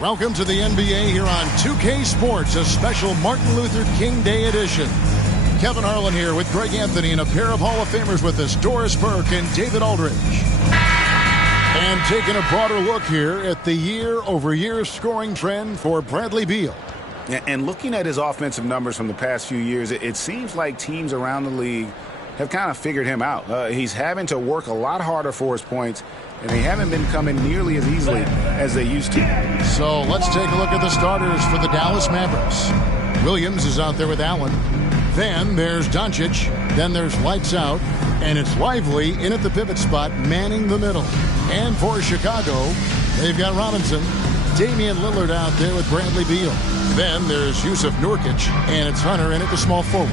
Welcome to the NBA here on 2K Sports, a special Martin Luther King Day edition. Kevin Harlan here with Greg Anthony and a pair of Hall of Famers with us, Doris Burke and David Aldridge. And taking a broader look here at the year-over-year scoring trend for Bradley Beal. And looking at his offensive numbers from the past few years, it seems like teams around the league have kind of figured him out. He's having to work a lot harder for his points, and they haven't been coming nearly as easily as they used to. So let's take a look at the starters for the Dallas Mavericks. Williams is out there with Allen. Then there's Doncic. Then there's Lights Out. And it's Lively in at the pivot spot, manning the middle. And for Chicago, they've got Robinson. Damian Lillard out there with Bradley Beal. Then there's Yusuf Nurkic, and it's Hunter in at the small forward.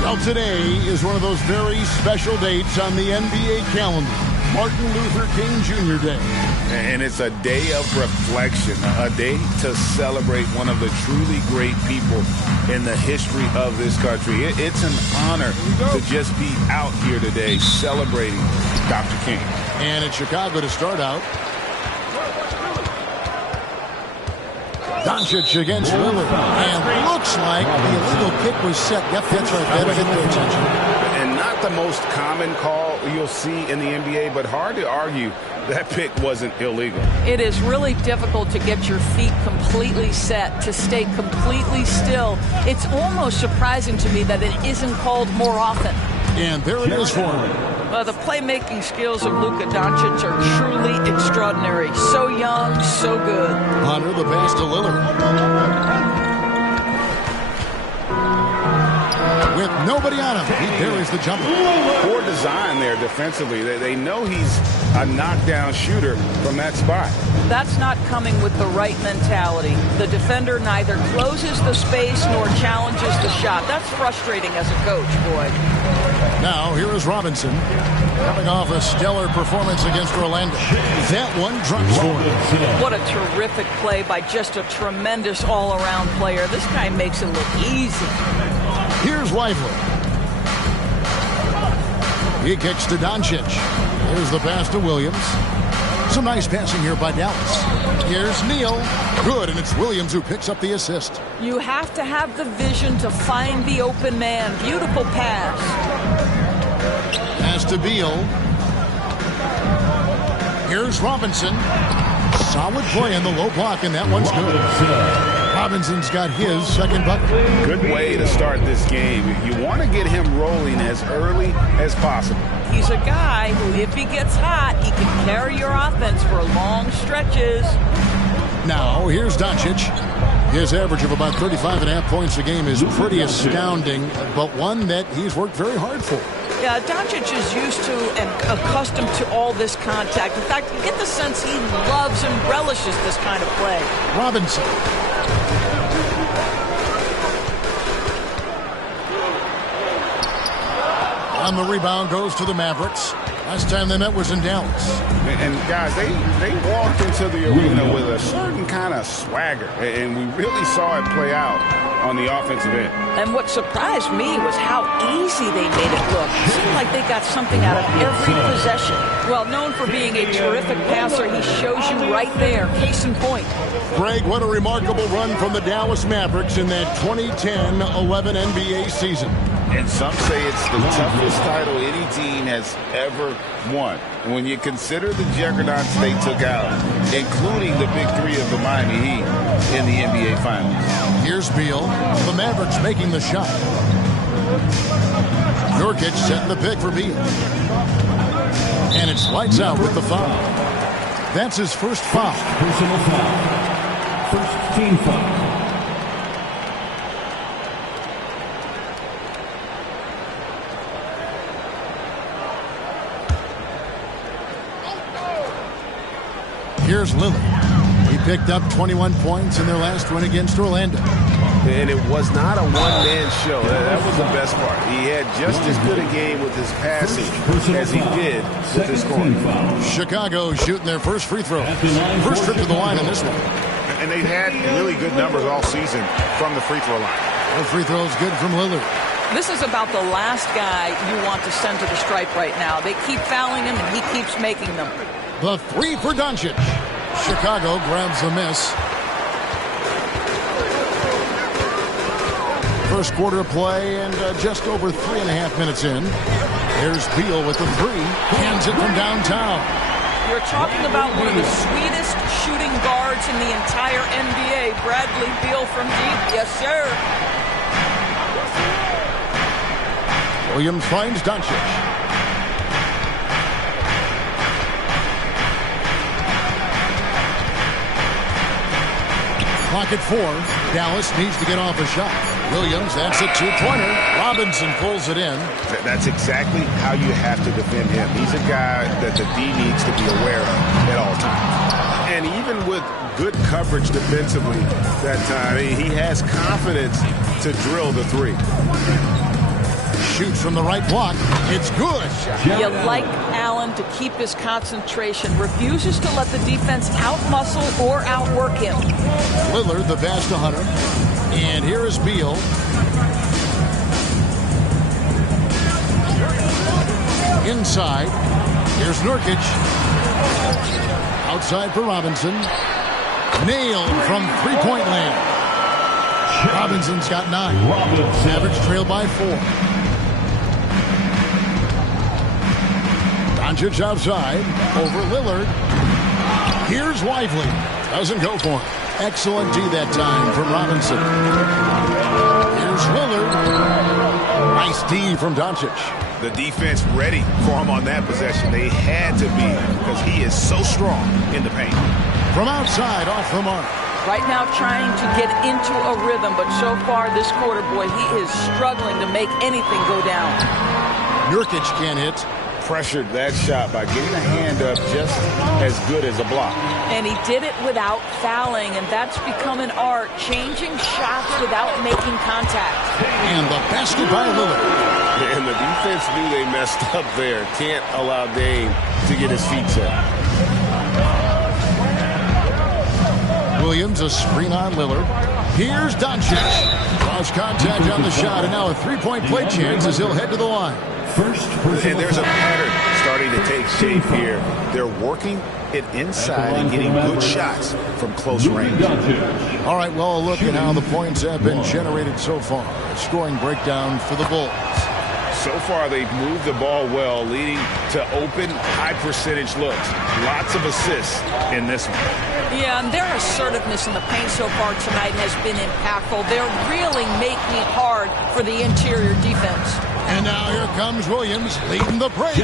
Well, today is one of those very special dates on the NBA calendar. Martin Luther King Jr. Day. And it's a day of reflection, a day to celebrate one of the truly great people in the history of this country. It's an honor to just be out here today celebrating Dr. King. And in Chicago to start out. Doncic against Lillard. And looks like the illegal kick was set. Yep, that's right. Better hit the attention. And not the most common call you'll see in the NBA, but hard to argue that pick wasn't illegal. It is really difficult to get your feet completely set, to stay completely still. It's almost surprising to me that it isn't called more often. And there it is for him. Well, the playmaking skills of Luka Doncic are truly extraordinary. So young, so good. Hunter the pass to Lillard. With nobody on him, he buries the jumper. Poor design there defensively. They know he's a knockdown shooter from that spot. That's not coming with the right mentality. The defender neither closes the space nor challenges the shot. That's frustrating as a coach, boy. Now, here is Robinson, coming off a stellar performance against Orlando. That one drops for him. What a terrific play by just a tremendous all-around player. This guy makes it look easy. Here's Lively. He kicks to Doncic. Here's the pass to Williams. Some nice passing here by Dallas. Here's Neal. Good, and it's Williams who picks up the assist. You have to have the vision to find the open man. Beautiful pass. Pass to Beal. Here's Robinson. Solid play in the low block, and that one's good. Robinson's got his second bucket. Good way to start this game. You want to get him rolling as early as possible. He's a guy who, if he gets hot, he can carry your offense for long stretches. Now, here's Doncic. His average of about 35.5 points a game is pretty astounding, but one that he's worked very hard for. Yeah, Doncic is used to and accustomed to all this contact. In fact, you get the sense he loves and relishes this kind of play. Robinson. On the rebound goes to the Mavericks. Last time they met was in Dallas. And guys, they walked into the arena with a certain kind of swagger, and we really saw it play out on the offensive end. And what surprised me was how easy they made it look. It seemed like they got something out of every possession. Well, known for being a terrific passer, he shows you right there. Case in point. Greg, what a remarkable run from the Dallas Mavericks in that 2010-11 NBA season. And some say it's the toughest title any team has ever won. And when you consider the juggernauts they took out, including the big three of the Miami Heat in the NBA Finals. Here's Beal. The Mavericks making the shot. Nurkic setting the pick for Beal. And it's Lights Out with the foul. That's his first foul. Personal foul. First team foul. Here's Lillard. He picked up 21 points in their last win against Orlando. And it was not a one-man show. That was the best part. He had just as good a game with his passing as he did with his scoring. Chicago shooting their first free throw. First trip to the line in this one. And they've had really good numbers all season from the free throw line. The free throw is good from Lillard. This is about the last guy you want to send to the stripe right now. They keep fouling him, and he keeps making them. The three for Doncic. Chicago grabs the miss. first quarter of play and just over 3.5 minutes in. There's Beal with the three. Hands it from downtown. You're talking about one of the sweetest shooting guards in the entire NBA. Bradley Beal from deep. Yes, sir. Williams finds Doncic. Clock at 4. Dallas needs to get off a shot. Williams, that's a two-pointer. Robinson pulls it in. That's exactly how you have to defend him. He's a guy that the D needs to be aware of at all times. And even with good coverage defensively that time, he has confidence to drill the three. Shoots from the right block. It's good. You like Allen to keep his concentration. Refuses to let the defense outmuscle or outwork him. Lillard, the fast hunter. And here is Beal. Inside. Here's Nurkic. Outside for Robinson. Nailed from three-point land. Robinson's got 9. Mavericks trail by 4. Doncic outside. Over Lillard. Here's Lively. Doesn't go for him. Excellent D that time from Robinson. Here's Lillard. Nice D from Doncic. The defense ready for him on that possession. They had to be because he is so strong in the paint. From outside, off the mark. Right now trying to get into a rhythm, but so far this quarter, boy, he is struggling to make anything go down. Nurkic can't hit. Pressured that shot by getting a hand up just as good as a block. And he did it without fouling, and that's become an art, changing shots without making contact. And the basket by Lillard. And the defense knew they messed up there. Can't allow Dame to get his feet set. Williams, a screen on Lillard. Here's Doncic. Lost contact on the shot, and now a three-point play chance as he'll head to the line. And there's a pattern starting to take shape here. They're working it inside and getting good shots from close range. All right, well, look at how the points have been generated so far. Scoring breakdown for the Bulls. So far, they've moved the ball well, leading to open, high-percentage looks. Lots of assists in this one. Yeah, and their assertiveness in the paint so far tonight has been impactful. They're really making it hard for the interior defense. And now here comes Williams leading the break.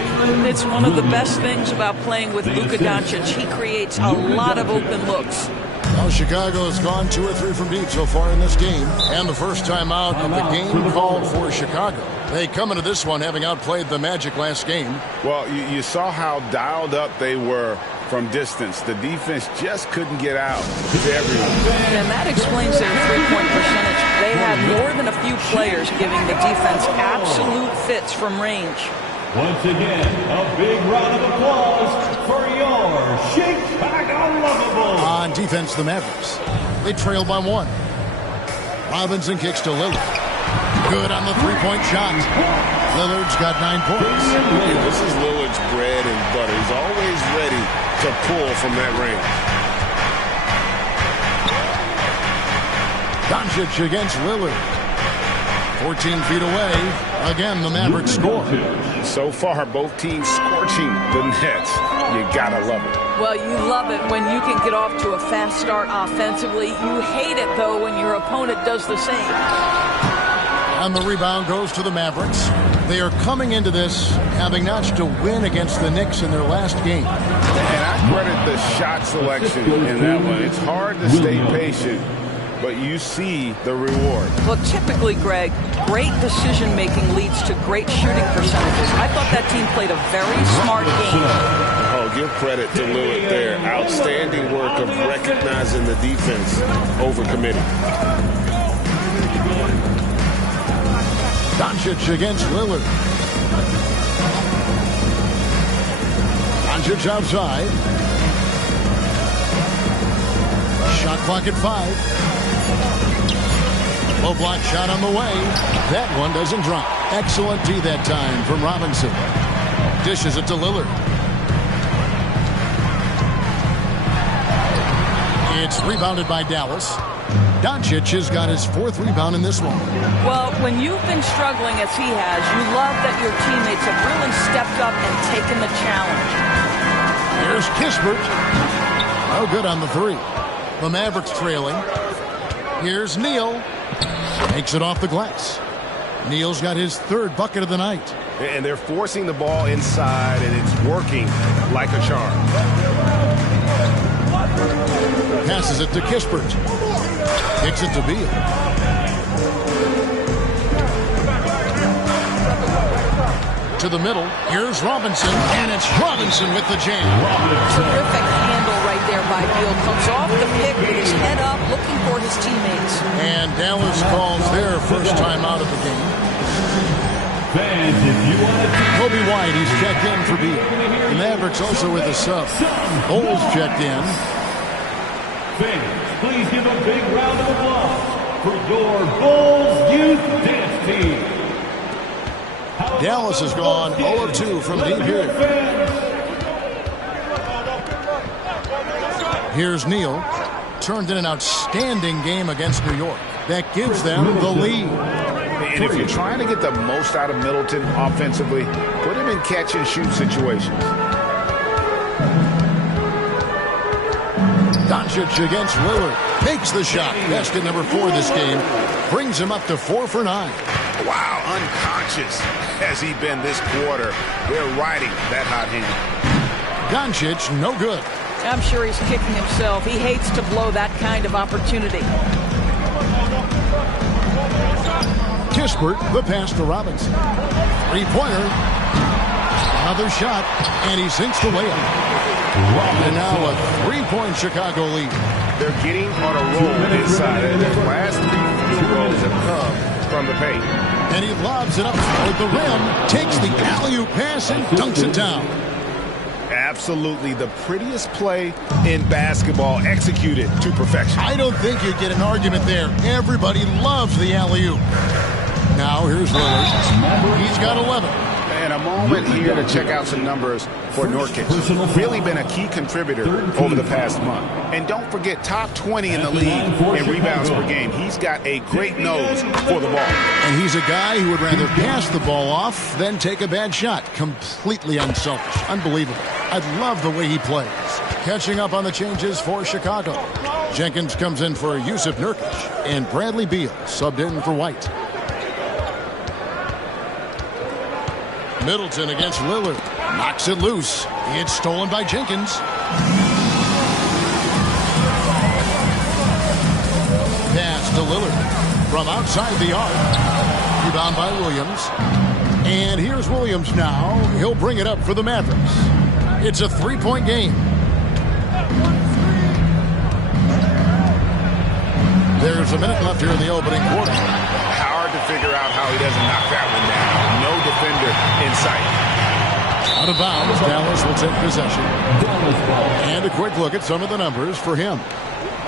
It's one of the best things about playing with Luka Doncic. He creates a lot of open looks. Well, Chicago has gone 2 or 3 from deep so far in this game. And the first time out of the game called for Chicago. They come into this one having outplayed the Magic last game. Well, you saw how dialed up they were from distance. The defense just couldn't get out to everyone. And that explains their three-point percentage. They had more than a few players giving the defense absolute fits from range. Once again, a big round of applause for your Chicago Lovables. On defense, the Mavericks. They trail by 1. Robinson kicks to Lillard. Good on the three-point shot. Lillard's got 9 points. This is Lillard's bread and butter. He's always ready to pull from that range. Doncic against Lillard. 14 feet away. Again, the Mavericks score. So far, both teams scorching the nets. You gotta love it. Well, you love it when you can get off to a fast start offensively. You hate it, though, when your opponent does the same. And the rebound goes to the Mavericks. They are coming into this having notched a win against the Knicks in their last game. And I credit the shot selection in that one. It's hard to stay patient, but you see the reward. Well, typically, Greg, great decision-making leads to great shooting percentages. I thought that team played a very smart game. Oh, give credit to Lillard there. Outstanding work of recognizing the defense over committing. Doncic against Lillard. Doncic outside. Shot clock at 5. Low block shot on the way. That one doesn't drop. Excellent D that time from Robinson. Dishes it to Lillard. It's rebounded by Dallas. Doncic has got his 4th rebound in this one. Well, when you've been struggling as he has, you love that your teammates have really stepped up and taken the challenge. Here's Kispert. No good on the 3. The Mavericks trailing. Here's Neal. Makes it off the glass. Neal's got his 3rd bucket of the night. And they're forcing the ball inside, and it's working like a charm. Passes it to Kispert. Kicks it to Beal. To the middle. Here's Robinson, and it's Robinson with the jam. Terrific handle right there by Beal. Comes off the pick with his head up, looking for his teammates. And Dallas calls their first time out of the game. Fans, if you want to... Kobe White, he's checked in for Beal. The Mavericks also with a sub. Bowles checked in. Fans, please give a big round of applause for your Bulls Youth Dance Team. Dallas has gone 0 of 2 from deep here. Here's Neal. Turned in an outstanding game against New York. That gives them the lead. And if you're trying to get the most out of Middleton offensively, put him in catch-and-shoot situations. Doncic against Lillard. Takes the shot. Basket number 4 this game. Brings him up to 4 for 9. Wow, unconscious has he been this quarter. They're riding that hot hand. Doncic, no good. I'm sure he's kicking himself. He hates to blow that kind of opportunity. Kispert, the pass to Robinson. 3-pointer. Another shot, and he sinks the layup. And now a 3-point Chicago lead. They're getting on a roll inside. Their last 3 field goals have come from the paint. And he lobs it up toward the rim, takes the alley-oop pass and dunks it down. Absolutely the prettiest play in basketball, executed to perfection. I don't think you get an argument there. Everybody loves the alley-oop. Now here's Lillard. He's got 11. And a moment here to check out some numbers for Nurkic. Really been a key contributor over the past month. And don't forget, top 20 in the league in rebounds per game. He's got a great nose for the ball. And he's a guy who would rather pass the ball off than take a bad shot. Completely unselfish. Unbelievable. I love the way he plays. Catching up on the changes for Chicago. Jenkins comes in for Yusuf Nurkic. And Bradley Beal subbed in for White. Middleton against Lillard. Knocks it loose. It's stolen by Jenkins. Pass to Lillard from outside the arc. Rebound by Williams. And here's Williams now. He'll bring it up for the Mavericks. It's a 3-point game. There's a minute left here in the opening quarter. Hard to figure out how he doesn't knock that one down. No defender in sight. Out of bounds, Dallas will take possession. And a quick look at some of the numbers for him.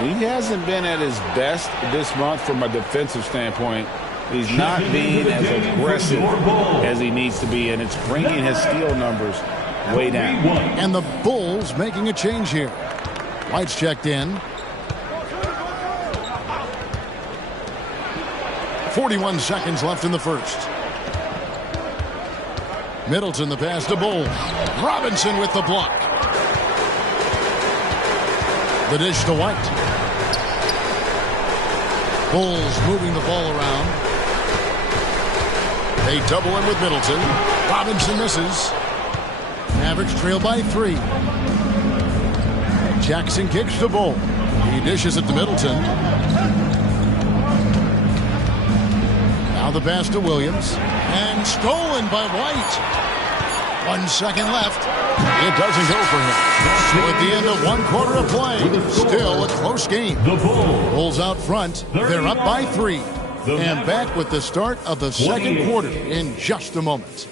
He hasn't been at his best this month from a defensive standpoint. He's not being as aggressive as he needs to be, and it's bringing his steal numbers way down. And the Bulls making a change here. White's checked in. 41 seconds left in the first. Middleton the pass to Bowles. Robinson with the block. The dish to White. Bowles moving the ball around. They double him with Middleton. Robinson misses. Mavericks trail by 3. Jackson kicks to Bowles. He dishes it to Middleton. Now the pass to Williams. And stolen by White. 1 second left. It doesn't go for him. So at the end of 1 quarter of play, still a close game. Bulls out front. They're up by 3. And back with the start of the second quarter in just a moment.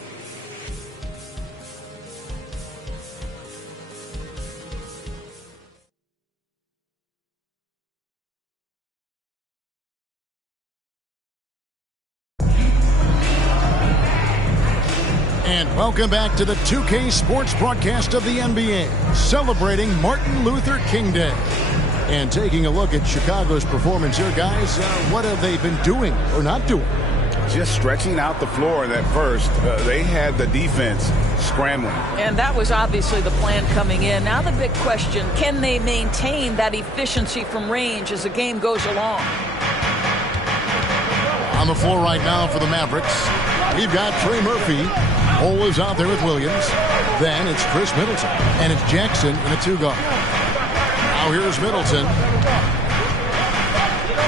And welcome back to the 2K Sports broadcast of the NBA, celebrating Martin Luther King Day. And taking a look at Chicago's performance here, guys, what have they been doing or not doing? Just stretching out the floor in that first. They had the defense scrambling. And that was obviously the plan coming in. Now the big question, can they maintain that efficiency from range as the game goes along? On the floor right now for the Mavericks, we've got Trey Murphy. Cole is out there with Williams. Then it's Chris Middleton. And it's Jackson in a two-guard. Now here's Middleton.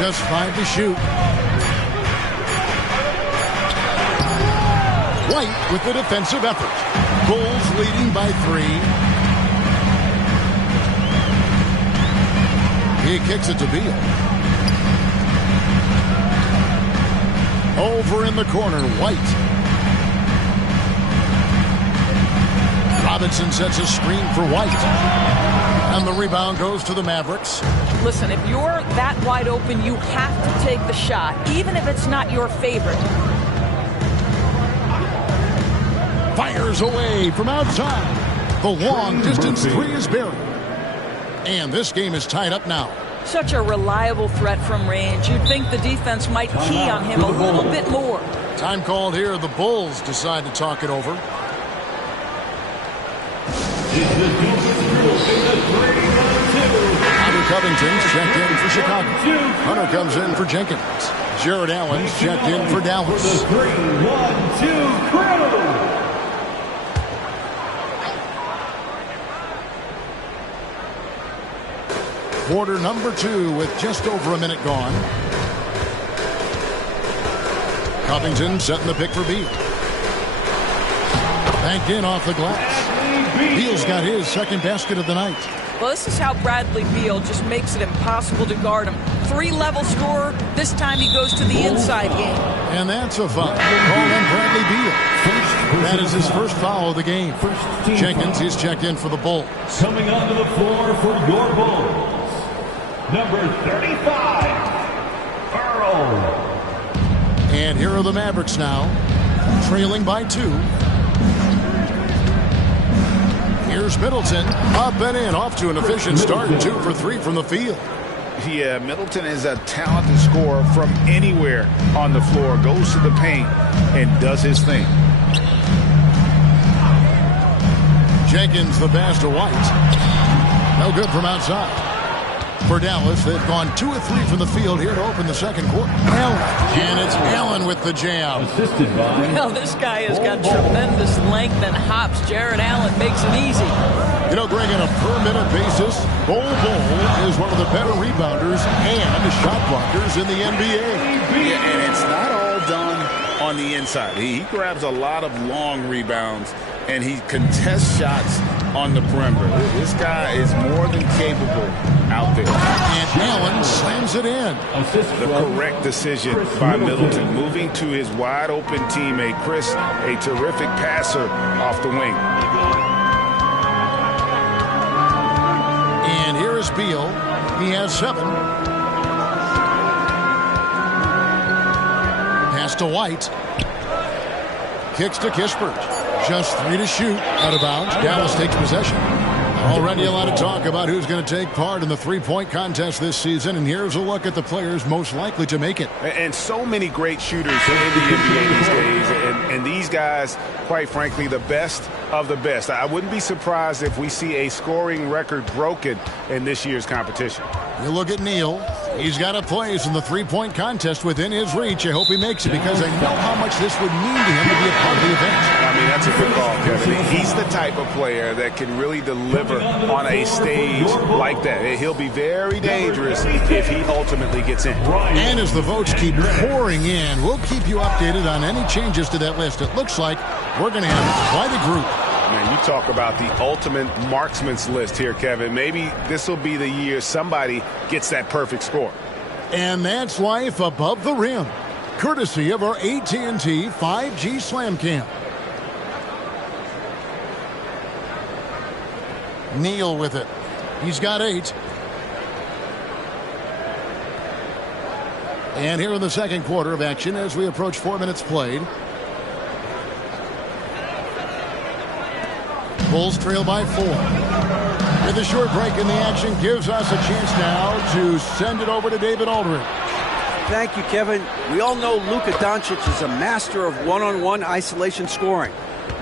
Just 5 to shoot. White with the defensive effort. Bulls leading by 3. He kicks it to Beal. Over in the corner, White. Robinson sets a screen for White. And the rebound goes to the Mavericks. Listen, if you're that wide open, you have to take the shot, even if it's not your favorite. Fires away from outside. The long distance three is buried. And this game is tied up now. Such a reliable threat from range. You'd think the defense might key on him a little bit more. Time called here. The Bulls decide to talk it over. Hunter Covington's checked in for Chicago. Hunter comes in for Jenkins. Jared Allen's checked in for Dallas. 3-1-2 crew. Quarter number 2 with just over a minute gone. Covington setting the pick for Beal. Banked in off the glass. Beal's got his second basket of the night. Well, this is how Bradley Beal just makes it impossible to guard him. 3-level scorer. This time he goes to the inside game. And that's a foul. Call on Bradley Beal. That is his first foul of the game. Jenkins is checked in for the Bulls. Coming onto the floor for your Bulls, number 35, Earl. And here are the Mavericks now, trailing by 2. Here's Middleton, up and in, off to an efficient start, 2 for 3 from the field. Yeah, Middleton is a talented scorer from anywhere on the floor, goes to the paint and does his thing. Jenkins the pass to White. No good from outside. For Dallas, they've gone 2 of 3 from the field here to open the second quarter. Allen. And it's Allen with the jam. Assisted by. Well, this guy has got tremendous length and hops. Jared Allen makes it easy. You know, Greg, on a per-minute basis, Bol is one of the better rebounders and shot blockers in the NBA. Yeah, and it's not all done on the inside. He grabs a lot of long rebounds, and he contests shots on the perimeter. This guy is more than capable out there. And Allen slams it in. The correct decision by Middleton, moving to his wide-open teammate, Chris, a terrific passer off the wing. And here is Beal. He has 7. Pass to White. Kicks to Kispert. Just 3 to shoot. Out of bounds. Dallas takes possession. Already a lot of talk about who's going to take part in the three-point contest this season, and here's a look at the players most likely to make it. And so many great shooters in the NBA these days, and these guys, quite frankly, the best of the best. I wouldn't be surprised if we see a scoring record broken in this year's competition. You look at Neal. He's got a place in the three-point contest within his reach. I hope he makes it because I know how much this would mean to him to be a part of the event. I mean, that's a good call, Kevin. He's the type of player that can really deliver on a stage like that. He'll be very dangerous if he ultimately gets in. And as the votes keep pouring in, we'll keep you updated on any changes to that list. It looks like we're going to have quite a group. Man, you talk about the ultimate marksman's list here, Kevin. Maybe this will be the year somebody gets that perfect score. And that's life above the rim, courtesy of our AT&T 5G Slam Cam. Neal with it. He's got 8. And here in the second quarter of action as we approach 4 minutes played. Bulls trail by 4. With a short break in the action gives us a chance now to send it over to David Aldridge. Thank you, Kevin. We all know Luka Doncic is a master of one-on-one isolation scoring.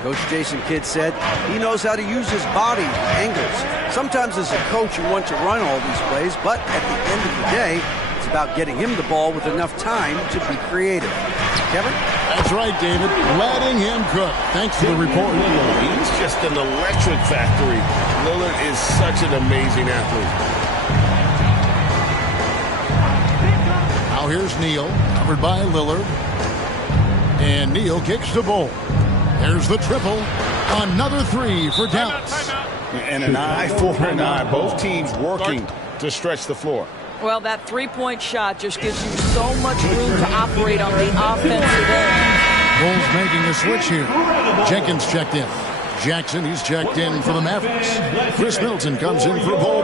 Coach Jason Kidd said he knows how to use his body angles. Sometimes as a coach you want to run all these plays, but at the end of the day, it's about getting him the ball with enough time to be creative. Kevin? That's right, David. Letting him cook. Thanks for the report. He's just an electric factory. Lillard is such an amazing athlete. Now here's Neal, covered by Lillard. And Neal kicks to Bol. There's the triple. Another three for Dallas. And an eye for an eye. Both teams working to stretch the floor. Well, that three-point shot just gives you so much room to operate on the offensive end. Bol's making a switch here. Jenkins checked in. Jackson, he's checked in for the Mavericks. Chris Middleton comes in for Bol.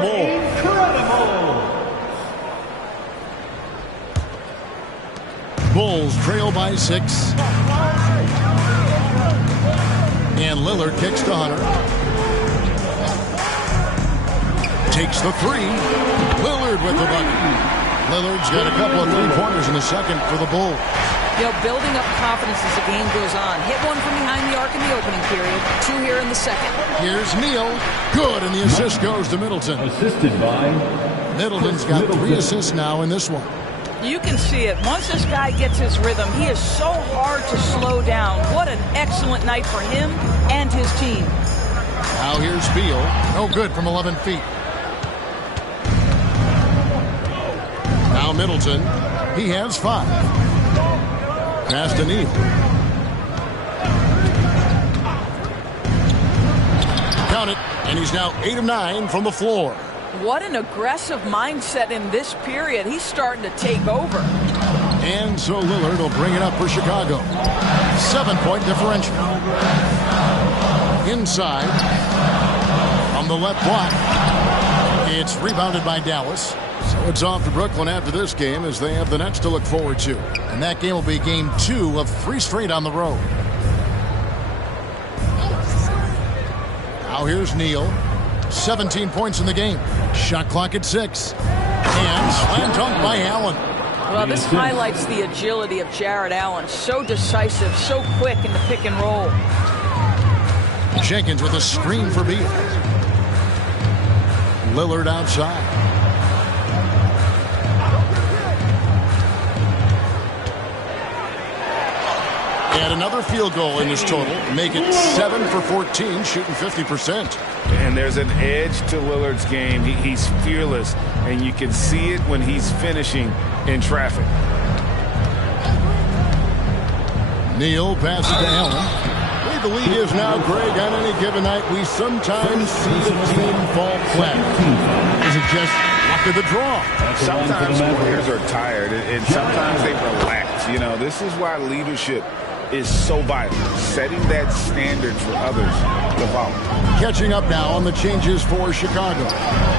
Bulls trail by 6. And Lillard kicks to Hunter. Takes the three. Lillard with the bucket. Lillard's got a couple of three-pointers in the second for the Bulls. You know, building up confidence as the game goes on. Hit one from behind the arc in the opening period. 2 here in the second. Here's Neal. Good, and the assist goes to Middleton. Assisted by Middleton's got 3 assists now in this one. You can see it. Once this guy gets his rhythm, he is so hard to slow down. What an excellent night for him and his team. Now here's Beal. No good from 11 feet. Now Middleton. He has 5. Pass to Neal. Count it. And he's now 8 of 9 from the floor. What an aggressive mindset in this period. He's starting to take over. And so Lillard will bring it up for Chicago. 7-point differential. Inside. On the left block. It's rebounded by Dallas. So it's off to Brooklyn after this game as they have the Nets to look forward to. And that game will be game 2 of 3 straight on the road. Now here's Neal. 17 points in the game. Shot clock at 6. And slam dunk by Allen. Well, this highlights the agility of Jared Allen. So decisive, so quick in the pick and roll. Jenkins with a screen for Beal. Lillard outside. And another field goal in this total. Make it 7 for 14, shooting 50%. And there's an edge to Lillard's game. He's fearless, and you can see it when he's finishing in traffic. Neal passes to Allen. The way the league is now, Greg, on any given night, we sometimes see the team fall flat. Is it just luck of the draw? Sometimes players are tired, and sometimes they relax. You know, this is why leadership is so vital, setting that standard for others to follow. Catching up now on the changes for Chicago.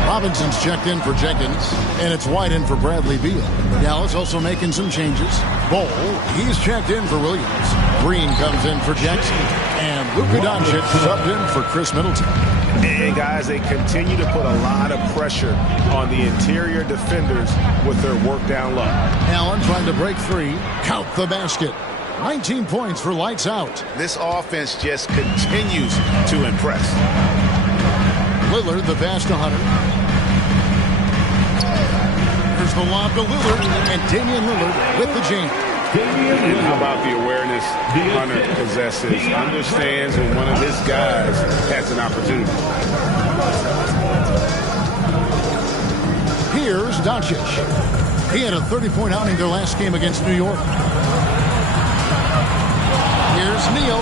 Robinson's checked in for Jenkins, and it's White in for Bradley Beal. Dallas also making some changes. Bol, he's checked in for Williams. Green comes in for Jackson, and Luka Doncic subbed in for Chris Middleton. And guys, they continue to put a lot of pressure on the interior defenders with their work down low. Allen trying to break free. Count the basket. 19 points for lights out. This offense just continues to impress. Lillard, the pass to Hunter. Here's the lob to Lillard, and Damian Lillard with the jam. And how about the awareness Hunter possesses? Understands when one of his guys has an opportunity. Here's Doncic. He had a 30-point outing their last game against New York. Here's Neal.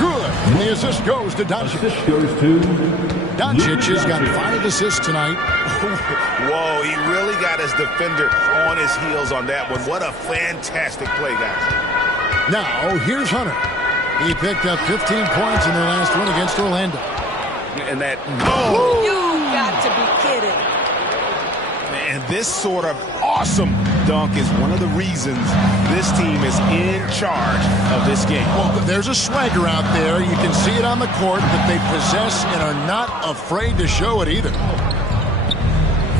Good. And the assist goes to Doncic. Doncic has got 5 assists tonight. Whoa, he really got his defender on his heels on that one. What a fantastic play, guys. Now, here's Hunter. He picked up 15 points in their last win against Orlando. And that... You got to be kidding. And this sort of awesome dunk is one of the reasons this team is in charge of this game. Well, there's a swagger out there. You can see it on the court that they possess and are not afraid to show it either.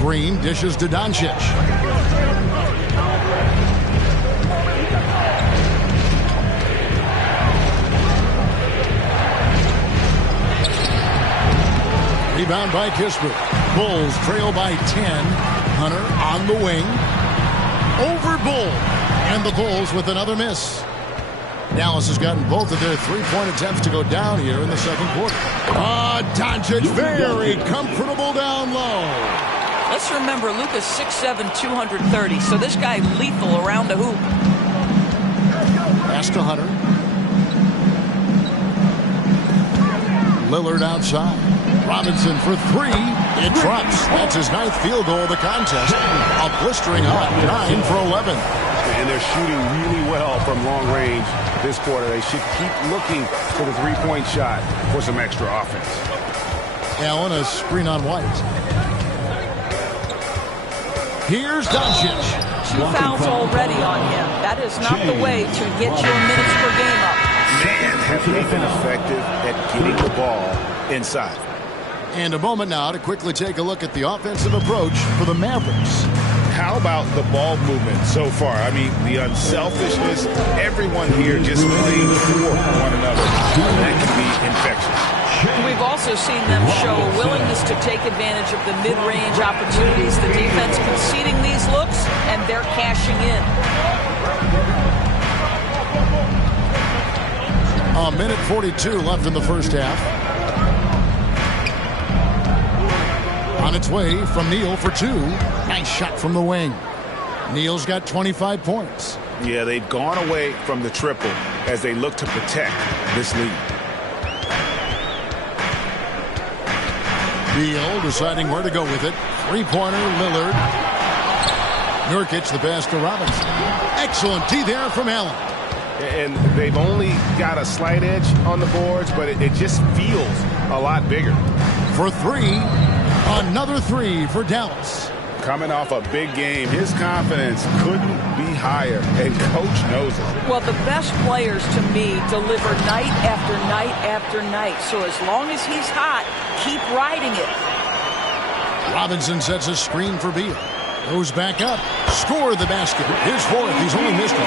Green dishes to Doncic. Rebound by Kispert. Bulls trail by 10. Hunter on the wing. Over Bull. And the Bulls with another miss. Dallas has gotten both of their three-point attempts to go down here in the second quarter. Doncic very comfortable down low. Let's remember, Luka's 6'7", 230, so this guy lethal around the hoop. Pass to Hunter. Lillard outside. Robinson for three. It drops. That's his 9th field goal of the contest. A blistering hot 9 for 11. And they're shooting really well from long range this quarter. They should keep looking for the three-point shot for some extra offense. Allen, a screen on White. Here's Doncic. 2 fouls already on him. That is not the way to get your minutes per game up. Man, have they been effective at getting the ball inside. And a moment now to quickly take a look at the offensive approach for the Mavericks. How about the ball movement so far? I mean, the unselfishness, everyone here just playing for one another. That can be infectious. We've also seen them show a willingness to take advantage of the mid-range opportunities. The defense conceding these looks, and they're cashing in. A minute 42 left in the first half. On its way from Neal for 2. Nice shot from the wing. Neal's got 25 points. Yeah, they've gone away from the triple as they look to protect this lead. Neal deciding where to go with it. Three-pointer, Lillard. Nurkic, the pass to Robinson. Excellent D there from Allen. And they've only got a slight edge on the boards, but it just feels a lot bigger. For 3, another 3 for Dallas. Coming off a big game, his confidence couldn't be higher, and Coach knows it. Well, the best players, to me, deliver night after night after night. So as long as he's hot, keep riding it. Robinson sets a screen for Beal. Goes back up. Score the basket. His 4th. He's only missed 1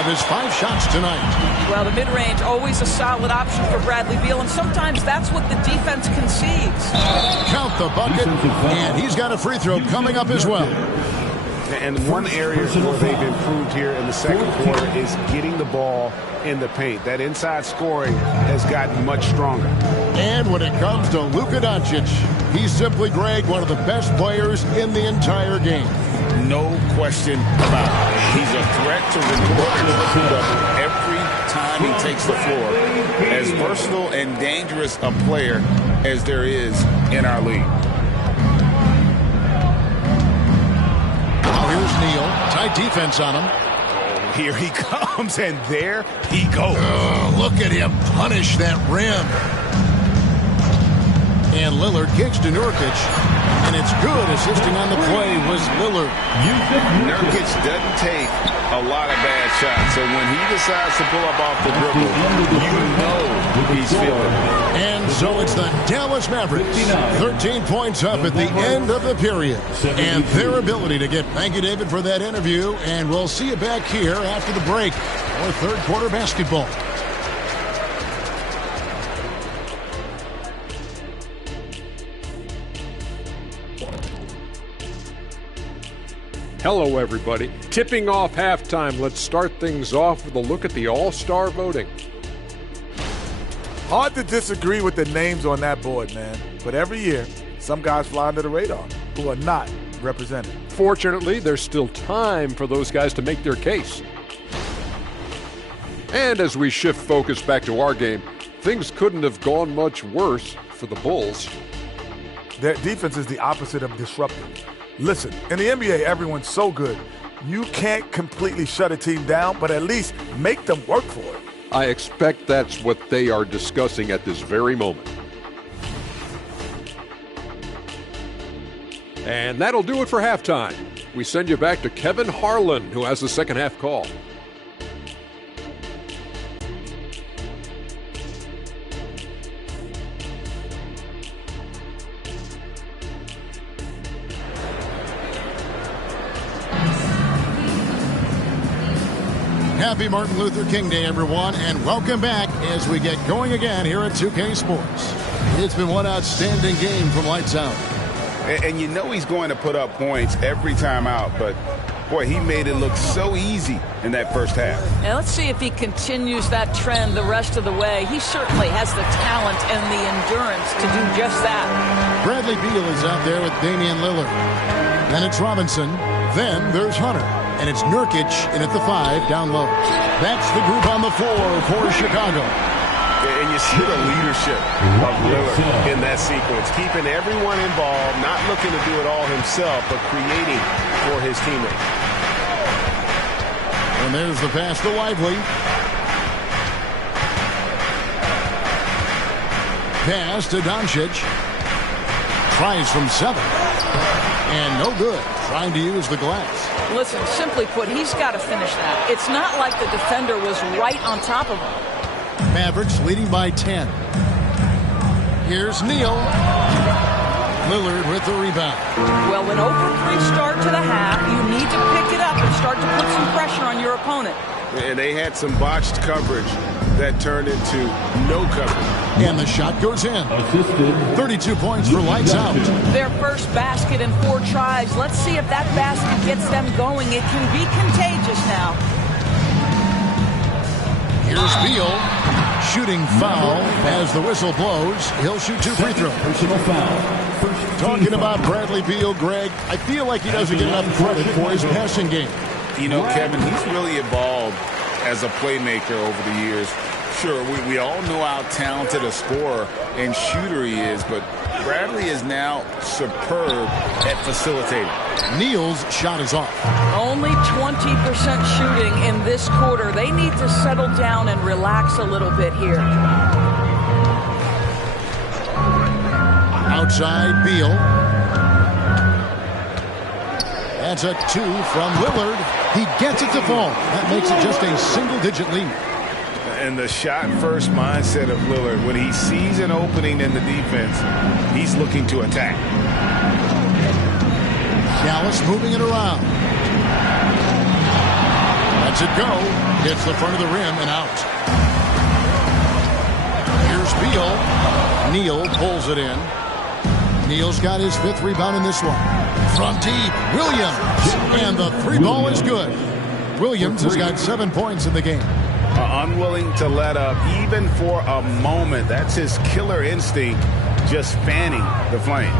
of his 5 shots tonight. Well, the mid-range, always a solid option for Bradley Beal, and sometimes that's what the defense concedes. Count the bucket, and he's got a free throw coming up as well. And one area where they've improved here in the second quarter is getting the ball in the paint. That inside scoring has gotten much stronger. And when it comes to Luka Doncic, he's simply, Greg, one of the best players in the entire game. No question about it. He's a threat to record a triple-double every time he takes the floor. As versatile and dangerous a player as there is in our league. Now here's Neal. Tight defense on him. Here he comes, and there he goes. Look at him punish that rim. And Lillard kicks to Nurkic. And it's good. Assisting on the play was Lillard. Nurkic doesn't take a lot of bad shots. So when he decides to pull up off the dribble, you know he's feeling it. And so it's the Dallas Mavericks. 13 points up at the end of the period. And their ability to get, thank you, David, for that interview. And we'll see you back here after the break for third quarter basketball. Hello, everybody. Tipping off halftime. Let's start things off with a look at the All-Star voting. Hard to disagree with the names on that board, man. But every year, some guys fly under the radar who are not represented. Fortunately, there's still time for those guys to make their case. And as we shift focus back to our game, things couldn't have gone much worse for the Bulls. Their defense is the opposite of disruptive. Listen, in the NBA, everyone's so good. You can't completely shut a team down, but at least make them work for it. I expect that's what they are discussing at this very moment. And that'll do it for halftime. we send you back to Kevin Harlan, who has the second half call. Happy Martin Luther King Day, everyone, and welcome back as we get going again here at 2K Sports. It's been one outstanding game from lights out. And you know he's going to put up points every time out, but boy, he made it look so easy in that first half. Now let's see if he continues that trend the rest of the way. He certainly has the talent and the endurance to do just that. Bradley Beal is out there with Damian Lillard. Then it's Robinson. Then there's Hunter. And it's Nurkic in at the 5 down low. That's the group on the floor for Chicago. And you see the leadership of Lillard in that sequence, keeping everyone involved, not looking to do it all himself, but creating for his teammates. And there's the pass to Lively. Pass to Doncic. Tries from 7. And no good. Trying to use the glass. Listen, simply put, he's got to finish that. It's not like the defender was right on top of him. Mavericks leading by 10. Here's Neal. Lillard with the rebound. Well, an 0-for-3 start to the half. You need to pick it up and start to put some pressure on your opponent. And they had some botched coverage that turned into no coverage. And the shot goes in. 32 points for lights out. Their first basket in 4 tries. Let's see if that basket gets them going. It can be contagious now. Here's Beal. Shooting foul as the whistle blows. He'll shoot 2 free throws. Personal foul. Talking about Bradley Beal, Greg, I feel like he doesn't get enough credit for his passing game. You know, Kevin, he's really evolved as a playmaker over the years. Sure, we all know how talented a scorer and shooter he is, but Bradley is now superb at facilitating. Neal's shot is off. Only 20% shooting in this quarter. They need to settle down and relax a little bit here. Outside, Beal. That's a 2 from Lillard. He gets it to fall. That makes it just a single-digit lead. And the shot-first mindset of Lillard, when he sees an opening in the defense, he's looking to attack. Dallas moving it around. Lets it go. Hits the front of the rim and out. Here's Beal. Neal pulls it in. Neal's got his 5th rebound in this one. From deep, Williams. And the 3 ball is good. Williams has got 7 points in the game. Unwilling to let up even for a moment. That's his killer instinct, just fanning the flames.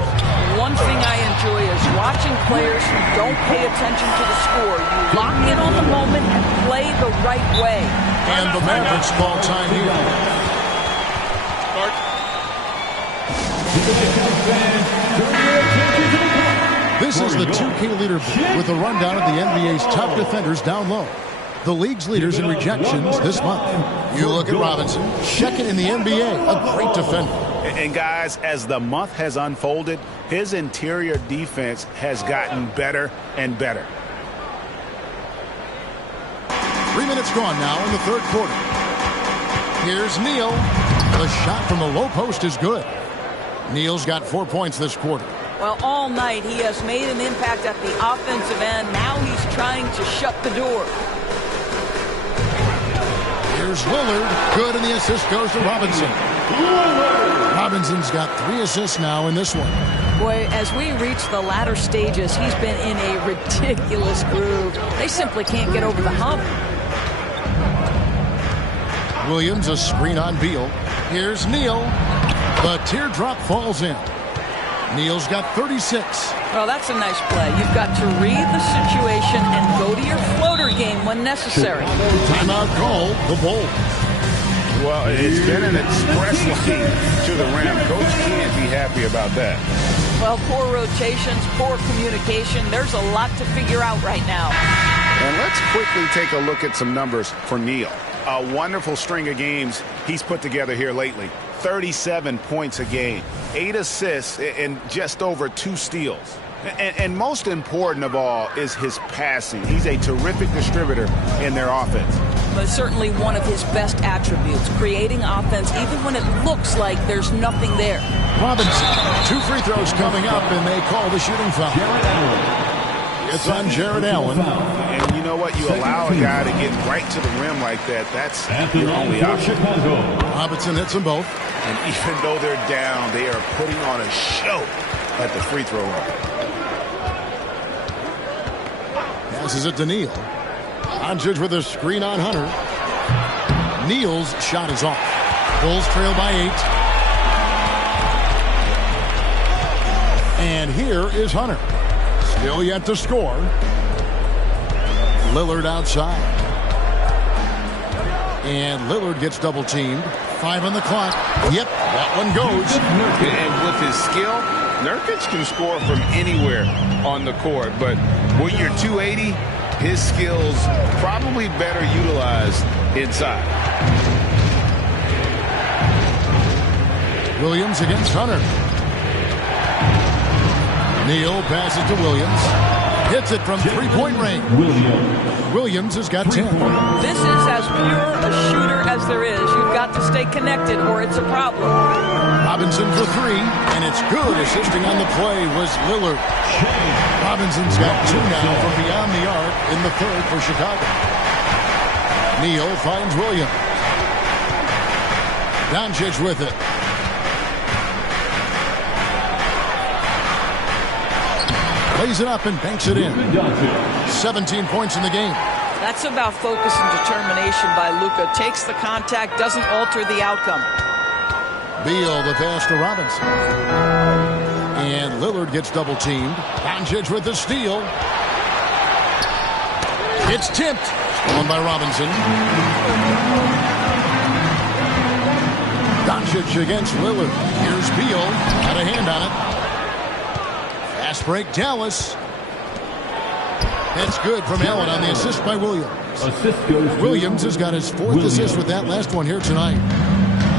One thing I enjoy is watching players who don't pay attention to the score. You lock in on the moment and play the right way. And the Mavericks ball time here. This is the 2K leaderboard with a rundown of the NBA's top defenders down low. The league's leaders in rejections this month. You look at Robinson, second in the NBA, a great defender. And guys, as the month has unfolded, his interior defense has gotten better and better. 3 minutes gone now in the 3rd quarter. Here's Neal. The shot from the low post is good. Neal's got 4 points this quarter. Well, all night he has made an impact at the offensive end. Now he's trying to shut the door. Here's Lillard. Good, and the assist goes to Robinson. Robinson's got 3 assists now in this one. Boy, as we reach the latter stages, he's been in a ridiculous groove. They simply can't get over the hump. Williams, a screen on Beal. Here's Neal. The teardrop falls in. Neal's got 36. Well, that's a nice play. You've got to read the situation and go to your floater game when necessary. Timeout call, the Bulls. Well, it's been an express lane to the rim. Coach can't be happy about that. Well, poor rotations, poor communication. There's a lot to figure out right now. And let's quickly take a look at some numbers for Neal. A wonderful string of games he's put together here lately. 37 points a game, 8 assists, and just over 2 steals. And most important of all is his passing. He's a terrific distributor in their offense. But certainly one of his best attributes, creating offense even when it looks like there's nothing there. Robinson, 2 free throws coming up, and they call the shooting foul. It's on Jared Allen. And you know what? You allow a guy to get right to the rim like that. That's your only option. Robinson hits them both. And even though they're down, they are putting on a show at the free throw line. Passes it to Neal. Doncic with a screen on Hunter. Neal's shot is off. Bulls trail by 8. And here is Hunter. Still yet to score. Lillard outside. And Lillard gets double teamed. 5 on the clock. Yep, that one goes. And with his skill, Nurkic can score from anywhere on the court. But when you're 280, his skills probably better utilized inside. Williams against Hunter. Neal passes to Williams. Hits it from three-point range. Williams has got 10. This is as pure a shooter as there is. You've got to stay connected or it's a problem. Robinson for 3, and it's good. Assisting on the play was Lillard. Robinson's got 2 now from beyond the arc in the third for Chicago. Neal finds Williams. Doncic with it. Plays it up and banks it in. 17 points in the game. That's about focus and determination by Luka. Takes the contact, doesn't alter the outcome. Beal the pass to Robinson. And Lillard gets double teamed. Doncic with the steal. It's tipped. Stolen by Robinson. Doncic against Lillard. Here's Beal. Got a hand on it. Fast break, Dallas. That's good from Allen on the assist by Williams. Williams has got his 4th assist with that last one here tonight.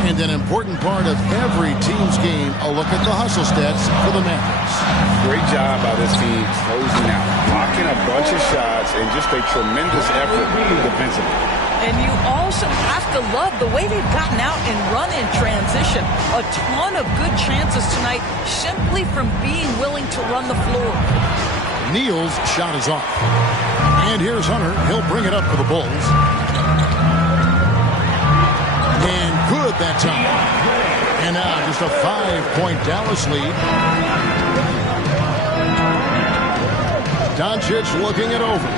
And an important part of every team's game, a look at the hustle stats for the Mavericks. Great job by this team closing out, blocking a bunch of shots, and just a tremendous effort defensively. And you also have to love the way they've gotten out and run in transition. A ton of good chances tonight simply from being willing to run the floor. Neal's shot is off. And here's Hunter. He'll bring it up for the Bulls. And good that time. And now just a 5-point Dallas lead. Doncic looking it over.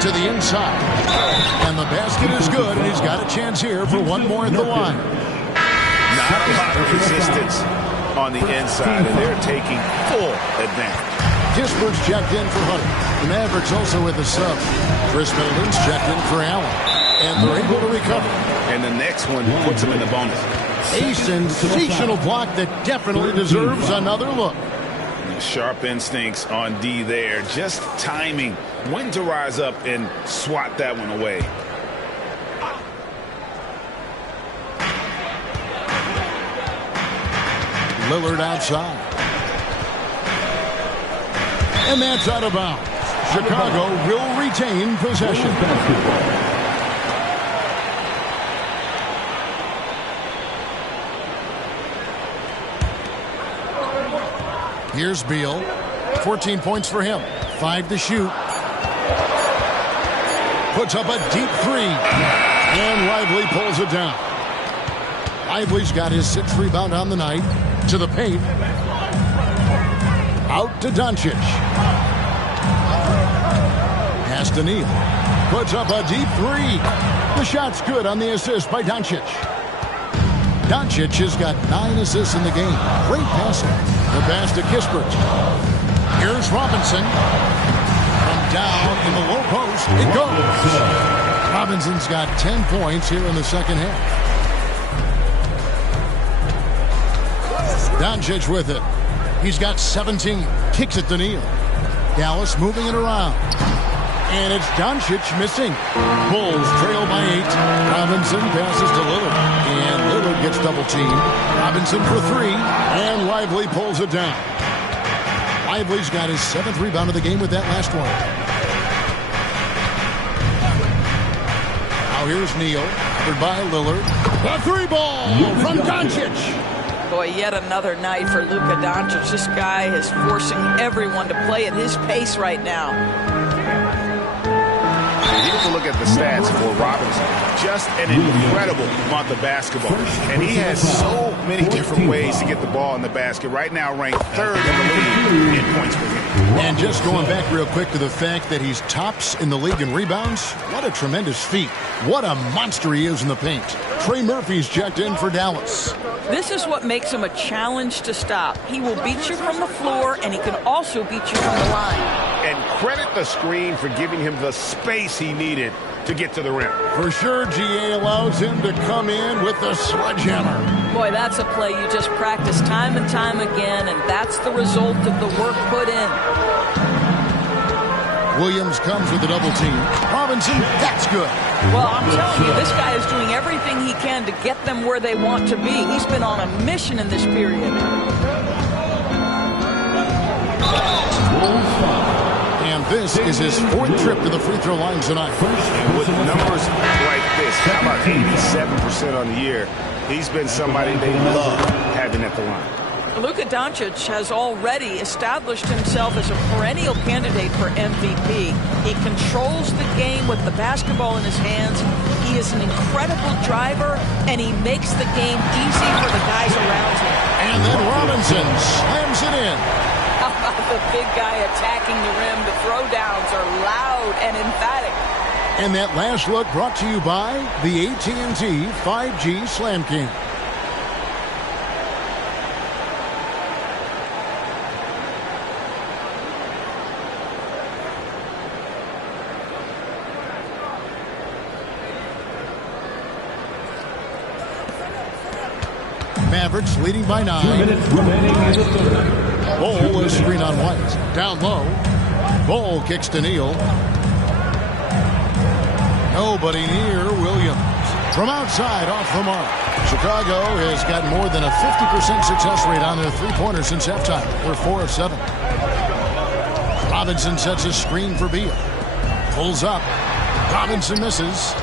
To the inside. And the basket is good, and he's got a chance here for one more at the line. Not a lot of resistance on the inside, and they're taking full advantage. Kispert's checked in for Hunter. The Mavericks also with a sub. Chris Middleton's checked in for Allen. And they're able to recover. And the next one puts them in the bonus. A sensational block that definitely deserves another look. Sharp instincts on D there. Just timing when to rise up and swat that one away. Lillard outside. And that's out of bounds. Chicago will retain possession. Here's Beal. 14 points for him. 5 to shoot. Puts up a deep 3. And Lively pulls it down. Lively's got his 6th rebound on the night. To the paint. Out to Doncic. Pass to Neal. Puts up a deep 3. The shot's good on the assist by Doncic. Doncic has got 9 assists in the game. Great passing. The pass to Kispert. Here's Robinson. From down in the low post, it goes. Robinson's got 10 points here in the second half. Doncic with it. He's got 17. Kicks it to Neal. Dallas moving it around. And it's Doncic missing. Bulls trail by 8. Robinson passes to Lillard. And Lillard gets double teamed. Robinson for 3. And Lively pulls it down. Lively's got his 7th rebound of the game with that last one. Now here's Neal, covered by Lillard. The 3-ball from Doncic. Boy, yet another night for Luka Doncic. This guy is forcing everyone to play at his pace right now. Here's a look at the stats for Robinson. Just an incredible month of basketball. And he has so many different ways to get the ball in the basket. Right now ranked 3rd in the league in points per game. And just going back real quick to the fact that he's tops in the league in rebounds, what a tremendous feat. What a monster he is in the paint. Trey Murphy's checked in for Dallas. This is what makes him a challenge to stop. He will beat you from the floor, and he can also beat you from the line. And credit the screen for giving him the space he needed to get to the rim. For sure, GA allows him to come in with the sledgehammer. Boy, that's a play you just practice time and time again, and that's the result of the work put in. Williams comes with a double team. Robinson, that's good. Well, I'm telling you, this guy is doing everything he can to get them where they want to be. He's been on a mission in this period. And this is his 4th trip to the free throw line tonight. And with numbers like this, how about 87% on the year? He's been somebody they love having at the line. Luka Doncic has already established himself as a perennial candidate for MVP. He controls the game with the basketball in his hands. He is an incredible driver, and he makes the game easy for the guys around him. And then Robinson slams it in. How about the big guy attacking the rim? The throwdowns are loud and emphatic. And that last look brought to you by the AT&T 5G Slam King. Mavericks leading by 9. 2 minutes remaining in the third. Bol is screen on White. Down low. Bol kicks to Neal. Nobody near Williams. From outside, off the mark. Chicago has got more than a 50% success rate on their three-pointers since halftime. They're 4 of 7. Robinson sets a screen for Beal. Pulls up. Robinson misses.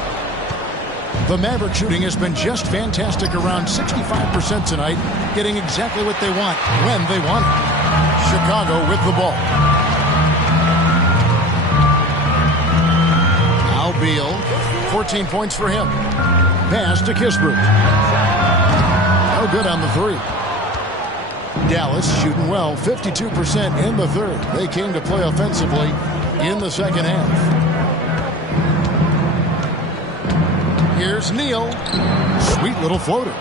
The Maverick shooting has been just fantastic, around 65% tonight, getting exactly what they want, when they want it. Chicago with the ball. Now Beal, 14 points for him. Pass to Kispert. No good on the 3. Dallas shooting well, 52% in the 3rd. They came to play offensively in the 2nd half. Here's Neal. Sweet little floater.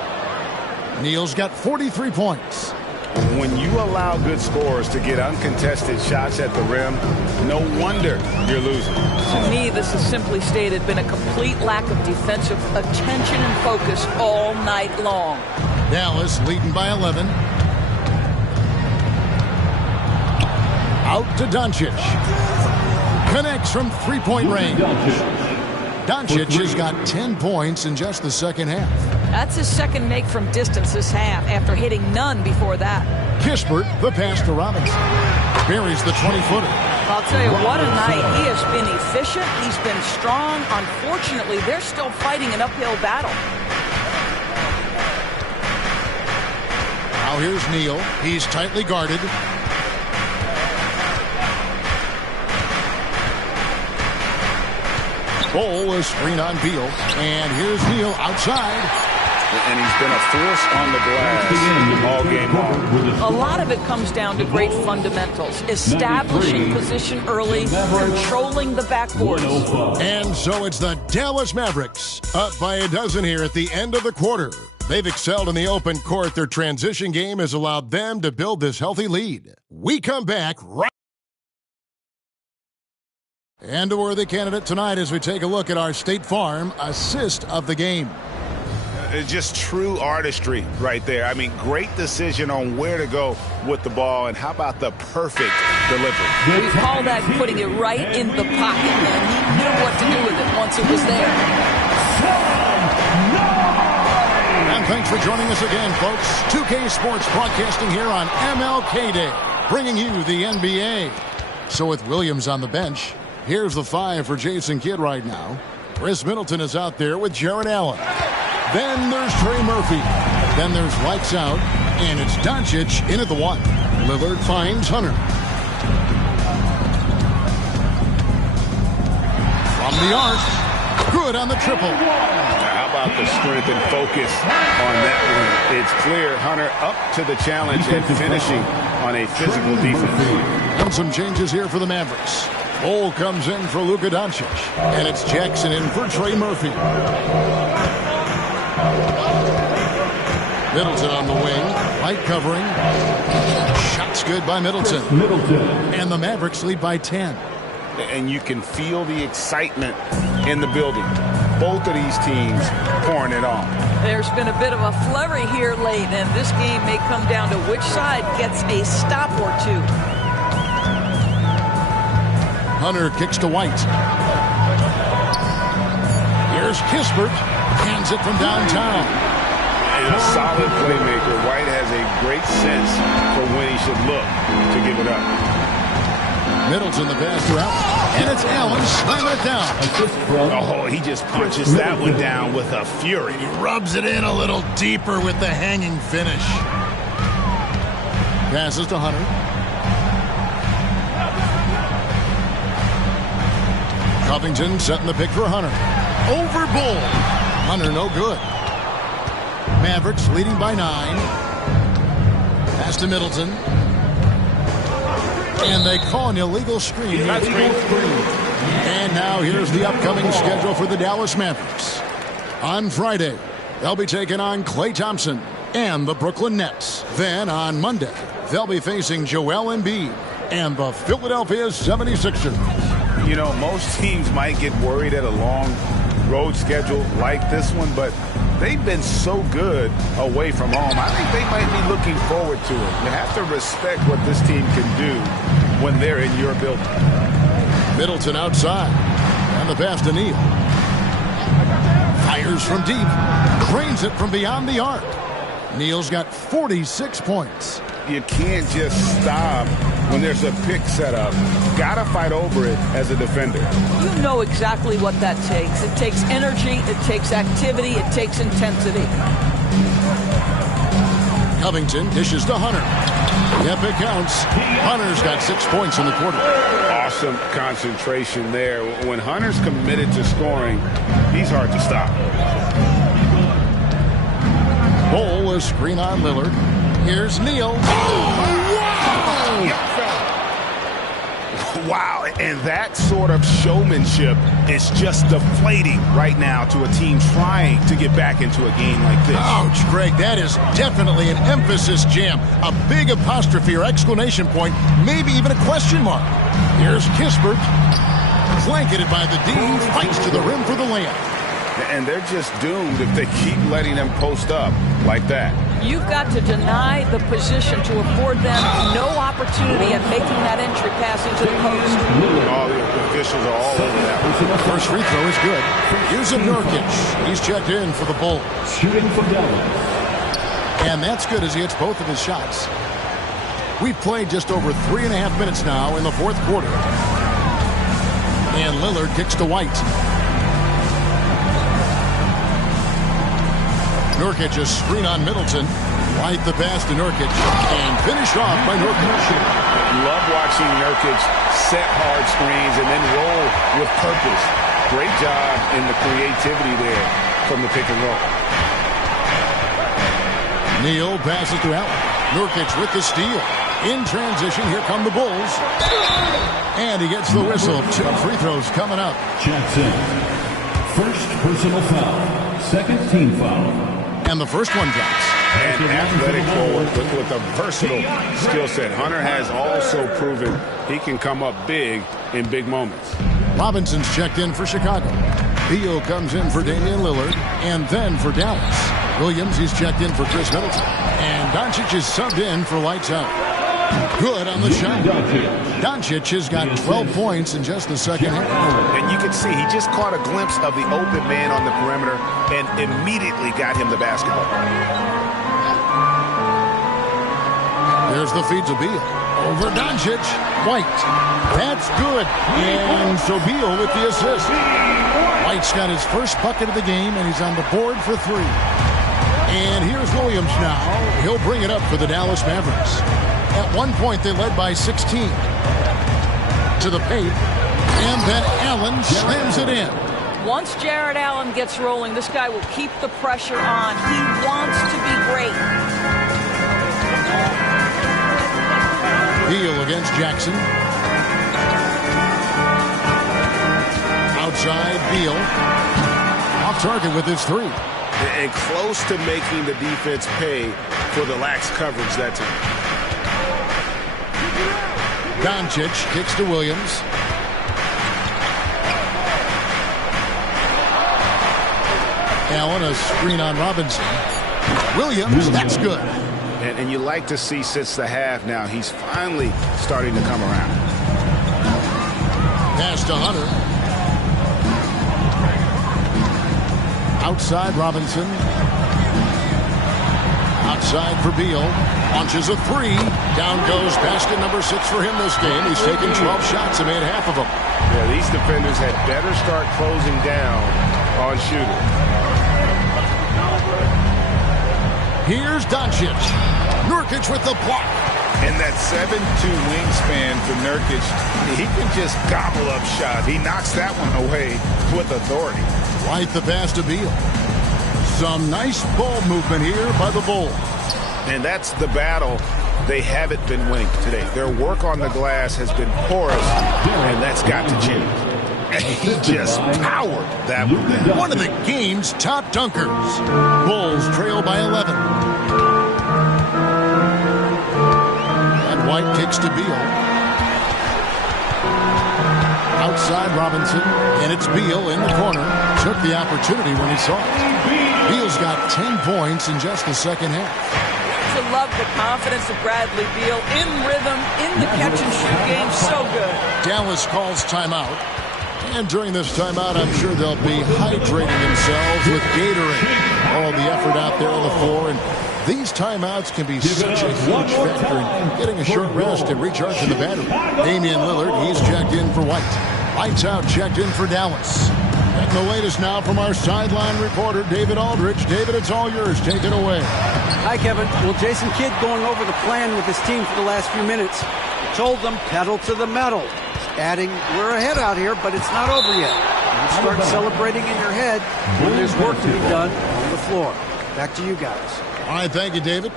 Neal's got 43 points. When you allow good scorers to get uncontested shots at the rim, no wonder you're losing. To me, this has simply stated been a complete lack of defensive attention and focus all night long. Dallas leading by 11. Out to Doncic. Connects from three-point range. Doncic has got 10 points in just the 2nd half. That's his 2nd make from distance this half after hitting none before that. Kispert, the pass to Robinson. Buries the 20-footer. I'll tell you, what a night. He has been efficient. He's been strong. Unfortunately, they're still fighting an uphill battle. Now here's Neal. He's tightly guarded. Bol is screen on Beal. And here's Neal outside. And he's been a force on the glass all game long. A lot of it comes down to great fundamentals. Establishing position early, controlling the backboard. And so it's the Dallas Mavericks up by a dozen here at the end of the quarter. They've excelled in the open court. Their transition game has allowed them to build this healthy lead. We come back right. And a worthy candidate tonight as we take a look at our State Farm assist of the game. It's just true artistry right there. I mean, great decision on where to go with the ball, and how about the perfect delivery? We call that putting it right in the pocket, man. He knew what to do with it once it was there. And thanks for joining us again, folks. 2K Sports broadcasting here on MLK Day. bringing you the NBA. So with Williams on the bench, here's the 5 for Jason Kidd right now. Chris Middleton is out there with Jared Allen. Then there's Trey Murphy. Then there's lights out, and it's Doncic in at the 1. Lillard finds Hunter. From the arc, good on the triple. How about the strength and focus on that one? It's clear Hunter up to the challenge and finishing on a physical defense. And some changes here for the Mavericks. Bol comes in for Luka Doncic, and it's Jackson in for Trey Murphy. Middleton on the wing, light covering. Shots good by Middleton. And the Mavericks lead by 10. And you can feel the excitement in the building. Both of these teams pouring it on. There's been a bit of a flurry here late, and this game may come down to which side gets a stop or two. Hunter kicks to White. Here's Kispert. Hands it from downtown. And a solid playmaker. White has a great sense for when he should look to give it up. Middleton the pass to Allen. And it's Allen slamming it down. Oh, he just punches that one down with a fury. He rubs it in a little deeper with the hanging finish. Passes to Hunter. Covington setting the pick for Hunter. Over Bol. Hunter no good. Mavericks leading by 9. Pass to Middleton. And they call an illegal screen. And now here's the upcoming schedule for the Dallas Mavericks. On Friday, they'll be taking on Klay Thompson and the Brooklyn Nets. Then on Monday, they'll be facing Joel Embiid and the Philadelphia 76ers. You know, most teams might get worried at a long road schedule like this one, but they've been so good away from home. I think they might be looking forward to it. You have to respect what this team can do when they're in your building. Middleton outside. And the pass to Neal. Fires from deep. Cranes it from beyond the arc. Neal's got 46 points. You can't just stop when there's a pick set up. Gotta fight over it as a defender. You know exactly what that takes. It takes energy, it takes activity, it takes intensity. Covington dishes to Hunter. Yep, it counts. Hunter's got 6 points in the quarter. Awesome concentration there. When Hunter's committed to scoring, he's hard to stop. Bol is screen on Lillard. Here's Neal. Oh, wow, and that sort of showmanship is just deflating right now to a team trying to get back into a game like this. Ouch, Greg, that is definitely an emphasis jam. A big apostrophe or exclamation point, maybe even a question mark. Here's Kispert. Blanketed by the D, fights to the rim for the layup. And they're just doomed if they keep letting them post up like that. You've got to deny the position to afford them no opportunity at making that entry pass into the post. All the officials are all over that. First free throw is good. Here's a Nurkic. He's checked in for the Bulls. Shooting for Dallas. And that's good as he hits both of his shots. We've played just over 3.5 minutes now in the fourth quarter. And Lillard kicks to White. Nurkic a screen on Middleton. White the pass to Nurkic. And finish off by Nurkic. Love watching Nurkic set hard screens and then roll with purpose. Great job in the creativity there from the pick and roll. Neal passes to Allen. Nurkic with the steal. In transition, here come the Bulls. And he gets the whistle. 2 free throws coming up. Jackson. First personal foul. Second team foul. And the first one drops. And athletic forward with a versatile skill set. Hunter has also proven he can come up big in big moments. Robinson's checked in for Chicago. Beal comes in for Damian Lillard. And then for Dallas. Williams, he's checked in for Chris Middleton. And Doncic is subbed in for lights out. Good on the shot. Doncic has got 12 points in just the second half. And you can see he just caught a glimpse of the open man on the perimeter and immediately got him the basketball. There's the feed to Beal. Over Doncic. White. That's good. And so Beal with the assist. White's got his first bucket of the game, and he's on the board for 3. And here's Williams now. He'll bring it up for the Dallas Mavericks. At one point, they led by 16. To the paint. And then Allen slams it in. Once Jared Allen gets rolling, this guy will keep the pressure on. He wants to be great. Beal against Jackson. Outside Beal. Off target with his 3. And close to making the defense pay for the lax coverage that time. Doncic kicks to Williams. Allen, a screen on Robinson. Williams, that's good. And you like to see since the half now, he's finally starting to come around. Pass to Hunter. Outside Robinson. Outside for Beal. Launches a 3. Down goes basket number 6 for him this game. He's taken 12 shots and made half of them. Yeah, these defenders had better start closing down on shooting. Here's Doncic. Nurkic with the block. And that 7'2" wingspan for Nurkic, he can just gobble up shots. He knocks that one away with authority. White the pass to Beal. Some nice ball movement here by the Bulls. And that's the battle they haven't been winning today. Their work on the glass has been porous, and that's got to change. He just powered that one down. One of the game's top dunkers. Bulls trail by 11. And White kicks to Beal. Outside Robinson, and it's Beal in the corner. Took the opportunity when he saw it. Beal's got 10 points in just the second half. To love the confidence of Bradley Beal in rhythm, in the catch and shoot game. So good. Dallas calls timeout. And during this timeout, I'm sure they'll be hydrating themselves with Gatorade. All the effort out there on the floor. And these timeouts can be such a huge factor in getting a short rest and recharging the battery. Damian Lillard, he's checked in for White. Lights out, checked in for Dallas. And the latest now from our sideline reporter, David Aldridge. David, it's all yours. Take it away. Hi, Kevin. Well, Jason Kidd going over the plan with his team for the last few minutes. He told them pedal to the metal. Adding, we're ahead out here, but it's not over yet. You start celebrating in your head when there's work to be done on the floor. Back to you guys. All right, thank you, David.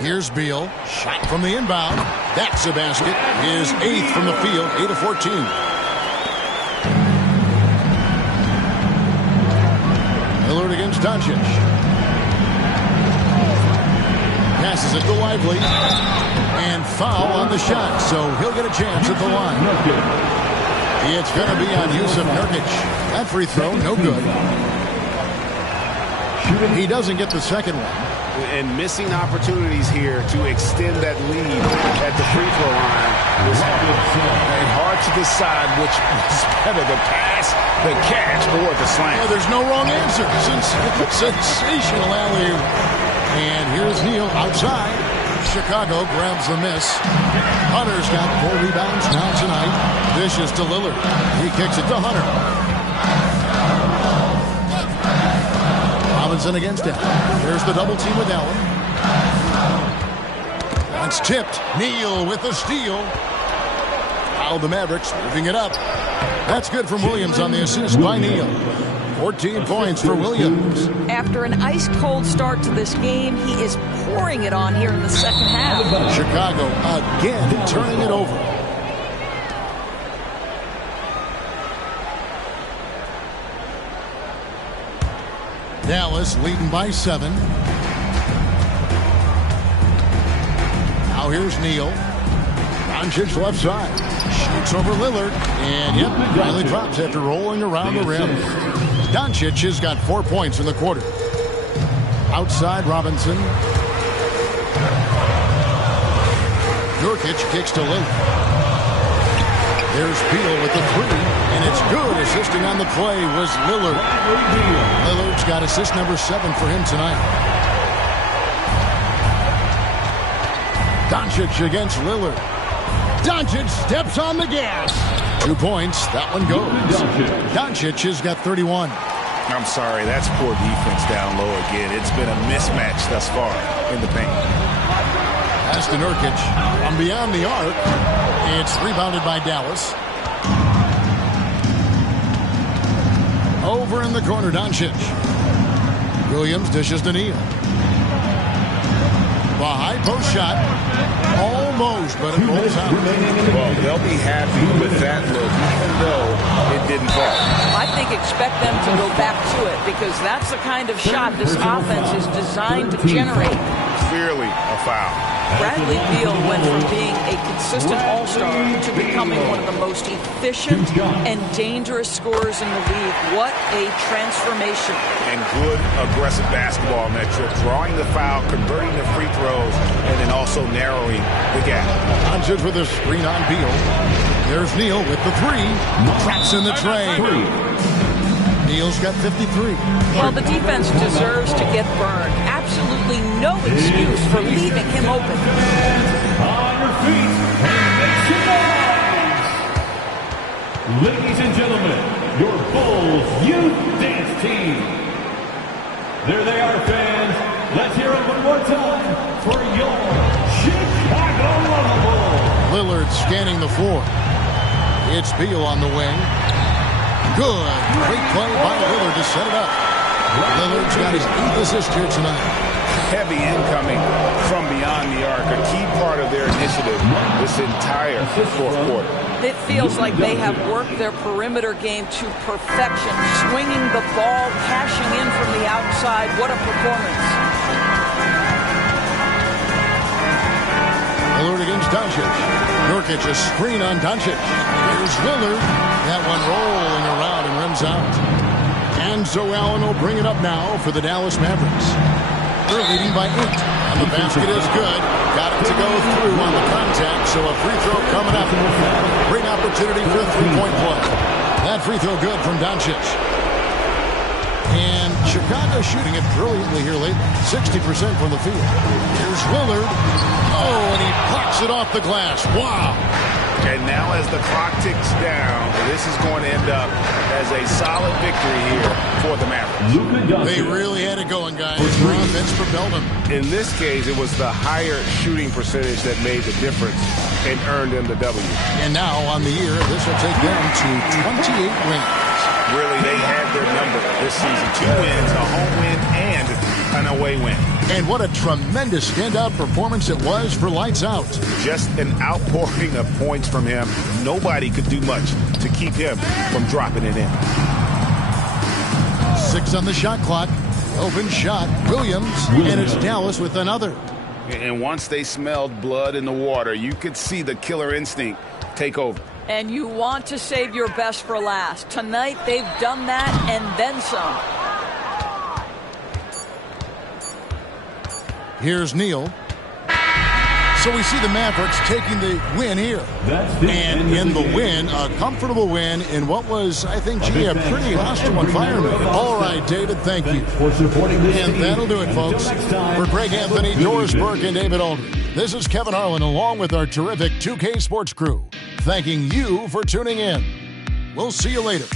Here's Beal. Shot from the inbound. That's a basket. His 8th from the field. 8 of 14. Lillard against Doncic. Passes it to Lively. And foul on the shot. So he'll get a chance at the line. It's going to be on Yusuf Nurkic. That free throw, no good. He doesn't get the second one. And missing opportunities here to extend that lead at the free throw line was hard to decide which was better, the pass, the catch, or the slam. Well, there's no wrong answer. Sensational alley. And here's Neal outside. Chicago grabs the miss. Hunter's got 4 rebounds now tonight. Vicious to Lillard. He kicks it to Hunter. Robinson against Allen. Here's the double team with Allen. That's tipped. Neal with the steal. Now the Mavericks moving it up. That's good from Williams on the assist by Neal. 14 points for Williams. After an ice-cold start to this game, he is pouring it on here in the second half. Chicago again turning it over. Dallas leading by 7. Now here's Neal. Doncic left side. Shoots over Lillard. And yep, finally drops after rolling around the rim. Doncic has got 4 points in the quarter. Outside Robinson. Nurkic kicks to Lillard. There's Beal with the 3, and it's good. Assisting on the play was Lillard. Lillard's got assist number 7 for him tonight. Doncic against Lillard. Doncic steps on the gas. 2 points. That one goes. Doncic has got 31. I'm sorry, that's poor defense down low again. It's been a mismatch thus far in the paint. Pass to Nurkic from beyond the arc. It's rebounded by Dallas. Over in the corner, Doncic. Williams dishes to Neal. The high post shot. Almost, but it rolls out. Well, they'll be happy with that look, even though it didn't fall. I think expect them to go back to it because that's the kind of shot this offense is designed to generate. Clearly a foul. Bradley Beal went from being a consistent all-star to becoming one of the most efficient and dangerous scorers in the league. What a transformation. And good aggressive basketball on that trip. Drawing the foul, converting the free throws, and then also narrowing the gap. Doncic with a screen on Beal. There's Neal with the three. Traps in the tray. Neal's got 53. Well, the defense deserves to get burned. Absolutely no excuse for leaving him open. On your feet and make some noise. Ladies and gentlemen, your Bulls Youth Dance Team. There they are, fans. Let's hear it one more time for your Chicago Bulls. Lillard scanning the floor. It's Beal on the wing. Good. Great play by Lillard to set it up. Lillard's got his 8th assist here tonight. Heavy incoming from beyond the arc, a key part of their initiative this entire fourth quarter. It feels like they have worked their perimeter game to perfection, swinging the ball, cashing in from the outside. What a performance. Lillard against Doncic. Nurkic, a screen on Doncic. Here's Lillard. That one rolling around and rims out. And so Allen will bring it up now for the Dallas Mavericks. They're leading by 8. And the basket is good. Got it to go through on the contact, so a free throw coming up. Great opportunity for a three-point play. That free throw good from Doncic. And Chicago shooting it brilliantly here lately. 60% from the field. Here's Lillard. Oh, and he pops it off the glass. Wow. And now as the clock ticks down, this is going to end up as a solid victory here for the Mavericks. They really had it going, guys. Their offense propelled them. In this case, it was the higher shooting percentage that made the difference and earned them the W. And now on the year, this will take them to 28 wins. Really, they had their number this season. 2 wins, a home win, and an away win. And what a tremendous standout performance it was for Lights Out. Just an outpouring of points from him. Nobody could do much to keep him from dropping it in. 6 on the shot clock. Open shot. Williams. And it's Dallas with another. And once they smelled blood in the water, you could see the killer instinct take over. And you want to save your best for last. Tonight, they've done that and then some. Here's Neal. So we see the Mavericks taking the win here. And in the win, a comfortable win in what was, I think, a pretty hostile environment. All right, David, thank you. And that'll do it, folks. For Greg Anthony, Doris Burke, and David Aldridge, this is Kevin Harlan along with our terrific 2K Sports crew, thanking you for tuning in. We'll see you later.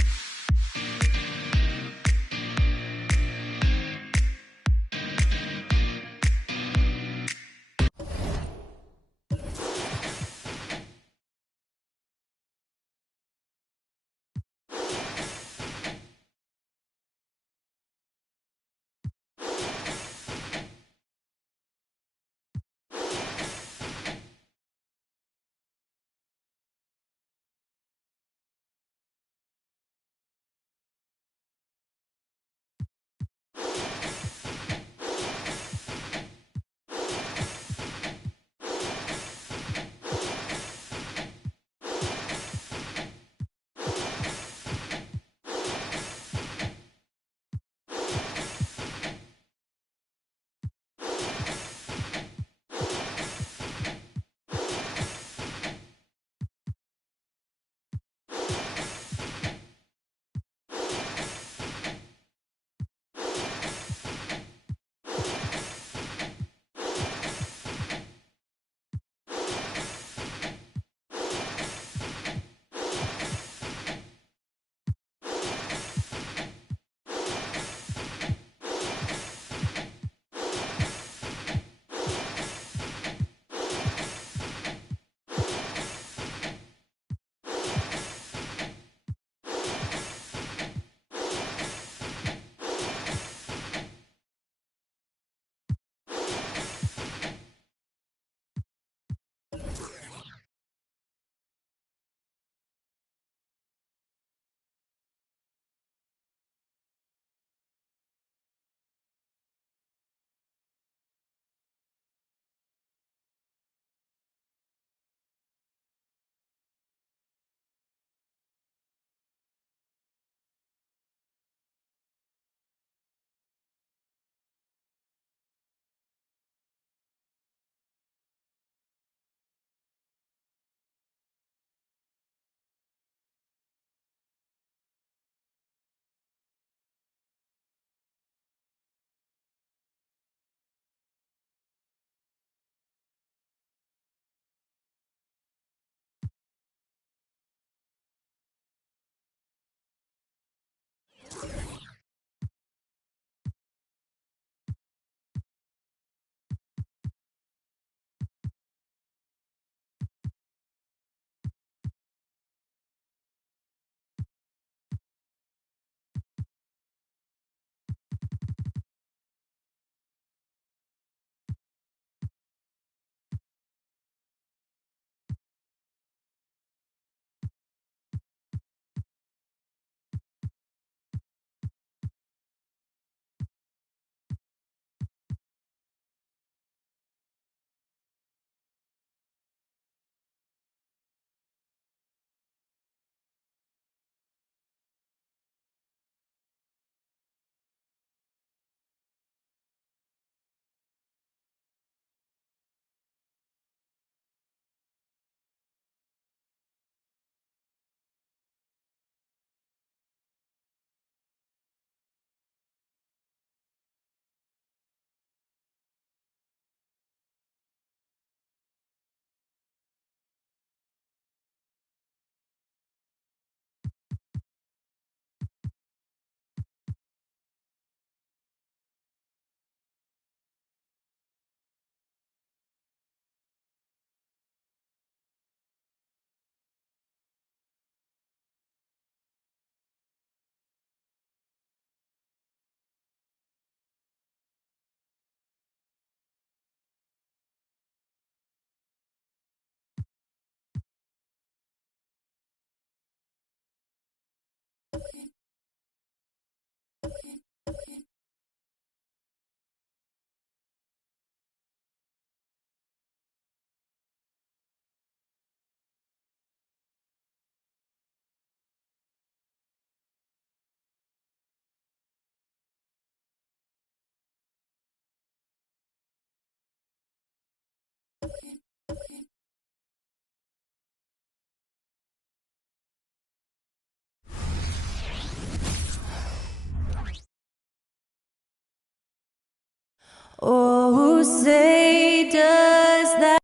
Oh, say does that.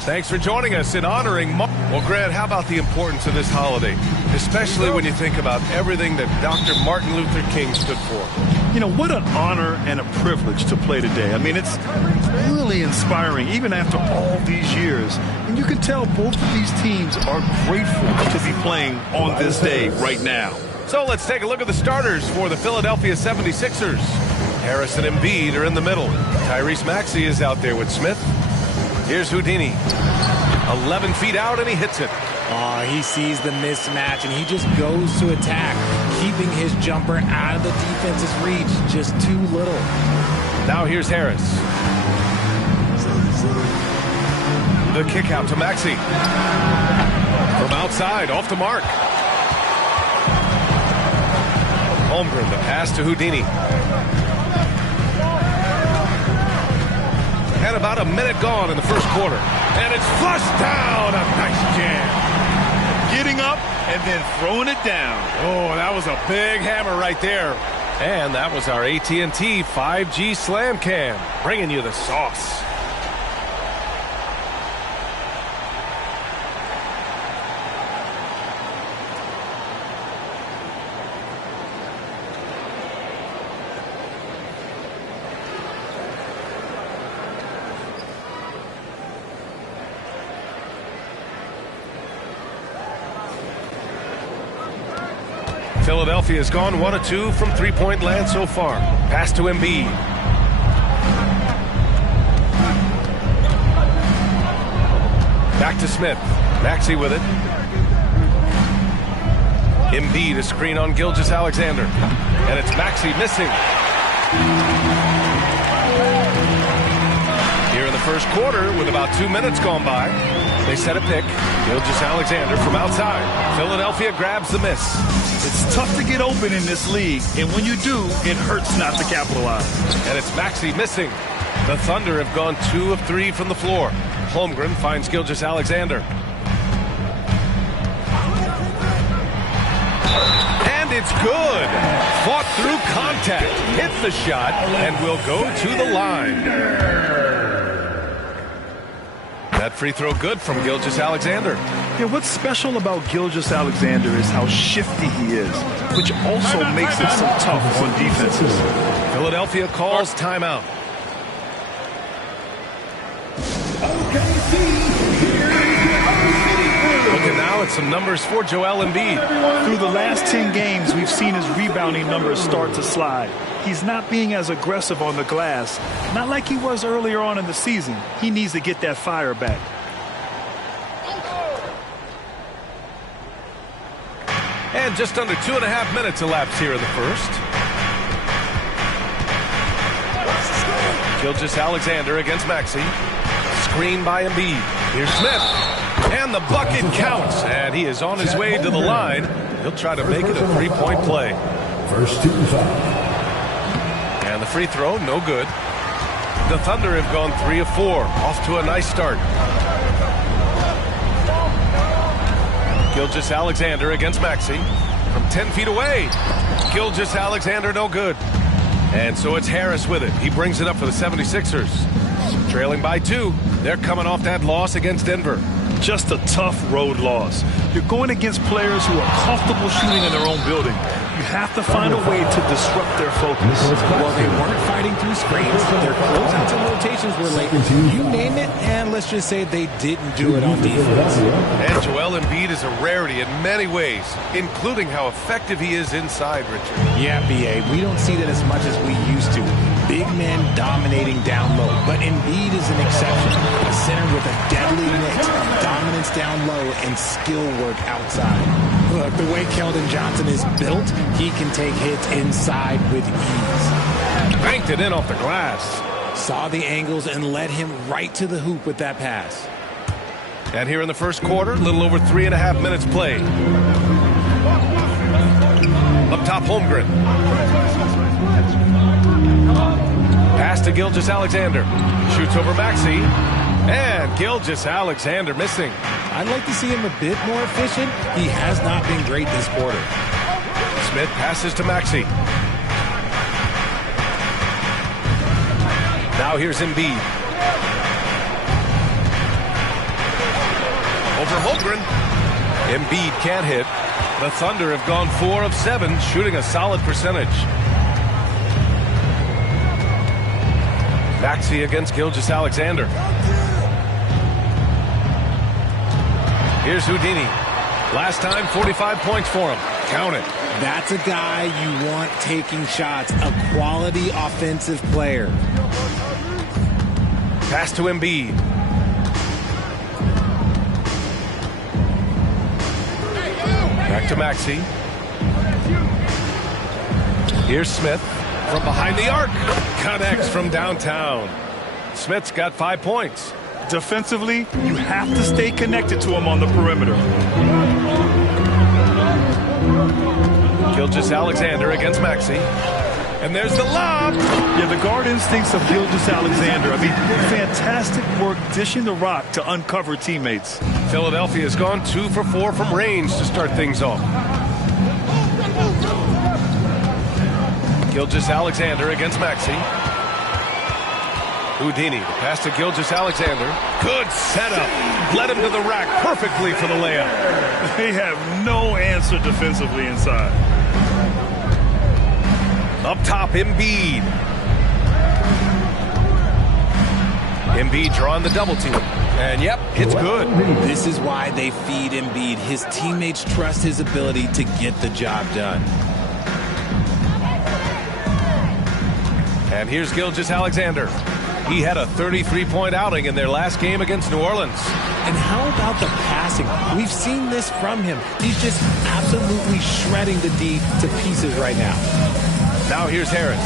Thanks for joining us in honoring Well, Grant, how about the importance of this holiday, especially when you think about everything that Dr. Martin Luther King stood for? You know, what an honor and a privilege to play today. I mean, it's really inspiring, even after all these years. And you can tell both of these teams are grateful to be playing on this day right now. So let's take a look at the starters for the Philadelphia 76ers. Harris and Embiid are in the middle. Tyrese Maxey is out there with Smith. Here's Houdini. 11 feet out, and he hits it. He sees the mismatch, and he just goes to attack, keeping his jumper out of the defense's reach. Just too little. Now here's Harris. The kick out to Maxey. From outside, off the mark. Holmgren, the pass to Houdini. And about a minute gone in the first quarter. And it's flushed down. A nice jam. Getting up and then throwing it down. Oh, that was a big hammer right there. And that was our AT&T 5G Slam Cam, bringing you the sauce. Philadelphia has gone 1 of 2 from three-point land so far. Pass to Embiid. Back to Smith. Maxey with it. Embiid, a screen on Gilgeous-Alexander. And it's Maxey missing. Here in the first quarter, with about 2 minutes gone by, they set a pick. Gilgeous-Alexander from outside. Philadelphia grabs the miss. It's tough to get open in this league, and when you do, it hurts not to capitalize. And it's Maxey missing. The Thunder have gone 2 of 3 from the floor. Holmgren finds Gilgeous-Alexander. And it's good. Fought through contact. Hits the shot and will go to the line. That free throw good from Gilgeous-Alexander. Yeah, what's special about Gilgeous-Alexander is how shifty he is, which also makes it so tough on defenses. Philadelphia calls timeout. Looking now at some numbers for Joel Embiid. Through the last 10 games, we've seen his rebounding numbers start to slide. He's not being as aggressive on the glass, not like he was earlier on in the season. He needs to get that fire back. And just under 2.5 minutes elapsed here in the first. Gilgeous-Alexander against Maxey. Screen by Embiid. Here's Smith. And the bucket counts. And he is on his way to the line. He'll try to make it a three-point play. First 2 foul. And the free throw, no good. The Thunder have gone 3 of 4. Off to a nice start. Gilgeous-Alexander against Maxey. From 10 feet away. Gilgeous-Alexander, no good. And so it's Harris with it. He brings it up for the 76ers. Trailing by 2. They're coming off that loss against Denver. Just a tough road loss. You're going against players who are comfortable shooting in their own building. You have to find a way to disrupt their focus. Well, they weren't fighting through screens. Their closeouts and rotations were late. You name it, and let's just say they didn't do it on defense. And Joel Embiid is a rarity in many ways, including how effective he is inside, Richard. Yeah, B.A., we don't see that as much as we used to. big men dominating down low. But Embiid is an exception. A center with a deadly mix of dominance down low and skill work outside. Look, the way Keldon Johnson is built, he can take hits inside with ease. Banked it in off the glass. Saw the angles and led him right to the hoop with that pass. And here in the first quarter, a little over 3.5 minutes played. Up top, Holmgren. Pass to Gilgeous-Alexander. Shoots over Maxey. And Gilgeous-Alexander missing. I'd like to see him a bit more efficient. He has not been great this quarter. Smith passes to Maxey. Now here's Embiid. Over Holmgren. Embiid can't hit. The Thunder have gone 4 of 7, shooting a solid percentage. Maxey against Gilgeous-Alexander. Here's Houdini. Last time, 45 points for him. Count it. That's a guy you want taking shots. A quality offensive player. Pass to Embiid. Back to Maxey. Here's Smith from behind the arc. Connects from downtown. Smith's got 5 points. Defensively, you have to stay connected to him on the perimeter. Gilgeous-Alexander against Maxey. And there's the lob. Yeah, the guard instincts of Gilgeous-Alexander. I mean, fantastic work dishing the rock to uncover teammates. Philadelphia has gone 2 for 4 from range to start things off. Gilgeous-Alexander against Maxey. Houdini, the pass to Gilgeous-Alexander. Good setup. Led him to the rack perfectly for the layup. They have no answer defensively inside. Up top, Embiid. Embiid drawing the double team. And yep, it's good. This is why they feed Embiid. His teammates trust his ability to get the job done. And here's Gilgeous-Alexander. He had a 33-point outing in their last game against New Orleans. And how about the passing? We've seen this from him. He's just absolutely shredding the D to pieces right now. Now here's Harris.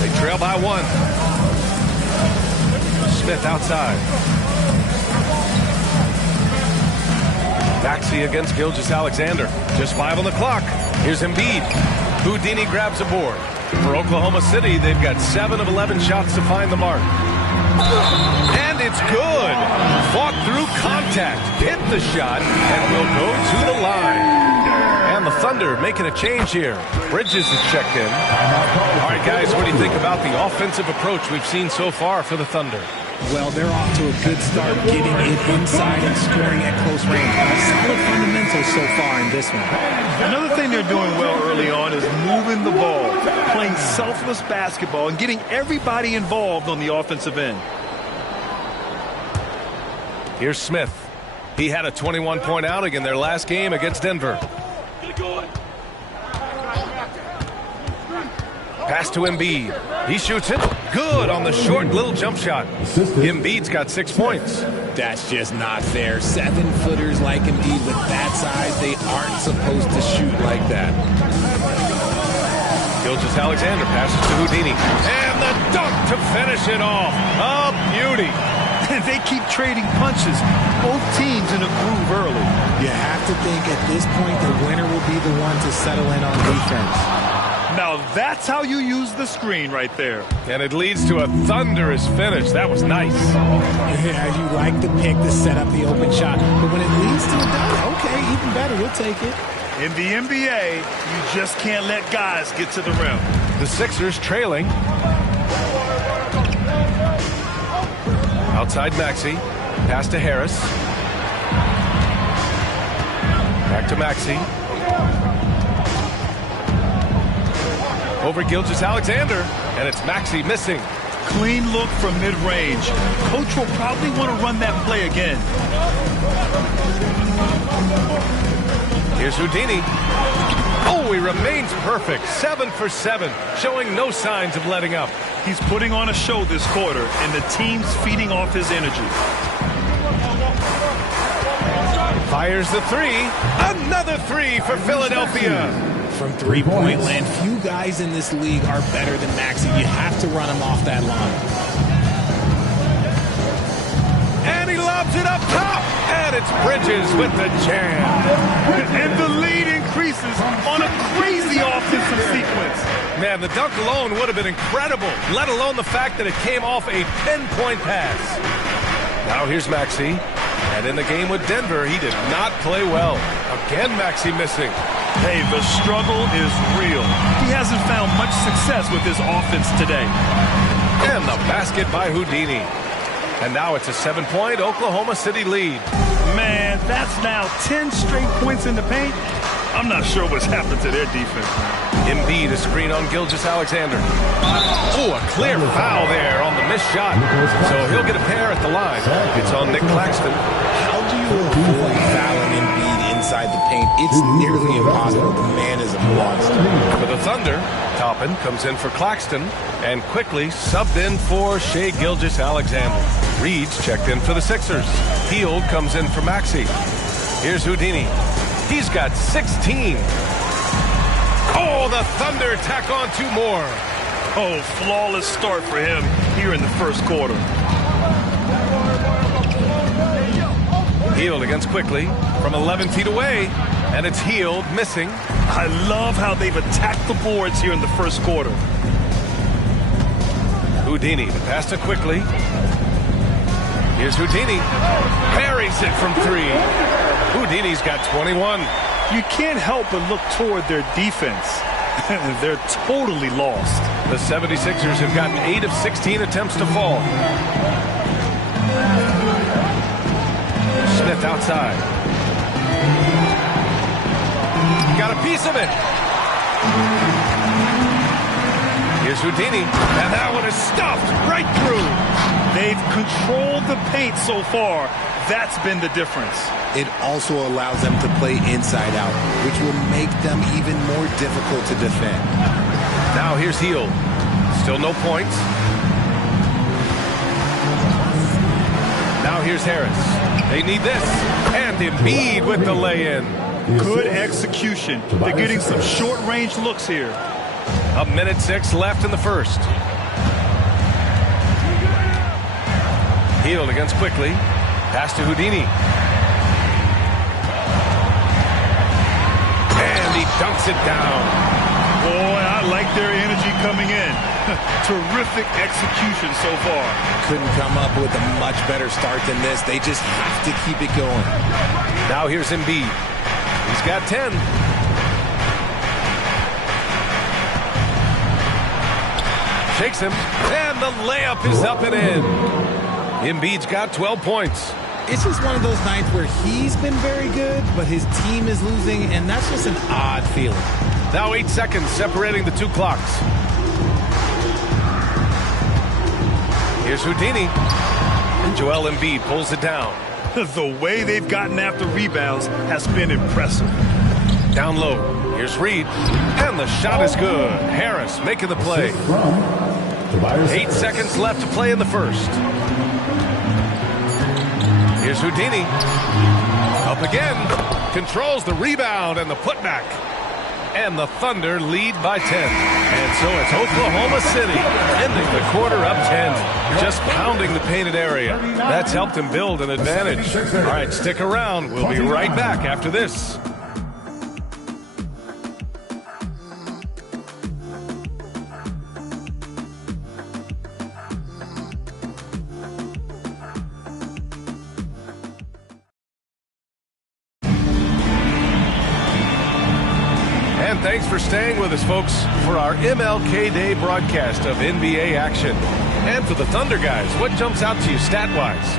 They trail by 1. Smith outside. Maxey against Gilgeous-Alexander. Just 5 on the clock. Here's Embiid. Houdini grabs a board. For Oklahoma City, they've got 7 of 11 shots to find the mark. And it's good. Fought through contact, hit the shot, and will go to the line. And the Thunder making a change here. Bridges is checked in. All right, guys, what do you think about the offensive approach we've seen so far for the Thunder? Well, they're off to a good start getting it inside and scoring at close range. Solid fundamentals so far in this one. Another thing they're doing well early on is moving the ball, playing selfless basketball, and getting everybody involved on the offensive end. Here's Smith. He had a 21-point outing in their last game against Denver. Pass to Embiid. He shoots it. Good on the short little jump shot. Embiid's got 6 points. That's just not fair. 7-footers like Embiid with that size, they aren't supposed to shoot like that. Gilgeous-Alexander passes to Houdini. And the dunk to finish it off. A beauty. They keep trading punches. Both teams in a groove early. You have to think at this point the winner will be the one to settle in on defense. Now that's how you use the screen right there. And it leads to a thunderous finish. That was nice. Yeah, you like the pick to set up the open shot. But when it leads to a dunk, okay, even better, we'll take it. In the NBA, you just can't let guys get to the rim. The Sixers trailing. Outside Maxey. Pass to Harris. Back to Maxey. Over Gilgeous-Alexander, and it's Maxey missing. Clean look from mid-range. Coach will probably want to run that play again. Here's Houdini. Oh, he remains perfect. 7 for 7, showing no signs of letting up. He's putting on a show this quarter, and the team's feeding off his energy. Fires the three. Another three for Philadelphia. From three-point land, few guys in this league are better than Maxey. You have to run him off that line. And he lobs it up top. And it's Bridges with the jam. And the lead increases on a crazy offensive sequence. Man, the dunk alone would have been incredible, let alone the fact that it came off a pinpoint pass. Now here's Maxey. And in the game with Denver, he did not play well. Again, Maxey missing. Hey, the struggle is real. He hasn't found much success with his offense today. And the basket by Houdini. And now it's a 7-point Oklahoma City lead. Man, that's now 10 straight points in the paint. I'm not sure what's happened to their defense. Embiid, a screen on Gilgeous-Alexander. Oh, a clear foul there on the missed shot. So he'll get a pair at the line. It's on Nick Claxton. How do you avoid fouling Embiid inside the paint? It's nearly impossible. The man is a monster. For the Thunder, Toppin comes in for Claxton and quickly subbed in for Shai Gilgeous-Alexander. Reed's checked in for the Sixers. Hield comes in for Maxey. Here's Houdini. He's got 16. Oh, the Thunder tack on 2 more. Oh, flawless start for him here in the first quarter. Hield against Quickly from 11 feet away, and it's Hield missing. I love how they've attacked the boards here in the first quarter. Houdini, the pass to Quickly. Here's Houdini. Parries it from 3. Houdini's got 21. You can't help but look toward their defense. They're totally lost. The 76ers have gotten 8 of 16 attempts to fall. Smith outside. Got a piece of it. Here's Houdini. And that one is stuffed right through. They've controlled the paint so far. That's been the difference. It also allows them to play inside out, which will make them even more difficult to defend. Now here's Hield. Still no points. Now here's Harris. They need this. And Embiid with the lay-in. Good execution. They're getting some short-range looks here. 1:06 left in the first. Hield against Quickly. Pass to Houdini. And he dunks it down. Boy, I like their energy coming in. Terrific execution so far. Couldn't come up with a much better start than this. They just have to keep it going. Now here's Embiid. He's got 10. Shakes him. And the layup is up and in. Embiid's got 12 points. It's just one of those nights where he's been very good, but his team is losing, and that's just an odd feeling. Now 8 seconds separating the 2 clocks. Here's Houdini. And Joel Embiid pulls it down. The way they've gotten after rebounds has been impressive. Down low. Here's Reed. And the shot is good. Harris making the play. 8 seconds left to play in the first. Here's Houdini. Up again. Controls the rebound and the putback. And the Thunder lead by 10. And so it's Oklahoma City ending the quarter up 10. Just pounding the painted area. That's helped him build an advantage. All right, stick around. We'll be right back after this. Thanks for staying with us, folks, for our MLK Day broadcast of NBA action. And for the Thunder guys, what jumps out to you stat-wise?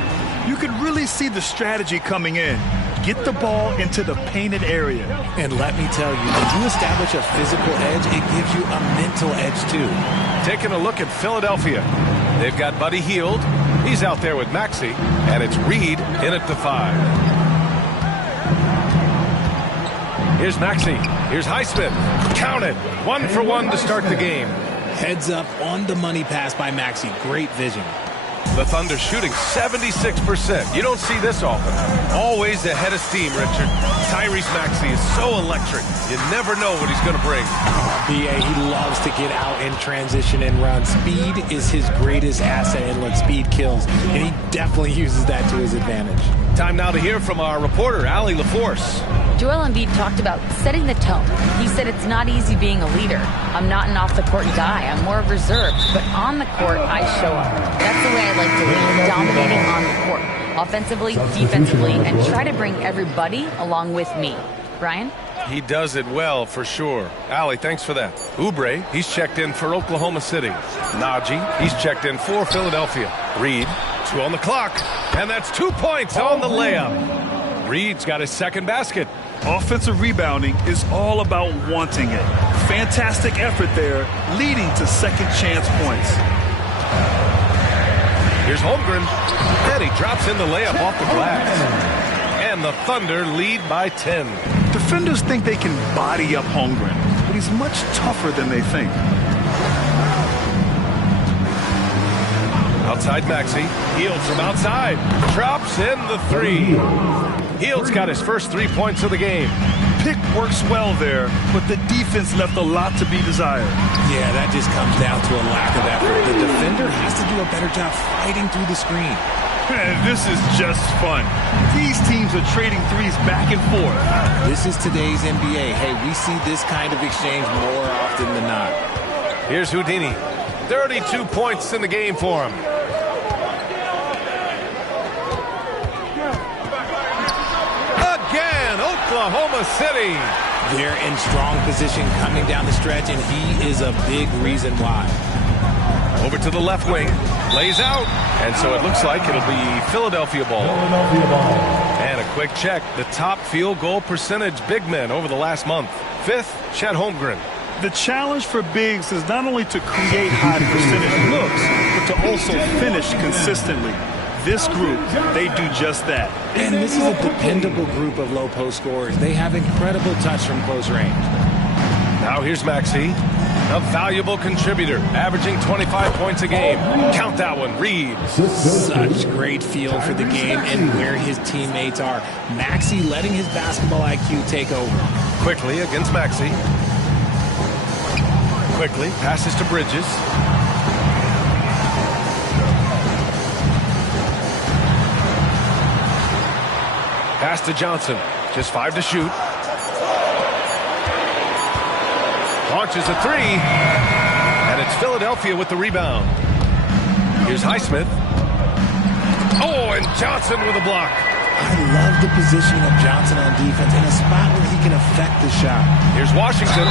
You can really see the strategy coming in. Get the ball into the painted area. And let me tell you, when you establish a physical edge, it gives you a mental edge, too. Taking a look at Philadelphia. They've got Buddy Hield. He's out there with Maxey. And it's Reed in at the 5. Here's Maxey. Here's Highsmith. Count it. 1 for 1 to start the game. Heads up on the money pass by Maxey. Great vision. The Thunder shooting 76%. You don't see this often. Always ahead of steam, Richard. Tyrese Maxey is so electric. You never know what he's going to bring. B.A., he loves to get out in transition and run. Speed is his greatest asset, and look, speed kills. And he definitely uses that to his advantage. Time now to hear from our reporter, Allie LaForce. Joel Embiid talked about setting the tone. He said it's not easy being a leader. I'm not an off-the-court guy. I'm more reserved. But on the court, I show up. That's the way I like to lead, dominating on the court. Offensively, defensively, and try to bring everybody along with me. Brian? He does it well, for sure. Allie, thanks for that. Oubre, he's checked in for Oklahoma City. Najee, he's checked in for Philadelphia. Reed, 2 on the clock. And that's 2 points on the layup. Reed's got his second basket. Offensive rebounding is all about wanting it. Fantastic effort there, leading to second chance points. Here's Holmgren. And he drops in the layup off the glass. And the Thunder lead by 10. Defenders think they can body up Holmgren, but he's much tougher than they think. Outside Maxey. Hield from outside. Drops in the 3. Hield's got his first 3 points of the game. Pick works well there, but the defense left a lot to be desired. Yeah, that just comes down to a lack of effort. The defender has to do a better job fighting through the screen. Man, this is just fun. These teams are trading threes back and forth. This is today's NBA. Hey, we see this kind of exchange more often than not. Here's Houdini. 32 points in the game for him. Again, Oklahoma City. They're in strong position coming down the stretch, and he is a big reason why. Over to the left wing. Lays out. And so it looks like it'll be Philadelphia ball. And a quick check. The top field goal percentage big men over the last month. 5th, Chet Holmgren. The challenge for bigs is not only to create high percentage looks, but to also finish consistently. This group, they do just that. And this is a dependable group of low post scorers. They have incredible touch from close range. Now here's Maxey, a valuable contributor, averaging 25 points a game. Count that one, Reed. Such great feel for the game and where his teammates are. Maxey letting his basketball IQ take over. Quickly against Maxey. Quickly passes to Bridges. Pass to Johnson. Just 5 to shoot. Launches a 3. And it's Philadelphia with the rebound. Here's Highsmith. Oh, and Johnson with a block. I love the positioning of Johnson on defense in a spot where he can affect the shot. Here's Washington.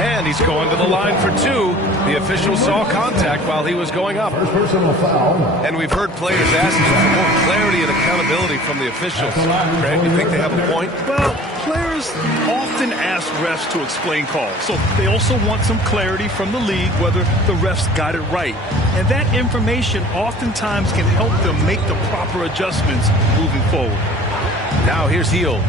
And he's going to the line for 2. The official saw contact while he was going up. First personal foul. And we've heard players asking for more clarity and accountability from the officials. Greg, you think they have a point? Well, players often ask refs to explain calls. So they also want some clarity from the league whether the refs got it right. And that information oftentimes can help them make the proper adjustments moving forward. Now here's Hield.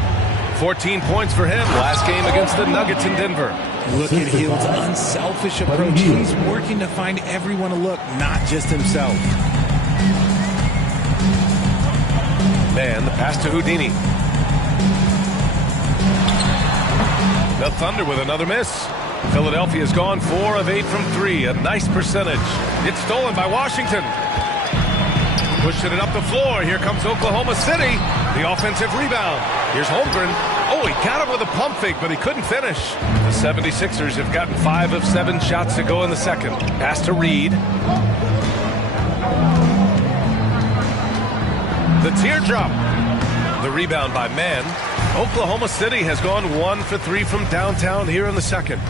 14 points for him last game against the Nuggets in Denver. Look at Hield's unselfish approach. He's working to find everyone a look, not just himself. Man, the pass to Houdini. The Thunder with another miss. Philadelphia's gone 4 of 8 from 3. A nice percentage. It's stolen by Washington. Pushing it up the floor. Here comes Oklahoma City. The offensive rebound. Here's Holmgren. Oh, he got him with a pump fake, but he couldn't finish. The 76ers have gotten 5 of 7 shots to go in the second. Pass to Reed. The teardrop. The rebound by Mann. Oklahoma City has gone 1 for 3 from downtown here in the second.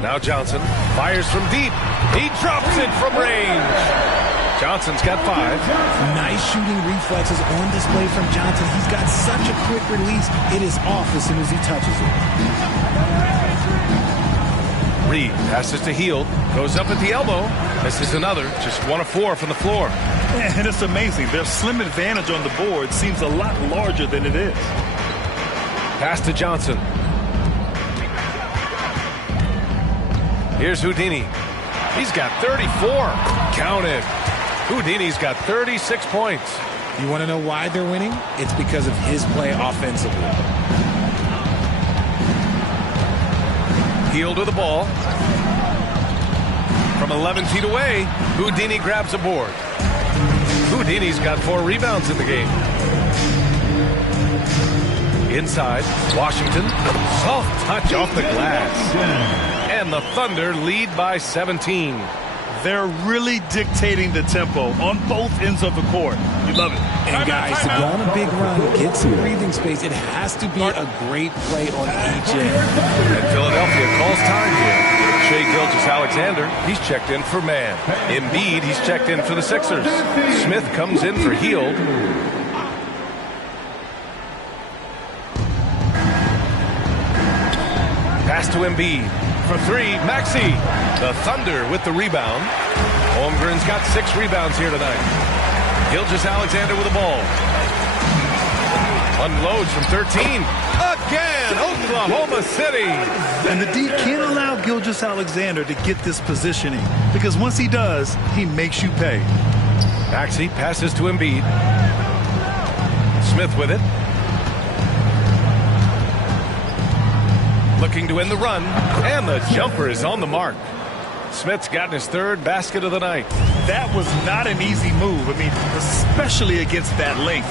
Now Johnson fires from deep. He drops it from range. Johnson's got 5. Nice shooting reflexes on display from Johnson. He's got such a quick release. It is off as soon as he touches it. Reed passes to Hield. Goes up at the elbow. This is another. Just 1 of 4 from the floor. And it's amazing. Their slim advantage on the board seems a lot larger than it is. Pass to Johnson. Here's Houdini. He's got 34. Count it. Houdini's got 36 points. You want to know why they're winning? It's because of his play offensively. Hield with the ball. From 11 feet away, Houdini grabs a board. Houdini's got 4 rebounds in the game. Inside, Washington. Soft touch off the glass. And the Thunder lead by 17. They're really dictating the tempo on both ends of the court. You love it. And guys, to go on a big run, get some breathing space, it has to be a great play on each end. And Philadelphia calls time here. Shai Gilgeous-Alexander, he's checked in for man. Embiid, he's checked in for the Sixers. Smith comes in for Hield. Pass to Embiid. For 3, Maxey. The Thunder with the rebound. Holmgren's got 6 rebounds here tonight. Gilgeous-Alexander with the ball. Unloads from 13. Again, Oklahoma City. And the D can't allow Gilgeous-Alexander to get this positioning, because once he does, he makes you pay. Maxey passes to Embiid. Smith with it. Looking to win the run, and the jumper is on the mark. Smith's gotten his 3rd basket of the night. That was not an easy move. I mean, especially against that length.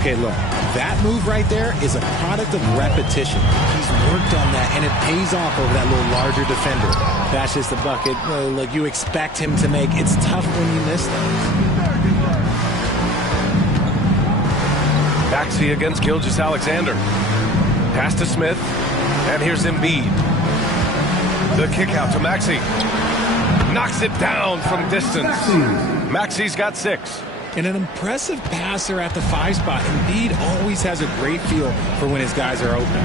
Okay, look, that move right there is a product of repetition. He's worked on that, and it pays off over that little larger defender. That's just the bucket like you expect him to make. It's tough when you miss that. Maxey against Gilgeous-Alexander. Pass to Smith. And here's Embiid. The kick out to Maxey. Knocks it down from distance. Maxey's got 6. And an impressive passer at the 5 spot. Embiid always has a great feel for when his guys are open.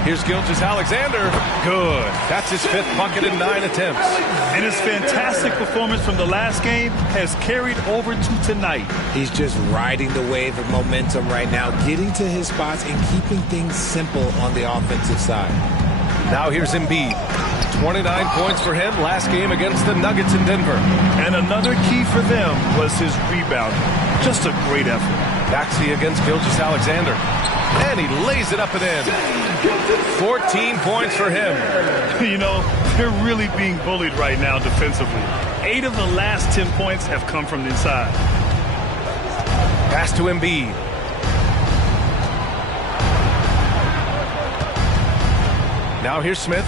Here's Gilgeous-Alexander. Good. That's his 5th bucket in 9 attempts. And his fantastic performance from the last game has carried over to tonight. He's just riding the wave of momentum right now, getting to his spots and keeping things simple on the offensive side. Now here's Embiid. 29 points for him last game against the Nuggets in Denver. And another key for them was his rebound. Just a great effort. Maxey against Gilgeous-Alexander. And he lays it up and in. 14 points for him. You know, they're really being bullied right now defensively. 8 of the last 10 points have come from the inside. Pass to Embiid. Now here's Smith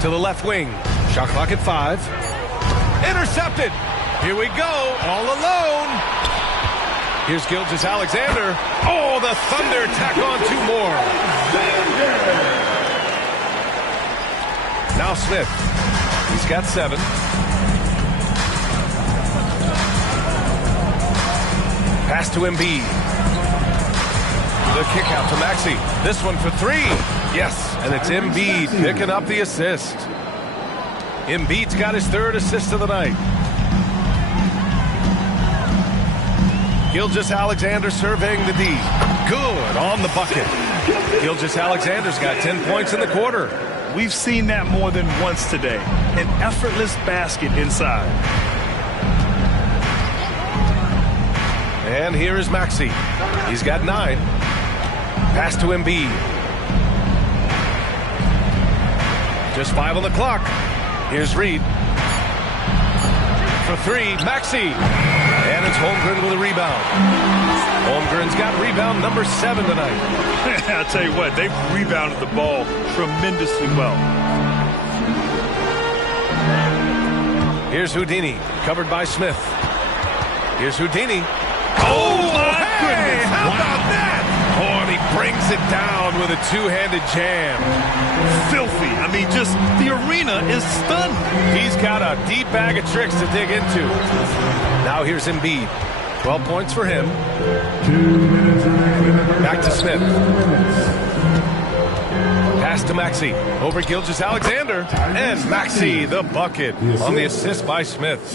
to the left wing. Shot clock at 5. Intercepted. Here we go, all alone. Here's Gilgeous-Alexander. Oh, the Thunder tack on 2 more. Now Smith. He's got 7. Pass to Embiid. The kick out to Maxey. This one for 3. Yes, and it's Embiid picking up the assist. Embiid's got his 3rd assist of the night. Gilgeous-Alexander surveying the D. Good on the bucket. Gilgeous-Alexander's got 10 points in the quarter. We've seen that more than once today. An effortless basket inside. And here is Maxey. He's got 9. Pass to Embiid. Just 5 on the clock. Here's Reed. For 3, Maxey. And it's Holmgren with a rebound. Holmgren's got rebound number 7 tonight. I'll tell you what, they've rebounded the ball tremendously well. Here's Houdini, covered by Smith. Here's Houdini. Oh, my goodness. How about that? Oh, and he brings it down with a 2-handed jam. Filthy. I mean, just the arena is stunned. He's got a deep bag of tricks to dig into. Now here's Embiid. 12 points for him. Back to Smith. Pass to Maxey. Over Gilgeous-Alexander. And Maxey, the bucket, on the assist by Smith.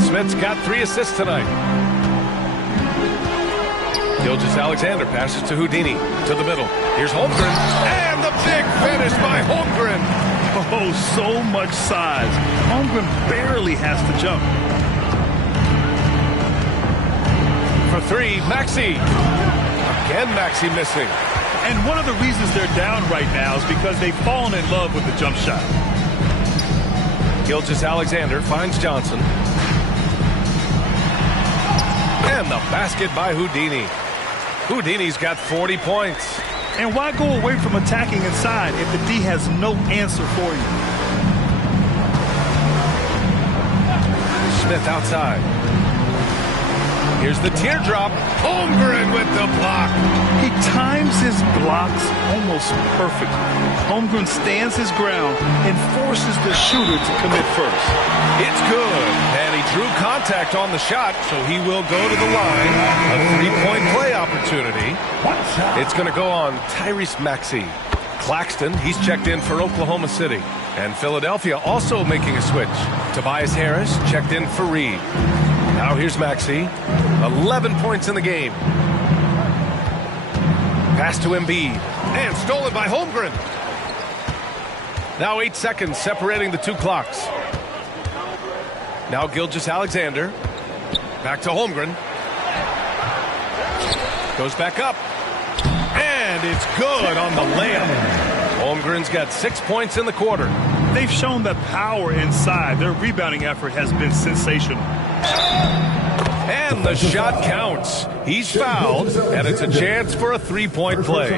Smith's got 3 assists tonight. Gilgeous-Alexander passes to Houdini. To the middle. Here's Holmgren. And the big finish by Holmgren. Oh, so much size. Holmgren barely has to jump. For three, Maxey. Again, Maxey missing. And one of the reasons they're down right now is because they've fallen in love with the jump shot. Gilgeous-Alexander finds Johnson. And the basket by Houdini. Houdini's got 40 points. And why go away from attacking inside if the D has no answer for you? Smith outside. Here's the teardrop. Holmgren with the block. He times his blocks almost perfectly. Holmgren stands his ground and forces the shooter to commit first. It's good. And he drew contact on the shot, so he will go to the line. A three-point play opportunity. It's going to go on Tyrese Maxey. Claxton, he's checked in for Oklahoma City. And Philadelphia also making a switch. Tobias Harris checked in for Reed. Now here's Maxey. 11 points in the game. Pass to Embiid. And stolen by Holmgren. Now 8 seconds separating the two clocks. Now Gilgeous-Alexander. Back to Holmgren. Goes back up. And it's good on the layup. Holmgren's got 6 points in the quarter. They've shown that power inside. Their rebounding effort has been sensational. And the shot counts. He's fouled, and it's a chance for a three-point play.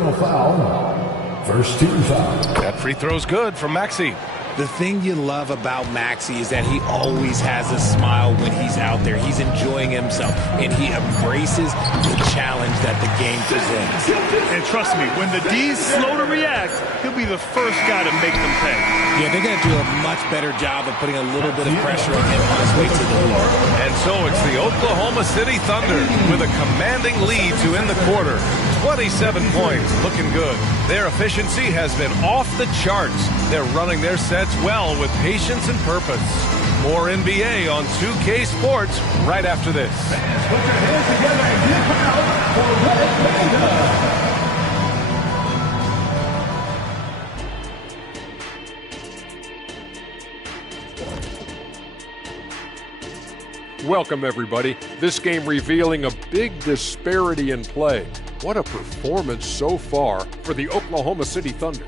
First team foul. That free throw's good from Maxey. The thing you love about Maxey is that he always has a smile when he's out there. He's enjoying himself, and he embraces the challenge that the game presents. And trust me, when the D's slow to react, he'll be the first guy to make them pay. Yeah, they're going to do a much better job of putting a little bit of pressure on him on his way to the hoop. And so it's the Oklahoma City Thunder with a commanding lead to end the quarter. 27 points, looking good. Their efficiency has been off the charts. They're running their sets well with patience and purpose. More NBA on 2K Sports right after this. Put your hands together and give it out for Red Panda. Welcome, everybody. This game revealing a big disparity in play. What a performance so far for the Oklahoma City Thunder.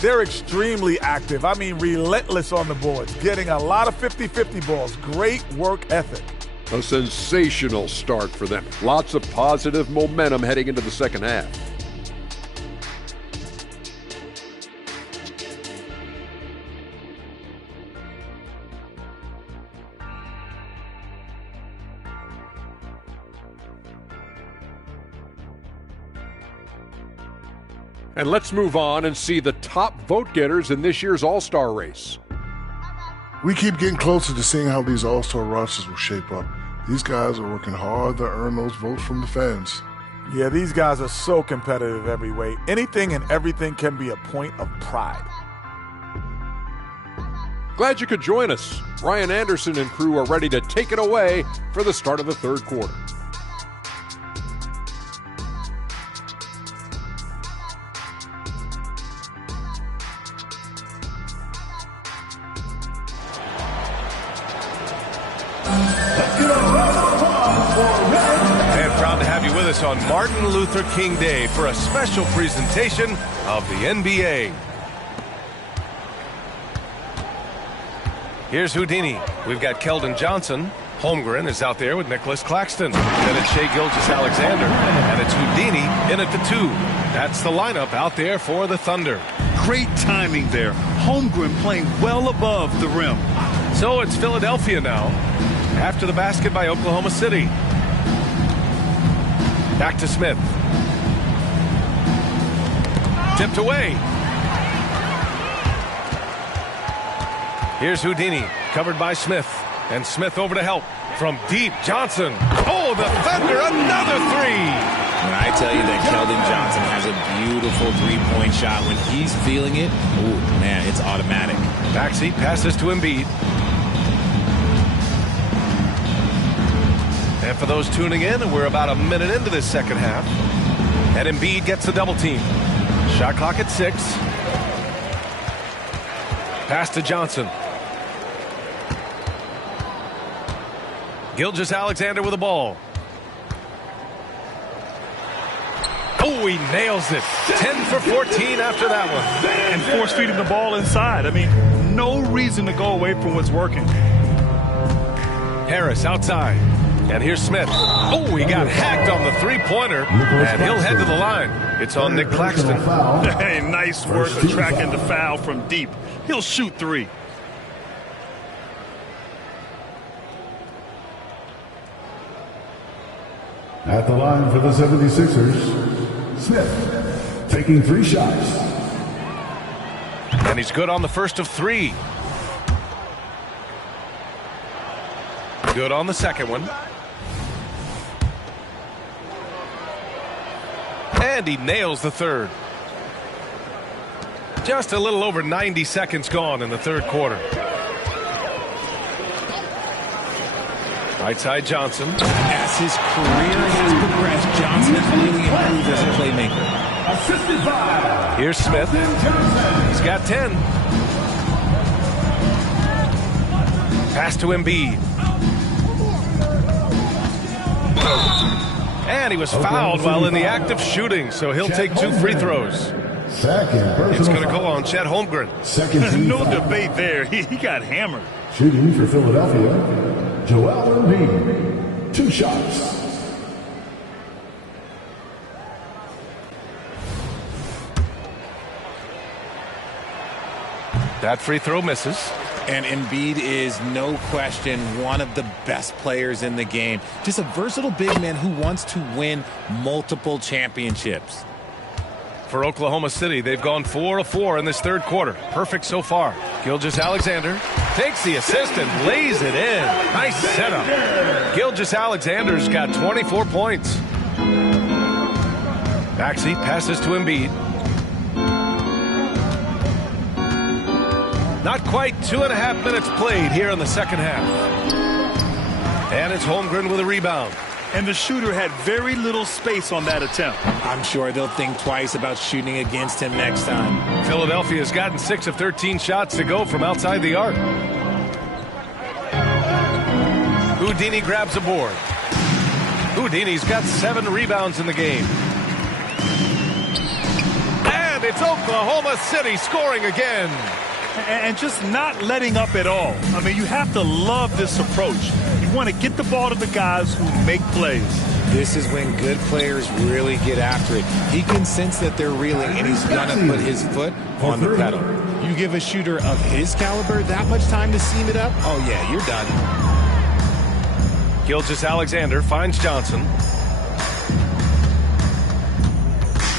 They're extremely active. I mean, relentless on the boards, getting a lot of 50-50 balls. Great work ethic. A sensational start for them. Lots of positive momentum heading into the second half. And let's move on and see the top vote getters in this year's All-Star race. We keep getting closer to seeing how these All-Star rosters will shape up. These guys are working hard to earn those votes from the fans. Yeah, these guys are so competitive every way. Anything and everything can be a point of pride. Glad you could join us. Ryan Anderson and crew are ready to take it away for the start of the third quarter. And proud to have you with us on Martin Luther King Day for a special presentation of the NBA. Here's Houdini. We've got Keldon Johnson. Holmgren is out there with Nicholas Claxton. Then it's Shai Gilgeous-Alexander. And it's Houdini in at the 2. That's the lineup out there for the Thunder. Great timing there. Holmgren playing well above the rim. So it's Philadelphia now. After the basket by Oklahoma City. Back to Smith. Tipped away. Here's Houdini, covered by Smith. And Smith over to help. From deep, Johnson. Oh, the Thunder, another three. When I tell you that Keldon Johnson has a beautiful three-point shot, when he's feeling it, ooh, man, it's automatic. Maxey passes to Embiid. And for those tuning in. We're about a minute into this second half. And Embiid gets the double team. Shot clock at 6. Pass to Johnson. Gilgeous-Alexander with the ball. Oh, he nails it. 10 for 14 after that one. And force feeding the ball inside. I mean, no reason to go away from what's working. Harris outside. And here's Smith. Oh, he got hacked on the three-pointer. And he'll head to the line. It's on Nick Claxton. Hey, nice work attracting the foul from deep. He'll shoot 3. At the line for the 76ers, Smith taking 3 shots. And he's good on the first of 3. Good on the second one. And he nails the third. Just a little over 90 seconds gone in the third quarter. Right side Johnson. As his career has progressed, Johnson has really improved as a playmaker. Assisted by Here's Smith. He's got 10. Pass to Embiid. And he was fouled while in the act of shooting, so he'll take 2 free throws. It's going to go on Chet Holmgren. No debate there. He got hammered. Shooting for Philadelphia, Joel Embiid, 2 shots. That free throw misses. And Embiid is, no question, one of the best players in the game. Just a versatile big man who wants to win multiple championships. For Oklahoma City, they've gone 4 of 4 in this third quarter. Perfect so far. Gilgeous-Alexander takes the assist and lays it in. Nice setup. Gilgeous-Alexander's got 24 points. Maxey passes to Embiid. Not quite 2.5 minutes played here in the second half. And it's Holmgren with a rebound. And the shooter had very little space on that attempt. I'm sure they'll think twice about shooting against him next time. Philadelphia's gotten 6 of 13 shots to go from outside the arc. Houdini grabs a board. Houdini's got 7 rebounds in the game. And it's Oklahoma City scoring again. And just not letting up at all. I mean, you have to love this approach. You want to get the ball to the guys who make plays. This is when good players really get after it. He can sense that they're reeling, and he's going to put his foot on the pedal. You give a shooter of his caliber that much time to seam it up, oh, yeah, you're done. Gilgeous-Alexander finds Johnson.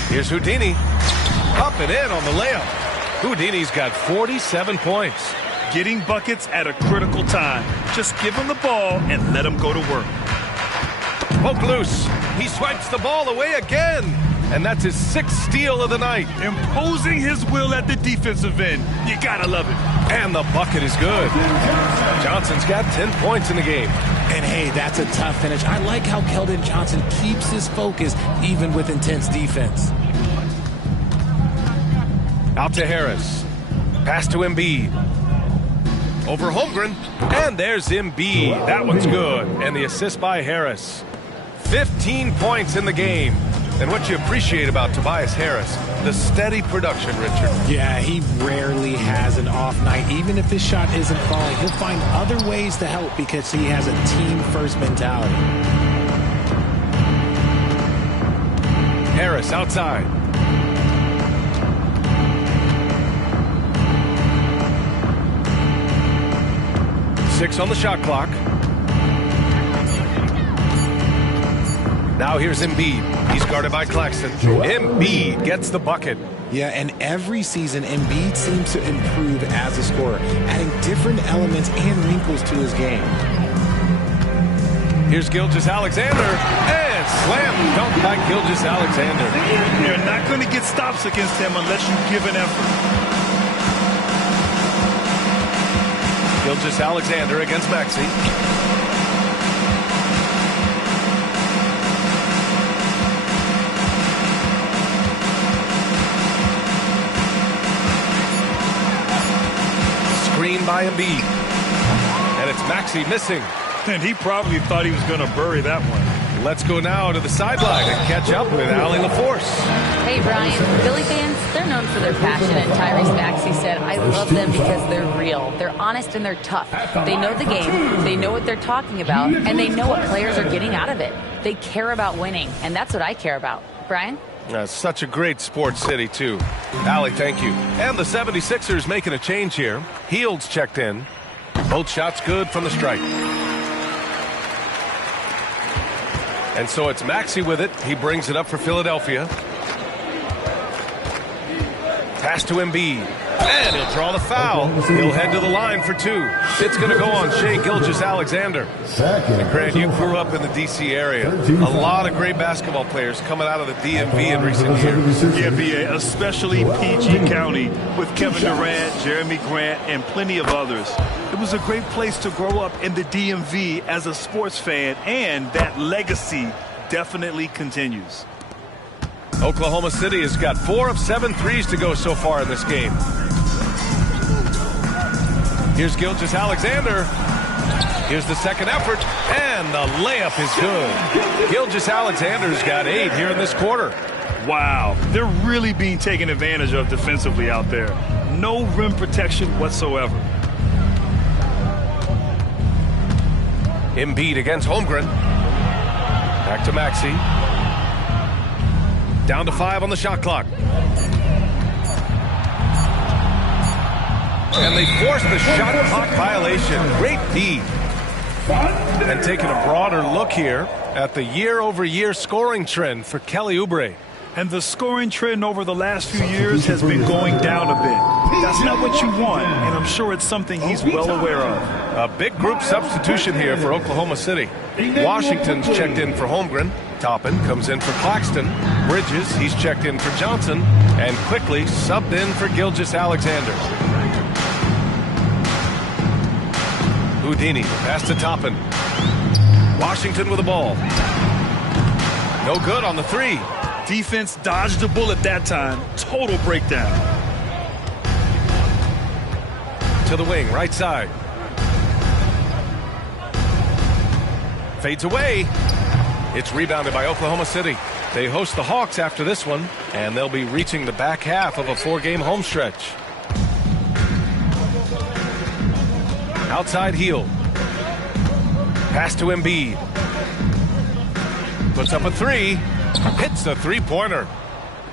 Here's Houdini. Up and in on the layup. Houdini's got 47 points. Getting buckets at a critical time. Just give him the ball and let him go to work. Poke loose. He swipes the ball away again. And that's his 6th steal of the night. Imposing his will at the defensive end. You gotta love it. And the bucket is good. Johnson's got 10 points in the game. And hey, that's a tough finish. I like how Keldon Johnson keeps his focus even with intense defense. Out to Harris. Pass to Embiid. Over Holmgren. And there's Embiid. That one's good. And the assist by Harris. 15 points in the game. And what you appreciate about Tobias Harris, the steady production, Richard. Yeah, he rarely has an off night. Even if his shot isn't falling, he'll find other ways to help because he has a team-first mentality. Harris outside. Six on the shot clock. Now here's Embiid. He's guarded by Claxton. Embiid gets the bucket. Yeah, and every season, Embiid seems to improve as a scorer, adding different elements and wrinkles to his game. Here's Gilgeous-Alexander. And slam dunk by Gilgeous-Alexander. You're not going to get stops against him unless you give an effort. Gilgeous-Alexander against Maxey. screen by Embiid. And it's Maxey missing. And he probably thought he was going to bury that one. Let's go now to the sideline and catch up with Allie LaForce. Hey, Brian. Philly fans, they're known for their passion, and Tyrese Maxey said, I love them because they're real. They're honest and they're tough. They know the game, they know what they're talking about, and they know what players are getting out of it. They care about winning, and that's what I care about. Brian? Such a great sports city, too. Allie, thank you. And the 76ers making a change here. Hield's checked in. Both shots good from the strike. And so it's Maxey with it. He brings it up for Philadelphia. Pass to Embiid. And he'll draw the foul. He'll head to the line for two. It's going to go on Shai Gilgeous-Alexander. And Grant, you grew up in the D.C. area. A lot of great basketball players coming out of the DMV in recent years. Yeah, BA, especially PG County with Kevin Durant, Jeremy Grant, and plenty of others. It was a great place to grow up in the DMV as a sports fan, and that legacy definitely continues. Oklahoma City has got 4 of 7 threes to go so far in this game. Here's Gilgeous-Alexander. Here's the second effort, and the layup is good. Gilgeous-Alexander's got 8 here in this quarter. Wow, they're really being taken advantage of defensively out there. No rim protection whatsoever. Embiid against Holmgren. Back to Maxey. Down to 5 on the shot clock. And they force the shot clock violation. Great D. And taking a broader look here at the year-over-year scoring trend for Kelly Oubre. And the scoring trend over the last few years has been going down a bit. That's not what you want, and I'm sure it's something he's well aware of. A big group substitution here for Oklahoma City. Washington's checked in for Holmgren. Toppin comes in for Claxton. Bridges, he's checked in for Johnson. And quickly subbed in for Gilgeous-Alexander. Houdini, pass to Toppin. Washington with the ball. No good on the 3. Defense dodged the bullet that time. Total breakdown. To the wing, right side. Fades away. It's rebounded by Oklahoma City. They host the Hawks after this one, and they'll be reaching the back half of a 4-game home stretch. Outside Hield. Pass to Embiid. Puts up a 3. Hits the 3-pointer.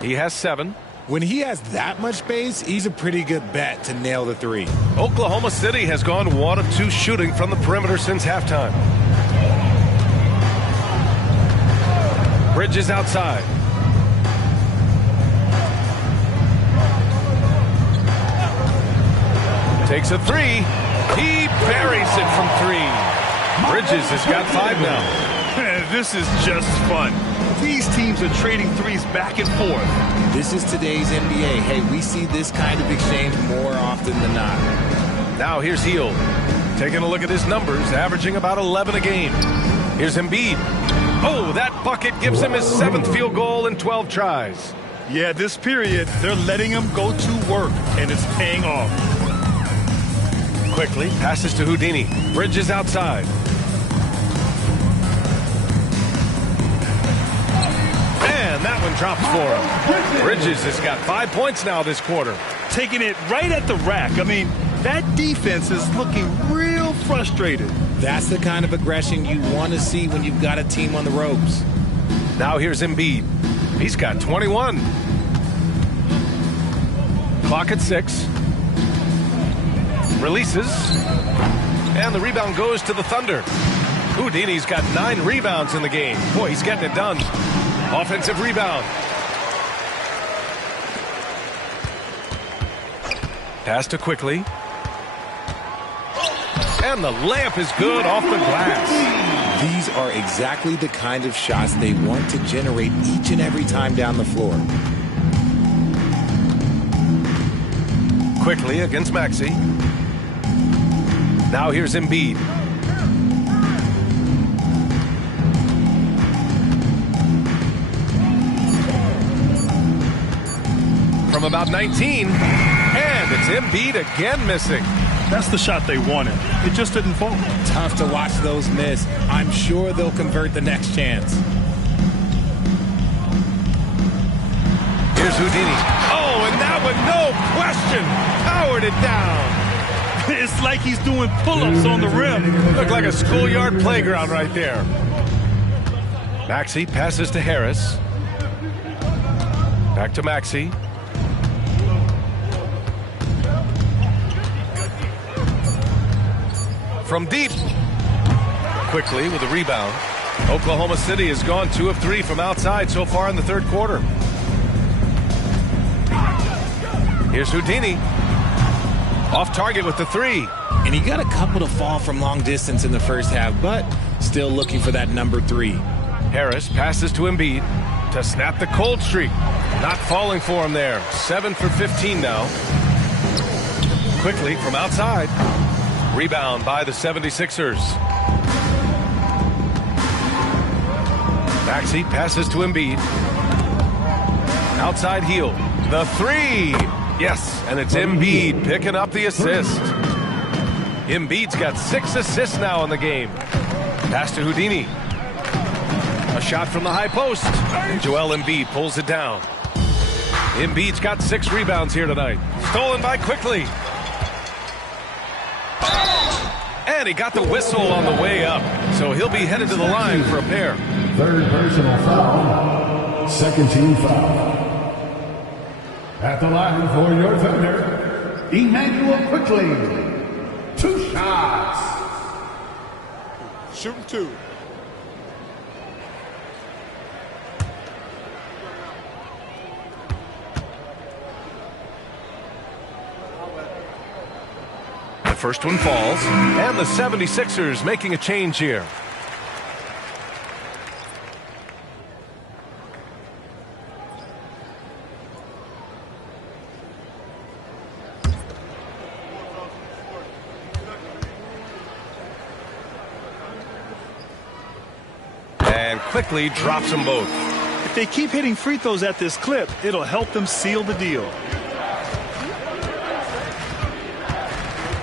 He has 7. When he has that much space, he's a pretty good bet to nail the 3. Oklahoma City has gone 1 of 2 shooting from the perimeter since halftime. Bridges outside. Takes a 3. He buries it from 3. Bridges has got 5 now. This is just fun. These teams are trading threes back and forth. This is today's NBA. Hey, we see this kind of exchange more often than not. Now here's Hield. Taking a look at his numbers, averaging about 11 a game. Here's Embiid. Oh, that bucket gives him his 7th field goal in 12 tries. Yeah, this period, they're letting him go to work, and it's paying off. Quickly, passes to Houdini. Bridges outside. And that one drops for him. Bridges has got 5 points now this quarter. Taking it right at the rack. I mean, that defense is looking real frustrated. That's the kind of aggression you want to see when you've got a team on the ropes. Now here's Embiid. He's got 21. Clock at 6. Releases. And the rebound goes to the Thunder. Houdini's got 9 rebounds in the game. Boy, he's getting it done. Offensive rebound. Pass to Quickly. And the layup is good off the glass. These are exactly the kind of shots they want to generate each and every time down the floor. Quickly against Maxey. Now here's Embiid. From about 19. And it's Embiid again missing. That's the shot they wanted. It just didn't fall. Tough to watch those miss. I'm sure they'll convert the next chance. Here's Houdini. Oh, and that one, no question, powered it down. It's like he's doing pull-ups on the rim. Looked like a schoolyard playground right there. Maxey passes to Harris. Back to Maxey. From deep. Quickly with a rebound. Oklahoma City has gone 2 of 3 from outside so far in the third quarter. Here's Houdini. Off target with the 3. And he got a couple to fall from long distance in the first half, but still looking for that number 3. Harris passes to Embiid to snap the cold streak. Not falling for him there. 7 for 15 now. Quickly from outside. Rebound by the 76ers. Maxey passes to Embiid. Outside heel. The 3. Yes, and it's Embiid picking up the assist. Embiid's got 6 assists now in the game. Pass to Houdini. A shot from the high post. And Joel Embiid pulls it down. Embiid's got 6 rebounds here tonight. Stolen by Quickly. And he got the whistle on the way up. So he'll be headed to the line for a pair. Third personal foul. Second team foul. At the line for your Thunder, Emmanuel Quickly. 2 shots. Shooting 2. The first one falls, and the 76ers making a change here. And Quickly drops them both. If they keep hitting free throws at this clip, it'll help them seal the deal.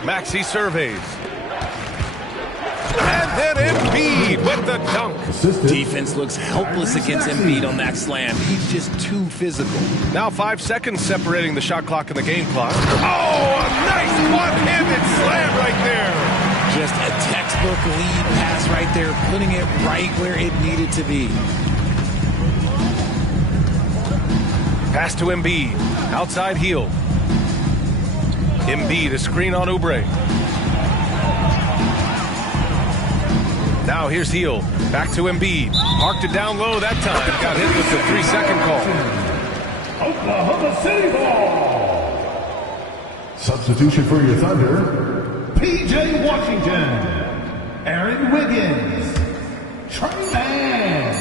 Maxey surveys. And then Embiid with the dunk. Defense looks helpless against Embiid on that slam. He's just too physical. Now 5 seconds separating the shot clock and the game clock. Oh, a nice one-handed slam right there. Just a textbook lead pass right there, putting it right where it needed to be. Pass to Embiid. Outside heel. Embiid, a screen on Oubre. Now here's Heel. Back to Embiid. Parked it down low that time. Got hit with the 3-second call. Oklahoma City ball. Substitution for your Thunder, P.J. Washington, Aaron Wiggins, Trey Mann.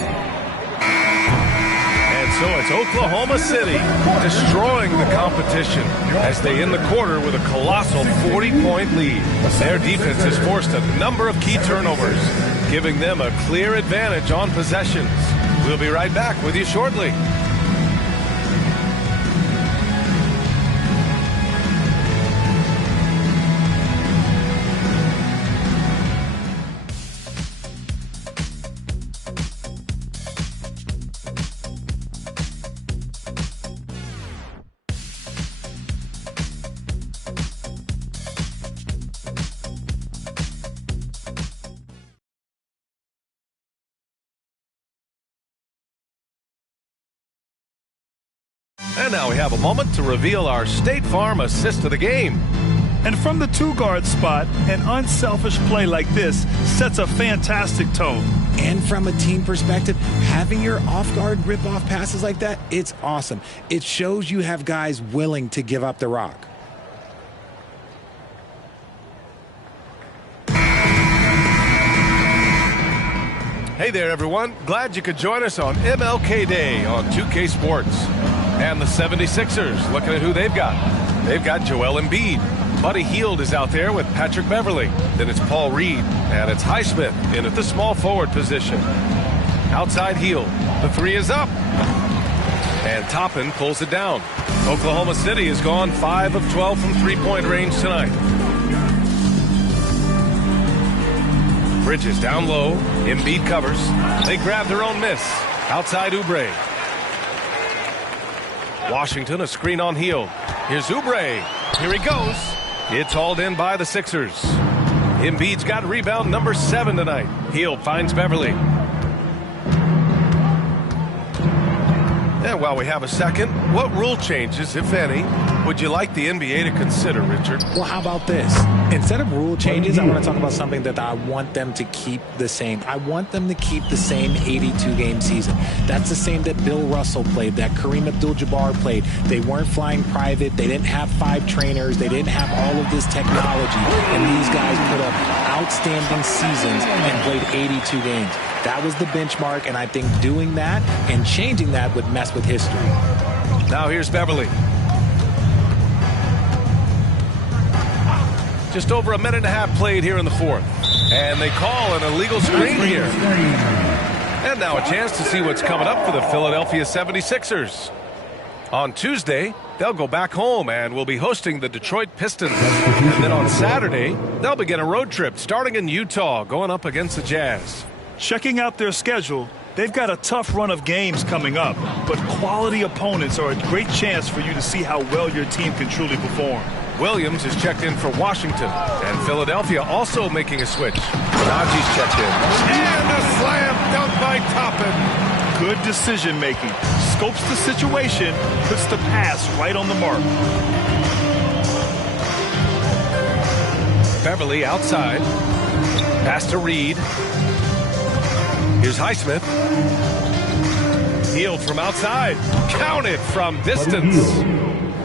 And so it's Oklahoma City destroying the competition as they end the quarter with a colossal 40-point lead. Their defense has forced a number of key turnovers, giving them a clear advantage on possessions. We'll be right back with you shortly. And now we have a moment to reveal our State Farm assist of the game. And from the 2-guard spot, an unselfish play like this sets a fantastic tone. And from a team perspective, having your off-guard rip-off passes like that, it's awesome. It shows you have guys willing to give up the rock. Hey there, everyone. Glad you could join us on MLK Day on 2K Sports. And the 76ers, looking at who they've got. They've got Joel Embiid. Buddy Hield is out there with Patrick Beverly. Then it's Paul Reed, and it's Highsmith in at the small forward position. Outside Hield. The 3 is up. And Toppin pulls it down. Oklahoma City has gone 5 of 12 from three-point range tonight. Bridges down low. Embiid covers. They grab their own miss. Outside Oubre. Washington, a screen on Hield. Here's Oubre. Here he goes. It's hauled in by the Sixers. Embiid's got rebound number 7 tonight. Hield finds Beverly. And while we have a second, what rule changes, if any, would you like the NBA to consider, Richard? Well, how about this? Instead of rule changes, I want to talk about something that I want them to keep the same. I want them to keep the same 82-game season. That's the same that Bill Russell played, that Kareem Abdul-Jabbar played. They weren't flying private. They didn't have 5 trainers. They didn't have all of this technology. And these guys put up outstanding seasons and played 82 games. That was the benchmark, and I think doing that and changing that would mess with history. Now here's Beverly. Just over a minute and a half played here in the fourth. And they call an illegal screen here. And now a chance to see what's coming up for the Philadelphia 76ers. On Tuesday, they'll go back home and will be hosting the Detroit Pistons. And then on Saturday, they'll begin a road trip starting in Utah, going up against the Jazz. Checking out their schedule, they've got a tough run of games coming up, but quality opponents are a great chance for you to see how well your team can truly perform. Williams is checked in for Washington, and Philadelphia also making a switch. Naji's checked in. And a slam dunk by Toppin. Good decision making. Scopes the situation, puts the pass right on the mark. Beverly outside. Pass to Reed. Here's Highsmith. Hield from outside. Counted from distance.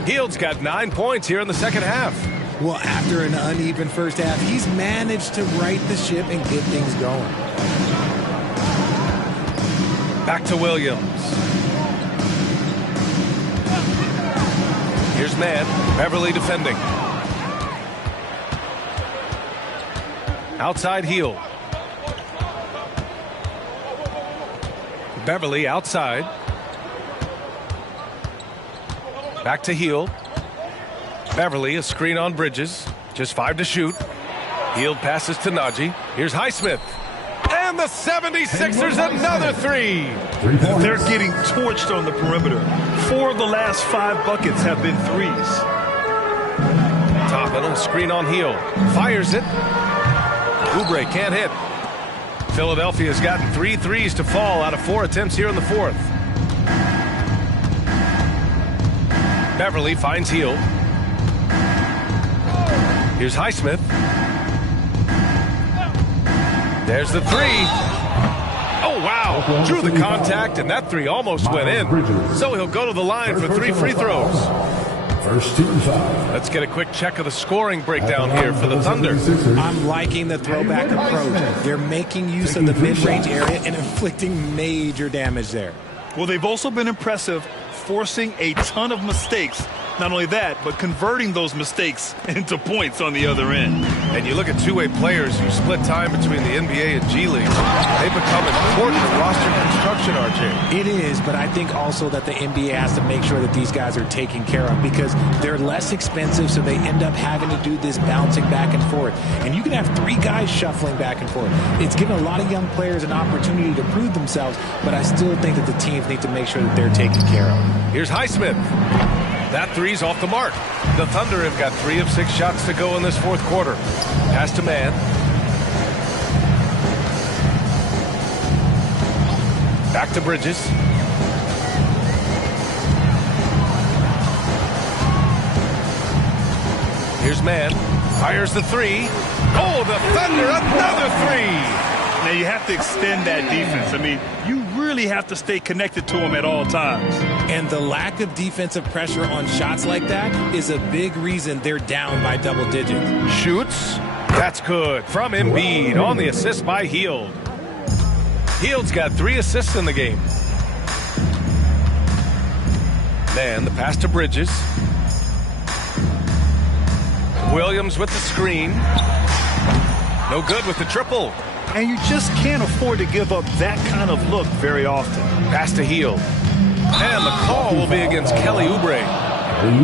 Hield's got 9 points here in the second half. Well, after an uneven first half, he's managed to right the ship and get things going. Back to Williams. Here's Mann. Beverly defending. Outside Hield. Beverly outside. Back to Hield. Beverly, a screen on Bridges. Just 5 to shoot. Hield passes to Naji. Here's Highsmith. And the 76ers another 3. They're getting torched on the perimeter. 4 of the last 5 buckets have been threes. Toppin, a screen on Hield. Fires it. Oubre can't hit. Philadelphia's gotten 3 threes to fall out of 4 attempts here in the fourth. Beverly finds Hield. Here's Highsmith. There's the 3. Oh, wow. Drew the contact, and that 3 almost went in. So he'll go to the line for 3 free throws. First team foul. Let's get a quick check of the scoring breakdown here for the Thunder. I'm liking the throwback approach. They're making use of the mid-range area and inflicting major damage there. Well, they've also been impressive, forcing a ton of mistakes. Not only that, but converting those mistakes into points on the other end. And you look at two-way players who split time between the NBA and G League. They become important in roster construction, RJ. It is, but I think also that the NBA has to make sure that these guys are taken care of because they're less expensive, so they end up having to do this bouncing back and forth. And you can have 3 guys shuffling back and forth. It's given a lot of young players an opportunity to prove themselves, but I still think that the teams need to make sure that they're taken care of. Here's Highsmith. That 3's off the mark. The Thunder have got 3 of 6 shots to go in this fourth quarter. Pass to Mann. Back to Bridges. Here's Mann. Fires the 3. Oh, the Thunder, another 3. Now you have to extend that defense. I mean, you really have to stay connected to them at all times. And the lack of defensive pressure on shots like that is a big reason they're down by double digits. Shoots. That's good. From Embiid on the assist by Hield. Hield's got 3 assists in the game. Mann, the pass to Bridges. Williams with the screen. No good with the triple. And you just can't afford to give up that kind of look very often. Pass to Hield. And the call will be against Kelly Oubre.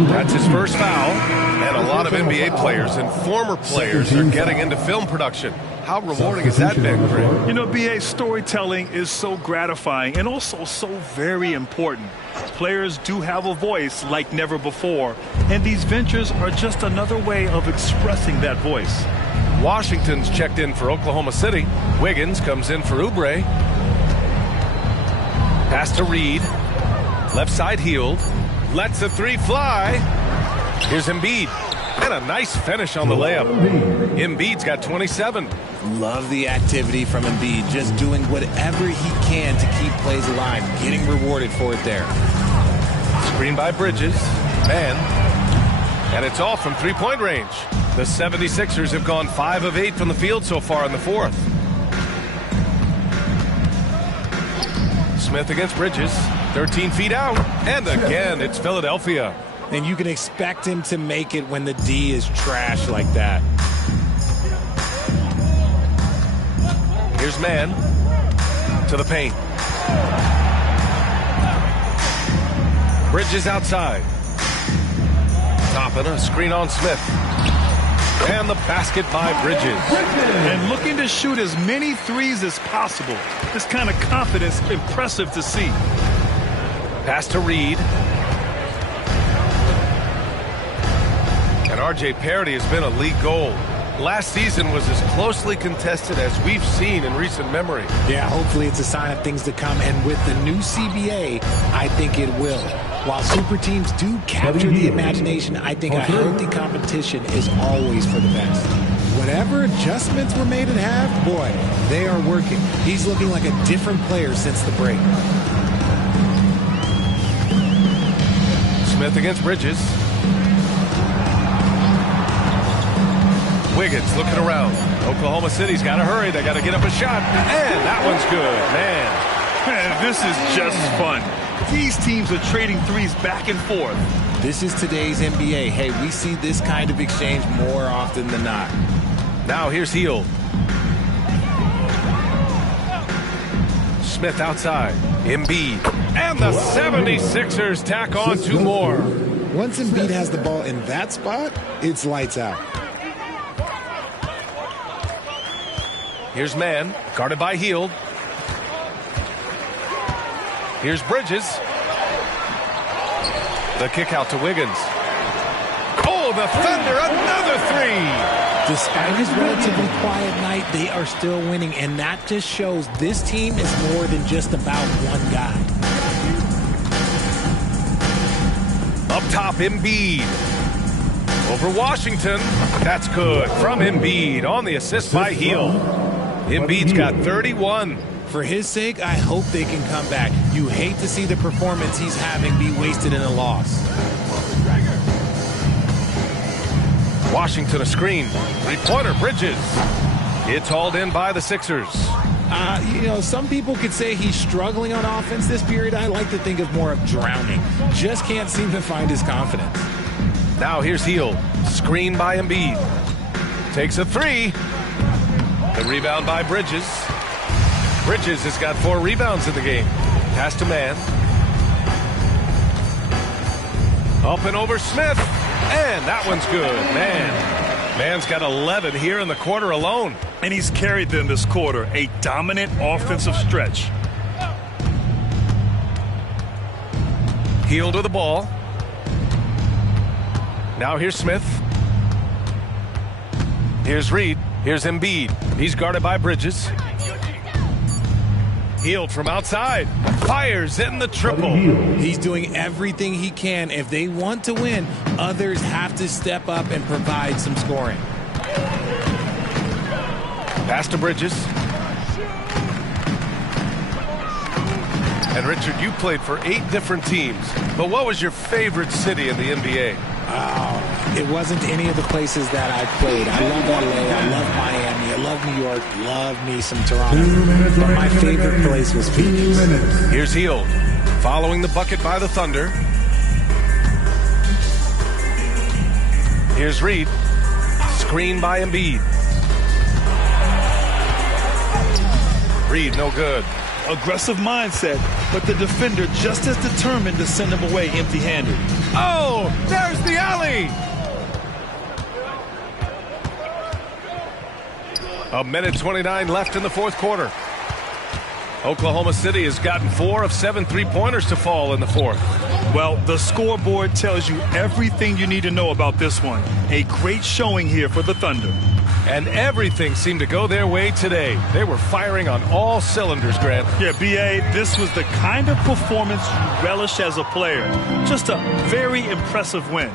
That's his first foul. And a lot of NBA players and former players are getting into film production. How rewarding has that been, Greg? You know, BA, storytelling is so gratifying and also so very important. Players do have a voice like never before, and these ventures are just another way of expressing that voice. Washington's checked in for Oklahoma City. Wiggins comes in for Oubre. Pass to Reed. Left side Hield. Lets the three fly. Here's Embiid. And a nice finish on the layup. Embiid's got 27. Love the activity from Embiid. Just doing whatever he can to keep plays alive. Getting rewarded for it there. Screen by Bridges. Man. And it's all from three-point range. The 76ers have gone 5 of 8 from the field so far in the fourth. Smith against Bridges. 13 feet out. And again, it's Philadelphia. And you can expect him to make it when the D is trash like that. Here's Man to the paint. Bridges outside. Topping a screen on Smith. And the basket by Bridges. And looking to shoot as many threes as possible. This kind of confidence, impressive to see. Pass to Reed. And R.J. Parody has been a league gold. Last season was as closely contested as we've seen in recent memory. Yeah, hopefully it's a sign of things to come. And with the new CBA, I think it will. While super teams do capture the imagination, I think a healthy competition is always for the best. Whatever adjustments were made at half, boy, they are working. He's looking like a different player since the break. Smith against Bridges. Wiggins looking around. Oklahoma City's got to hurry. They got to get up a shot. And that one's good. Man, this is just fun. These teams are trading threes back and forth. This is today's NBA. Hey, we see this kind of exchange more often than not. Now here's Hield. Smith outside. Embiid. And the 76ers tack on 2 more. Once Embiid has the ball in that spot, it's lights out. Here's Man, guarded by Hield. Here's Bridges. The kick out to Wiggins. Oh, the Thunder, another three. Despite his relatively quiet night, they are still winning, and that just shows this team is more than just about one guy. Up top, Embiid. Over Washington. That's good from Embiid on the assist by Hield. Embiid's got 31. For his sake, I hope they can come back. You hate to see the performance he's having be wasted in a loss. Washington a screen. Three-pointer, Bridges. It's hauled in by the Sixers. You know, some people could say he's struggling on offense this period. I like to think of more of drowning. Just can't seem to find his confidence. Now here's Hield. Screen by Embiid. Takes a three. The rebound by Bridges. Bridges has got 4 rebounds in the game. Pass to Man. Up and over Smith. And that one's good. Man's got 11 here in the quarter alone. And he's carried them this quarter. A dominant offensive stretch. Hield with the ball. Now here's Smith. Here's Reed. Here's Embiid. He's guarded by Bridges. Hield from outside. Fires in the triple. He's doing everything he can. If they want to win, others have to step up and provide some scoring. Pass to Bridges. And Richard, you played for 8 different teams. But what was your favorite city in the NBA? It wasn't any of the places that I played. I love LA, I love Miami, I love New York, love me some Toronto. But my favorite place was Phoenix. Here's Hield, following the bucket by the Thunder. Here's Reed, screen by Embiid. Reed, no good. aggressive mindset, but the defender just as determined to send him away empty-handed. Oh, there's the alley. A minute 29 left in the fourth quarter. Oklahoma City has gotten 4 of 7 three-pointers to fall in the fourth. Well, the scoreboard tells you everything you need to know about this one. A great showing here for the Thunder. And everything seemed to go their way today. They were firing on all cylinders, Grant. Yeah, B.A., this was the kind of performance you relish as a player. Just a very impressive win.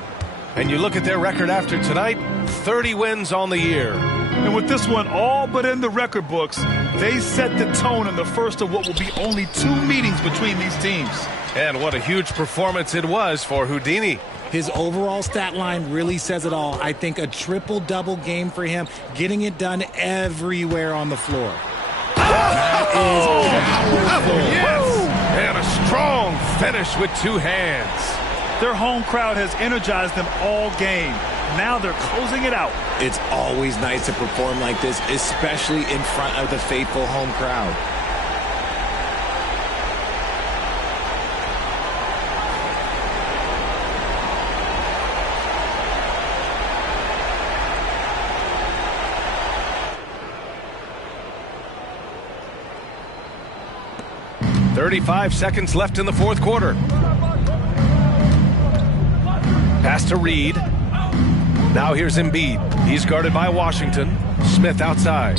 And you look at their record after tonight, 30 wins on the year. And with this one all but in the record books, they set the tone in the first of what will be only 2 meetings between these teams. And what a huge performance it was for Houdini. His overall stat line really says it all. I think a triple-double game for him, getting it done everywhere on the floor. That is powerful. Yes! And a strong finish with 2 hands. Their home crowd has energized them all game. Now they're closing it out. It's always nice to perform like this, especially in front of the faithful home crowd. .35 seconds left in the fourth quarter. Pass to Reed. Now here's Embiid. He's guarded by Washington. Smith outside.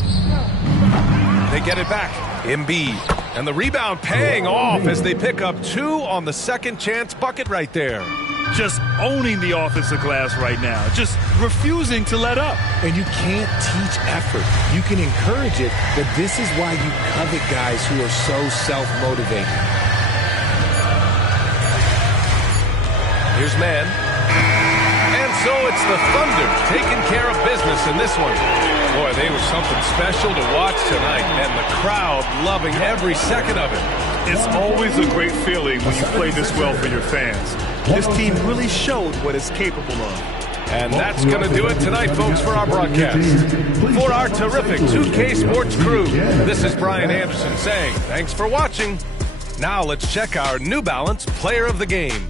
They get it back. Embiid. And the rebound paying off as they pick up 2 on the second chance bucket right there. Just owning the offensive glass right now. Just refusing to let up. And you can't teach effort. You can encourage it, but this is why you covet guys who are so self-motivated. Here's man. And so it's the Thunder taking care of business in this one. Boy, they were something special to watch tonight, and the crowd loving every second of it. It's always a great feeling when you play this well for your fans. This team really showed what it's capable of. And that's going to do it tonight, folks, for our broadcast. For our terrific 2K Sports crew, this is Brian Anderson saying thanks for watching. Now let's check our New Balance Player of the Game.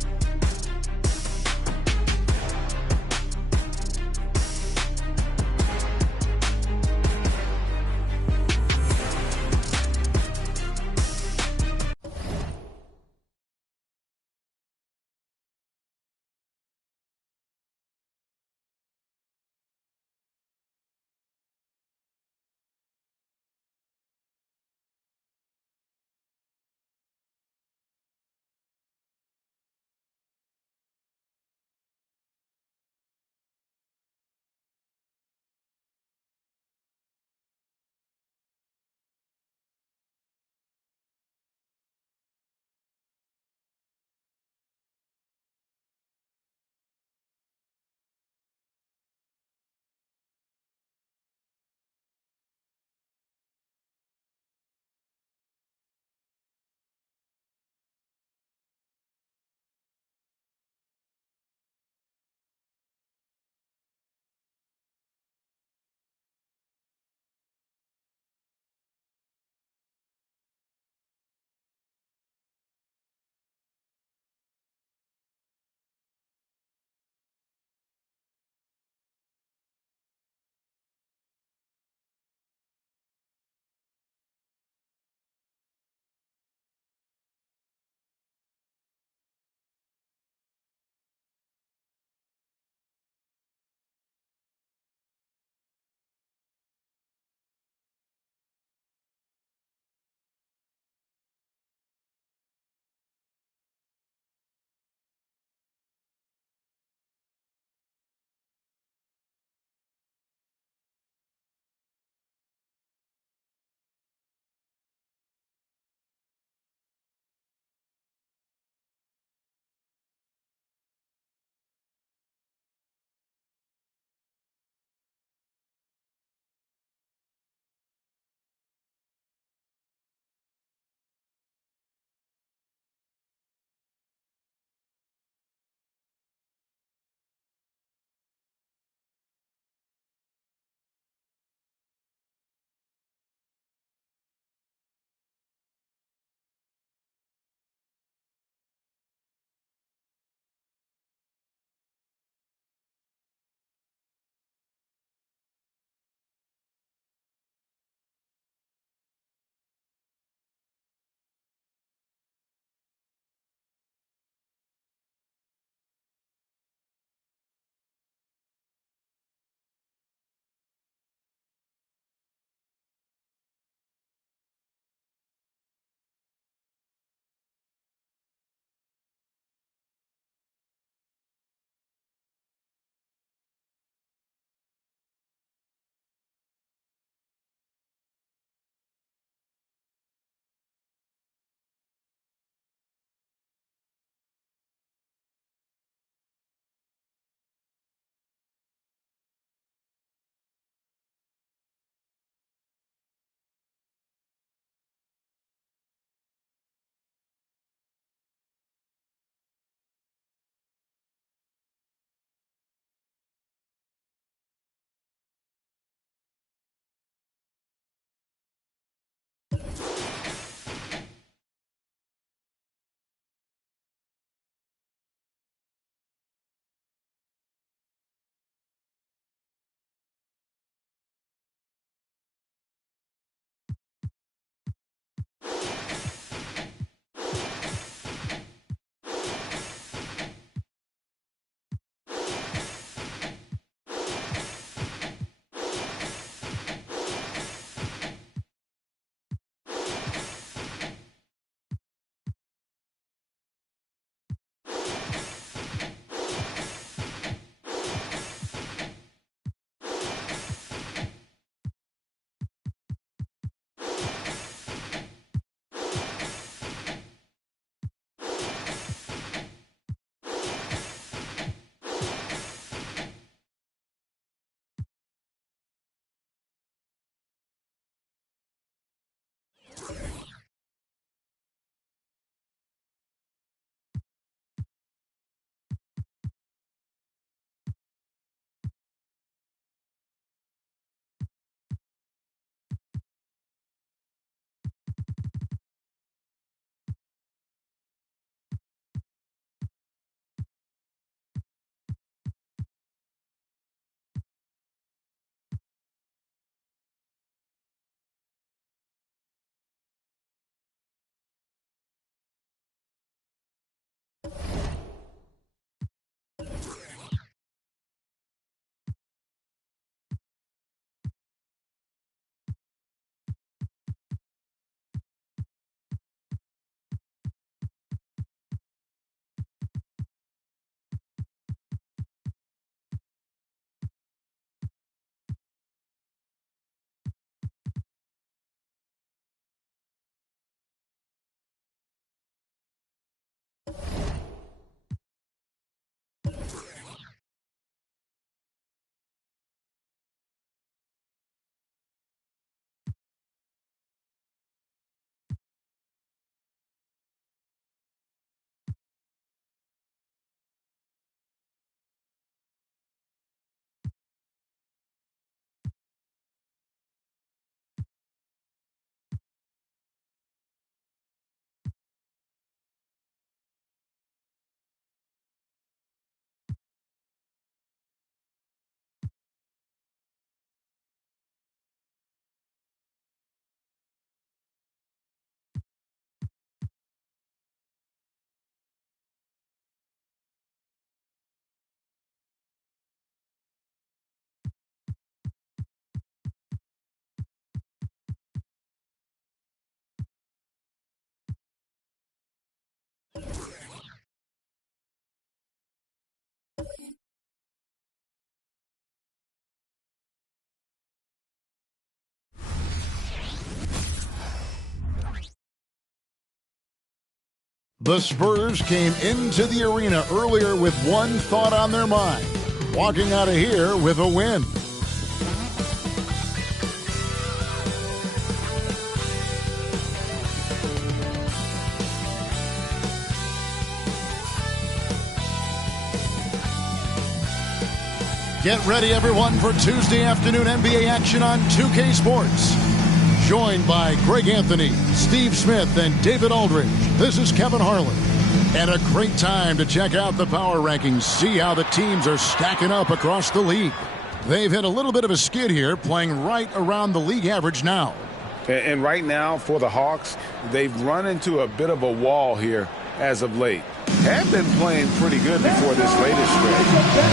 The Spurs came into the arena earlier with one thought on their mind, walking out of here with a win. Get ready, everyone, for Tuesday afternoon NBA action on 2K Sports. Joined by Greg Anthony, Steve Smith, and David Aldridge, this is Kevin Harlan. And a great time to check out the power rankings, see how the teams are stacking up across the league. They've hit a little bit of a skid here, playing right around the league average now. And right now, for the Hawks, they've run into a bit of a wall here as of late. Have been playing pretty good before this latest stretch.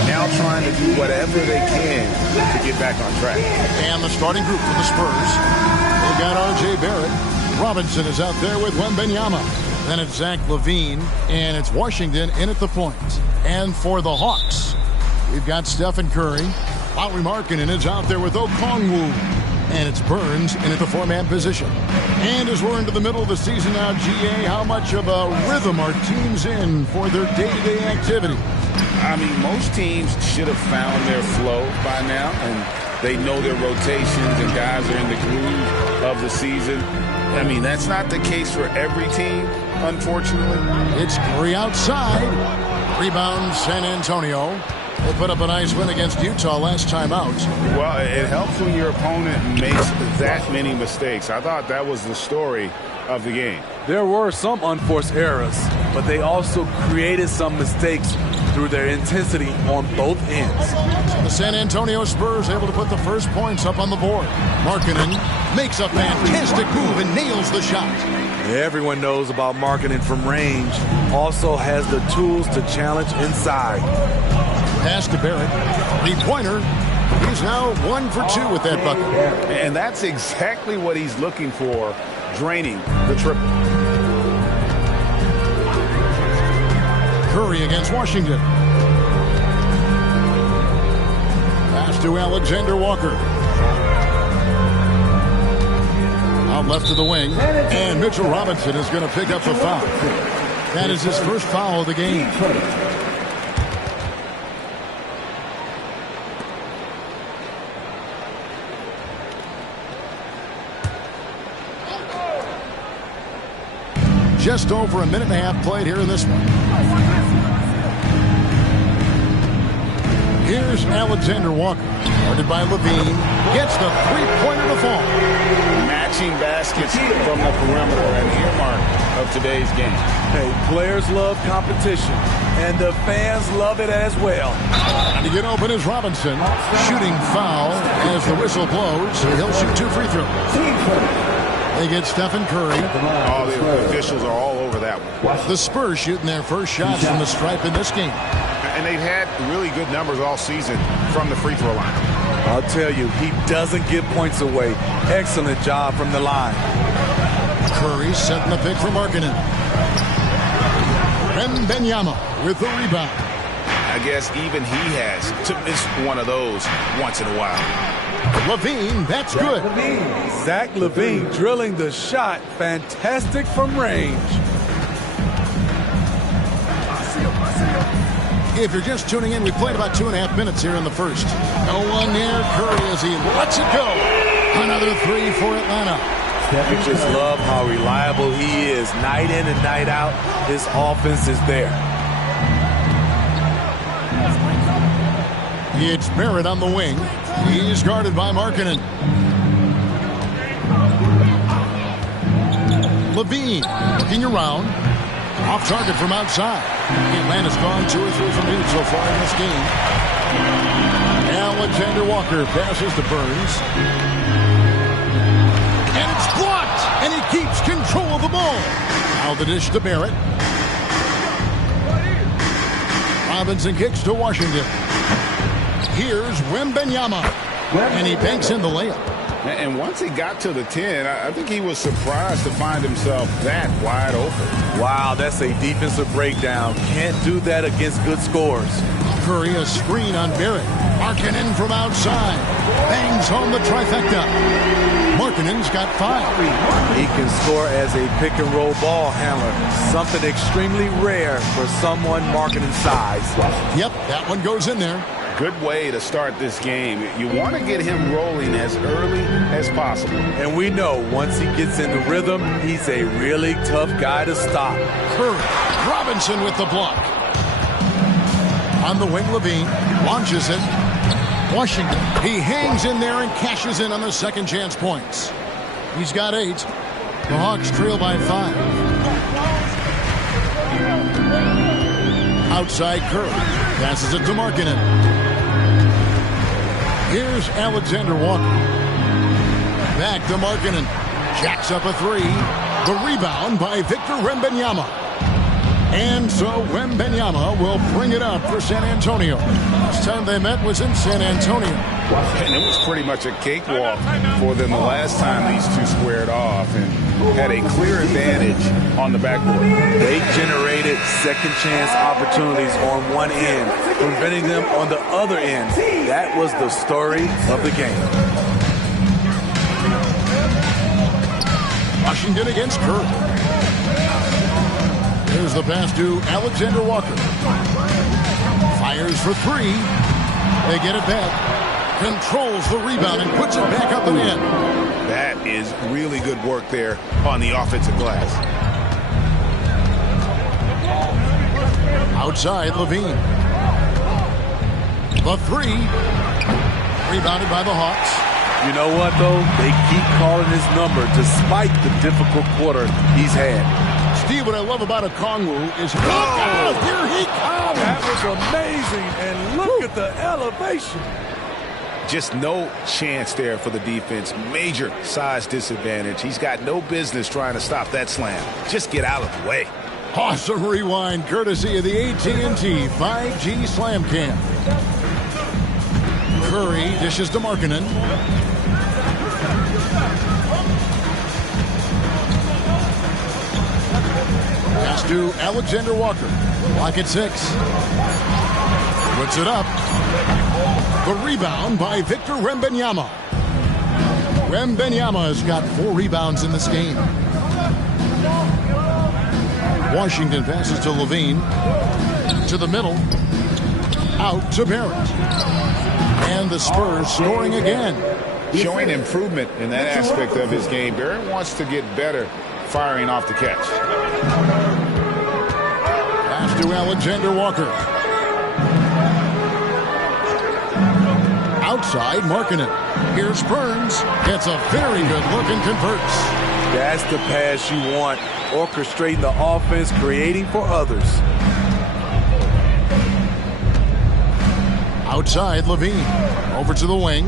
Now trying to do whatever they can to get back on track. And the starting group for the Spurs. They've got R.J. Barrett. Robinson is out there with Wembanyama. Then it's Zach LaVine, and it's Washington in at the point. And for the Hawks, we've got Stephen Curry. Lauri Markkanen is out there with Okongwu. And it's Burns in at the four-man position. And as we're into the middle of the season now, GA, how much of a rhythm are teams in for their day-to-day activity? I mean, most teams should have found their flow by now, and they know their rotations and guys are in the groove of the season. I mean, that's not the case for every team, unfortunately. It's Curry outside. Rebound, San Antonio. They put up a nice win against Utah last time out. Well, it helps when your opponent makes that many mistakes. I thought that was the story of the game. There were some unforced errors, but they also created some mistakes through their intensity on both ends. The San Antonio Spurs able to put the first points up on the board. Markkanen makes a fantastic move and nails the shot. Everyone knows about Markkanen from range. Also has the tools to challenge inside. Pass to Barrett. Three-pointer. He's now 1 for 2 with that bucket. And that's exactly what he's looking for, draining the triple. Curry against Washington. Pass to Alexander Walker. Out left to the wing. And Mitchell Robinson is going to pick up the foul. That is his first foul of the game. Just over a minute and a half played here in this one. Here's Alexander Walker. Guarded by LaVine. Gets the three-pointer to fall. Matching baskets from the perimeter, an earmark of today's game. Hey, players love competition, and the fans love it as well. And to get open is Robinson. Shooting foul as the whistle blows. He'll shoot 2 free throws. They get Stephen Curry. All the officials are all over that one. The Spurs shooting their first shots from the stripe in this game. And they've had really good numbers all season from the free throw line. I'll tell you, he doesn't give points away. Excellent job from the line. Curry setting the pick for Markkanen. Wembanyama with the rebound. I guess even he has to miss one of those once in a while. LaVine, that's good. Zach LaVine drilling the shot. Fantastic from range. If you're just tuning in, we played about 2.5 minutes here in the first. No one near Curry as he lets it go. Another 3 for Atlanta. You just love how reliable he is. Night in and night out, his offense is there. It's Barrett on the wing. He's guarded by Markkanen. LaVine looking around. Off target from outside. Atlanta's gone 2 or 3 from deep so far in this game. Alexander Walker passes to Burns. And it's blocked! And he keeps control of the ball. Now the dish to Barrett. Robinson kicks to Washington. Here's Wembanyama. And he banks in the layup. And once he got to the 10, I think he was surprised to find himself that wide open. Wow, that's a defensive breakdown. Can't do that against good scores. Curry, a screen on Barrett. Markkanen from outside. Bangs home the trifecta. Markkanen's got 5. He can score as a pick-and-roll ball handler. Something extremely rare for someone Markkanen's size. Yep, that one goes in there. Good way to start this game. You want to get him rolling as early as possible. And we know once he gets in the rhythm, he's a really tough guy to stop. Curry, Robinson with the block. On the wing, Levine launches it. Washington, he hangs in there and cashes in on the second chance points. He's got 8. The Hawks trail by 5. Outside Curry, passes it to Markkanen. Here's Alexander Walker. Back to Markkanen. Jacks up a 3. The rebound by Victor Wembanyama. And so Wembanyama will bring it up for San Antonio. Last time they met was in San Antonio. And it was pretty much a cakewalk for them the last time these two squared off and had a clear advantage on the backboard. They generated second chance opportunities on one end, preventing them on the other end. That was the story of the game. Washington against Curry. There's the pass to Alexander Walker. Fires for 3. They get it back. Controls the rebound and puts it back up and in. That is really good work there on the offensive glass. Outside, Levine. The 3. Rebounded by the Hawks. You know what, though? They keep calling his number despite the difficult quarter he's had. Steve, what I love about Okongwu is here he comes. That was amazing, and look at the elevation. Just no chance there for the defense. Major size disadvantage. He's got no business trying to stop that slam. Just get out of the way. Awesome rewind, courtesy of the AT&T 5G Slam Cam. Curry dishes to Markkanen. Pass to Alexander Walker. Block at 6. Puts it up. The rebound by Victor Wembanyama. Wembanyama has got 4 rebounds in this game. Washington passes to Levine. To the middle. Out to Barrett. And the Spurs scoring again. Showing improvement in that aspect of his game. Barrett wants to get better firing off the catch. Pass to Alexander Walker. Outside, Markkanen. Here's Burns. Gets a very good look and converts. That's the pass you want. Orchestrating the offense, creating for others. Outside, Levine. Over to the wing.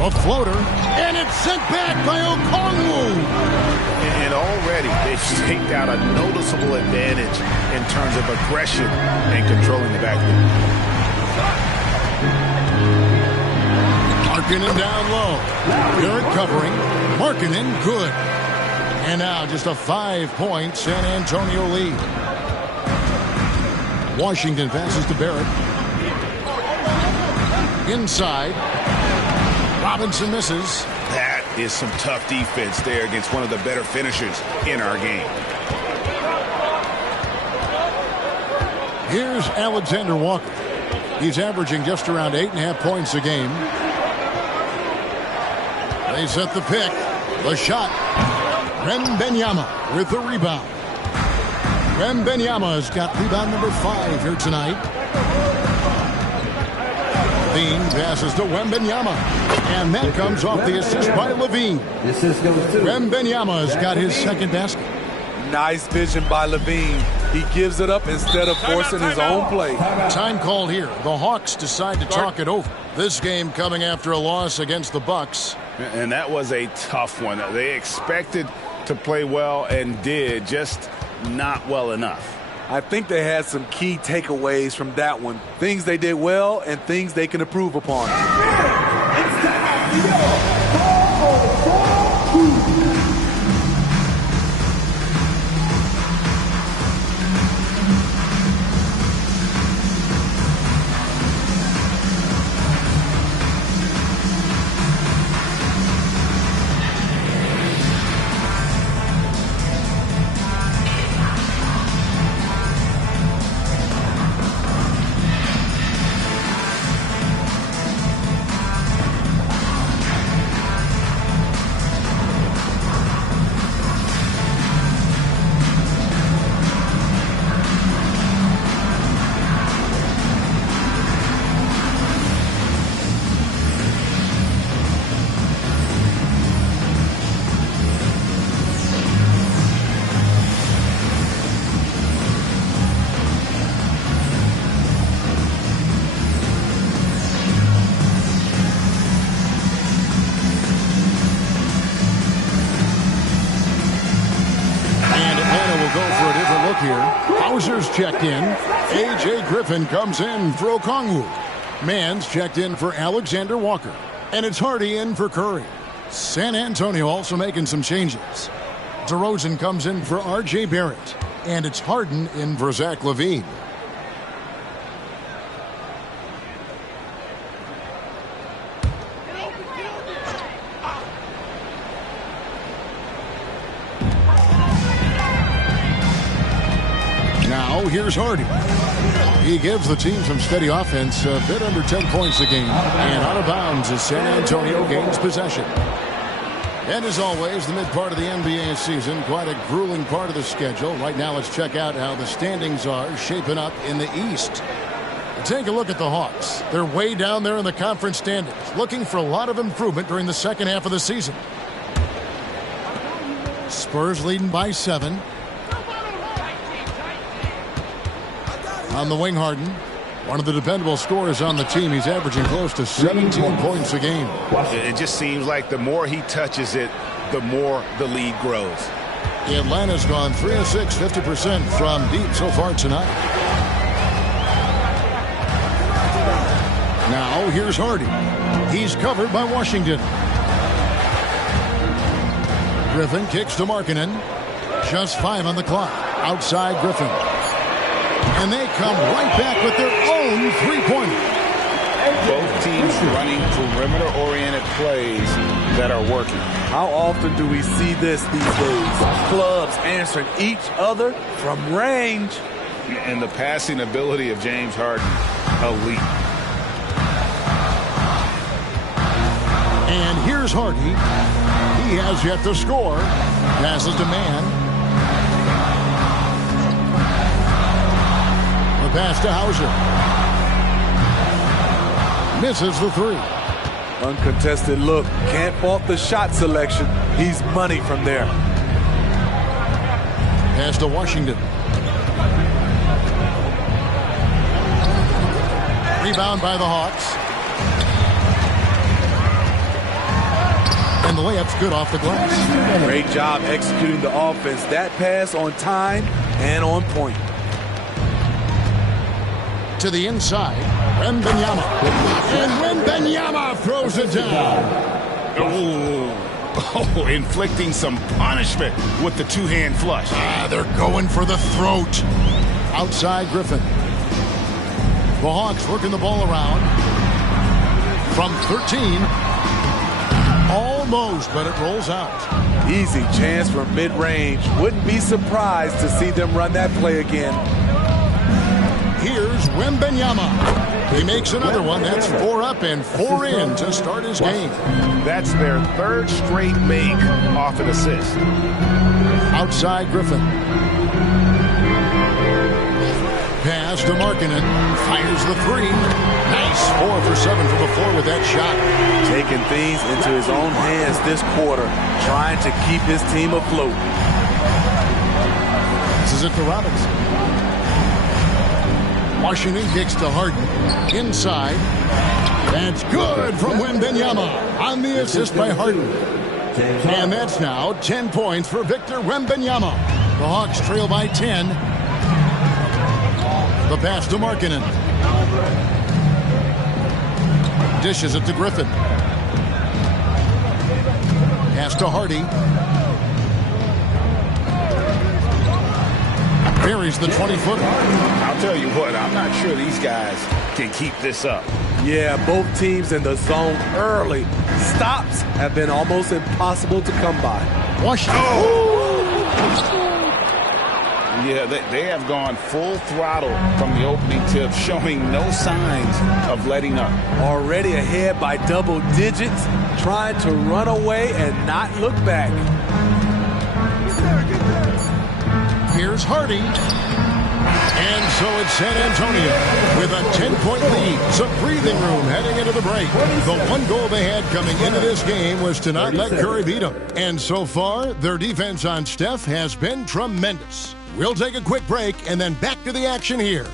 A floater. And it's sent back by Okongwu. And already they've staked out a noticeable advantage in terms of aggression and controlling the backcourt. Markkanen down low. Barrett covering. Markkanen good. And now just a 5-point San Antonio lead. Washington passes to Barrett. Inside. Robinson misses. That is some tough defense there against one of the better finishers in our game. Here's Alexander Walker. He's averaging just around 8.5 points a game. They set the pick. The shot. Wembanyama with the rebound. Wembanyama has got rebound number 5 here tonight. Levine passes to Wembanyama. And that comes off the assist by Levine. Wembanyama has got his second basket. Nice vision by Levine. He gives it up instead of forcing his own play. Time called here. The Hawks decide to talk it over. This game coming after a loss against the Bucks. And that was a tough one. They expected to play well and did, just not well enough. I think they had some key takeaways from that one. Things they did well and things they can improve upon. here. Hauser's checked in. A.J. Griffin comes in for Okongwu. Mann's checked in for Alexander Walker. And it's Hardy in for Curry. San Antonio also making some changes. DeRozan comes in for R.J. Barrett. And it's Harden in for Zach LaVine. Now here's Hardy. He gives the team some steady offense, a bit under 10 points a game. And out of bounds as San Antonio gains possession. And as always, the mid part of the NBA season, quite a grueling part of the schedule. Right now, let's check out how the standings are shaping up in the East. Take a look at the Hawks. They're way down there in the conference standings, looking for a lot of improvement during the second half of the season. Spurs leading by 7. On the wing, Harden. One of the dependable scorers on the team. He's averaging close to 17 points a game. It just seems like the more he touches it, the more the lead grows. Atlanta's gone 3 of 6, 50% from deep so far tonight. Now here's Hardy. He's covered by Washington. Griffin kicks to Markkanen. Just 5 on the clock. Outside Griffin. And they come right back with their own three-pointer. Both teams running perimeter-oriented plays that are working. How often do we see this these days? Clubs answering each other from range. And the passing ability of James Harden, elite. And here's Hardy. He has yet to score. Passes to Mann. Pass to Hauser. Misses the 3. Uncontested look. Can't fault the shot selection. He's money from there. Pass to Washington. Rebound by the Hawks. And the layup's good off the glass. Great job executing the offense. That pass on time and on point. To the inside, Wembanyama. And Wembanyama throws it down. Oh, inflicting some punishment with the two-hand flush. They're going for the throat. Outside Griffin. The Hawks working the ball around. From 13. Almost, but it rolls out. Easy chance from mid-range. Wouldn't be surprised to see them run that play again. Here's Wembanyama. He makes another one. That's 4 up and 4 in to start his game. That's their 3rd straight make off an assist. Outside Griffin. Pass to Markkanen. Fires the 3. Nice 4 for 7 from the floor with that shot. Taking things into his own hands this quarter, trying to keep his team afloat. This is it to Robinson. Washington kicks to Harden. Inside. That's good from Wembanyama on the assist by Harden. And that's now 10 points for Victor Wembanyama. The Hawks trail by 10. The pass to Markkanen. Dishes it to Griffin. Pass to Hardy. Buries the 20-footer. I'll tell you what, I'm not sure these guys can keep this up. Yeah, both teams in the zone early. Stops have been almost impossible to come by. Washington. Yeah, they have gone full throttle from the opening tip, showing no signs of letting up. Already ahead by double digits, trying to run away and not look back. Here's Hardy. And so it's San Antonio with a 10-point lead. Some breathing room heading into the break. The one goal they had coming into this game was to not let Curry beat them. And so far, their defense on Steph has been tremendous. We'll take a quick break and then back to the action here.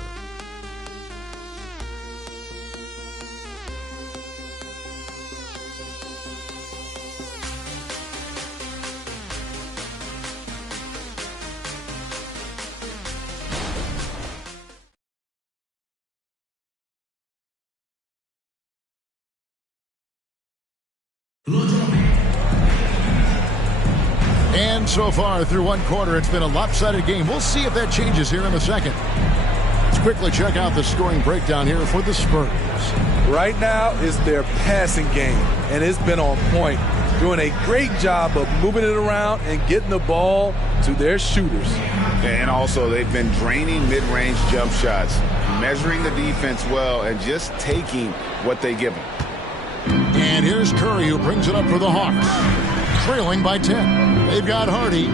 And so far through one quarter, it's been a lopsided game. We'll see if that changes here in the second. Let's quickly check out the scoring breakdown here for the Spurs. Right now is their passing game, and it's been on point. Doing a great job of moving it around and getting the ball to their shooters. And also, they've been draining mid-range jump shots, measuring the defense well, and just taking what they give them. And here's Curry, who brings it up for the Hawks. Trailing by 10. They've got Hardy.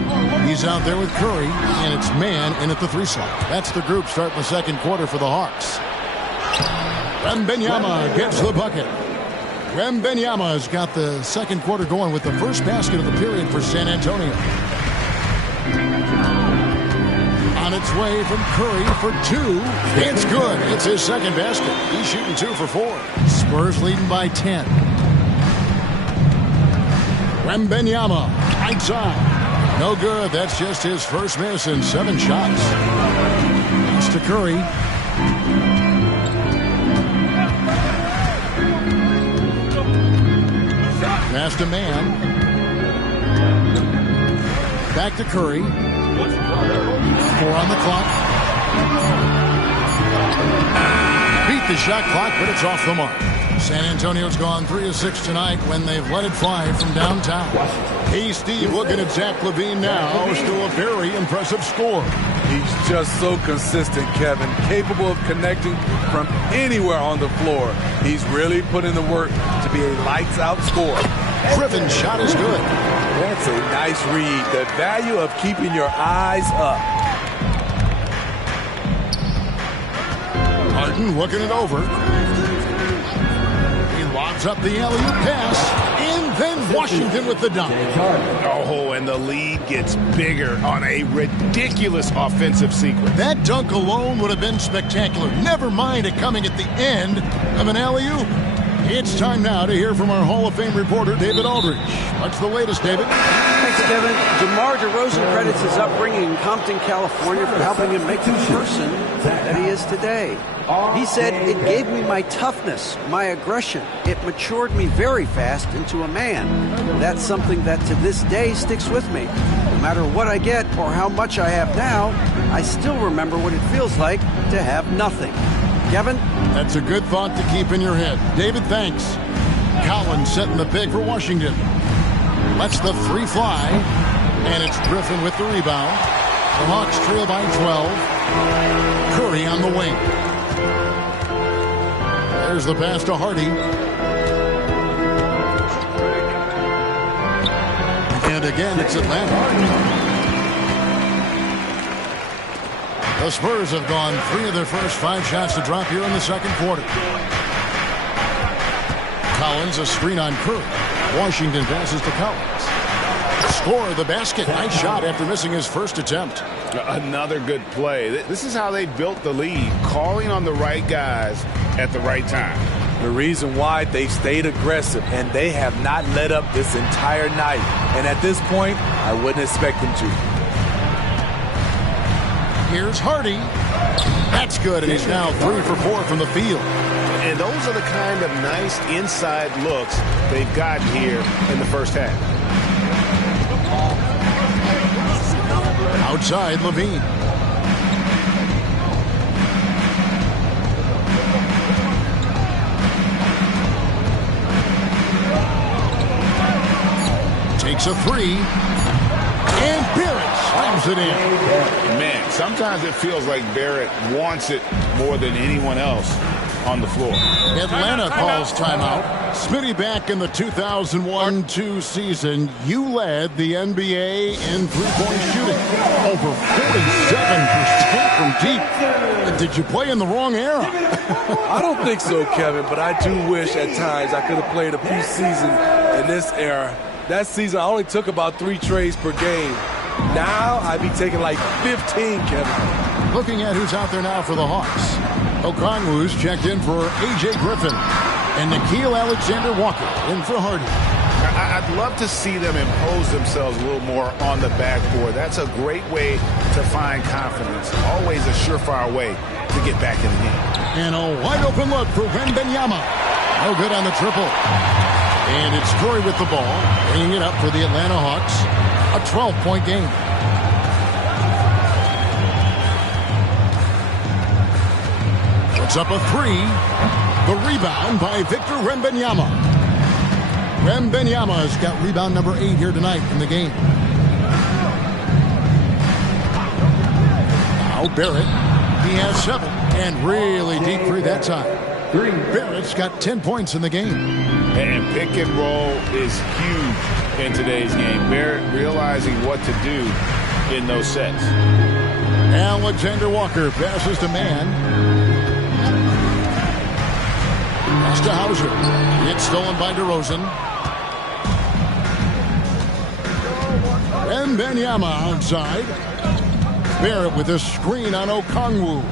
He's out there with Curry, and it's man in at the 3 slot. That's the group starting the second quarter for the Hawks. Wembanyama gets the bucket. Wembanyama has got the second quarter going with the first basket of the period for San Antonio. On its way from Curry for 2. It's good. It's his second basket. He's shooting 2 for 4. Spurs leading by 10. Wembanyama, right side. No good. That's just his first miss in 7 shots. Pass to Curry. Pass to man. Back to Curry. 4 on the clock. Beat the shot clock, but it's off the mark. San Antonio's gone 3 of 6 tonight when they've let it fly from downtown. Hey, Steve, looking at Zach LaVine now. Still a very impressive score. He's just so consistent, Kevin. Capable of connecting from anywhere on the floor. He's really put in the work to be a lights-out scorer. Griffin's shot is good. That's a nice read. The value of keeping your eyes up. Harden looking it over. He lobs up the alley-oop pass. And then Washington with the dunk. Oh, and the lead gets bigger on a ridiculous offensive sequence. That dunk alone would have been spectacular. Never mind it coming at the end of an alley-oop. It's time now to hear from our Hall of Fame reporter, David Aldridge. What's the latest, David? Thanks, Kevin. DeMar DeRozan credits his upbringing in Compton, California for helping him make the person that he is today. He said, "It gave me my toughness, my aggression. It matured me very fast into a man. That's something that to this day sticks with me. No matter what I get or how much I have now, I still remember what it feels like to have nothing." Kevin? That's a good thought to keep in your head. David, thanks. Collins setting the pick for Washington. Lets the 3 fly. And it's Griffin with the rebound. The Hawks trail by 12. Curry on the wing. There's the pass to Hardy. And again, it's Atlanta. The Spurs have gone 3 of their first 5 shots to drop here in the second quarter. Collins, a screen on Curry. Washington passes to Collins. Score the basket. Nice shot after missing his first attempt. Another good play. This is how they built the lead, calling on the right guys at the right time. The reason why they've stayed aggressive, and they have not let up this entire night. And at this point, I wouldn't expect them to. Here's Hardy. That's good, and he's now 3 for 4 from the field. And those are the kind of nice inside looks they've got here in the first half. Outside, LaVine. Takes a 3. And Barrett slams it in. Man, sometimes it feels like Barrett wants it more than anyone else on the floor. Atlanta calls timeout. Smitty, back in the 2001-2 season, you led the NBA in three-point shooting. Over 47% from deep. Did you play in the wrong era? I don't think so, Kevin, but I do wish at times I could have played a preseason in this era. That season, I only took about 3 trades per game. Now, I'd be taking like 15, Kevin. Looking at who's out there now for the Hawks. Okongwu's checked in for A.J. Griffin. And Nickeil Alexander-Walker in for Hardy. I'd love to see them impose themselves a little more on the backboard. That's a great way to find confidence. Always a surefire way to get back in the game. And a wide-open look for Wembanyama. No good on the triple. And it's Curry with the ball, bringing it up for the Atlanta Hawks. A 12-point game. Puts up a three. The rebound by Victor Wembanyama. Wembanyama has got rebound number 8 here tonight in the game. Now Barrett. He has 7. And really deep three that time. Barrett's got 10 points in the game. And pick and roll is huge in today's game. Barrett realizing what to do in those sets. Alexander Walker passes to Mann. Pass to Hauser. It's stolen by DeRozan. Wembanyama outside. Barrett with a screen on Okongwu.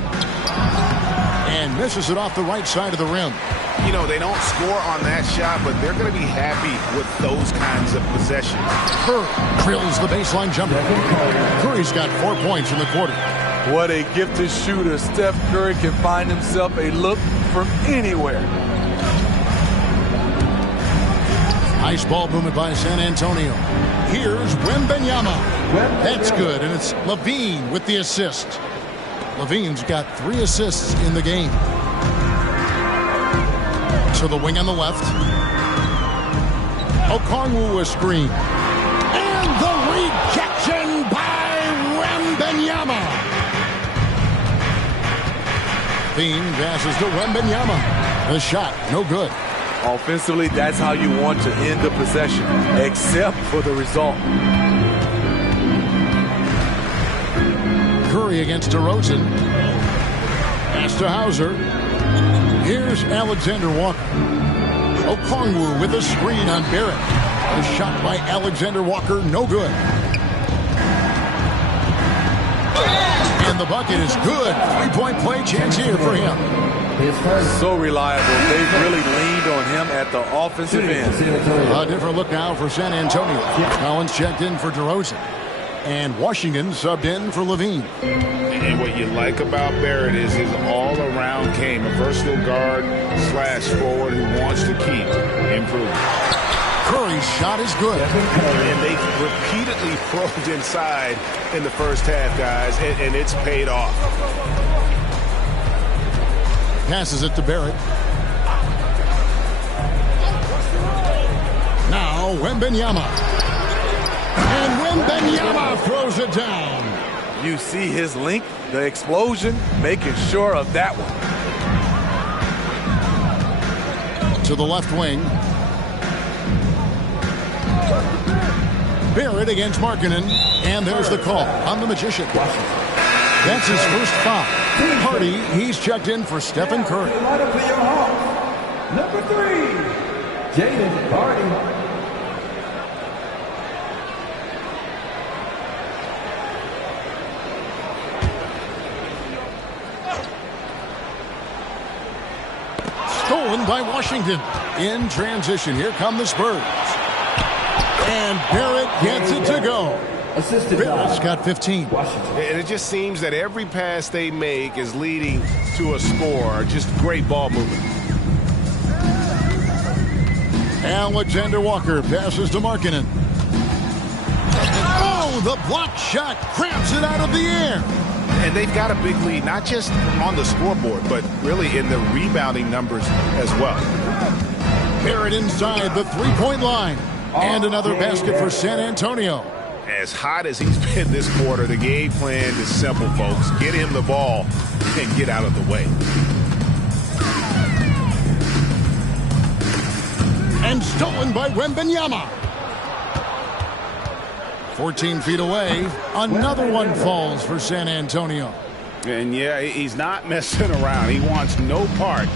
And misses it off the right side of the rim. You know, they don't score on that shot, but they're going to be happy with those kinds of possessions. Curry drills the baseline jumper. Curry's got 4 points in the quarter. What a gifted shooter. Steph Curry can find himself a look from anywhere. Nice ball movement by San Antonio. Here's Wembanyama. That's good, and it's Levine with the assist. Levine's got 3 assists in the game. So the wing on the left. Okongwu a screen. And the rejection by Wembanyama. Levine passes to Wembanyama. The shot, no good. Offensively, that's how you want to end the possession, except for the result. Curry against DeRozan. Pass to Hauser. Here's Alexander Walker. Okongwu with a screen on Barrett. A shot by Alexander Walker, no good. And the bucket is good. 3-point play chance here for him. So reliable. They've really leaned on him at the offensive end. A different look now for San Antonio. Collins checked in for DeRozan. And Washington subbed in for Levine. And what you like about Barrett is his all-around game. A versatile guard / forward who wants to keep improving. Curry's shot is good. And they've repeatedly probed inside in the first half, guys, and it's paid off. Passes it to Barrett. Now Wembanyama. And Wembanyama throws it down. You see his length, the explosion, making sure of that one. To the left wing. Barrett against Markkanen. And there's the call on the Magician. That's his first foul. Hardy, he's checked in for Stephen Curry. Number 3, Jaden Hardy. Stolen by Washington. In transition, here come the Spurs. And Barrett gets it to go. Barrett's got 15. And it just seems that every pass they make is leading to a score. Just great ball movement. Alexander Walker passes to Markkanen. Oh, the block shot cramps it out of the air. And they've got a big lead, not just on the scoreboard, but really in the rebounding numbers as well. Barrett inside the three-point line. And another basket for San Antonio. As hot as he's been this quarter, the game plan is simple, folks. Get him the ball and get out of the way. And stolen by Wembanyama. 14 feet away. Another one falls for San Antonio. And yeah, he's not messing around. He wants no part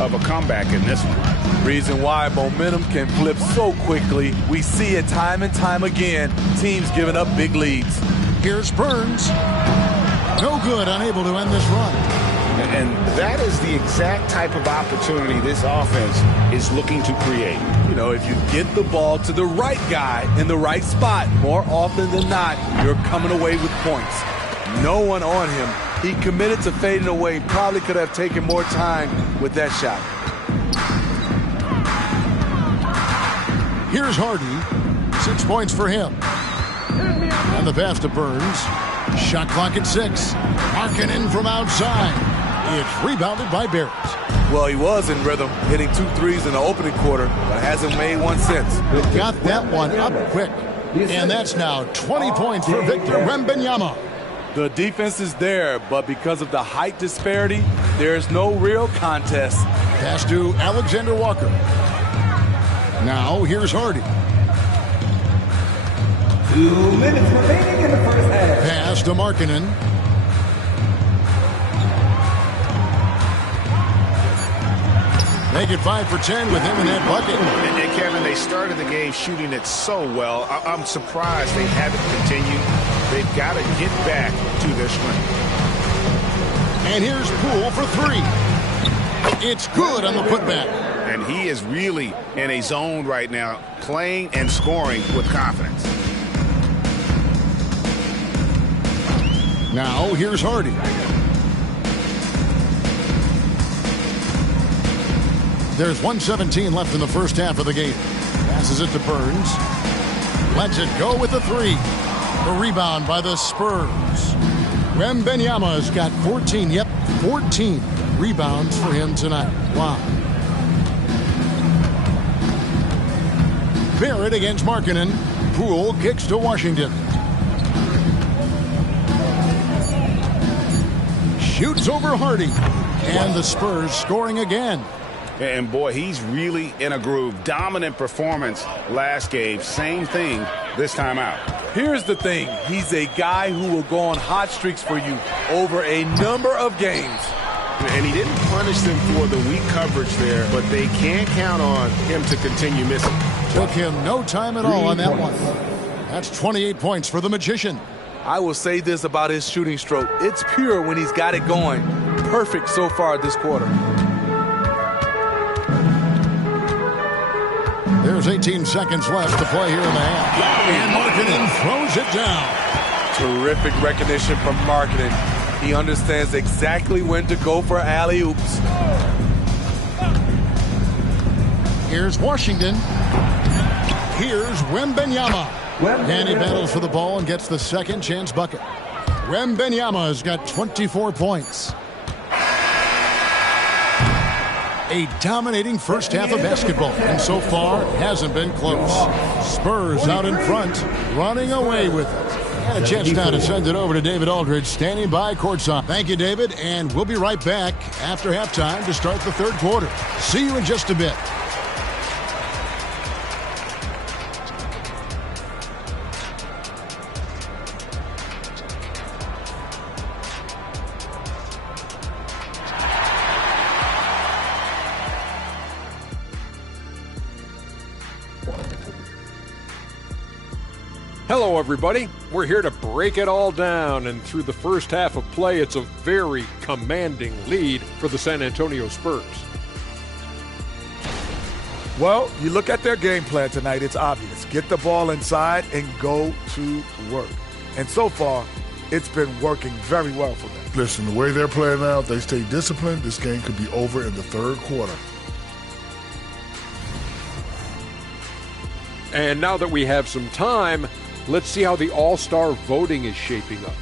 of a comeback in this one. Reason why momentum can flip so quickly. We see it time and time again. Teams giving up big leads. Here's Burns. No good, unable to end this run. And that is the exact type of opportunity this offense is looking to create. You know, if you get the ball to the right guy in the right spot, more often than not, you're coming away with points. No one on him. He committed to fading away. Probably could have taken more time with that shot. Here's Hardy. 6 points for him. And the pass to Burns. Shot clock at 6. Markkanen from outside. It's rebounded by Barrett. Well, he was in rhythm, hitting 2 threes in the opening quarter, but hasn't made one since. Got that one up quick. And that's now 20 points for Victor Wembanyama. The defense is there, but because of the height disparity, there's no real contest. Pass to Alexander Walker. Now here's Hardy. 2 minutes remaining in the first half. Pass to Markkanen. Make it 5 for 10 with him in that bucket. And Kevin, they started the game shooting it so well. I'm surprised they haven't continued. They've got to get back to their strength. And here's Poole for 3. It's good on the putback. And he is really in a zone right now, playing and scoring with confidence. Now here's Hardy. There's 1:17 left in the first half of the game. Passes it to Burns. Lets it go with the 3. The rebound by the Spurs. Wembanyama's got 14. Yep, 14 rebounds for him tonight. Wow. Barrett against Markkanen. Poole kicks to Washington. Shoots over Hardy. And the Spurs scoring again. And boy, he's really in a groove. Dominant performance last game. Same thing this time out. Here's the thing. He's a guy who will go on hot streaks for you over a number of games. And he didn't punish them for the weak coverage there, but they can't count on him to continue missing. Took him no time at all on that one. That's 28 points for the Magician. I will say this about his shooting stroke. It's pure when he's got it going. Perfect so far this quarter. There's 18 seconds left to play here in the half. And Markkanen throws it down. Terrific recognition from Markkanen. He understands exactly when to go for alley-oops. Here's Washington. Here's Wembanyama. And he battles for the ball and gets the second chance bucket. Wembanyama's got 24 points. A dominating first half of basketball, and so far hasn't been close. Spurs out in front, running away with it. And a chance now to send it over to David Aldridge, standing by courtside. Thank you, David, and we'll be right back after halftime to start the third quarter. See you in just a bit. Hello, everybody. We're here to break it all down, and through the first half of play, it's a very commanding lead for the San Antonio Spurs. Well, you look at their game plan tonight, it's obvious. Get the ball inside and go to work. And so far, it's been working very well for them. Listen, the way they're playing now, if they stay disciplined, this game could be over in the third quarter. And now that we have some time, let's see how the All-Star voting is shaping up.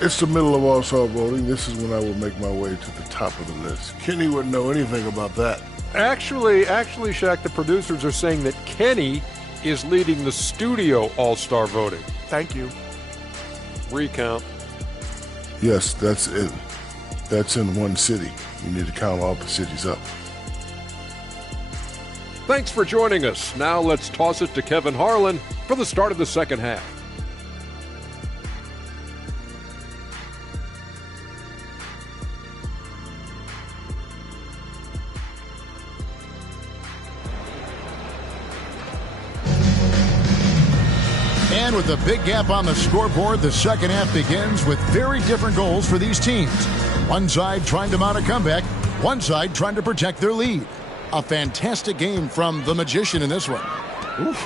It's the middle of All-Star voting. This is when I will make my way to the top of the list. Kenny wouldn't know anything about that. Actually, Shaq, the producers are saying that Kenny is leading the studio All-Star voting. Thank you. Recount. Yes, that's in. That's in one city. You need to count all the cities up. Thanks for joining us. Now let's toss it to Kevin Harlan for the start of the second half. And with a big gap on the scoreboard, the second half begins with very different goals for these teams. One side trying to mount a comeback, one side trying to protect their lead. A fantastic game from the Magician in this one. Oof.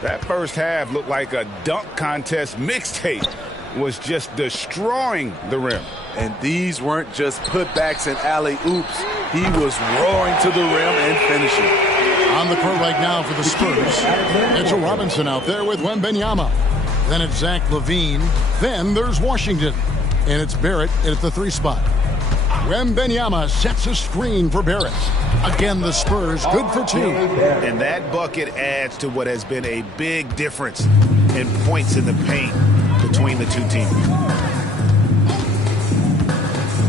That first half looked like a dunk contest mixtape. Was just destroying the rim. And these weren't just putbacks and alley-oops. He was roaring to the rim and finishing. On the court right now for the Spurs. Mitchell Robinson out there with Wembanyama. Then it's Zach LaVine. Then there's Washington. And it's Barrett at the 3 spot. Wembanyama sets a screen for Barrett. Again, the Spurs good for 2. And that bucket adds to what has been a big difference in points in the paint between the two teams.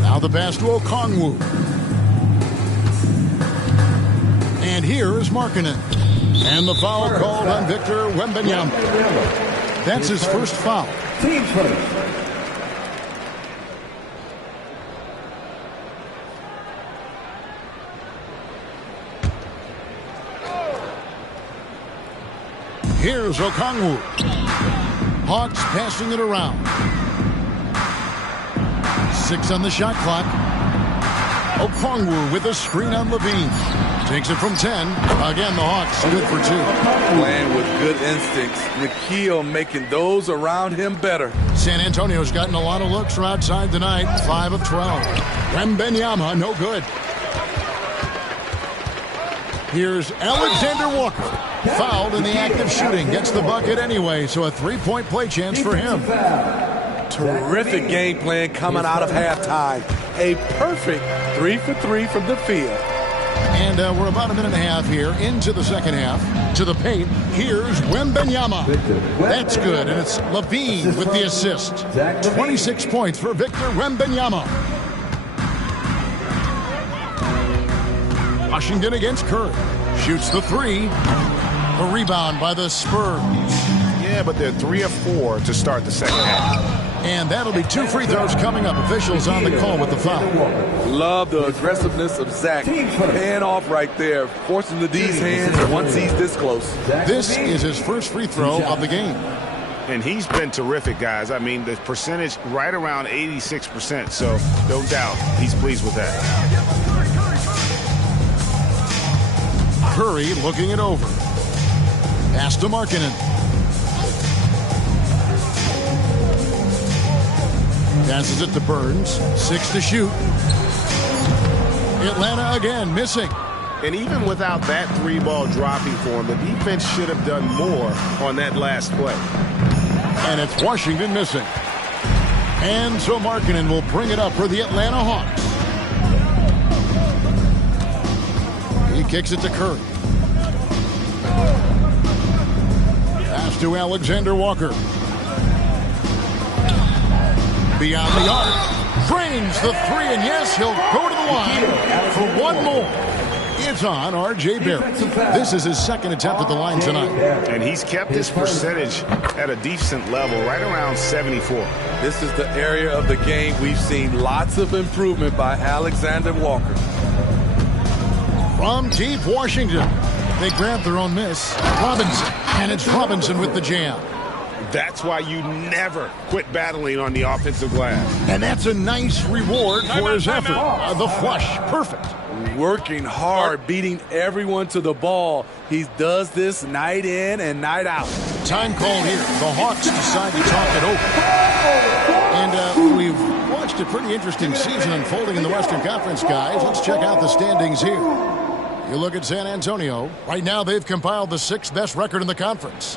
Now the pass to Okongwu. And here is Markkanen. And the foul called on Victor Wembanyama. That's his first foul. Team first. Here's Okongwu. Hawks passing it around. 6 on the shot clock. Okongwu with a screen on LaVine. Takes it from 10. Again, the Hawks good for 2. Playing with good instincts. Nikhil making those around him better. San Antonio's gotten a lot of looks from outside tonight. 5 of 12. Wembanyama, no good. Here's Alexander Walker. Fouled in the act of shooting. Gets the bucket anyway, so a 3-point play chance for him. Terrific game plan coming out of halftime. A perfect 3 for 3 from the field. And we're about a minute and a half here into the second half. To the paint, here's Wembanyama. That's good, and it's LaVine with the assist. 26 points for Victor Wembanyama. Washington against Curry. Shoots the 3. A rebound by the Spurs. Yeah, but they're 3 of 4 to start the second half. And that'll be 2 free throws coming up. Officials on the call with the foul. Love the aggressiveness of Zach. Hand off right there, forcing the D's hands once he's this close. This is his first free throw of the game. And he's been terrific, guys. I mean, the percentage right around 86%, so no doubt he's pleased with that. Curry looking it over. Pass to Markkanen. Passes it to Burns. 6 to shoot. Atlanta again missing. And even without that 3-ball dropping for him, the defense should have done more on that last play. And it's Washington missing. And so Markkanen will bring it up for the Atlanta Hawks. He kicks it to Curry. Pass to Alexander Walker. Beyond the arc. Drains the 3, and yes, he'll go to the line for one more. It's on R.J. Barrett. This is his second attempt at the line tonight. And he's kept his percentage at a decent level, right around 74. This is the area of the game we've seen lots of improvement by Alexander Walker. From deep Washington, they grab their own miss. Robinson, and it's Robinson with the jam. That's why you never quit battling on the offensive glass. And that's a nice reward for his effort. The flush, perfect. Working hard, beating everyone to the ball. He does this night in and night out. Time call here. The Hawks decide to talk it over. And we've watched a pretty interesting season unfolding in the Western Conference, guys. Let's check out the standings here. You look at San Antonio. Right now, they've compiled the 6th best record in the conference.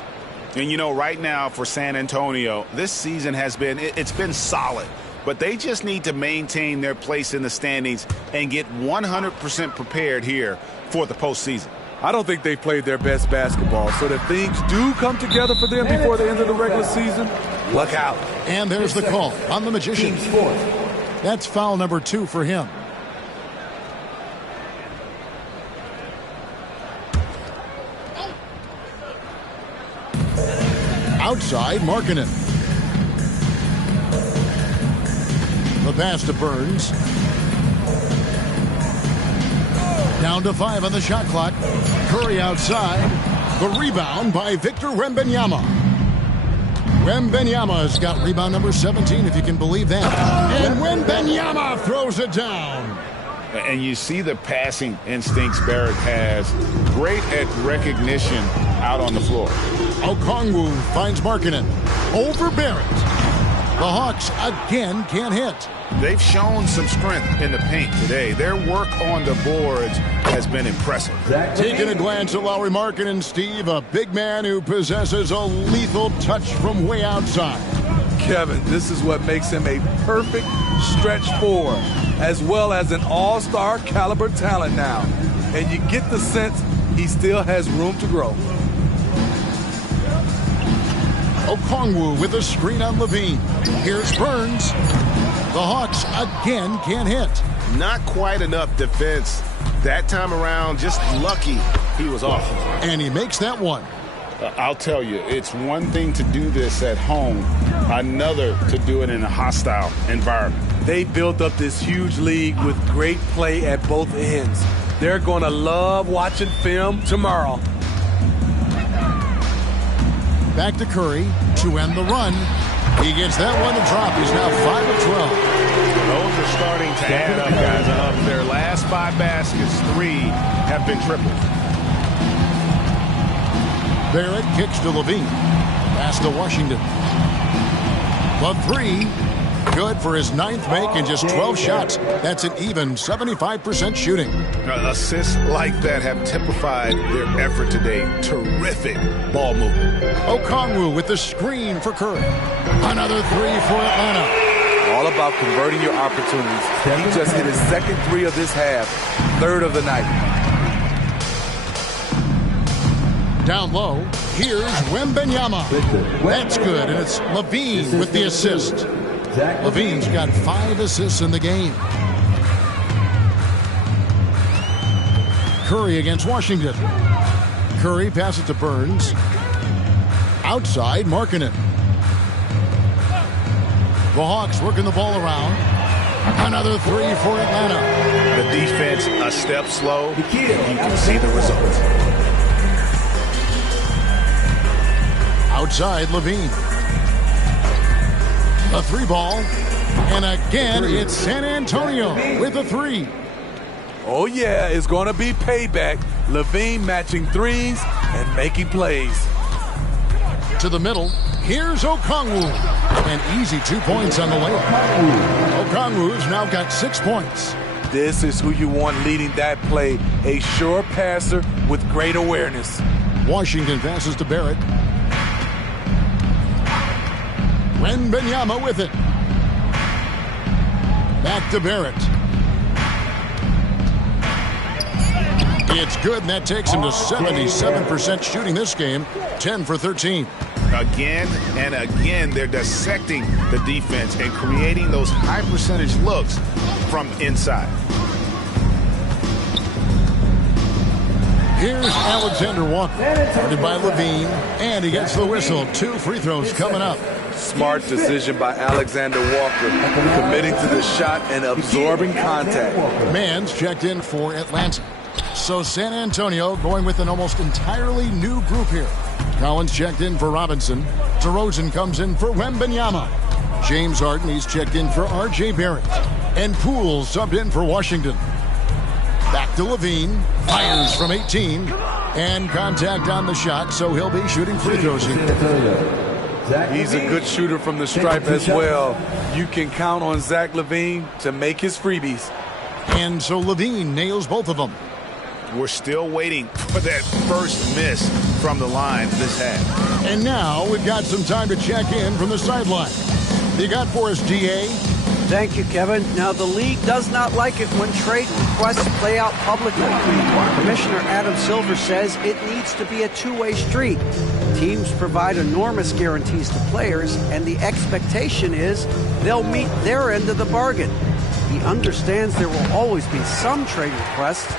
And, you know, right now for San Antonio, this season has been, it's been solid. But they just need to maintain their place in the standings and get 100% prepared here for the postseason. I don't think they've played their best basketball. So that things do come together for them before the end of the regular season, look out. And there's the call on the Magician. That's foul number 2 for him. Outside, Markkanen. The pass to Burns. Down to 5 on the shot clock. Curry outside. The rebound by Victor Wembanyama. Wembanyama's got rebound number 17, if you can believe that. And Wembanyama throws it down. And you see the passing instincts Barrett has. Great at recognition out on the floor. Okongwu finds Markkanen. Over Barrett. The Hawks again can't hit. They've shown some strength in the paint today. Their work on the boards has been impressive. Taking a glance at Lauri Markkanen, Steve, a big man who possesses a lethal touch from way outside. Kevin, this is what makes him a perfect stretch forward, as well as an all-star caliber talent now. And you get the sense he still has room to grow. Okongwu with a screen on Levine. Here's Burns. The Hawks again can't hit. Not quite enough defense that time around. Just lucky he was off. And he makes that one. I'll tell you, it's one thing to do this at home, another to do it in a hostile environment. They built up this huge league with great play at both ends. They're going to love watching film tomorrow. Back to Curry to end the run. He gets that one to drop. He's now 5 of 12. Those are starting to add up, guys. Of their last 5 baskets, 3 have been tripled. Barrett kicks to Levine. Pass to Washington. The 3. Good for his 9th make in just 12 shots. That's an even 75% shooting. Assists like that have typified their effort today. Terrific ball movement. Okongwu with the screen for Curry. Another 3 for Atlanta. All about converting your opportunities. He just hit his second 3 of this half, 3rd of the night. Down low, here's Wembanyama. That's good, and it's Levine with the assist. Levine's got 5 assists in the game. Curry against Washington. Curry passes to Burns. Outside, Markkanen. The Hawks working the ball around. Another 3 for Atlanta. The defense a step slow. You can see the result. Outside, Levine. A 3 ball. And again, it's San Antonio with a 3. Oh, yeah, it's going to be payback. Levine matching 3s and making plays. To the middle, here's Okongwu. An easy 2 points on the layup. Okongwu's now got 6 points. This is who you want leading that play. A sure passer with great awareness. Washington passes to Barrett. Wembanyama with it. Back to Barrett. It's good, and that takes him to 77% shooting this game. 10 for 13. Again and again, they're dissecting the defense and creating those high percentage looks from inside. Here's Alexander Walker, guarded by Levine, and he gets the whistle. 2 free throws coming up. Smart decision by Alexander Walker, committing to the shot and absorbing contact. Mann's checked in for Atlanta. So San Antonio going with an almost entirely new group here. Collins checked in for Robinson. DeRozan comes in for Wembanyama. James Harden, he's checked in for R.J. Barrett. And Poole subbed in for Washington. Back to Levine. Fires from 18. And contact on the shot, so he'll be shooting free throws here. He's a good shooter from the stripe as well. You can count on Zach LaVine to make his freebies. And so Levine nails both of them. We're still waiting for that first miss from the line this half. And now we've got some time to check in from the sideline. You got for us, DA? Thank you, Kevin. Now, the league does not like it when trade requests play out publicly. Commissioner Adam Silver says it needs to be a two-way street. Teams provide enormous guarantees to players, and the expectation is they'll meet their end of the bargain. He understands there will always be some trade requests.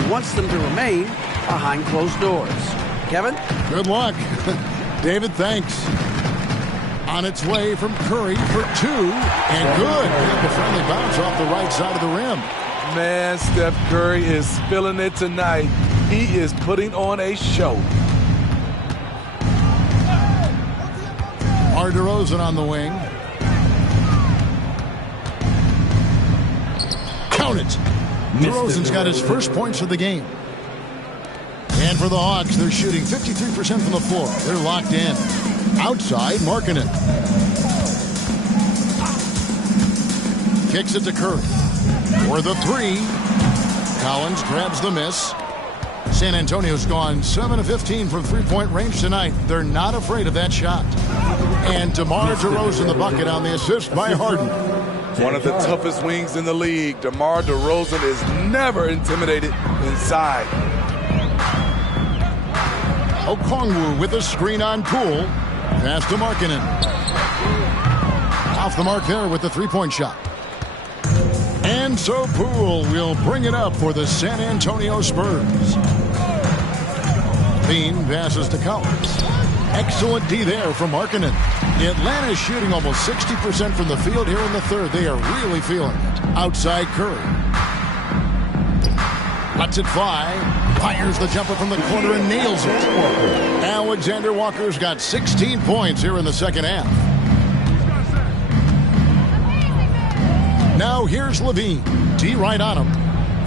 He wants them to remain behind closed doors. Kevin? Good luck. David, thanks. On its way from Curry for 2, and good. The friendly bounce off the right side of the rim. Man, Steph Curry is feeling it tonight. He is putting on a show. DeRozan on the wing. Count it. DeRozan's got his first points of the game. And for the Hawks, they're shooting 53% from the floor. They're locked in. Outside, Markkanen. Kicks it to Curry. For the three. Collins grabs the miss. San Antonio's gone 7 of 15 from three-point range tonight. They're not afraid of that shot. And DeMar DeRozan the bucket on the assist by Harden. One of the toughest wings in the league. DeMar DeRozan is never intimidated inside. Okongwu with a screen on Poole. Pass to Markkanen. Off the mark there with the three-point shot. And so Poole will bring it up for the San Antonio Spurs. Bean passes to Collins. Excellent D there from Markkanen. Atlanta's shooting almost 60% from the field here in the third. They are really feeling it. Outside Curry. Lets it fly. Fires the jumper from the corner and nails it. Alexander Walker's got 16 points here in the second half. Now here's Levine. D right on him.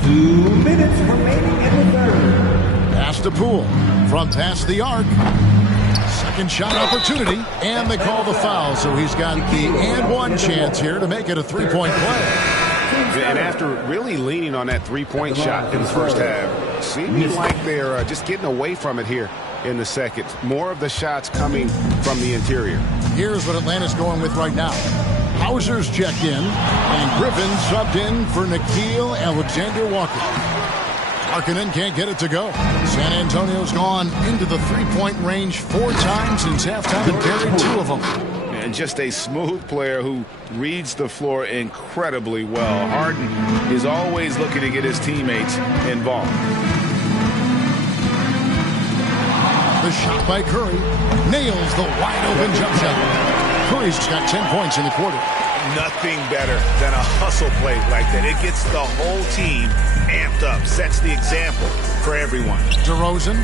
2 minutes remaining in the third. Pass to Poole. From past the arc. Second shot opportunity. And they call the foul. So he's got the and one chance here to make it a three-point play. And after really leaning on that three-point shot in the first half, seeming like they're just getting away from it here in the second. More of the shots coming from the interior. Here's what Atlanta's going with right now. Hauser's checked in, and Griffin subbed in for Nickeil Alexander-Walker. Markkanen can't get it to go. San Antonio's gone into the three-point range 4 times since halftime and carried 2 of them. And just a smooth player who reads the floor incredibly well. Harden is always looking to get his teammates involved. The shot by Curry nails the wide-open jump shot. Curry's got 10 points in the quarter. Nothing better than a hustle play like that. It gets the whole team amped up, sets the example for everyone. DeRozan,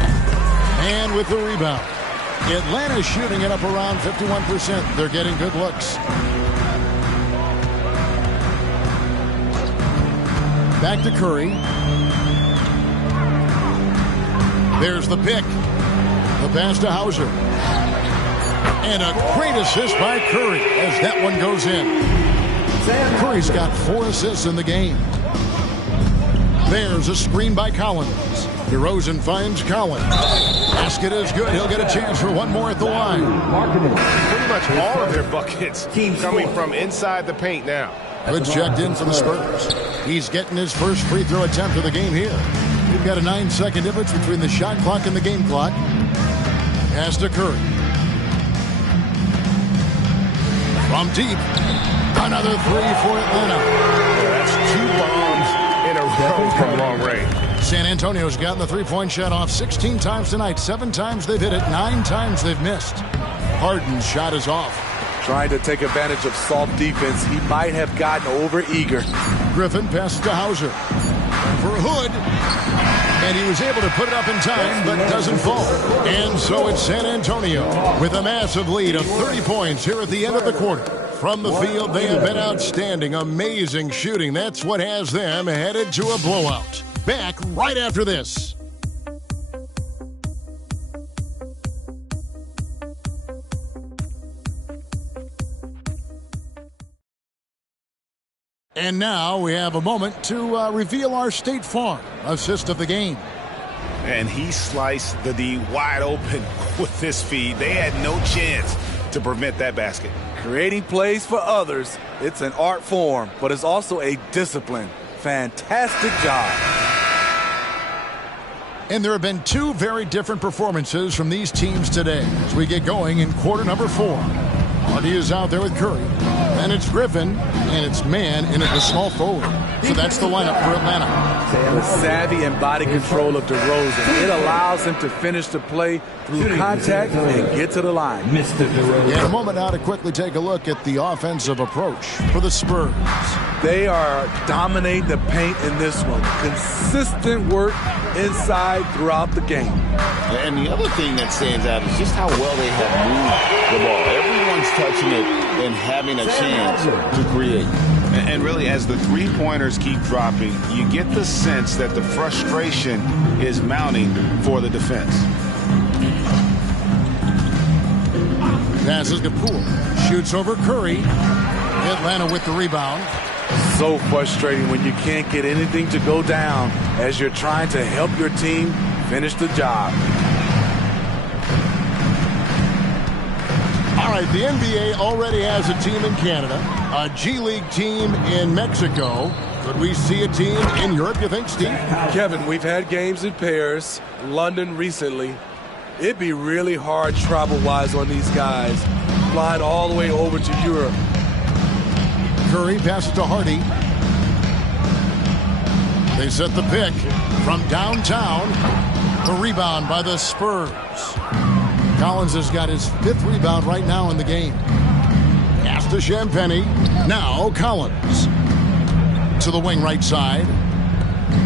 and with the rebound. Atlanta's shooting it up around 51%. They're getting good looks. Back to Curry. There's the pick. The pass to Hauser. And a great assist by Curry as that one goes in. Curry's got 4 assists in the game. There's a screen by Collins. DeRozan finds Collins. Basket is good. He'll get a chance for one more at the line. Pretty much all of their buckets coming from inside the paint now. Good checked in for the Spurs. He's getting his first free throw attempt of the game here. We've got a 9-second difference between the shot clock and the game clock. Pass to Curry. From deep. Another 3 for Atlanta. That's 2 bombs in a row from long range. San Antonio's gotten the three-point shot off 16 times tonight. 7 times they've hit it. 9 times they've missed. Harden's shot is off. Trying to take advantage of soft defense. He might have gotten over-eager. Griffin passes to Hauser. For Hood. And he was able to put it up in time, but doesn't fall. And so it's San Antonio with a massive lead of 30 points here at the end of the quarter. From the field, they have been outstanding. Amazing shooting. That's what has them headed to a blowout. Back right after this. And now we have a moment to reveal our State Farm assist of the game. And he sliced the D wide open with this feed. They had no chance to prevent that basket. Creating plays for others, it's an art form, but it's also a discipline. Fantastic job. And there have been 2 very different performances from these teams today as we get going in quarter number 4. Hardy is out there with Curry. Then it's Griffin, and it's man in at the small forward. So that's the lineup for Atlanta. The savvy and body control of DeRozan. It allows him to finish the play through contact and get to the line. Mr. DeRozan. And a moment now to quickly take a look at the offensive approach for the Spurs. They are dominating the paint in this one. Consistent work inside throughout the game. And the other thing that stands out is just how well they have moved the ball. Everyone's touching it and having a chance to create. And really, as the three-pointers keep dropping, you get the sense that the frustration is mounting for the defense. Passes to Poole. Shoots over Curry. Atlanta with the rebound. So frustrating when you can't get anything to go down as you're trying to help your team finish the job. All right, the NBA already has a team in Canada, a G League team in Mexico. Could we see a team in Europe, you think, Steve? Kevin, we've had games in Paris, London recently. It'd be really hard travel-wise on these guys, flying all the way over to Europe. Curry passes to Hardy. They set the pick from downtown. The rebound by the Spurs. Collins has got his 5th rebound right now in the game. Pass to Champagny. Now Collins. To the wing right side.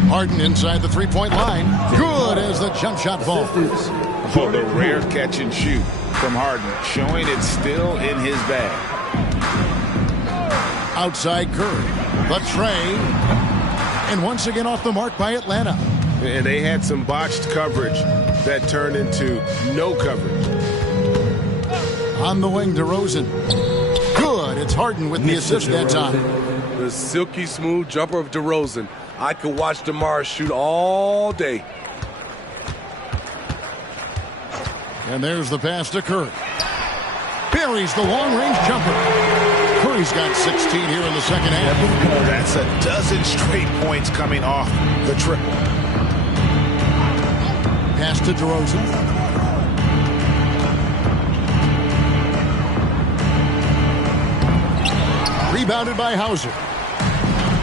Harden inside the three-point line. Good as the jump shot falls. Oh, the rare catch and shoot from Harden, showing it's still in his bag. Outside Curry. The tray. And once again off the mark by Atlanta. And they had some botched coverage that turned into no coverage. On the wing, DeRozan. Good. It's Harden with the assist that time. The silky smooth jumper of DeRozan. I could watch DeMar shoot all day. And there's the pass to Curry. Buries the long-range jumper. Curry's got 16 here in the second half. That's a dozen straight points coming off the triple. Pass to DeRozan. Rebounded by Hauser.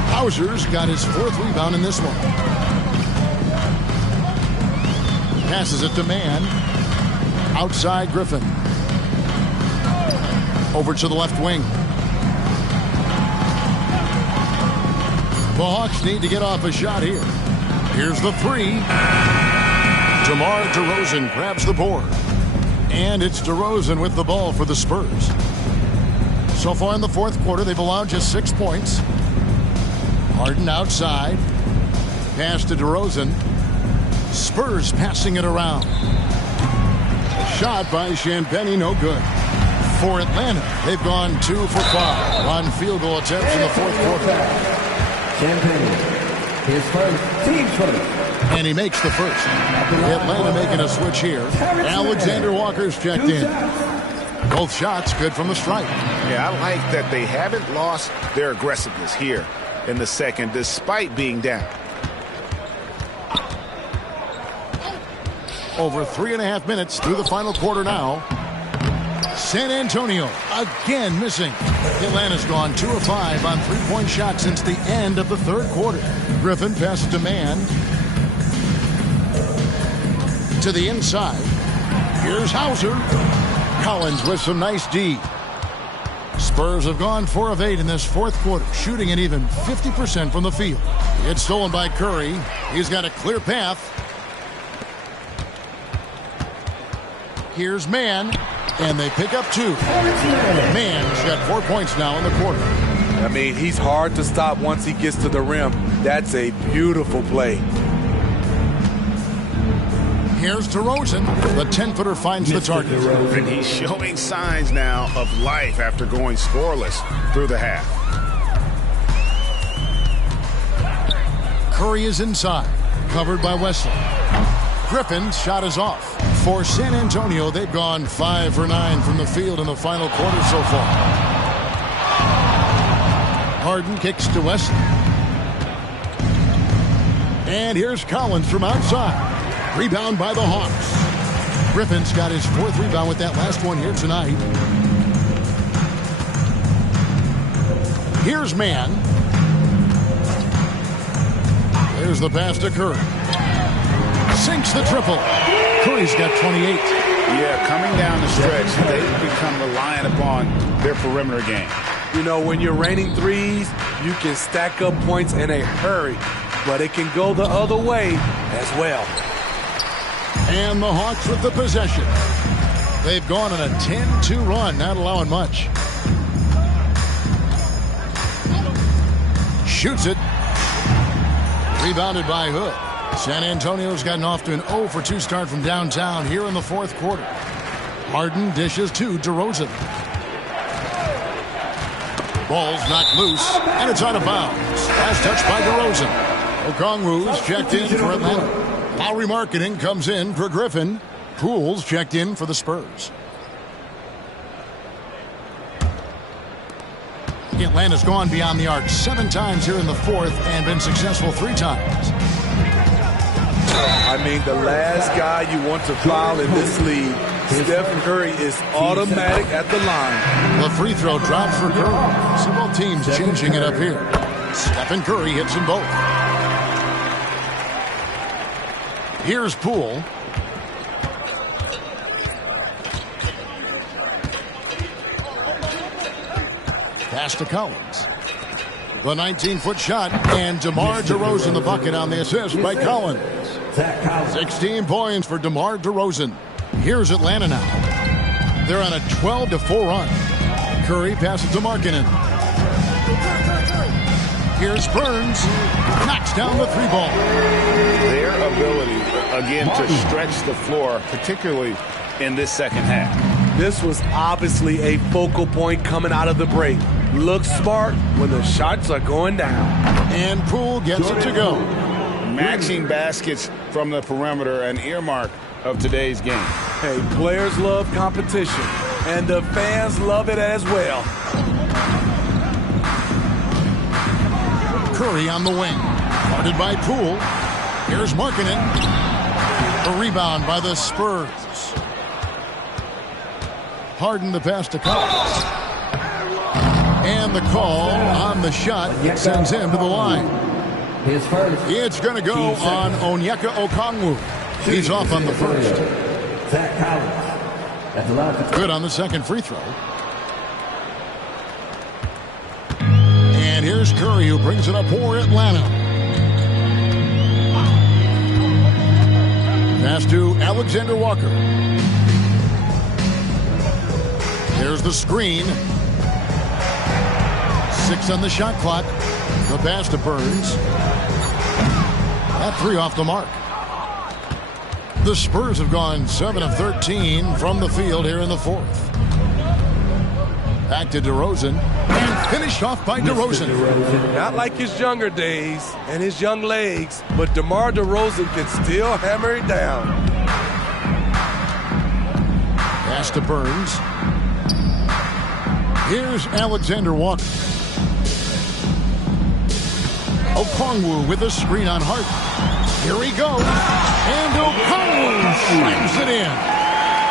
Hauser's got his 4th rebound in this one. Passes it to Mann. Outside Griffin. Over to the left wing. The Hawks need to get off a shot here. Here's the 3. DeMar DeRozan grabs the board. And it's DeRozan with the ball for the Spurs. So far in the 4th quarter, they've allowed just 6 points. Harden outside. Pass to DeRozan. Spurs passing it around. Shot by Champagny, no good. For Atlanta, they've gone 2 for 5 on field goal attempts in the 4th quarter. Champagny, his first, team first. And he makes the first. Atlanta making a switch here. Alexander Walker's checked in. Both shots good from the stripe. Yeah, I like that they haven't lost their aggressiveness here in the second, despite being down. Over 3.5 minutes through the final quarter now. San Antonio again missing. Atlanta's gone 2 of 5 on 3-point shots since the end of the 3rd quarter. Griffin passes to Mann. To the inside. Here's Hauser. Collins with some nice D. Spurs have gone 4 of 8 in this 4th quarter, shooting an even 50% from the field. It's stolen by Curry. He's got a clear path. Here's Mann, and they pick up 2. Mann's got 4 points now in the quarter. I mean, he's hard to stop once he gets to the rim. That's a beautiful play. Here's DeRozan. The 10-footer finds the target. And he's showing signs now of life after going scoreless through the half. Curry is inside, covered by Wesley. Griffin's shot is off. For San Antonio, they've gone 5 for 9 from the field in the final quarter so far. Harden kicks to Wesley. And here's Collins from outside. Rebound by the Hawks. Griffin's got his 4th rebound with that last one here tonight. Here's Mann. There's the pass to Curry. Sinks the triple. Curry's got 28. Yeah, coming down the stretch, they've become reliant upon their perimeter game. You know, when you're raining threes, you can stack up points in a hurry, but it can go the other way as well. And the Hawks with the possession. They've gone on a 10-2 run, not allowing much. Shoots it. Rebounded by Hood. San Antonio's gotten off to an 0 for 2 start from downtown here in the 4th quarter. Harden dishes to DeRozan. Ball's knocked loose, and it's out of bounds. Last touch by DeRozan. Okongwu's checked in for Atlanta. Lowry Marketing comes in for Griffin. Poole's checked in for the Spurs. Atlanta's gone beyond the arc 7 times here in the fourth and been successful 3 times. I mean, the last guy you want to foul in this league, Steph Curry, is automatic at the line. The free throw drops for Curry. So both teams changing it up here. Stephen Curry hits them both. Here's Poole. Pass to Collins. The 19-foot shot, and DeMar DeRozan the bucket on the assist by Collins. 16 points for DeMar DeRozan. Here's Atlanta now. They're on a 12-4 run. Curry passes to Markkanen. Here's Burns. Knocks down the 3-ball. Their ability, again, to stretch the floor, particularly in this second half. This was obviously a focal point coming out of the break. Look smart when the shots are going down. And Poole gets it to go. Maxing baskets from the perimeter, an earmark of today's game. Hey, players love competition, and the fans love it as well. Curry on the wing. Guarded by Poole. Here's Markkanen. The rebound by the Spurs. Harden the pass to Collins. And the call on the shot sends him to the line. It's going to go on Onyeka Okongwu. He's off on the first. Good on the second free throw. And here's Curry, who brings it up for Atlanta. Pass to Alexander Walker. There's the screen. 6 on the shot clock. The pass to Burns. That 3 off the mark. The Spurs have gone 7 of 13 from the field here in the fourth. Back to DeRozan. And finished off by DeRozan. Not like his younger days and his young legs, but DeMar DeRozan can still hammer it down. Pass to Burns. Here's Alexander Walker. Okongwu with a screen on Harden. Here he goes. And Okongwu slams it in.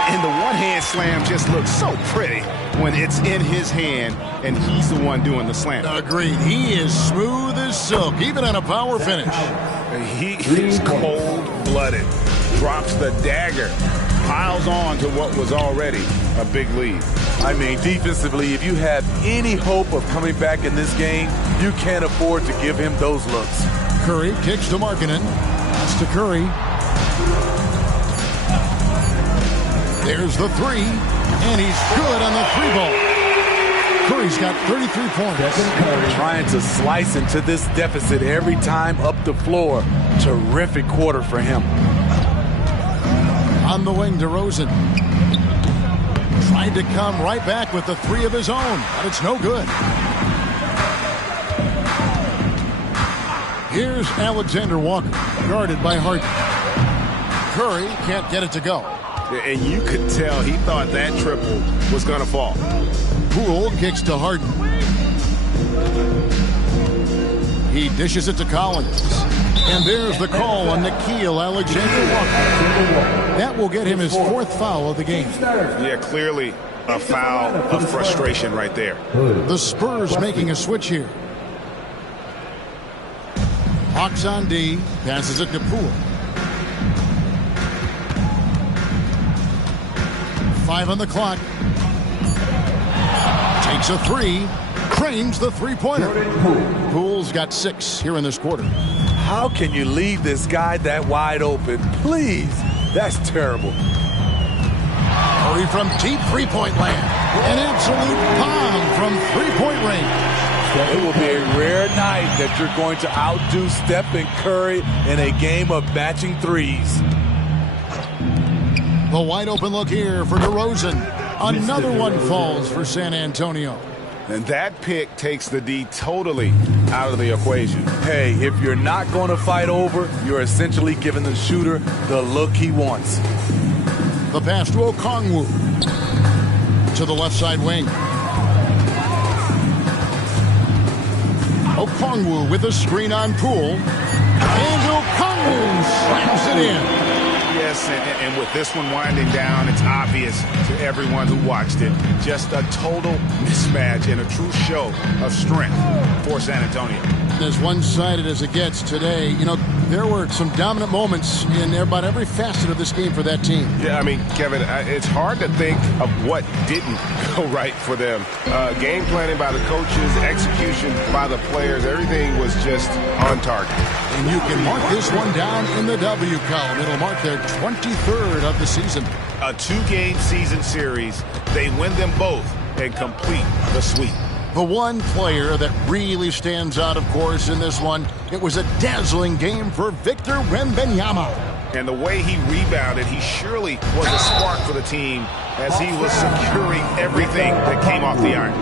And the one-hand slam just looks so pretty when it's in his hand and he's the one doing the slam. Agreed. He is smooth as silk, even on a power finish. He is cold-blooded. Drops the dagger. Piles on to what was already a big lead. I mean, defensively, if you have any hope of coming back in this game, you can't afford to give him those looks. Curry kicks to Markkanen. That's to Curry. There's the 3, and he's good on the 3-ball. Curry's got 33 points. Trying to slice into this deficit every time up the floor. Terrific quarter for him. On the wing, DeRozan. Tried to come right back with the 3 of his own, but it's no good. Here's Alexander Walker, guarded by Harden. Curry can't get it to go. And you could tell he thought that triple was going to fall. Poole kicks to Harden. He dishes it to Collins. And there's the call on Nickeil Alexander Walker. That will get him his 4th foul of the game. Yeah, clearly a foul of frustration right there. The Spurs making a switch here. Hawks on D, passes it to Poole. 5 on the clock. Takes a 3. Cranes the 3-pointer. Poole's got 6 here in this quarter. How can you leave this guy that wide open? Please. That's terrible. Curry from deep 3-point land. An absolute bomb from 3-point range. It will be a rare night that you're going to outdo Stephen Curry in a game of matching threes. The wide open look here for DeRozan. Another one falls for San Antonio. And that pick takes the D totally out of the equation. Hey, if you're not going to fight over, you're essentially giving the shooter the look he wants. The pass to Okongwu. To the left side wing. Okongwu with a screen on Poole. And Okongwu slams it in. Yes, and with this one winding down, it's obvious to everyone who watched it. Just a total mismatch and a true show of strength for San Antonio. As one-sided as it gets today, you know, there were some dominant moments in about every facet of this game for that team. Yeah, I mean, Kevin, it's hard to think of what didn't go right for them. Game planning by the coaches, execution by the players, everything was just on target. And you can mark this one down in the W column. It'll mark their 23rd of the season. A 2-game season series. They win them both and complete the sweep. The one player that really stands out, of course, in this one, it was a dazzling game for Victor Wembanyama. And the way he rebounded, he surely was a spark for the team as he was securing everything that came off the iron.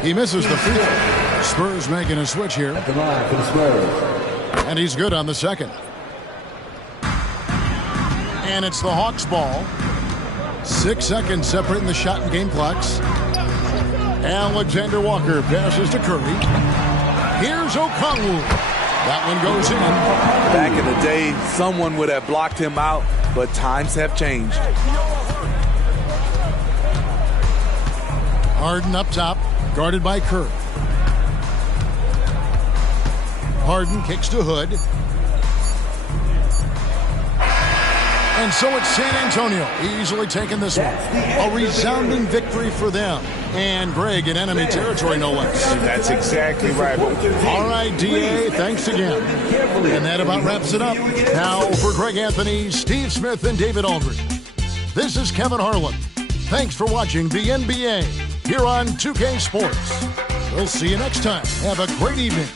He misses the free throw. Spurs making a switch here. At the line for the Spurs. And he's good on the second. And it's the Hawks ball. 6 seconds separating the shot and game clocks. Alexander Walker passes to Curry. Here's Okongwu. That one goes in. Back in the day, someone would have blocked him out, but times have changed. Harden up top, guarded by Curry. Harden kicks to Hood. And so it's San Antonio easily taking this one. A resounding victory for them. And Greg in enemy territory, no less. That's exactly right. All right, DA, thanks again. And that about wraps it up. Now for Greg Anthony, Steve Smith, and David Aldridge. This is Kevin Harlan. Thanks for watching the NBA here on 2K Sports. We'll see you next time. Have a great evening.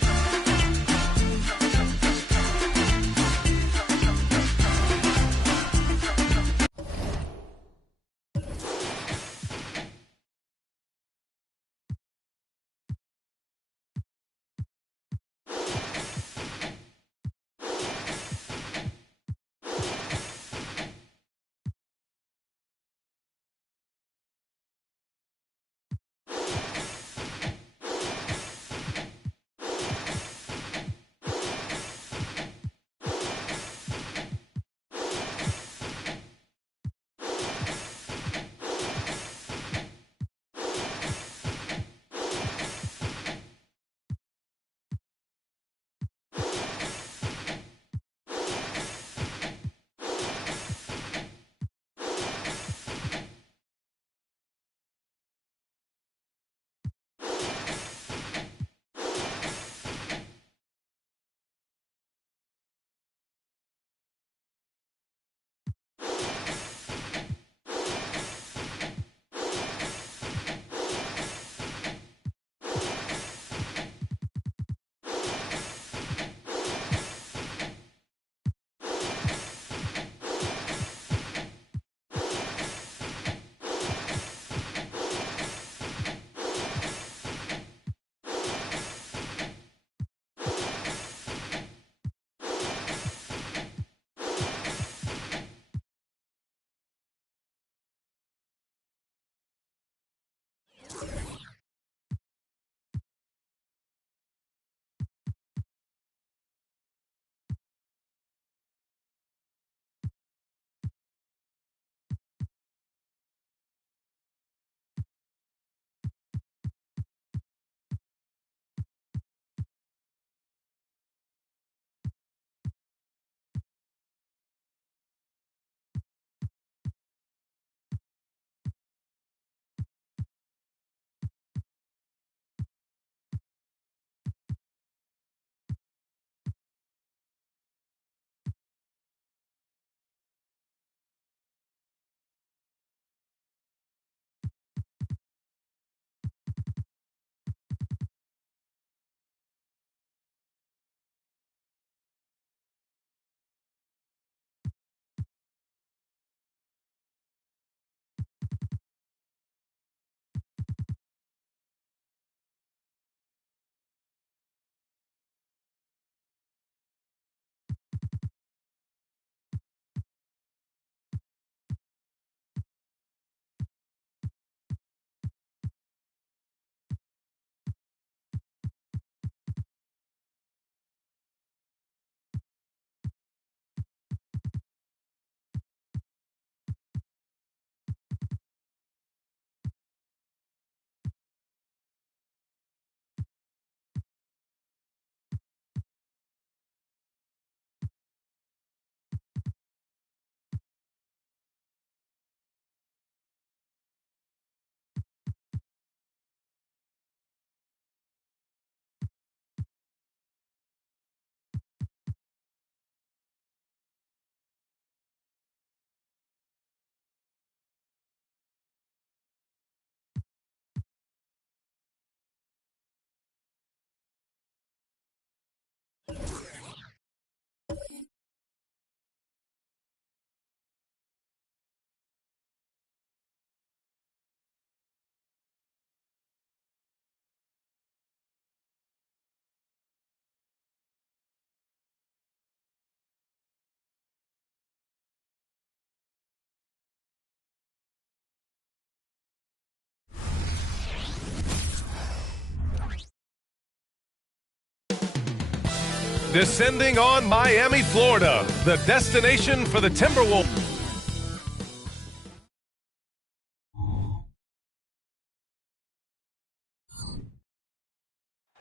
Descending on Miami, Florida, the destination for the Timberwolves.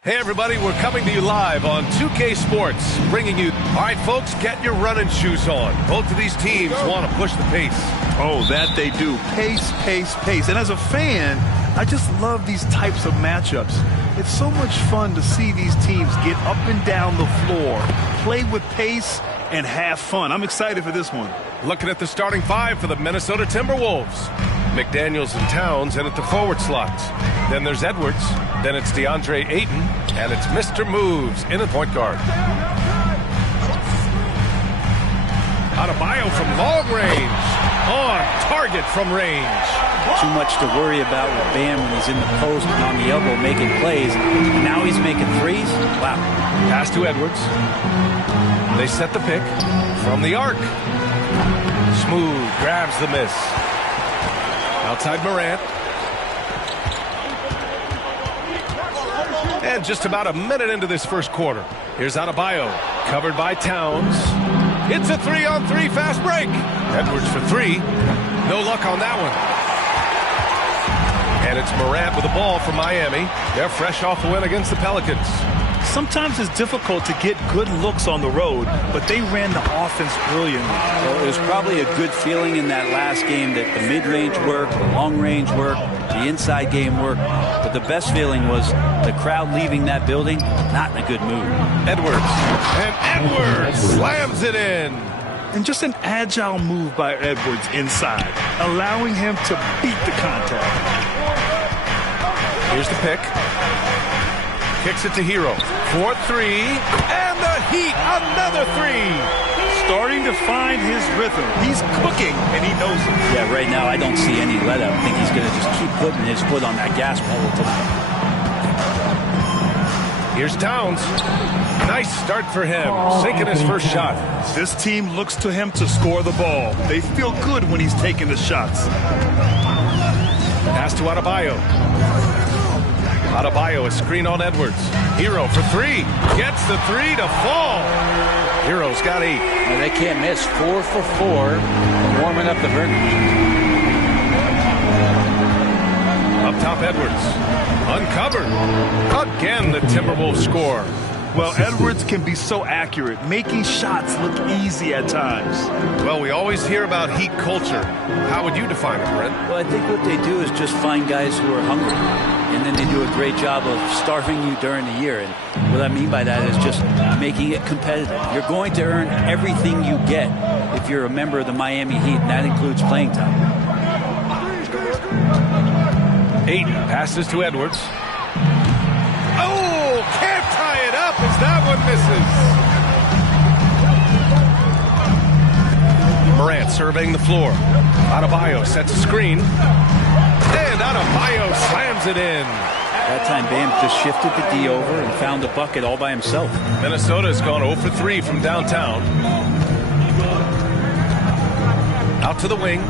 Hey everybody, we're coming to you live on 2K Sports, bringing you... All right, folks, get your running shoes on. Both of these teams want to push the pace. Oh, that they do. Pace, pace, pace. And as a fan, I just love these types of matchups. It's so much fun to see these teams get up and down the floor, play with pace, and have fun. I'm excited for this one. Looking at the starting five for the Minnesota Timberwolves. McDaniels and Towns in at the forward slots. Then there's Edwards. Then it's DeAndre Ayton. And it's Mr. Moves in at point guard. Adebayo from long range. On target from range. Too much to worry about with Bam when he's in the post and on the elbow making plays. Now he's making threes. Wow. Pass to Edwards. They set the pick from the arc. Smooth grabs the miss. Outside Morant. And just about a minute into this first quarter. Here's Adebayo, covered by Towns. It's a 3-on-3 fast break. Edwards for three. No luck on that one. And it's Morant with the ball for Miami. They're fresh off the win against the Pelicans. Sometimes it's difficult to get good looks on the road, but they ran the offense brilliantly. Well, it was probably a good feeling in that last game that the mid-range worked, the long-range worked, the inside game worked. But the best feeling was the crowd leaving that building not in a good mood. Edwards. And Edwards slams it in. And just an agile move by Edwards inside, allowing him to beat the contact. Here's the pick. Kicks it to Hero. 4-3. And the Heat, another three. Starting to find his rhythm. He's cooking, and he knows it. Yeah, right now I don't see any let up. I think he's going to just keep putting his foot on that gas pedal tonight. Here's Towns. Nice start for him, sinking his first shot. This team looks to him to score the ball. They feel good when he's taking the shots. Pass to Adebayo. Adebayo, a screen on Edwards. Hero for three. Gets the three to fall. Hero's got 8. Well, they can't miss. 4 for 4. Warming up the burner. Up top, Edwards. Uncovered. Again, the Timberwolves score. Well, Edwards can be so accurate, making shots look easy at times. Well, we always hear about Heat culture. How would you define it, Brent? Well, I think what they do is just find guys who are hungry. And then they do a great job of starving you during the year. And what I mean by that is just making it competitive. You're going to earn everything you get if you're a member of the Miami Heat, and that includes playing time. Ayton passes to Edwards. Oh, can't tie it up as that one misses. Morant surveying the floor. Adebayo sets a screen. And Adebayo slams it in. That time, Bam just shifted the D over and found a bucket all by himself. Minnesota's gone 0 for 3 from downtown. Out to the wing.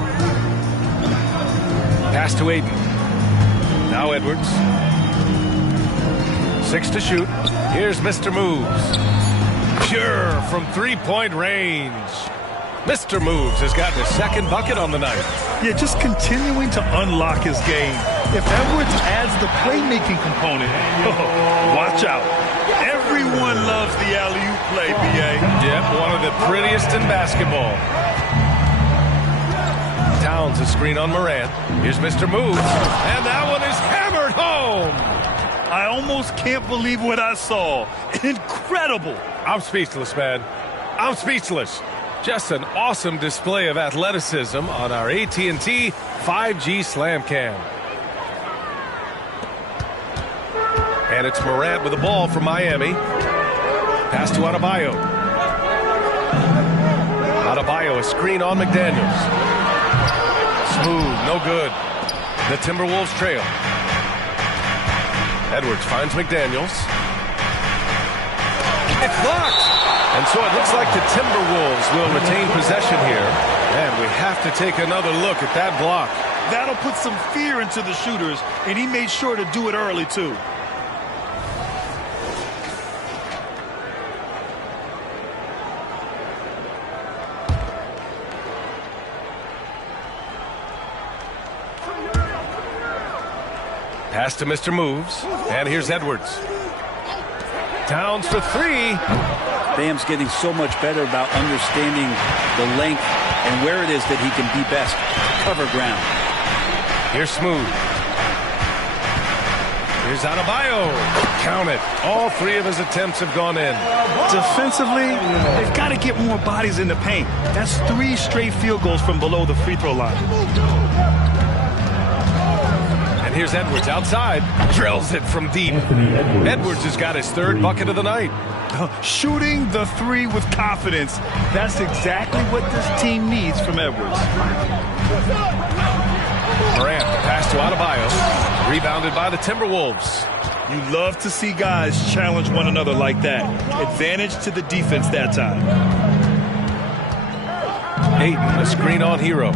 Pass to Ayton. Now Edwards. 6 to shoot. Here's Mr. Moves. Pure from three-point range. Mr. Moves has gotten his second bucket on the night. Yeah, just continuing to unlock his game. If Edwards adds the playmaking component, watch out. Everyone loves the alley-oop play, B.A. Yep, one of the prettiest in basketball. Towns a screen on Morant. Here's Mr. Moves. And that one is hammered home. I almost can't believe what I saw. Incredible. I'm speechless, man. I'm speechless. Just an awesome display of athleticism on our AT&T 5G Slam Cam. And it's Morant with the ball for Miami. Pass to Adebayo. Adebayo, a screen on McDaniels. Smooth, no good. The Timberwolves trail. Edwards finds McDaniels. It's blocked! And so it looks like the Timberwolves will retain possession here. And we have to take another look at that block. That'll put some fear into the shooters, and he made sure to do it early, too. Pass to Mr. Moves. And here's Edwards. Towns for three. Bam's getting so much better about understanding the length and where it is that he can be best to cover ground. Here's Smooth. Here's Adebayo. Count it. All three of his attempts have gone in. Defensively, they've got to get more bodies in the paint. That's 3 straight field goals from below the free throw line. And here's Edwards outside. Drills it from deep. Edwards has got his 3rd bucket of the night. Shooting the 3 with confidence. That's exactly what this team needs from Edwards. Morant, the pass to Adebayo. Rebounded by the Timberwolves. You love to see guys challenge one another like that. Advantage to the defense that time. Ayton, a screen on Hero.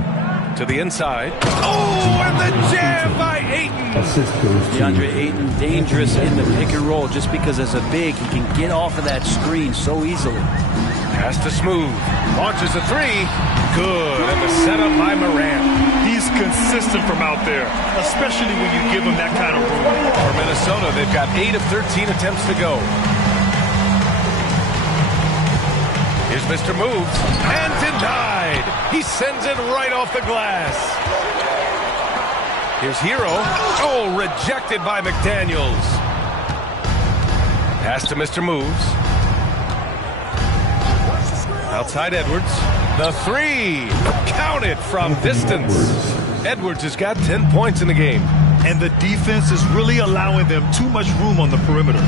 To the inside. Oh, and the jam by Ayton. DeAndre Ayton dangerous in the pick and roll just because as a big, he can get off of that screen so easily. Pass to Smooth. Launches a 3. Good. And the setup by Morant. He's consistent from out there, especially when you give him that kind of room. For Minnesota, they've got 8 of 13 attempts to go. Here's Mr. Moves. And denied. He sends it right off the glass. Here's Hero. Oh, rejected by McDaniels. Pass to Mr. Moves. Outside Edwards. The 3. Counted from distance. Edwards has got 10 points in the game. And the defense is really allowing them too much room on the perimeter.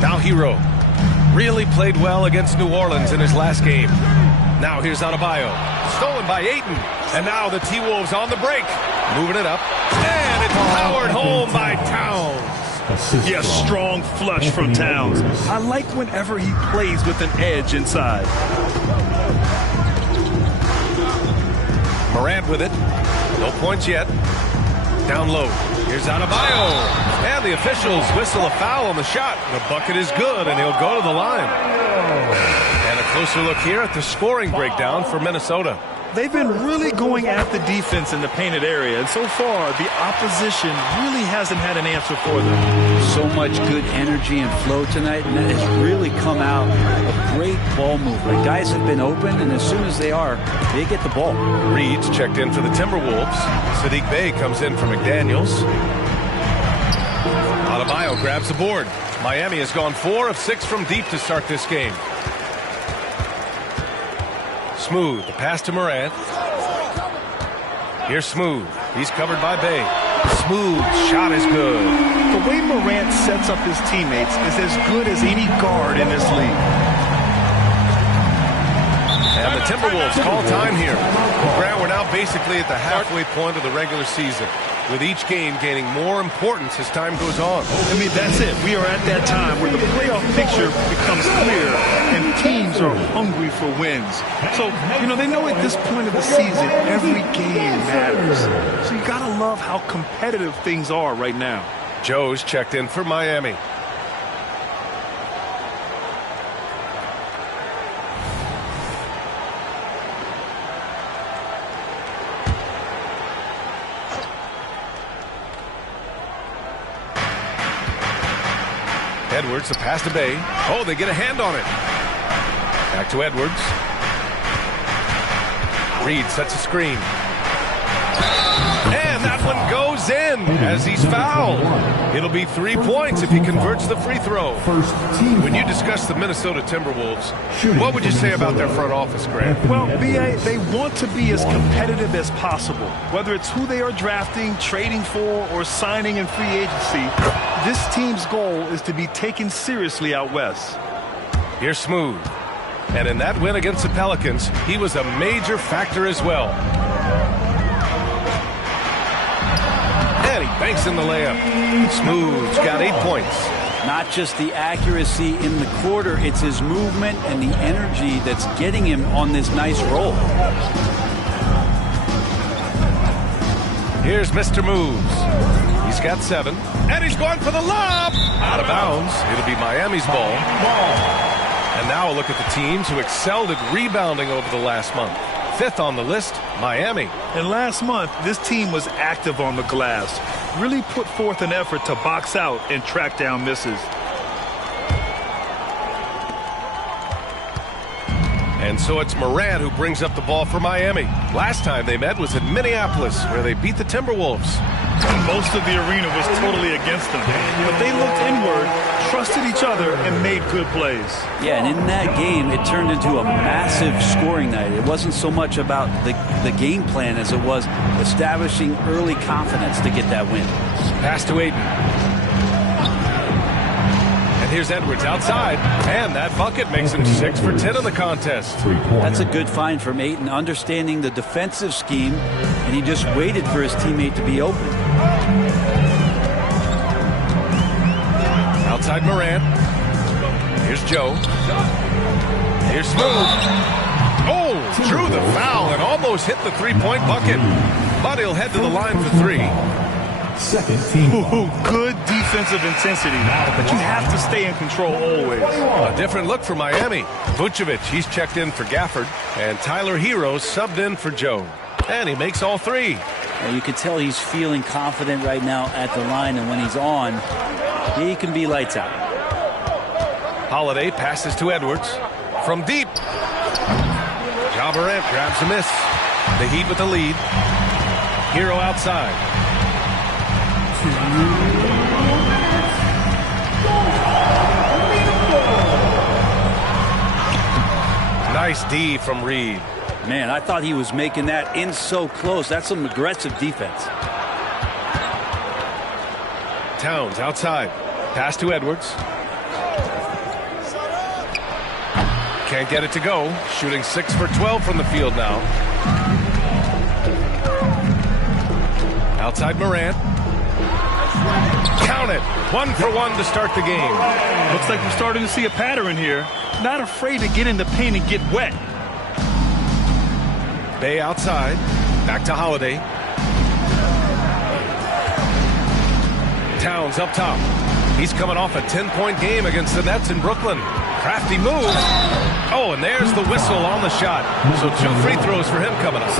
Now Hero. Really played well against New Orleans in his last game. Now here's Adebayo. Stolen by Ayton. And now the T-Wolves on the break. Moving it up. And it's powered home by Towns. Yes, strong flush from Towns. I like whenever he plays with an edge inside. Morant with it. No points yet. Down low. Here's Adebayo. And the officials whistle a foul on the shot. The bucket is good, and he'll go to the line. And a closer look here at the scoring breakdown for Minnesota. They've been really going at the defense in the painted area, and so far, the opposition really hasn't had an answer for them. So much good energy and flow tonight, and that has really come out of great ball movement. Guys have been open, and as soon as they are, they get the ball. Reed's checked in for the Timberwolves. Sadiq Bey comes in for McDaniels. Adebayo grabs the board. Miami has gone 4 of 6 from deep to start this game. Smooth, the pass to Morant. Here's Smooth. He's covered by Bey. Smooth shot is good. The way Morant sets up his teammates is as good as any guard in this league. And the Timberwolves call time here. Grant, we're now basically at the halfway point of the regular season, with each game gaining more importance as time goes on. I mean, that's it. We are at that time where the playoff picture becomes clear and teams are hungry for wins. So, they know at this point of the season, every game matters. So you got to love how competitive things are right now. Joe's checked in for Miami. Edwards, the pass to Bey. Oh, they get a hand on it. Back to Edwards. Reed sets a screen. And that one goes in as he's fouled. It'll be 3 points if he converts the free throw. When you discuss the Minnesota Timberwolves, what would you say about their front office, Grant? Well, B.A., they want to be as competitive as possible. Whether it's who they are drafting, trading for, or signing in free agency, this team's goal is to be taken seriously out west. Here's Smooth. And in that win against the Pelicans, he was a major factor as well. And he banks in the layup. Smooth's got 8 points. Not just the accuracy in the quarter, it's his movement and the energy that's getting him on this nice roll. Here's Mr. Moves. He's got 7. And he's going for the lob. Out of bounds. It'll be Miami's ball. And now a look at the teams who excelled at rebounding over the last month. Fifth on the list, Miami. And last month, this team was active on the glass. Really put forth an effort to box out and track down misses. And so it's Morant who brings up the ball for Miami. Last time they met was in Minneapolis, where they beat the Timberwolves. Most of the arena was totally against them. But they looked inward, trusted each other, and made good plays. Yeah, and in that game, it turned into a massive scoring night. It wasn't so much about the game plan as it was establishing early confidence to get that win. Pass to Ayton. And here's Edwards outside, and that bucket makes him 6 for 10 in the contest. That's a good find from Ayton, understanding the defensive scheme, and he just waited for his teammate to be open. Outside Morant. Here's Joe. Here's Smooth. Oh, drew the foul and almost hit the three-point bucket. But he'll head to the line for three. Second team. Good defensive intensity, but you have to stay in control always. A different look for Miami. Vucevic, he's checked in for Gafford, and Tyler Hero subbed in for Joe. And he makes all three. Well, you can tell he's feeling confident right now at the line, and when he's on, he can be lights out. Holiday passes to Edwards. From deep. Ja Morant grabs a miss. The Heat with the lead. Hero outside. Nice D from Reed. Man, I thought he was making that in so close. That's some aggressive defense. Towns outside. Pass to Edwards. Can't get it to go. Shooting 6 for 12 from the field now. Outside Morant. Count it. 1 for 1 to start the game. Looks like we're starting to see a pattern here. Not afraid to get in the paint and get wet. Bay outside. Back to Holiday. Towns up top. He's coming off a 10-point game against the Nets in Brooklyn. Crafty move. Oh, and there's the whistle on the shot. So 2 free throws for him coming up.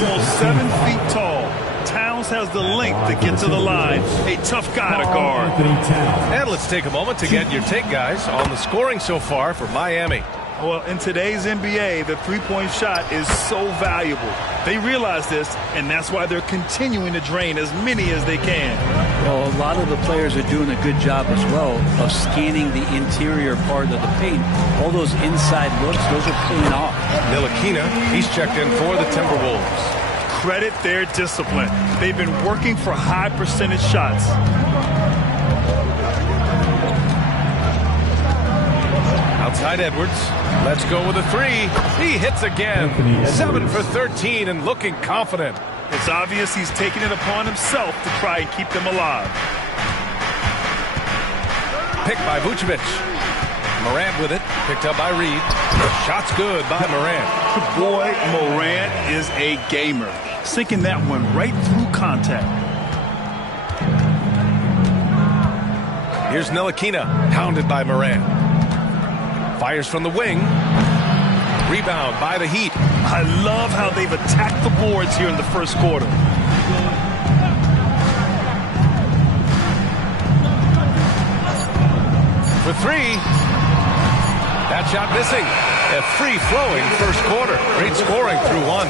Almost 7 feet tall. Towns has the length to get to the line. A tough guy to guard. And let's take a moment to get your take, guys, on the scoring so far for Miami. Well, in today's NBA, the three-point shot is so valuable. They realize this, and that's why they're continuing to drain as many as they can. Well, a lot of the players are doing a good job as well of scanning the interior part of the paint. All those inside looks, those are paying off. Ntilikina, he's checked in for the Timberwolves. Credit their discipline. They've been working for high percentage shots. Outside Edwards. Let's go with a 3. He hits again. 7 for 13 and looking confident. It's obvious he's taking it upon himself to try and keep them alive. Picked by Vucevic. Morant with it. Picked up by Reed. Shot's good by Morant. Boy, Morant is a gamer. Sinking that one right through contact. Here's Ntilikina. Hounded by Morant. Fires from the wing. Rebound by the Heat. I love how they've attacked the boards here in the first quarter. For 3. That shot missing. A free-flowing first quarter. Great scoring through 1.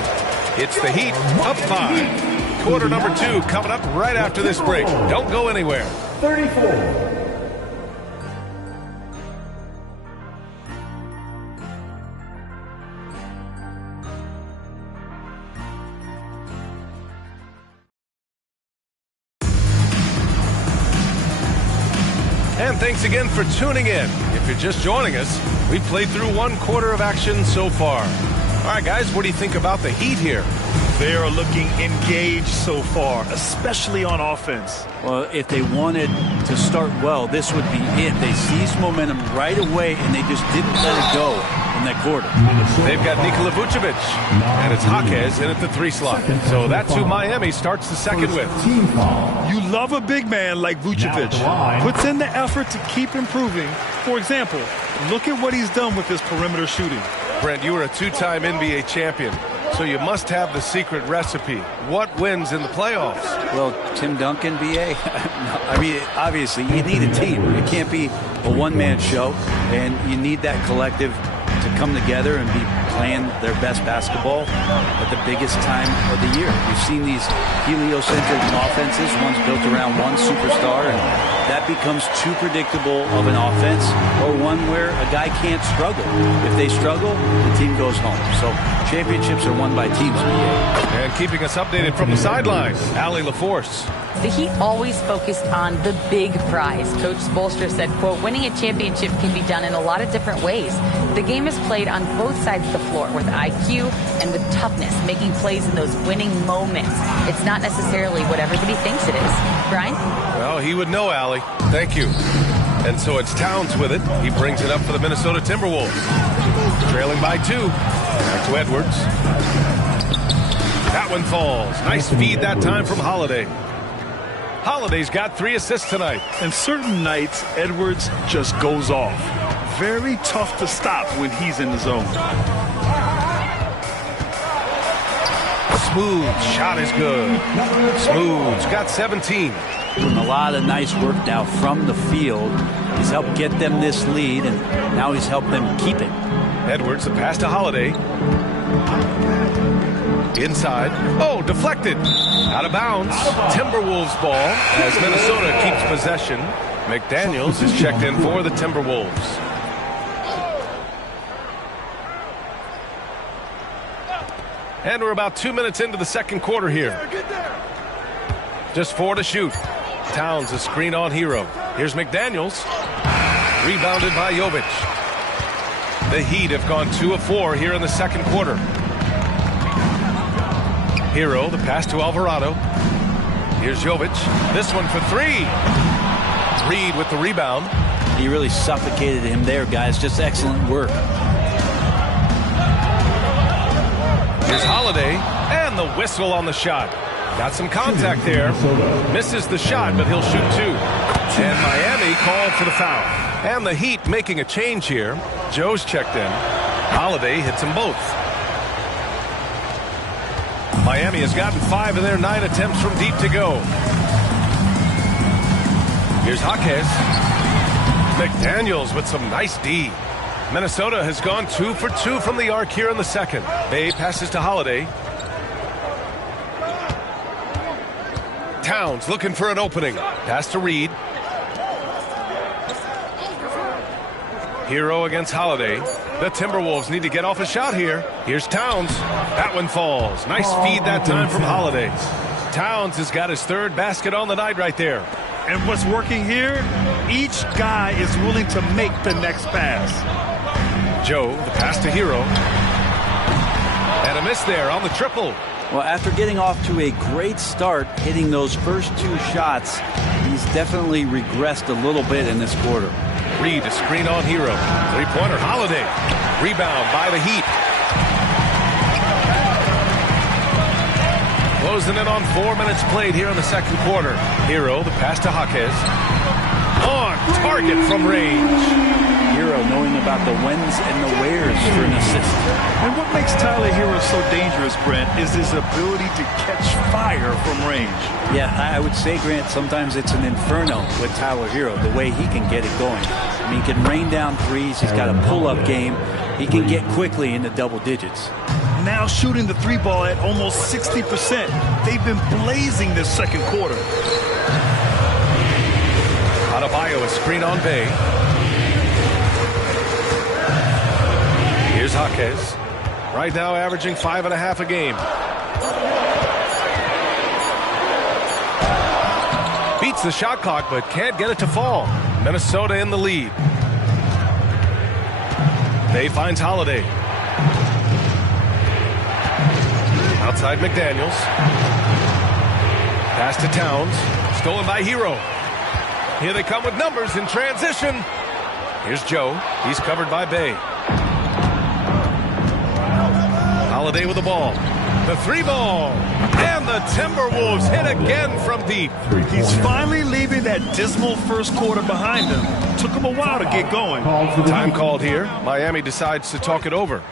It's the Heat up 5. Quarter number 2 coming up right after this break. Don't go anywhere. 34. And thanks again for tuning in. If you're just joining us, we've played through 1 quarter of action so far. All right, guys, what do you think about the Heat here? They are looking engaged so far, especially on offense. Well, if they wanted to start well, this would be it. They seized momentum right away, and they just didn't let it go in that quarter. They've got Nikola Vucevic, and it's Jaquez in at the 3 slot. So that's who Miami starts the second with. You love a big man like Vucevic. Puts in the effort to keep improving. For example, look at what he's done with his perimeter shooting. Brent, you were a two-time NBA champion, so you must have the secret recipe. What wins in the playoffs? Well, Tim Duncan, BA. I mean, obviously, you need a team. It can't be a one-man show, and you need that collective to come together and be playing their best basketball at the biggest time of the year. You've seen these heliocentric offenses, one's built around one superstar, and that becomes too predictable of an offense, or one where a guy can't struggle. If they struggle, the team goes home. So championships are won by teams. And keeping us updated from the sideline, Allie LaForce. The Heat always focused on the big prize. Coach Spoelstra said, quote, winning a championship can be done in a lot of different ways. The game is played on both sides of the floor with IQ and with toughness, making plays in those winning moments. It's not necessarily what everybody thinks it is. Brian? Well, he would know, Allie. Thank you. And so it's Towns with it. He brings it up for the Minnesota Timberwolves. Trailing by 2. Back to Edwards. That one falls. Nice feed that time from Holiday. Holiday's got 3 assists tonight. And certain nights, Edwards just goes off. Very tough to stop when he's in the zone. Smooth shot is good. Smooth's got 17. A lot of nice work now from the field. He's helped get them this lead, and now he's helped them keep it. Edwards, the pass to Holiday. Inside. Oh, deflected. Out of bounds. Timberwolves ball as Minnesota keeps possession. McDaniels is checked in for the Timberwolves. And we're about 2 minutes into the second quarter here. Just 4 to shoot. Towns a screen on Hero. Here's McDaniels. Rebounded by Jovic. The Heat have gone 2 of 4 here in the second quarter. Hero, the pass to Alvarado. Here's Jovic. This one for 3. Reed with the rebound. He really suffocated him there, guys. Just excellent work. Here's Holiday, and the whistle on the shot. Got some contact there. Misses the shot, but he'll shoot 2. And Miami called for the foul. And the Heat making a change here. Joe's checked in. Holiday hits them both. Miami has gotten 5 of their 9 attempts from deep to go. Here's Jaquez. McDaniels with some nice D. Minnesota has gone 2 for 2 from the arc here in the second. Bay passes to Holiday. Towns looking for an opening. Pass to Reed. Hero against Holiday. The Timberwolves need to get off a shot here. Here's Towns. That one falls. Nice feed that time from Holiday. Towns has got his 3rd basket on the night right there. And what's working here, each guy is willing to make the next pass. Joe, the pass to Hero. And a miss there on the triple. Well, after getting off to a great start, hitting those first 2 shots, he's definitely regressed a little bit in this quarter. Reed, a screen on Hero. 3-pointer, Holiday. Rebound by the Heat. Closing in on 4 minutes played here in the second quarter. Hero, the pass to Jaquez. On target from range. Hero knowing about the whens and the wheres for an assist. And what makes Tyler Hero so dangerous, Brent, is his ability to catch fire from range. Yeah, I would say, Grant, sometimes it's an inferno with Tyler Hero, the way he can get it going. I mean, he can rain down threes. He's got a pull-up game. He can get quickly into double digits. Now shooting the 3 ball at almost 60%. They've been blazing this second quarter. Adebayo, a screen on Bay. Here's Jaquez. Right now averaging 5.5 a game. Beats the shot clock, but can't get it to fall. Minnesota in the lead. Bay finds Holiday. Outside McDaniels. Pass to Towns. Stolen by Hero. Here they come with numbers in transition. Here's Joe. He's covered by Bay. Holiday with the ball. The 3 ball. And the Timberwolves hit again from deep. He's finally leaving that dismal first quarter behind him. Took him a while to get going. Time called here. Miami decides to talk it over.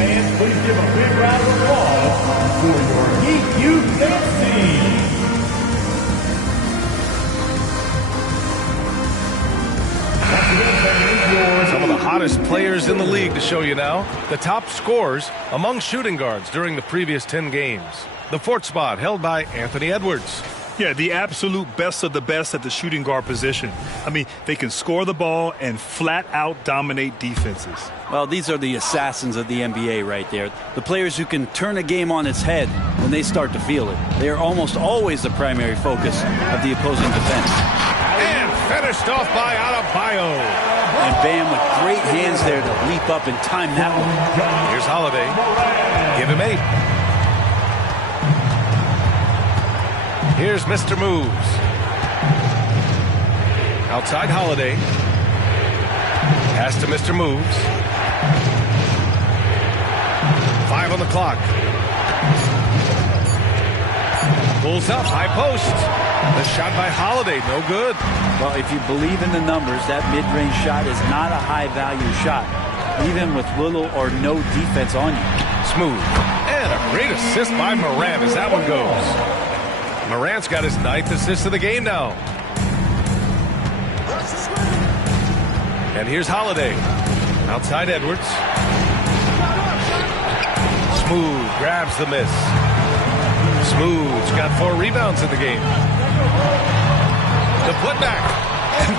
Fans, please give a big round of applause for your Heat Youth Dance Team. Some of the hottest players in the league to show you now. The top scorers among shooting guards during the previous 10 games. The fourth spot held by Anthony Edwards. Yeah, the absolute best of the best at the shooting guard position. I mean, they can score the ball and flat out dominate defenses. Well, these are the assassins of the NBA right there. The players who can turn a game on its head when they start to feel it. They are almost always the primary focus of the opposing defense. And finished off by Adebayo. And Bam with great hands there to leap up and time that one. Here's Holiday. Give him 8. Here's Mr. Moves. Outside Holiday. Pass to Mr. Moves. 5 on the clock. Pulls up, high post. The shot by Holiday, no good. Well, if you believe in the numbers, that mid-range shot is not a high-value shot, even with little or no defense on you. Smooth. And a great assist by Morant as that one goes. Morant's got his 9th assist of the game now. And here's Holiday. Outside Edwards. Smooth grabs the miss. Smooth's got 4 rebounds in the game. The putback.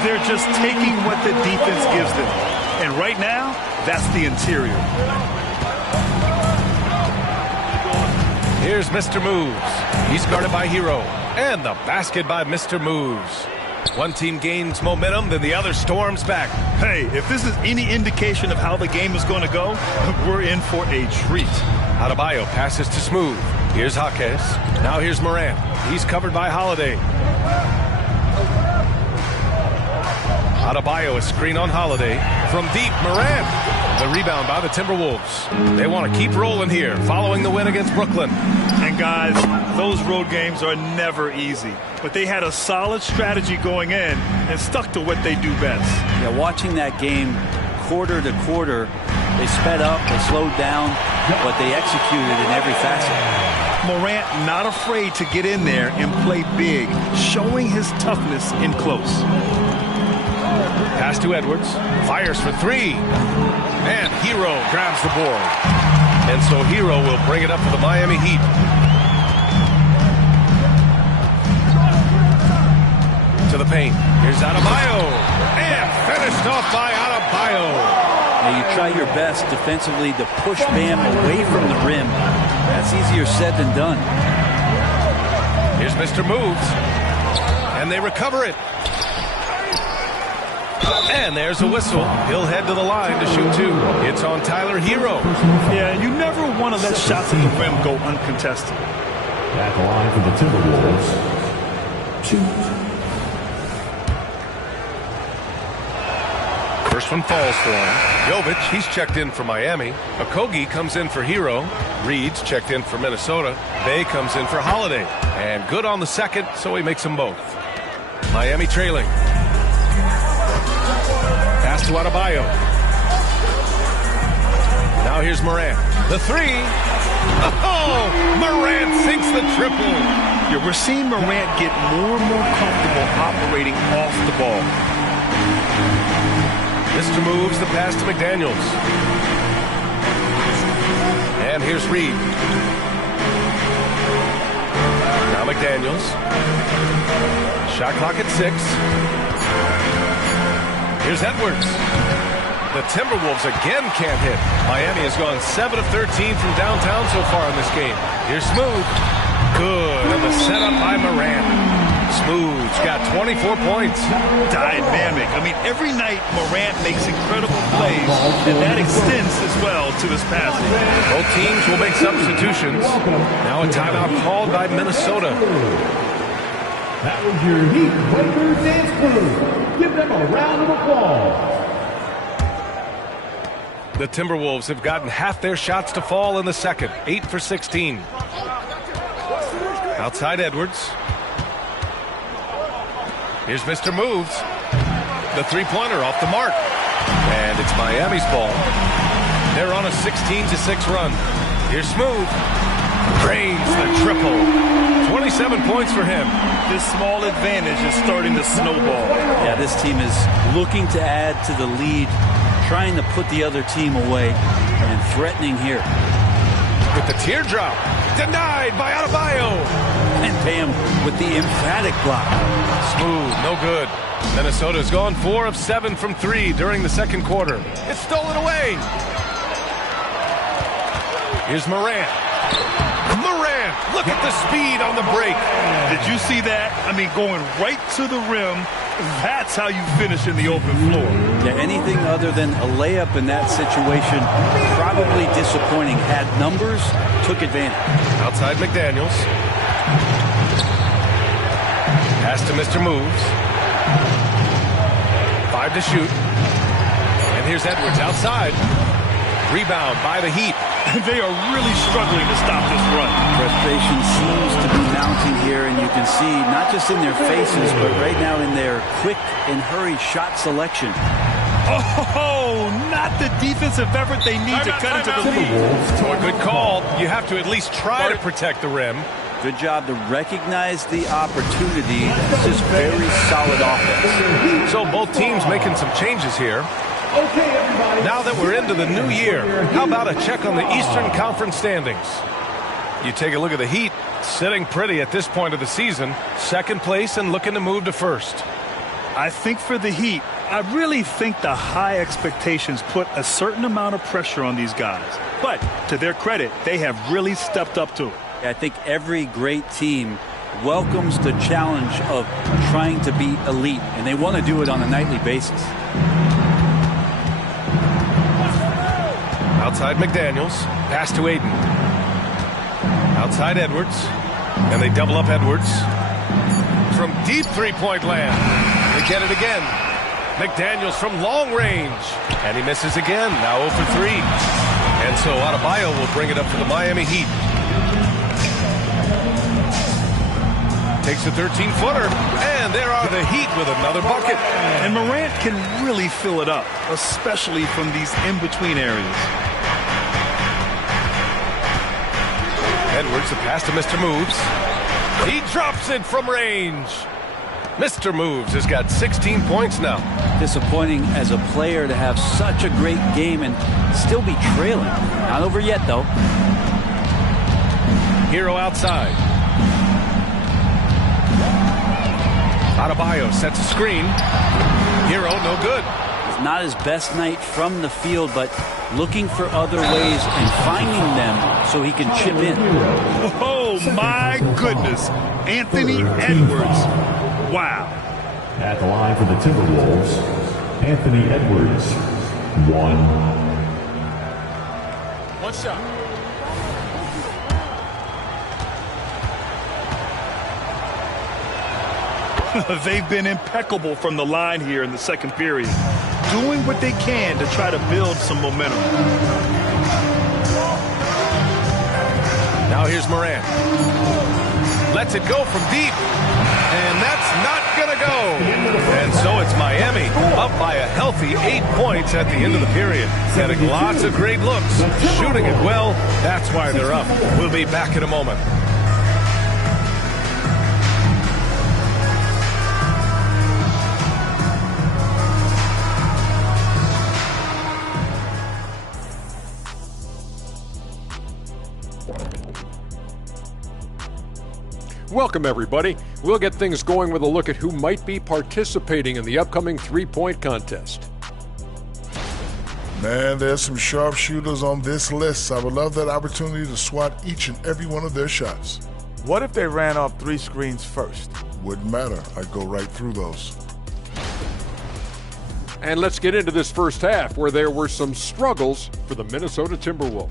They're just taking what the defense gives them. And right now, that's the interior. Here's Mr. Moves. He's guarded by Hero. And the basket by Mr. Moves. One team gains momentum, then the other storms back. Hey, if this is any indication of how the game is going to go, we're in for a treat. Adebayo passes to Smooth. Here's Jaquez. Now here's Morant. He's covered by Holiday. Adebayo, a screen on Holiday. From deep, Morant. The rebound by the Timberwolves. They want to keep rolling here, following the win against Brooklyn. And guys, those road games are never easy. But they had a solid strategy going in and stuck to what they do best. Yeah, watching that game quarter to quarter, they sped up, they slowed down, but they executed in every facet. Morant not afraid to get in there and play big, showing his toughness in close. Pass to Edwards. Fires for 3. And Hero grabs the board. And so Hero will bring it up for the Miami Heat. To the paint. Here's Adebayo. And finished off by Adebayo. Now you try your best defensively to push Bam away from the rim. That's easier said than done. Here's Mr. Moves. And they recover it. And there's a whistle. He'll head to the line to shoot 2. It's on Tyler Hero. Yeah, you never want to let shots at the rim go uncontested. At the line for the Timberwolves. 2. First one falls for him. Jovic, he's checked in for Miami. Okogie comes in for Hero. Reed's checked in for Minnesota. Bay comes in for Holiday. And good on the second, so he makes them both. Miami trailing. Pass to Adebayo. Now here's Morant. The 3. Oh, Morant sinks the triple. Yeah, we're seeing Morant get more and more comfortable operating off the ball. Mr. Moves the pass to McDaniels. And here's Reed. Now McDaniels. Shot clock at 6. Here's Edwards. The Timberwolves again can't hit. Miami has gone 7 of 13 from downtown so far in this game. Here's Smooth. Good. And the setup by Morant. Smooth's got 24 points. Dynamic. I mean, every night Morant makes incredible plays, and that extends as well to his passing. Both teams will make substitutions. Now a timeout called by Minnesota. That was your Heat Breakers dance crew. Give them a round of applause. The Timberwolves have gotten half their shots to fall in the second. 8 for 16. Outside Edwards. Here's Mr. Moves. The three-pointer off the mark. And it's Miami's ball. They're on a 16-6 run. Here's Smooth. Drains the triple. 27 points for him. This small advantage is starting to snowball. Yeah, this team is looking to add to the lead, trying to put the other team away, and threatening here. With the teardrop. Denied by Adebayo. And Pam with the emphatic block. Smooth, no good. Minnesota's gone 4 of 7 from 3 during the second quarter. It's stolen away. Here's Morant. Morant, look at the speed on the break. Did you see that? I mean, going right to the rim. That's how you finish in the open floor. Yeah, anything other than a layup in that situation, probably disappointing. Had numbers, took advantage. Outside McDaniels. Pass to Mr. Moves. 5 to shoot. And here's Edwards outside. Rebound by the Heat. They are really struggling to stop this run. Frustration seems to be mounting here, and you can see not just in their faces, but right now in their quick and hurried shot selection. Oh, not the defensive effort they need to cut into the lead. So a good call. You have to at least try to protect the rim. Good job to recognize the opportunity. This is very solid offense. So both teams making some changes here. Now that we're into the new year, how about a check on the Eastern Conference standings? You take a look at the Heat, sitting pretty at this point of the season, second place and looking to move to first. I think for the Heat, I really think the high expectations put a certain amount of pressure on these guys. But to their credit, they have really stepped up to it. I think every great team welcomes the challenge of trying to be elite, and they want to do it on a nightly basis. Outside McDaniels. Pass to Aiden. Outside Edwards. And they double up Edwards. From deep three-point land. They get it again. McDaniels from long range. And he misses again. Now 0 for 3. And so Adebayo will bring it up for the Miami Heat. Takes a 13-footer. And there are the Heat with another bucket. And Morant can really fill it up, especially from these in-between areas. Edwards, the pass to Mr. Moves. He drops it from range. Mr. Moves has got 16 points now. Disappointing as a player to have such a great game and still be trailing. Not over yet, though. Hero outside. Adebayo sets a screen. Hero, no good. It's not his best night from the field, but looking for other ways and finding them so he can chip in. Oh, my goodness. Anthony Edwards. Wow. At the line for the Timberwolves, Anthony Edwards, 1. One shot. They've been impeccable from the line here in the second period, doing what they can to try to build some momentum. Now here's Morant. Lets it go from deep. And that's not going to go. And so it's Miami up by a healthy 8 points at the end of the period. Getting lots of great looks. Shooting it well. That's why they're up. We'll be back in a moment. Welcome, everybody. We'll get things going with a look at who might be participating in the upcoming three-point contest. Man, there's some sharpshooters on this list. I would love that opportunity to swat each and every one of their shots. What if they ran off 3 screens first? Wouldn't matter. I'd go right through those. And let's get into this first half where there were some struggles for the Minnesota Timberwolves.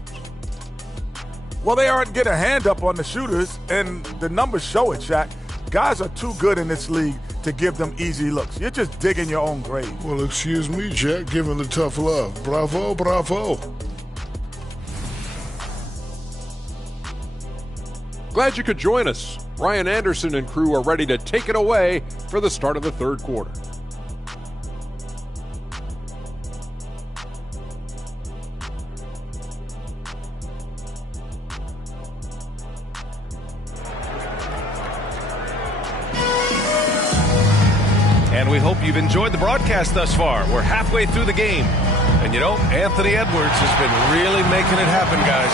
Well, they aren't getting a hand up on the shooters, and the numbers show it, Shaq. Guys are too good in this league to give them easy looks. You're just digging your own grave. Well, excuse me, Jack, giving the tough love. Bravo, bravo. Glad you could join us. Ryan Anderson and crew are ready to take it away for the start of the third quarter. we hope you've enjoyed the broadcast thus far. We're halfway through the game. And you know, Anthony Edwards has been really making it happen, guys.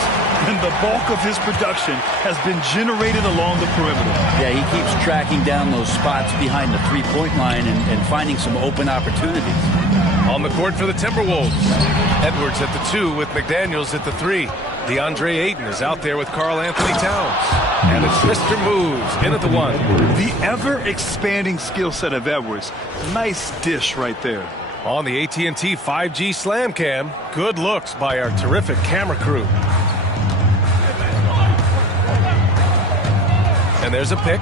And the bulk of his production has been generated along the perimeter. Yeah, he keeps tracking down those spots behind the three-point line and finding some open opportunities. On the court for the Timberwolves, Edwards at the 2 with McDaniels at the 3. DeAndre Ayton is out there with Karl Anthony Towns. And it's Mr. Moves in at the 1. The ever-expanding skill set of Edwards. Nice dish right there. On the AT&T 5G Slam Cam, good looks by our terrific camera crew. And there's a pick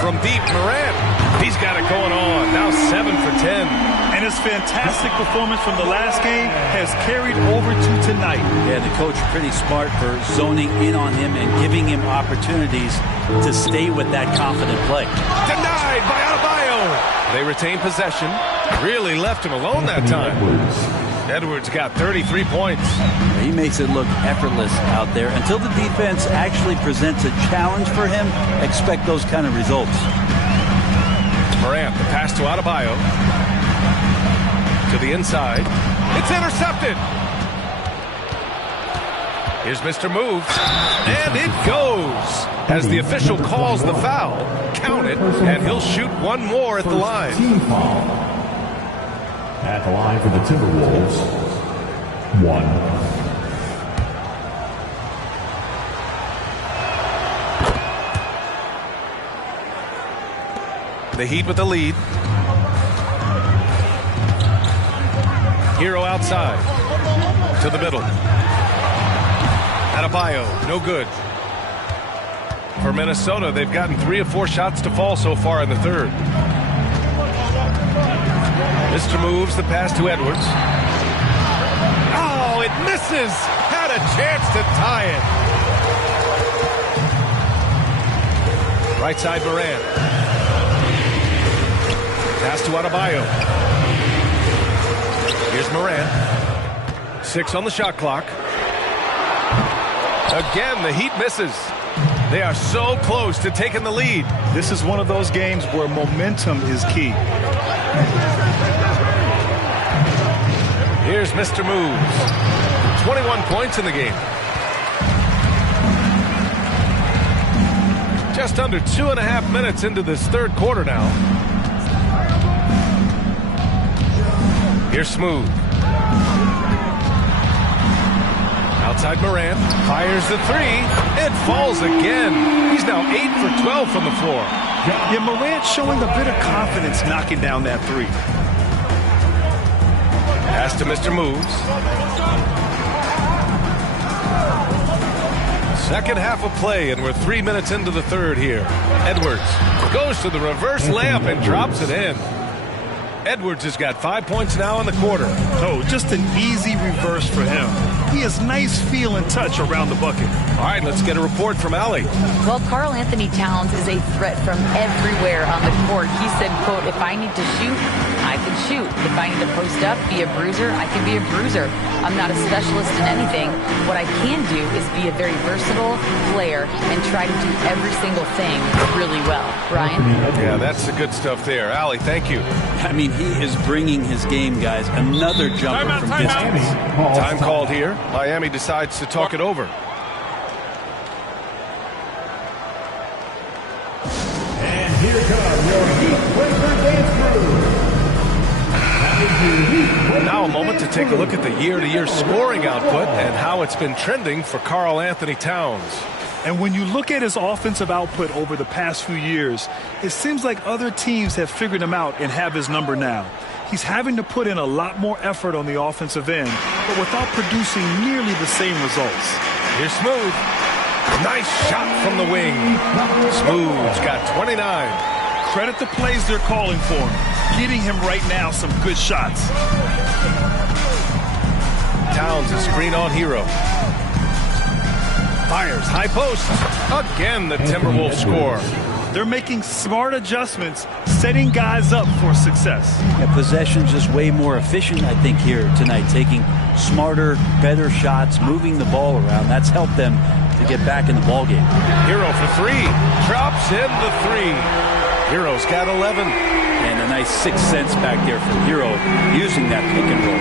from deep. Morant. He's got it going on. Now 7 for 10. And his fantastic performance from the last game has carried over to tonight. Yeah, the coach pretty smart for zoning in on him and giving him opportunities to stay with that confident play. Denied by Adebayo. They retain possession. Really left him alone that time. Edwards got 33 points. He makes it look effortless out there. Until the defense actually presents a challenge for him, expect those kind of results. Morant, the pass to Adebayo. To the inside. It's intercepted. Here's Mr. Moves. And it goes. As the official calls the foul, count it, and he'll shoot one more at the line. At the line for the Timberwolves, 1. The Heat with the lead. Hero outside. To the middle. Adebayo, no good. For Minnesota, they've gotten 3 of 4 shots to fall so far in the third. Mr. Moves the pass to Edwards. Oh, it misses! Had a chance to tie it. Right side Morant. Pass to Adebayo. Here's Morant. 6 on the shot clock. Again, the Heat misses. They are so close to taking the lead. This is one of those games where momentum is key. Here's Mr. Moves. 21 points in the game. Just under 2.5 minutes into this third quarter now. Here's Smooth. Outside Morant. Fires the 3. It falls again. He's now 8 for 12 from the floor. Yeah, Morant showing a bit of confidence knocking down that 3. Pass to Mr. Moves. Second half of play, and we're 3 minutes into the third here. Edwards goes to the reverse layup and drops it in. Edwards has got 5 points now in the quarter. Oh, just an easy reverse for him. He has nice feel and touch around the bucket. All right, let's get a report from Allie. Well, Karl Anthony Towns is a threat from everywhere on the court. He said, quote, if I need to shoot, I can shoot. If I need to post up, be a bruiser, I can be a bruiser. I'm not a specialist in anything. What I can do is be a very versatile player and try to do every single thing really well. Brian? Yeah, that's the good stuff there. Allie, thank you. I mean, he is bringing his game, guys. Another jumper from distance. Time called here. Miami decides to talk it over. And here comes your Heat Breaker Dance Crew. Now a moment to take a look at the year-to-year scoring output and how it's been trending for Karl Anthony Towns. And when you look at his offensive output over the past few years, it seems like other teams have figured him out and have his number now. He's having to put in a lot more effort on the offensive end, but without producing nearly the same results. Here's Smooth. Nice shot from the wing. Smooth's got 29. Credit the plays they're calling for him. Getting him right now some good shots. Towns a screen on Hero. Fires high post. Again, the Timberwolves score. They're making smart adjustments, setting guys up for success. Yeah, possession's just way more efficient, I think, here tonight. Taking smarter, better shots, moving the ball around. That's helped them to get back in the ballgame. Hero for 3. Drops in the 3. Hero's got 11. And a nice 6 cents back there for Hero using that pick and roll.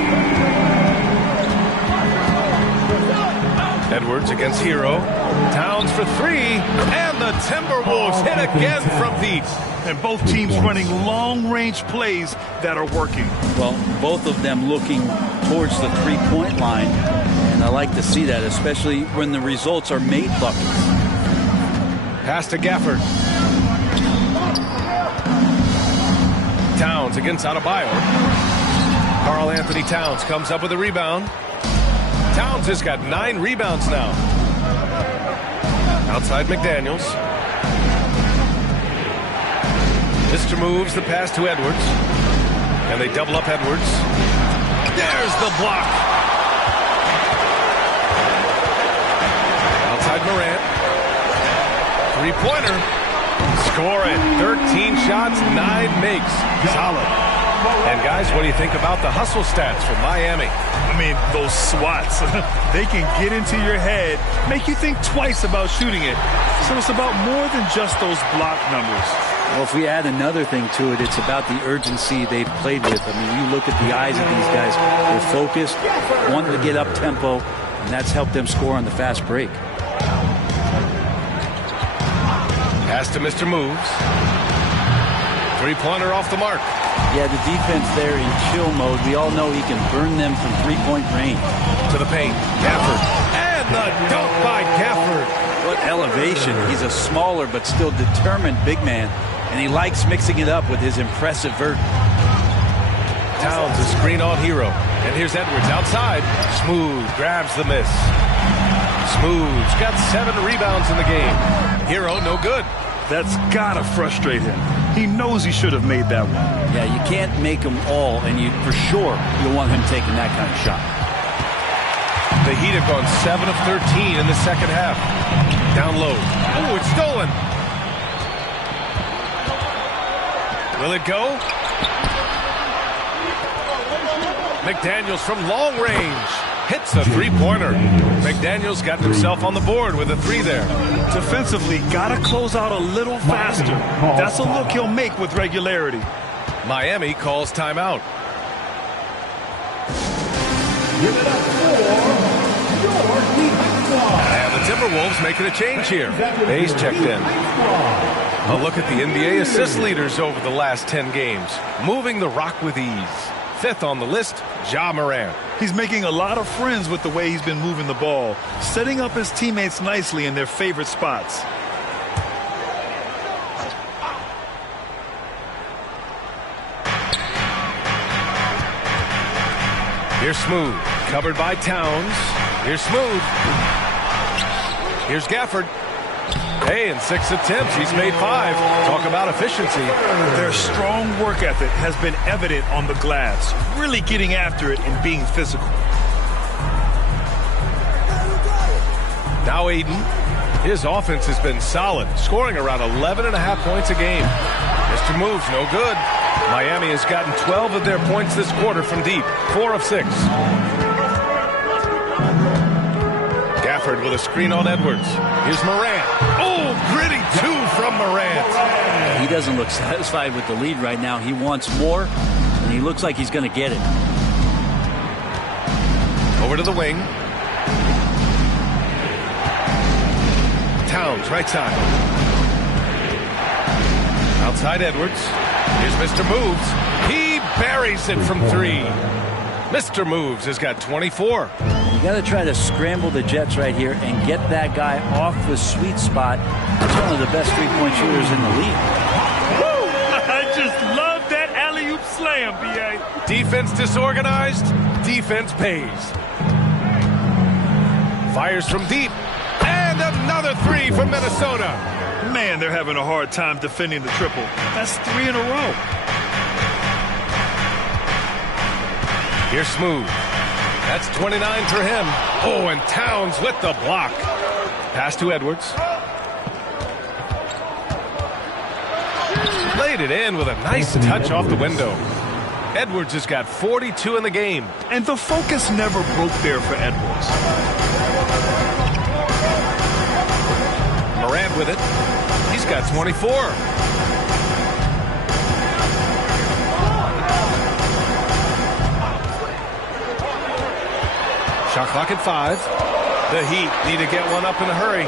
Edwards against Hero. Towns for 3, and the Timberwolves hit again from deep. And both teams running long-range plays that are working. Well, both of them looking towards the three-point line, and I like to see that, especially when the results are made buckets. Pass to Gafford. Towns against Adebayo. Karl Anthony Towns comes up with a rebound. Towns has got 9 rebounds now. Outside McDaniels. Mr. moves the pass to Edwards. And they double up Edwards. There's the block. Outside Morant. Three-pointer. Score it. 13 shots, 9 makes. Solid. And guys, what do you think about the hustle stats from Miami? I mean, those swats, they can get into your head, make you think twice about shooting it. So it's about more than just those block numbers. Well, if we add another thing to it, it's about the urgency they've played with. I mean, you look at the eyes of these guys. They're focused, wanting to get up tempo, and that's helped them score on the fast break. Pass to Mr. Moves. Three-pointer off the mark. Yeah, the defense there in chill mode, we all know he can burn them from three-point range. To the paint, Gafford. And the dunk by Gafford. What elevation. He's a smaller but still determined big man, and he likes mixing it up with his impressive vert. Towns a screen on Hero. And here's Edwards outside. Smooth grabs the miss. Smooth's got 7 rebounds in the game. Hero, no good. That's gotta frustrate him. He knows he should have made that one. Yeah, you can't make them all, and you for sure you'll want him taking that kind of shot. The Heat have gone 7 of 13 in the second half. Down low. Oh, it's stolen. Will it go? McDaniels from long range. Hits the three-pointer. McDaniels got himself on the board with a 3 there. Defensively, gotta close out a little faster. That's a look he'll make with regularity. Miami calls timeout. And the Timberwolves making a change here. Hayes checked in. A look at the NBA assist leaders over the last 10 games. Moving the rock with ease. 5th on the list, Ja Morant. He's making a lot of friends with the way he's been moving the ball, setting up his teammates nicely in their favorite spots. Here's Smooth, covered by Towns. Here's Smooth. Here's Gafford. Hey, in 6 attempts, he's made 5. Talk about efficiency. Their strong work ethic has been evident on the glass, really getting after it and being physical. Now Aiden. His offense has been solid, scoring around 11.5 points a game. Mr. Moves, no good. Miami has gotten 12 of their points this quarter from deep, 4 of 6. Gafford with a screen on Edwards. Here's Morant. Oh, gritty 2 from Morant. He doesn't look satisfied with the lead right now. He wants more, and he looks like he's going to get it. Over to the wing. Towns, right side. Outside Edwards. Here's Mr. Moves. He buries it from 3. Mr. Moves has got 24. You got to try to scramble the Jets right here and get that guy off the sweet spot. That's one of the best three-point shooters in the league. Woo! I just love that alley-oop slam, B.A. Defense disorganized. Defense pays. Fires from deep. And another 3 from Minnesota. Man, they're having a hard time defending the triple. That's 3 in a row. Here's Smooth. That's 29 for him. Oh, and Towns with the block. Pass to Edwards. Laid it in with a nice touch off the window. Edwards has got 42 in the game. And the focus never broke there for Edwards. Morant with it. He's got 24. Shot clock at 5. The Heat need to get one up in a hurry.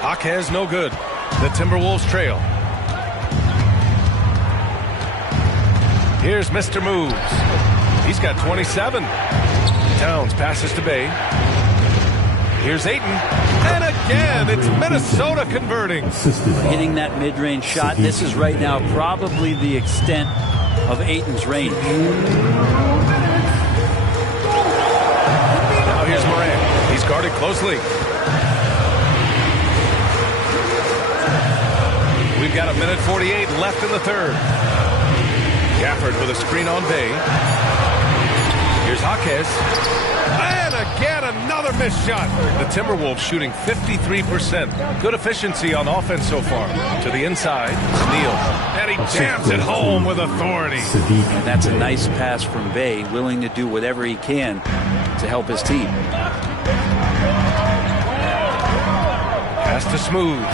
Jaquez no good. The Timberwolves trail. Here's Mr. Moves. He's got 27. Towns passes to Bay. Here's Ayton. And again, it's Minnesota converting. Hitting that mid-range shot. This is right now probably the extent of Ayton's range. Now here's Morant. He's guarded closely. We've got 1:48 left in the third. Gafford with a screen on Bay. Here's Jaquez. And again, another missed shot. The Timberwolves shooting 53%. Good efficiency on offense so far. To the inside, Neal. And he jams it home with authority. And that's a nice pass from Bay, willing to do whatever he can to help his team. Pass to Smooth.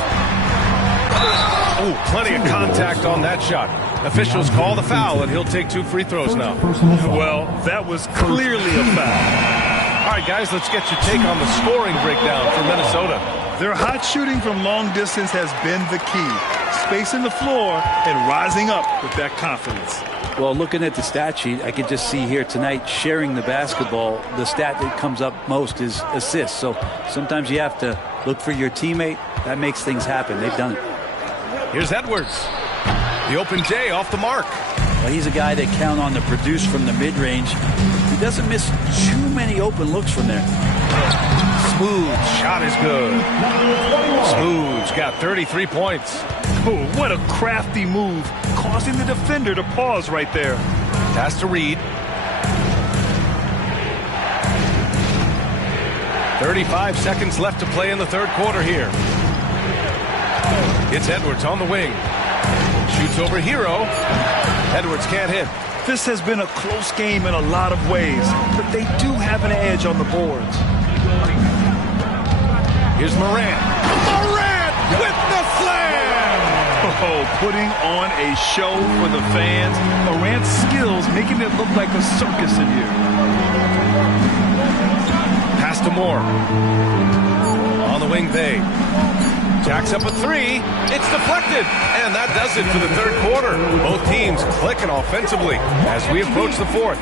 Oh, plenty of contact on that shot. Officials call the foul, and he'll take 2 free throws now. Well, that was clearly a foul. All right, guys, let's get your take on the scoring breakdown for Minnesota. Their hot shooting from long distance has been the key. Spacing the floor and rising up with that confidence. Well, looking at the stat sheet, I could just see here tonight sharing the basketball. The stat that comes up most is assists. So sometimes you have to look for your teammate. That makes things happen. They've done it. Here's Edwards. The open J off the mark. Well, he's a guy they count on to produce from the mid-range. He doesn't miss too many open looks from there. Smooth shot is good. Smooth's got 33 points. Oh, what a crafty move, causing the defender to pause right there. Pass to Reed. 35 seconds left to play in the third quarter here. It's Edwards on the wing. Shoots over Hero. Edwards can't hit. This has been a close game in a lot of ways, but they do have an edge on the boards. Here's Morant. Morant with the slam! Oh, putting on a show for the fans. Morant's skills making it look like a circus in here. Pass to Moore. On the wing, Bay. Jacks up a 3. It's deflected. And that does it for the third quarter. Both teams clicking offensively as we approach the fourth.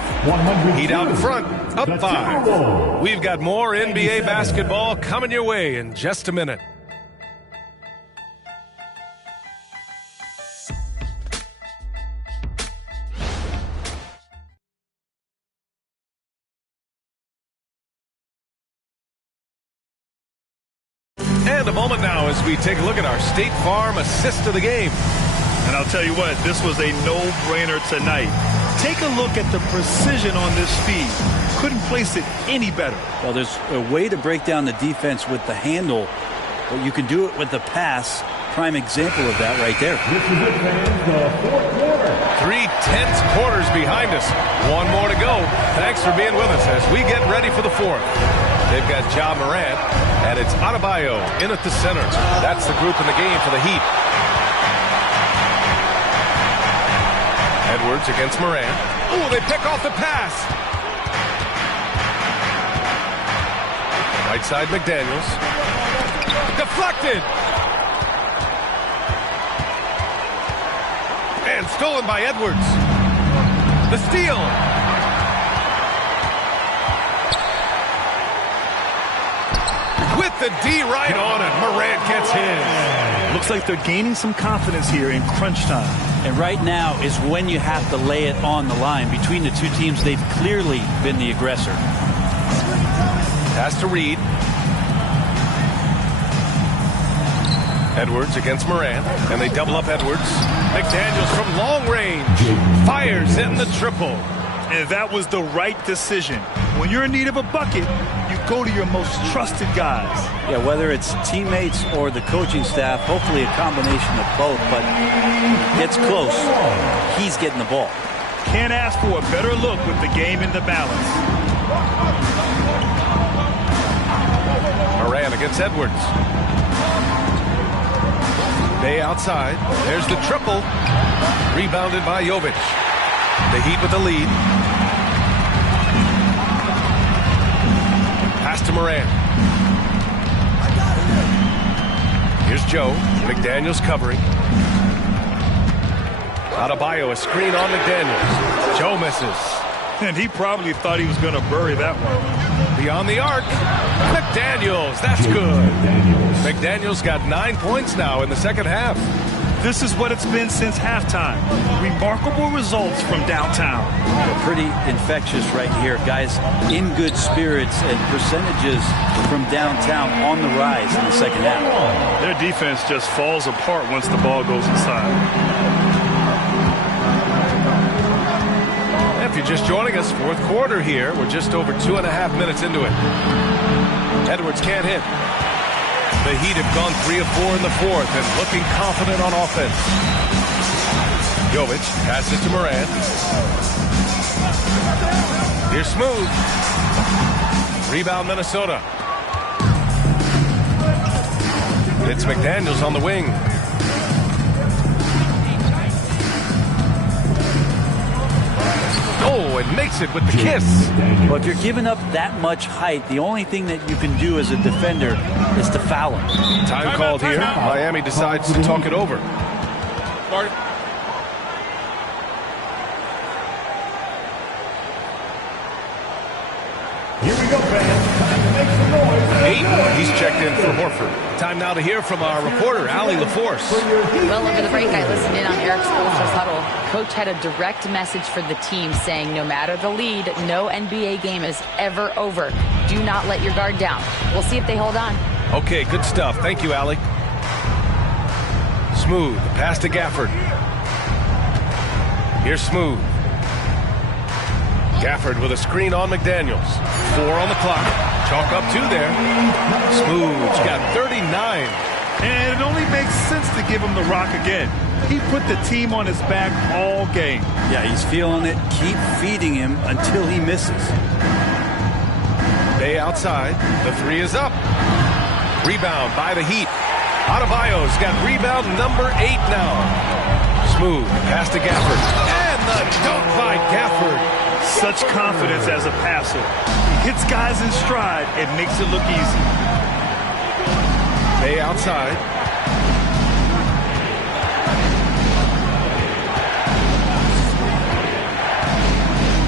Heat out in front, up 5. We've got more NBA basketball coming your way in just a minute. And a moment now as we take a look at our State Farm assist of the game. And I'll tell you what, this was a no-brainer tonight. Take a look at the precision on this feed. Couldn't place it any better. Well, there's a way to break down the defense with the handle, but you can do it with the pass. Prime example of that right there. 3 tense quarters behind us. One more to go. Thanks for being with us as we get ready for the fourth. They've got Ja Morant, and it's Adebayo in at the center. That's the group in the game for the Heat. Edwards against Morant. Ooh, they pick off the pass. Right side, McDaniels. Deflected. And stolen by Edwards. The steal. With the D right on it. Morant gets his. Looks like they're gaining some confidence here in crunch time. And right now is when you have to lay it on the line. Between the two teams, they've clearly been the aggressor. Pass to Reed. Edwards against Morant, and they double up Edwards. McDaniels from long range fires in the triple. And that was the right decision. When you're in need of a bucket, you go to your most trusted guys. Yeah, whether it's teammates or the coaching staff, hopefully a combination of both, but gets close. He's getting the ball. Can't ask for a better look with the game in the balance. Morant against Edwards. Bay outside. There's the triple. Rebounded by Jovic. The Heat with the lead. to Moran. Here's Joe. McDaniels covering. Adebayo, a screen on McDaniels. Joe misses. And he probably thought he was going to bury that one. Beyond the arc. McDaniels, that's good. McDaniels got 9 points now in the second half. This is what it's been since halftime. Remarkable results from downtown. Pretty infectious right here. Guys in good spirits and percentages from downtown on the rise in the second half. Their defense just falls apart once the ball goes inside. If you're just joining us, fourth quarter here. We're just over 2.5 minutes into it. Edwards can't hit. The Heat have gone 3 of 4 in the fourth and looking confident on offense. Jovic passes to Moran. Here's Smooth. Rebound Minnesota. It's McDaniels on the wing. Oh, and makes it with the kiss. Well, if you're giving up that much height, the only thing that you can do as a defender is to foul him. Time called here. Miami decides to talk it over. Here we go, fans. Time to make some noise. Ayton, he's checked in for Horford. Time now to hear from our reporter, Allie LaForce. Well, over the break, I listened in on Eric Spoelstra's huddle. Coach had a direct message for the team saying no matter the lead, no NBA game is ever over. Do not let your guard down. We'll see if they hold on. Okay, good stuff. Thank you, Allie. Smooth, pass to Gafford. Here's Smooth. Gafford with a screen on McDaniels. 4 on the clock. Chalk up 2 there. Smooth's got 39. And it only makes sense to give him the rock again. He put the team on his back all game. Yeah, he's feeling it. Keep feeding him until he misses. Bay outside. The 3 is up. Rebound by the Heat. Adebayo's got rebound number 8 now. Smooth. Pass to Gafford. And the dunk by Gafford. Such confidence as a passer. He hits guys in stride and makes it look easy. Bay outside.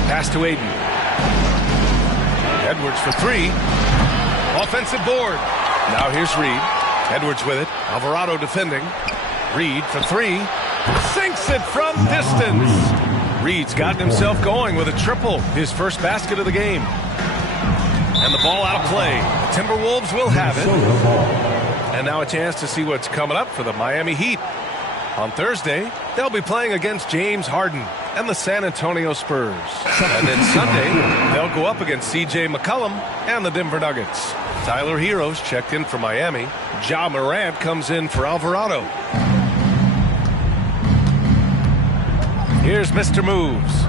Pass to Ayton. Edwards for 3. Offensive board. Now here's Reed. Edwards with it. Alvarado defending. Reed for 3. Sinks it from distance. Reed's gotten himself going with a triple. His first basket of the game. And the ball out of play. The Timberwolves will have it. And now a chance to see what's coming up for the Miami Heat. On Thursday, they'll be playing against James Harden and the San Antonio Spurs. And then Sunday, they'll go up against C.J. McCollum and the Denver Nuggets. Tyler Hero's checked in for Miami. Ja Morant comes in for Alvarado. Here's Mr. Moves.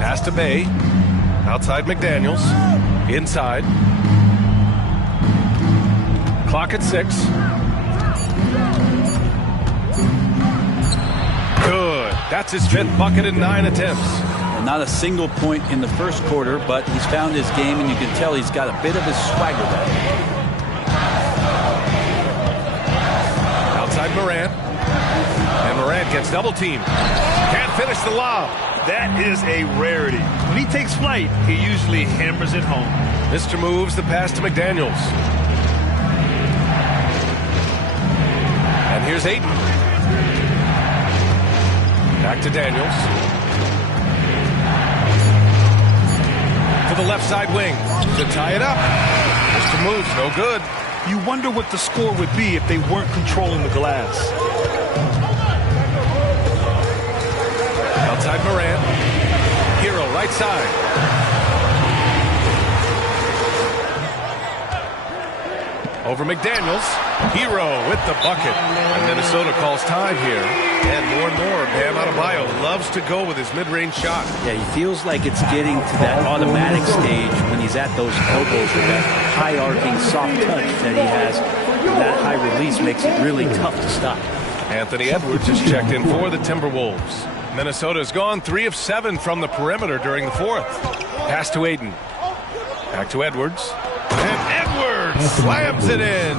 Pass to Bay. Outside McDaniels. Inside. Clock at 6. Good. That's his 5th bucket in 9 attempts. Not a single point in the first quarter, but he's found his game, and you can tell he's got a bit of his swagger back. Outside Morant. And Morant gets double teamed. Can't finish the lob. That is a rarity. When he takes flight, he usually hammers it home. Mr. Moves the pass to McDaniels. And here's Ayton. Back to Daniels. To the left side wing to tie it up. Mr. Moves, no good. You wonder what the score would be if they weren't controlling the glass. Outside Morant. Hero right side. Over McDaniels. Hero with the bucket. And Minnesota calls time here. And more, Bam Adebayo loves to go with his mid-range shot. Yeah, he feels like it's getting to that automatic stage when he's at those elbows with that high-arcing soft touch that he has. That high release makes it really tough to stop. Anthony Edwards is checked in for the Timberwolves. Minnesota's gone 3 of 7 from the perimeter during the fourth. Pass to Ayton. Back to Edwards. And Edwards slams it in.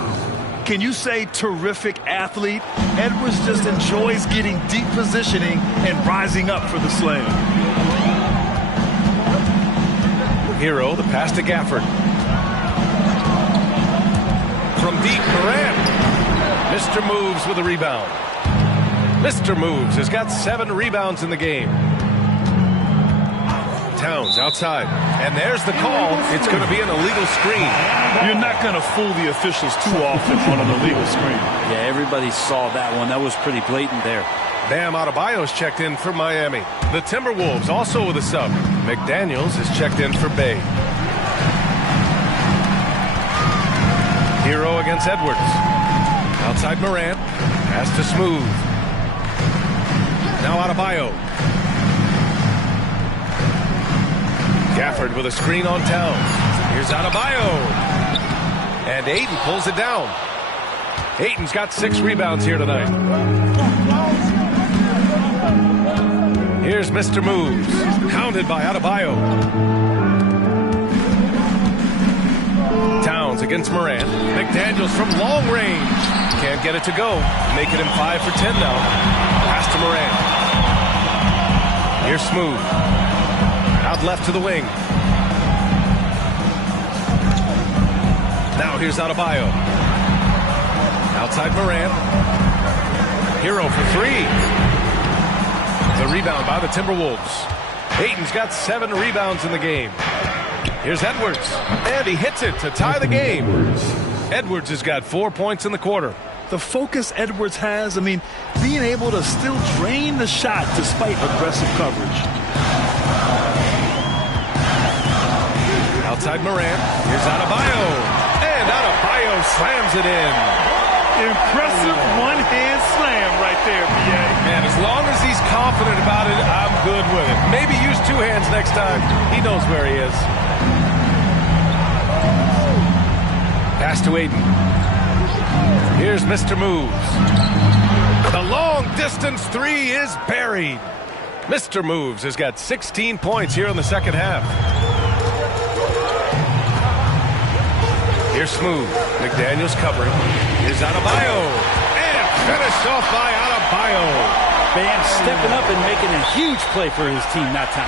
Can you say terrific athlete? Edwards just enjoys getting deep positioning and rising up for the slam. Hero, the pass to Gafford. From deep, Morant. Mr. Moves with a rebound. Mr. Moves has got 7 rebounds in the game. Towns outside. And there's the call. It's going to be an illegal screen. You're not going to fool the officials too often on an illegal screen. Yeah, everybody saw that one. That was pretty blatant there. Bam Adebayo's checked in for Miami. The Timberwolves also with a sub. McDaniels is checked in for Bay. Hero against Edwards. Outside Morant. Pass to Smooth. Now Adebayo. Gafford with a screen on Towns. Here's Adebayo. And Ayton pulls it down. Ayton's got 6 rebounds here tonight. Here's Mr. Moves. Hounded by Adebayo. Towns against Morant. McDaniels from long range. Can't get it to go. Making him 5 for 10 now. Pass to Morant. Here's Smooth. Out left to the wing. Now here's Adebayo. Outside Morant. Hero for 3. The rebound by the Timberwolves. Ayton's got 7 rebounds in the game. Here's Edwards. And he hits it to tie the game. Edwards has got 4 points in the quarter. The focus Edwards has, I mean, being able to still drain the shot despite aggressive coverage. Outside Morant. Here's Adebayo. And Adebayo slams it in. Impressive one-hand slam right there, PA. Man, as long as he's confident about it, I'm good with it. Maybe use 2 hands next time. He knows where he is. Pass to Ayton. Here's Mr. Moves. The long-distance 3 is buried. Mr. Moves has got 16 points here in the second half. Here's Smooth. McDaniels covering. Here's Adebayo. And finished off by Adebayo. Bam stepping up and making a huge play for his team that time.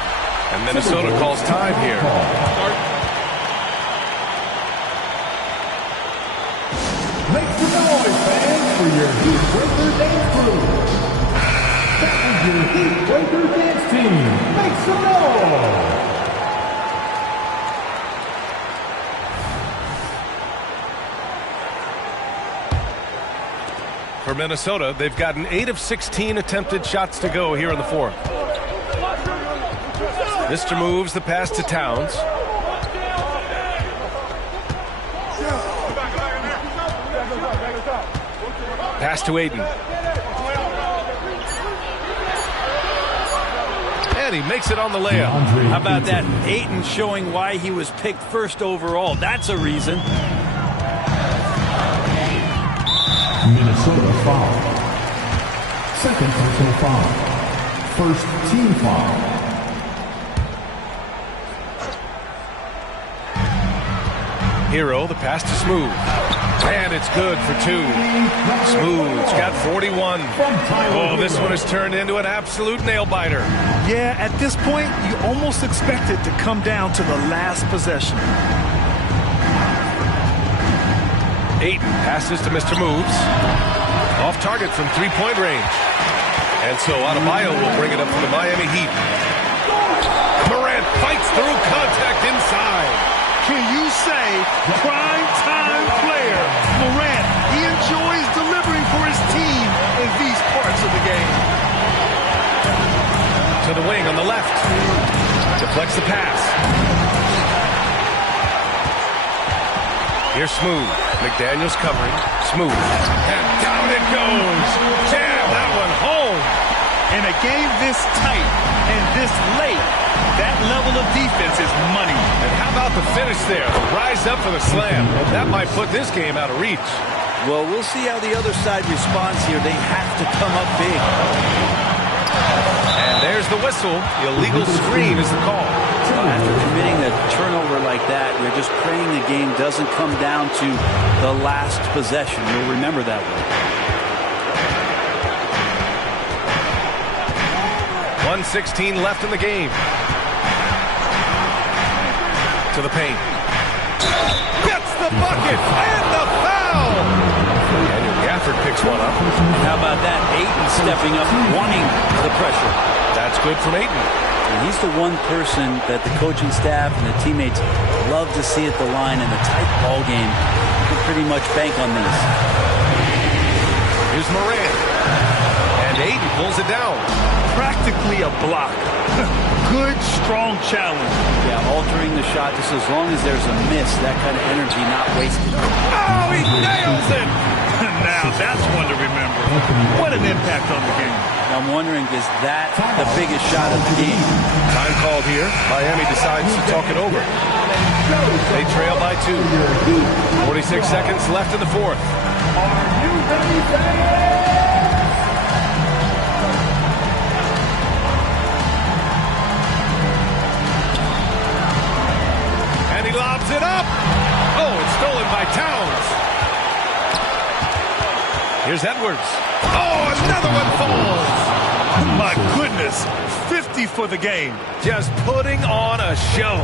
And Minnesota calls time here. Make some noise, fans, for your Heat Breaker dance crew. That is your Heat Breaker dance team. Make some noise. For Minnesota, they've gotten 8 of 16 attempted shots to go here in the fourth. Mr. Moves the pass to Towns. Pass to Ayton. And he makes it on the layup. How about that? Ayton showing why he was picked first overall. That's a reason. Minnesota foul. Second personal foul. First team foul. Hero, the pass to Smooth. And it's good for 2. Smooth's got 41. Oh, this one has turned into an absolute nail-biter. Yeah, at this point, you almost expect it to come down to the last possession. Ayton passes to Mr. Moves. Off target from 3-point range. And so Adebayo will bring it up for the Miami Heat. Morant fights through contact inside. Can you say prime-time player? Morant, he enjoys delivering for his team in these parts of the game. To the wing on the left. Deflects the pass. Here's Smooth. McDaniels covering. Smooth. And down it goes. Jam that one home. In a game this tight and this late, that level of defense is money. And how about the finish there? Rise up for the slam. That might put this game out of reach. Well, we'll see how the other side responds here. They have to come up big. And there's the whistle. The illegal screen is the call. Well, after committing a turnover like that, you're just praying the game doesn't come down to the last possession. You'll remember that one. 1:16 left in the game. To the paint. Gets the bucket and the foul. Daniel Gafford picks one up. How about that? Ayton stepping up, wanting the pressure. That's good from Ayton. And he's the one person that the coaching staff and the teammates love to see at the line in a tight ball game. You can pretty much bank on these. Here's Moran. And Ayton pulls it down. Practically a block. Good, strong challenge. Yeah, altering the shot just as long as there's a miss, that kind of energy not wasted. Oh, he nails it! Now, that's one to remember. What an impact on the game. I'm wondering, is that the biggest shot of the game? Time called here. Miami decides to talk it over. They trail by 2. 46 seconds left in the fourth. And he lobs it up. Oh, it's stolen by Towns. Here's Edwards. Oh, another one falls. My goodness, 50 for the game. Just putting on a show.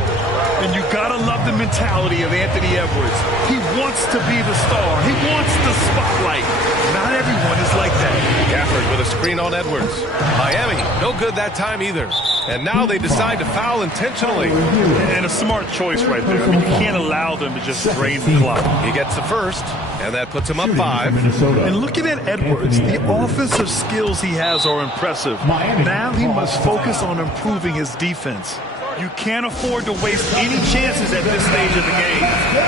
And you gotta love the mentality of Anthony Edwards. He wants to be the star. He wants the spotlight. Not everyone is like that. Gafford with a screen on Edwards. Miami, no good that time either. And now they decide to foul intentionally. And a smart choice right there. I mean, you can't allow them to just drain the clock. He gets the first, and that puts him up 5. And looking at Edwards, the offensive skills he has are impressive. Now he must focus on improving his defense. You can't afford to waste any chances at this stage of the game.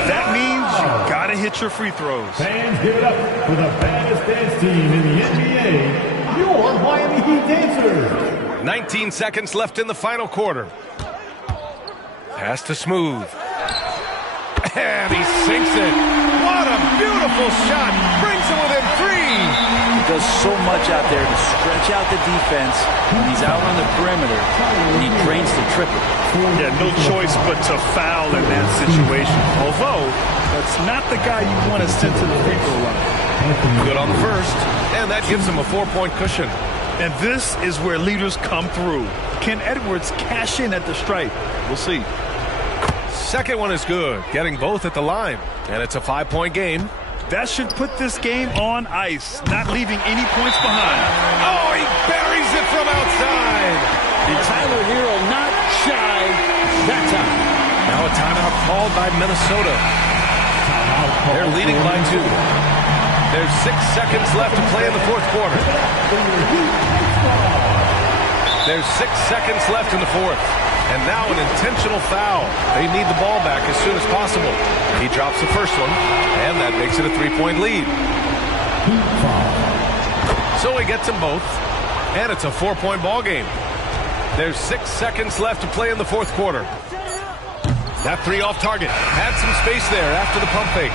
That means you gotta hit your free throws. Fans, give it up for the baddest dance team in the NBA, your Miami Heat Dancers. 19 seconds left in the final quarter. Pass to Smooth. And he sinks it. What a beautiful shot. Brings him within 3. He does so much out there to stretch out the defense when he's out on the perimeter, and he drains the triple. Yeah, no choice but to foul in that situation. Although, that's not the guy you want to send to the free throw line. Good on the first, and that gives him a 4-point cushion. And this is where leaders come through. Can Edwards cash in at the stripe? We'll see. Second one is good, getting both at the line. And it's a 5-point game. That should put this game on ice, not leaving any points behind. Oh, he buries it from outside. And Tyler Hero not shy that time. Now a timeout called by Minnesota. They're leading by 2. There's 6 seconds left to play in the fourth quarter. There's 6 seconds left in the fourth. And now an intentional foul. They need the ball back as soon as possible. He drops the first one, and that makes it a 3-point lead. So he gets them both, and it's a 4-point ball game. There's 6 seconds left to play in the fourth quarter. That 3 off target. Had some space there after the pump fake.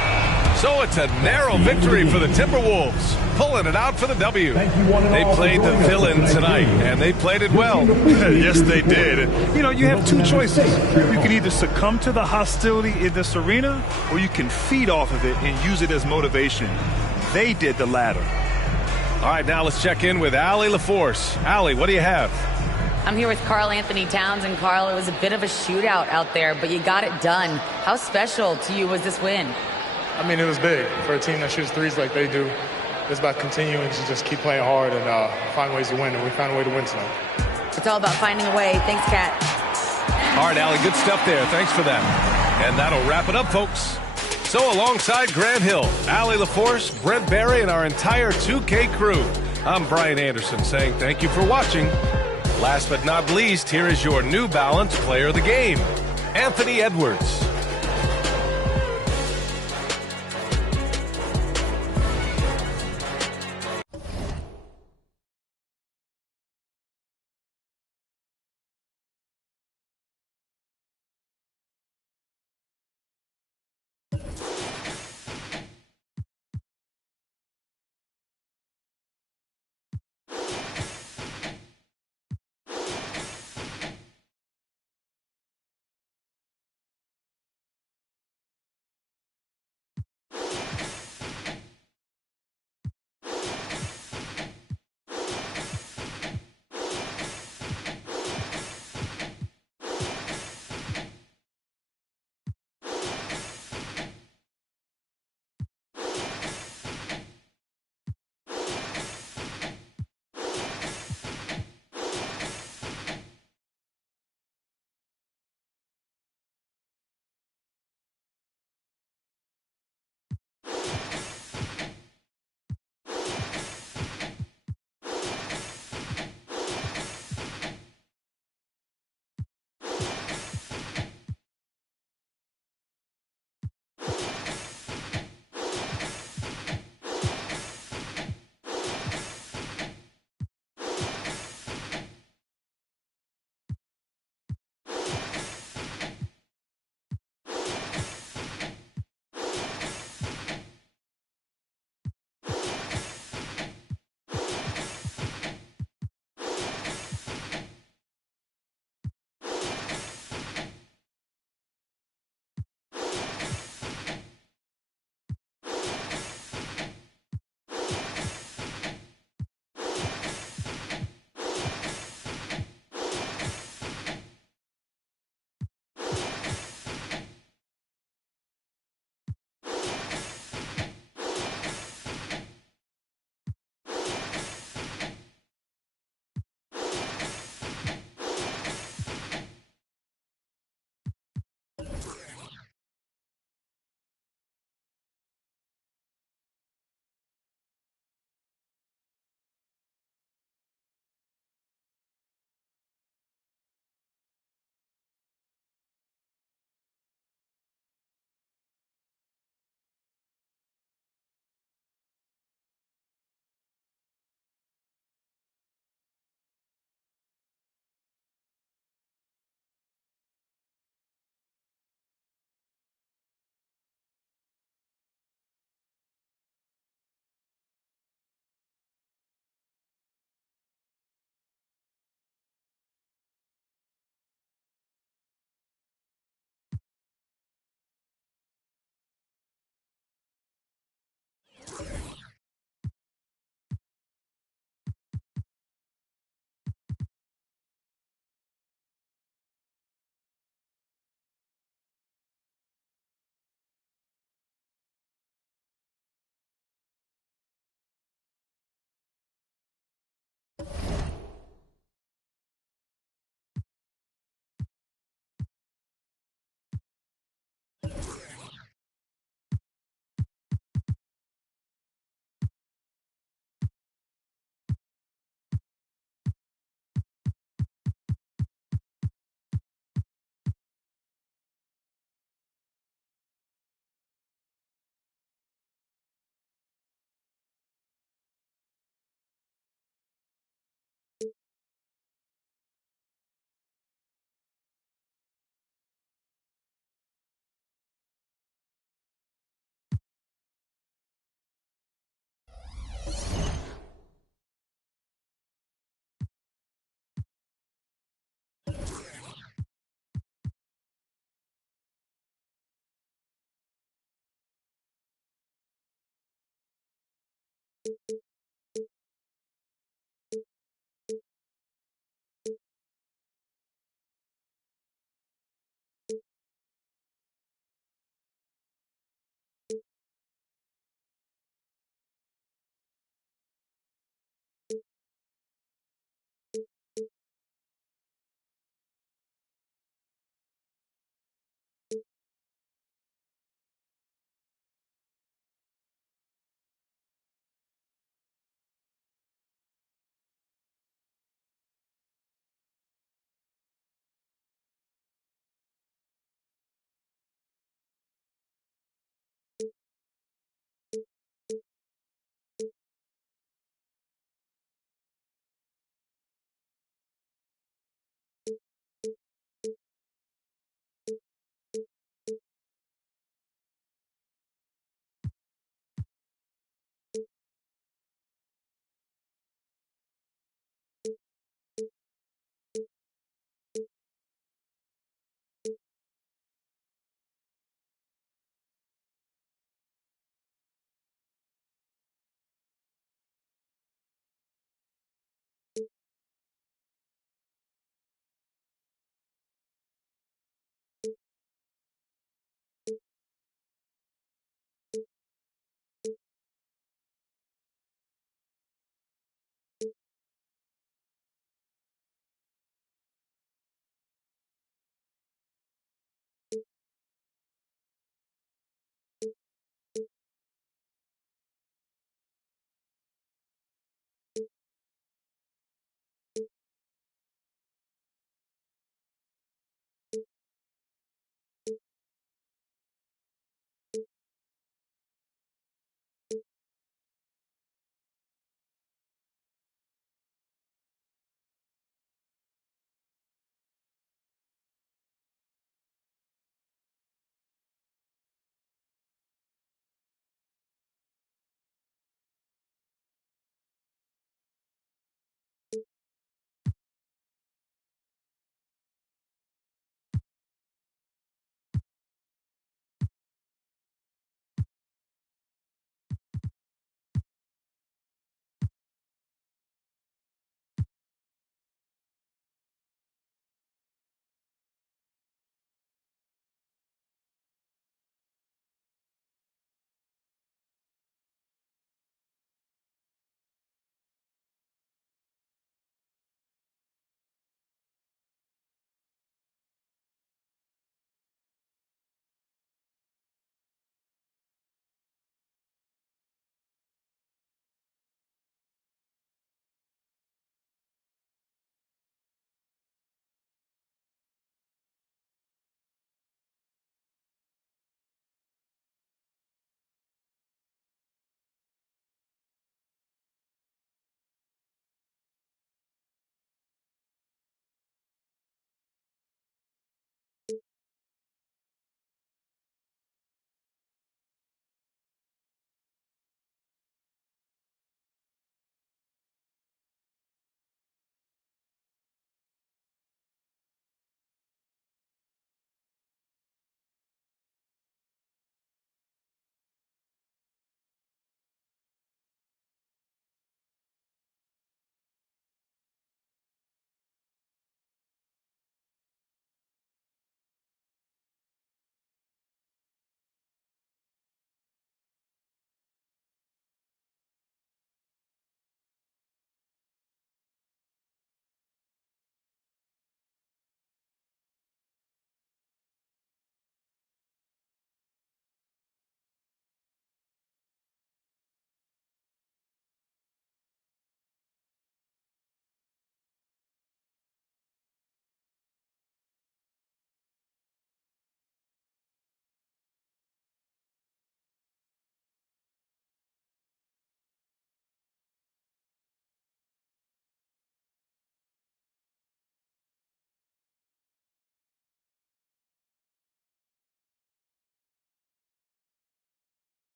So it's a narrow victory for the Timberwolves, pulling it out for the W. They played the villain tonight, and they played it well. Yes, they did. You know, you have 2 choices. You can either succumb to the hostility in this arena, or you can feed off of it and use it as motivation. They did the latter. All right, now let's check in with Allie LaForce. Allie, what do you have? I'm here with Karl Anthony Towns, and Karl, it was a bit of a shootout out there, but you got it done. How special to you was this win? I mean, it was big for a team that shoots threes like they do. It's about continuing to just keep playing hard and find ways to win, and we found a way to win tonight. It's all about finding a way. Thanks, Kat. All right, Allie, good stuff there. Thanks for that. And that'll wrap it up, folks. So alongside Grant Hill, Allie LaForce, Brent Barry, and our entire 2K crew, I'm Brian Anderson saying thank you for watching. Last but not least, here is your New Balance player of the game, Anthony Edwards.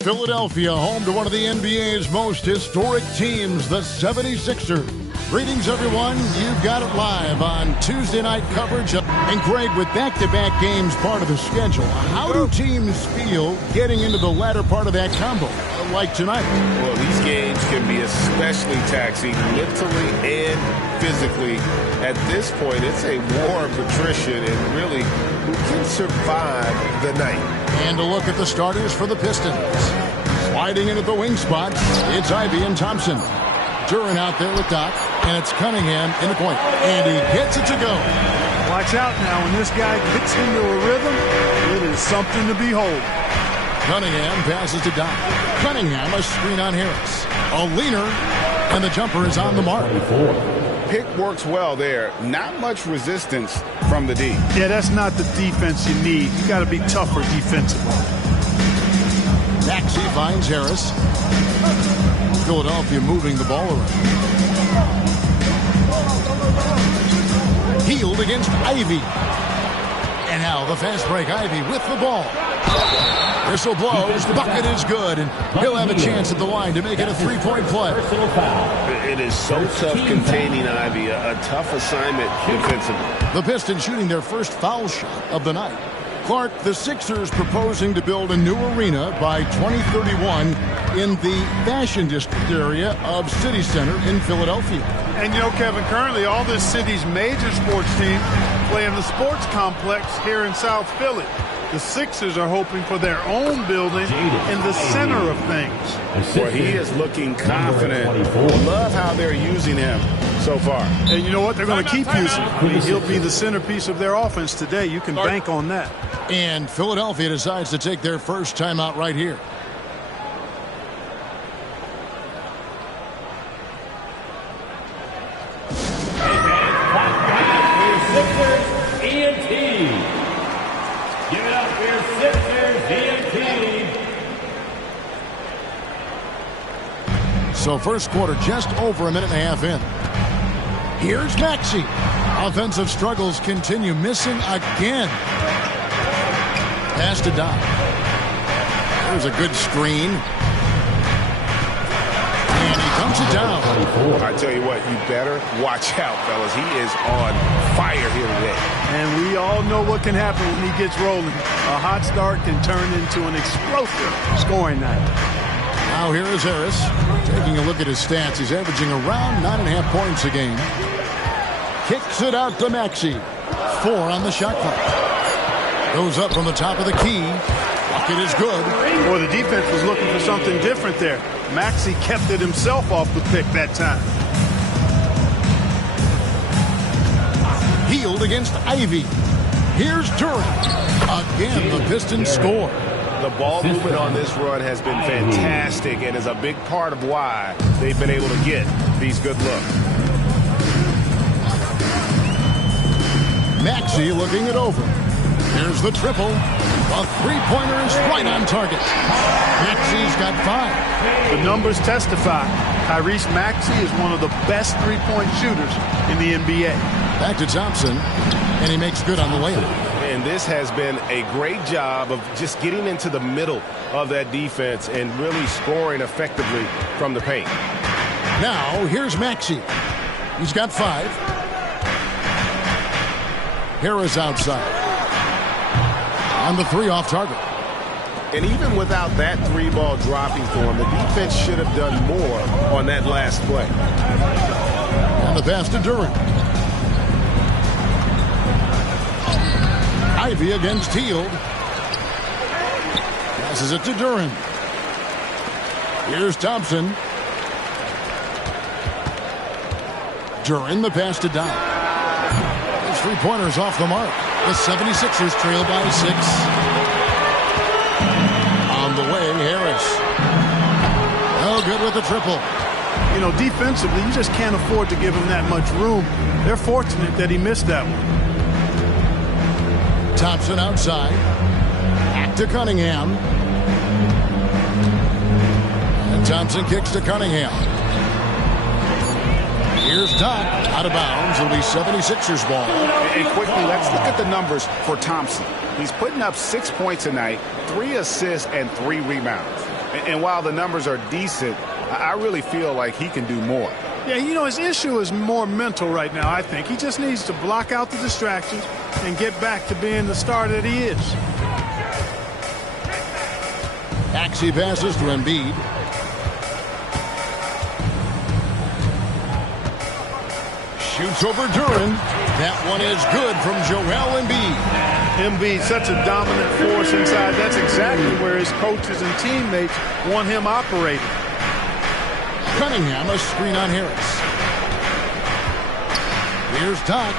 Philadelphia, home to one of the NBA's most historic teams, the 76ers. Greetings, everyone. You've got it live on Tuesday night coverage. And Greg, with back-to-back games part of the schedule, how do teams feel getting into the latter part of that combo, like tonight? Well, these games can be especially taxing mentally and physically. At this point, it's a war of attrition, and really, who can survive the night? And a look at the starters for the Pistons. Sliding in at the wing spots, it's Ivey and Thompson. Duran out there with Doc, and it's Cunningham in the point. And he gets it to go. Watch out now. When this guy gets into a rhythm, it is something to behold. Cunningham passes to Doc. Cunningham, a screen on Harris. A leaner, and the jumper is on the mark. Pick works well there. Not much resistance from the D. Yeah, that's not the defense you need. You got to be tougher defensively. Maxey finds Harris. Philadelphia moving the ball around. Healed against Ivey. And now the fast break. Ivey with the ball. Whistle blows. The bucket is good. And he'll have a chance at the line to make it a three-point play. It is so tough containing Ivey. A tough assignment defensively. The Pistons shooting their first foul shot of the night. Clark, the Sixers proposing to build a new arena by 2031 in the Fashion District area of City Center in Philadelphia. And you know, Kevin, currently all this city's major sports teams play in the sports complex here in South Philly. The Sixers are hoping for their own building in the center of things. Well, he is looking confident. Love how they're using him so far. And you know what? They're going to keep using him. He'll be the centerpiece of their offense today. You can bank on that. And Philadelphia decides to take their first timeout right here. So first quarter just over a minute and a half in. Here's Maxey. Offensive struggles continue, missing again. Pass to Doc. There's a good screen. And he dumps it down. I tell you what, you better watch out, fellas. He is on fire here today. And we all know what can happen when he gets rolling. A hot start can turn into an explosive scoring night. Now here is Harris. Taking a look at his stats, he's averaging around 9.5 points a game. Kicks it out to Maxey. 4 on the shot clock. Goes up from the top of the key. Bucket is good. Boy, the defense was looking for something different there. Maxey kept it himself off the pick that time. Healed against Ivey. Here's Duran. Again, the Pistons score. The ball movement on this run has been fantastic and is a big part of why they've been able to get these good looks. Maxey looking it over. There's the triple. A three-pointer is right on target. Maxey's got 5. The numbers testify. Tyrese Maxey is one of the best three-point shooters in the NBA. Back to Thompson, and he makes good on the layup. And this has been a great job of just getting into the middle of that defense and really scoring effectively from the paint. Now, here's Maxey. He's got 5. Harris outside. And the 3 off target. And even without that 3-ball dropping for him, the defense should have done more on that last play. And the pass to Duran. Ivey against Hield. Passes it to Duran. Here's Thompson. Duran, the pass to Doc. His three-pointers off the mark. The 76ers trail by 6. On the way, Harris. No good with the triple. You know, defensively, you just can't afford to give him that much room. They're fortunate that he missed that one. Thompson outside. Back to Cunningham. And Thompson kicks to Cunningham. Here's Doc. Out of bounds. It'll be 76ers ball. And quickly, let's look at the numbers for Thompson. He's putting up 6 points a night, 3 assists, and 3 rebounds. And while the numbers are decent, I really feel like he can do more. Yeah, you know, his issue is more mental right now, I think. He just needs to block out the distractions and get back to being the star that he is. Maxey passes to Embiid. Shoots over Duran. That one is good from Joel Embiid. Embiid, such a dominant force inside. That's exactly where his coaches and teammates want him operating. Cunningham, a screen on Harris. Here's Doc.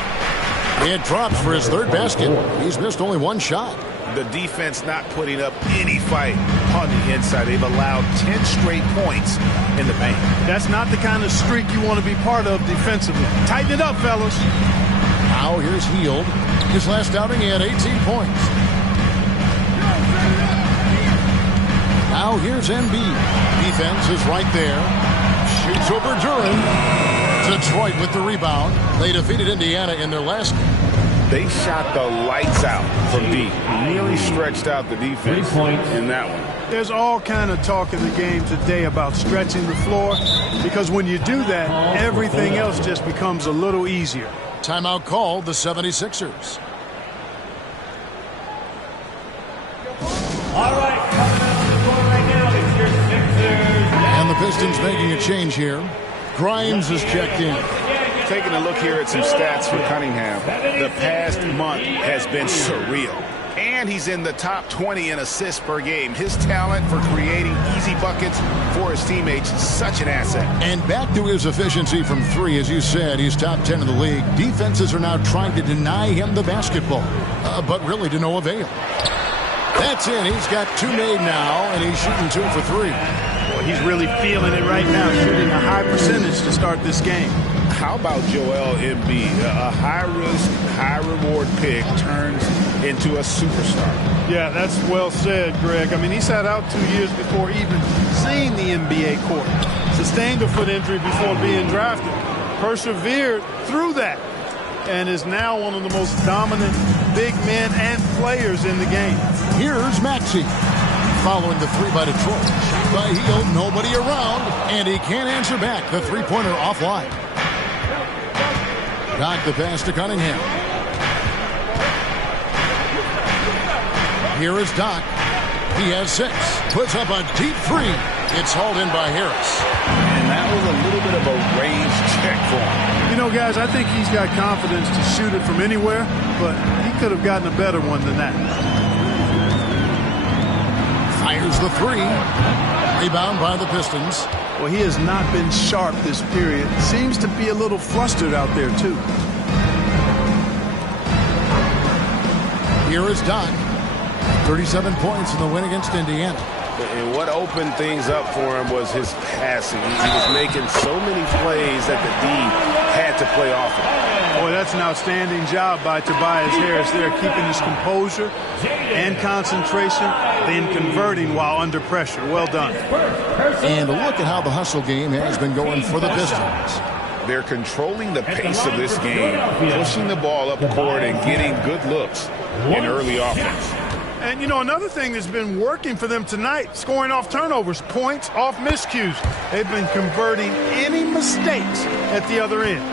It drops for his third basket. He's missed only one shot. The defense not putting up any fight on the inside. They've allowed 10 straight points in the paint. That's not the kind of streak you want to be part of defensively. Tighten it up, fellas. Now here's Hield. His last outing, he had 18 points. Now here's Embiid. Defense is right there. Shoots over Duran. Detroit with the rebound. They defeated Indiana in their last game. They shot the lights out from deep. Really stretched out the defense in that one. There's all kind of talk in the game today about stretching the floor, because when you do that, everything else just becomes a little easier. Timeout called the 76ers. All right, coming out on the floor right now, it's your Sixers. And the Pistons making a change here. Grimes is checked in. Taking a look here at some stats for Cunningham. The past month has been surreal. And he's in the top 20 in assists per game. His talent for creating easy buckets for his teammates is such an asset. And back to his efficiency from three, as you said, he's top 10 in the league. Defenses are now trying to deny him the basketball, but really to no avail. That's in. He's got two made now, and he's shooting 2 for 3. Well, he's really feeling it right now, shooting a high percentage to start this game. How about Joel Embiid? A high-risk, high-reward pick turns into a superstar. Yeah, that's well said, Greg. I mean, he sat out 2 years before even seeing the NBA court. Sustained a foot injury before being drafted. Persevered through that. And is now one of the most dominant big men and players in the game. Here's Maxey. Following the three by Detroit. By Hield, nobody around. And he can't answer back. The three-pointer offline. Doc the pass to Cunningham. Here is Doc. He has 6. Puts up a deep 3. It's hauled in by Harris. And that was a little bit of a range check for him. You know, guys, I think he's got confidence to shoot it from anywhere, but he could have gotten a better one than that. Fires the 3. Rebound by the Pistons. Well, he has not been sharp this period. Seems to be a little flustered out there, too. Here is Doc. 37 points in the win against Indiana. And what opened things up for him was his passing. He was making so many plays that the D had to play off of him. Boy, that's an outstanding job by Tobias Harris there, keeping his composure and concentration, then converting while under pressure. Well done. And look at how the hustle game has been going for the Pistons. They're controlling the pace of this game, pushing the ball up court and getting good looks in early offense. And, you know, another thing that's been working for them tonight, scoring off turnovers, points off miscues. They've been converting any mistakes at the other end.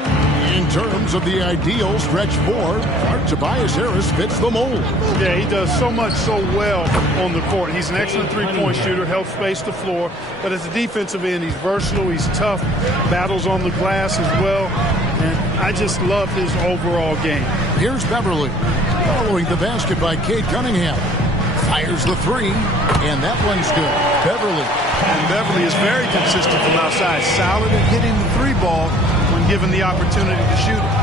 In terms of the ideal stretch 4, Tobias Harris fits the mold. Yeah, he does so much so well on the court. He's an excellent three-point shooter, helps space the floor. But as a defensive end, he's versatile, he's tough, battles on the glass as well. And I just love his overall game. Here's Beverly, following the basket by Cade Cunningham. Fires the 3, and that one's good. Beverly. And Beverly is very consistent from outside. Solid at hitting the 3 ball when given the opportunity to shoot it.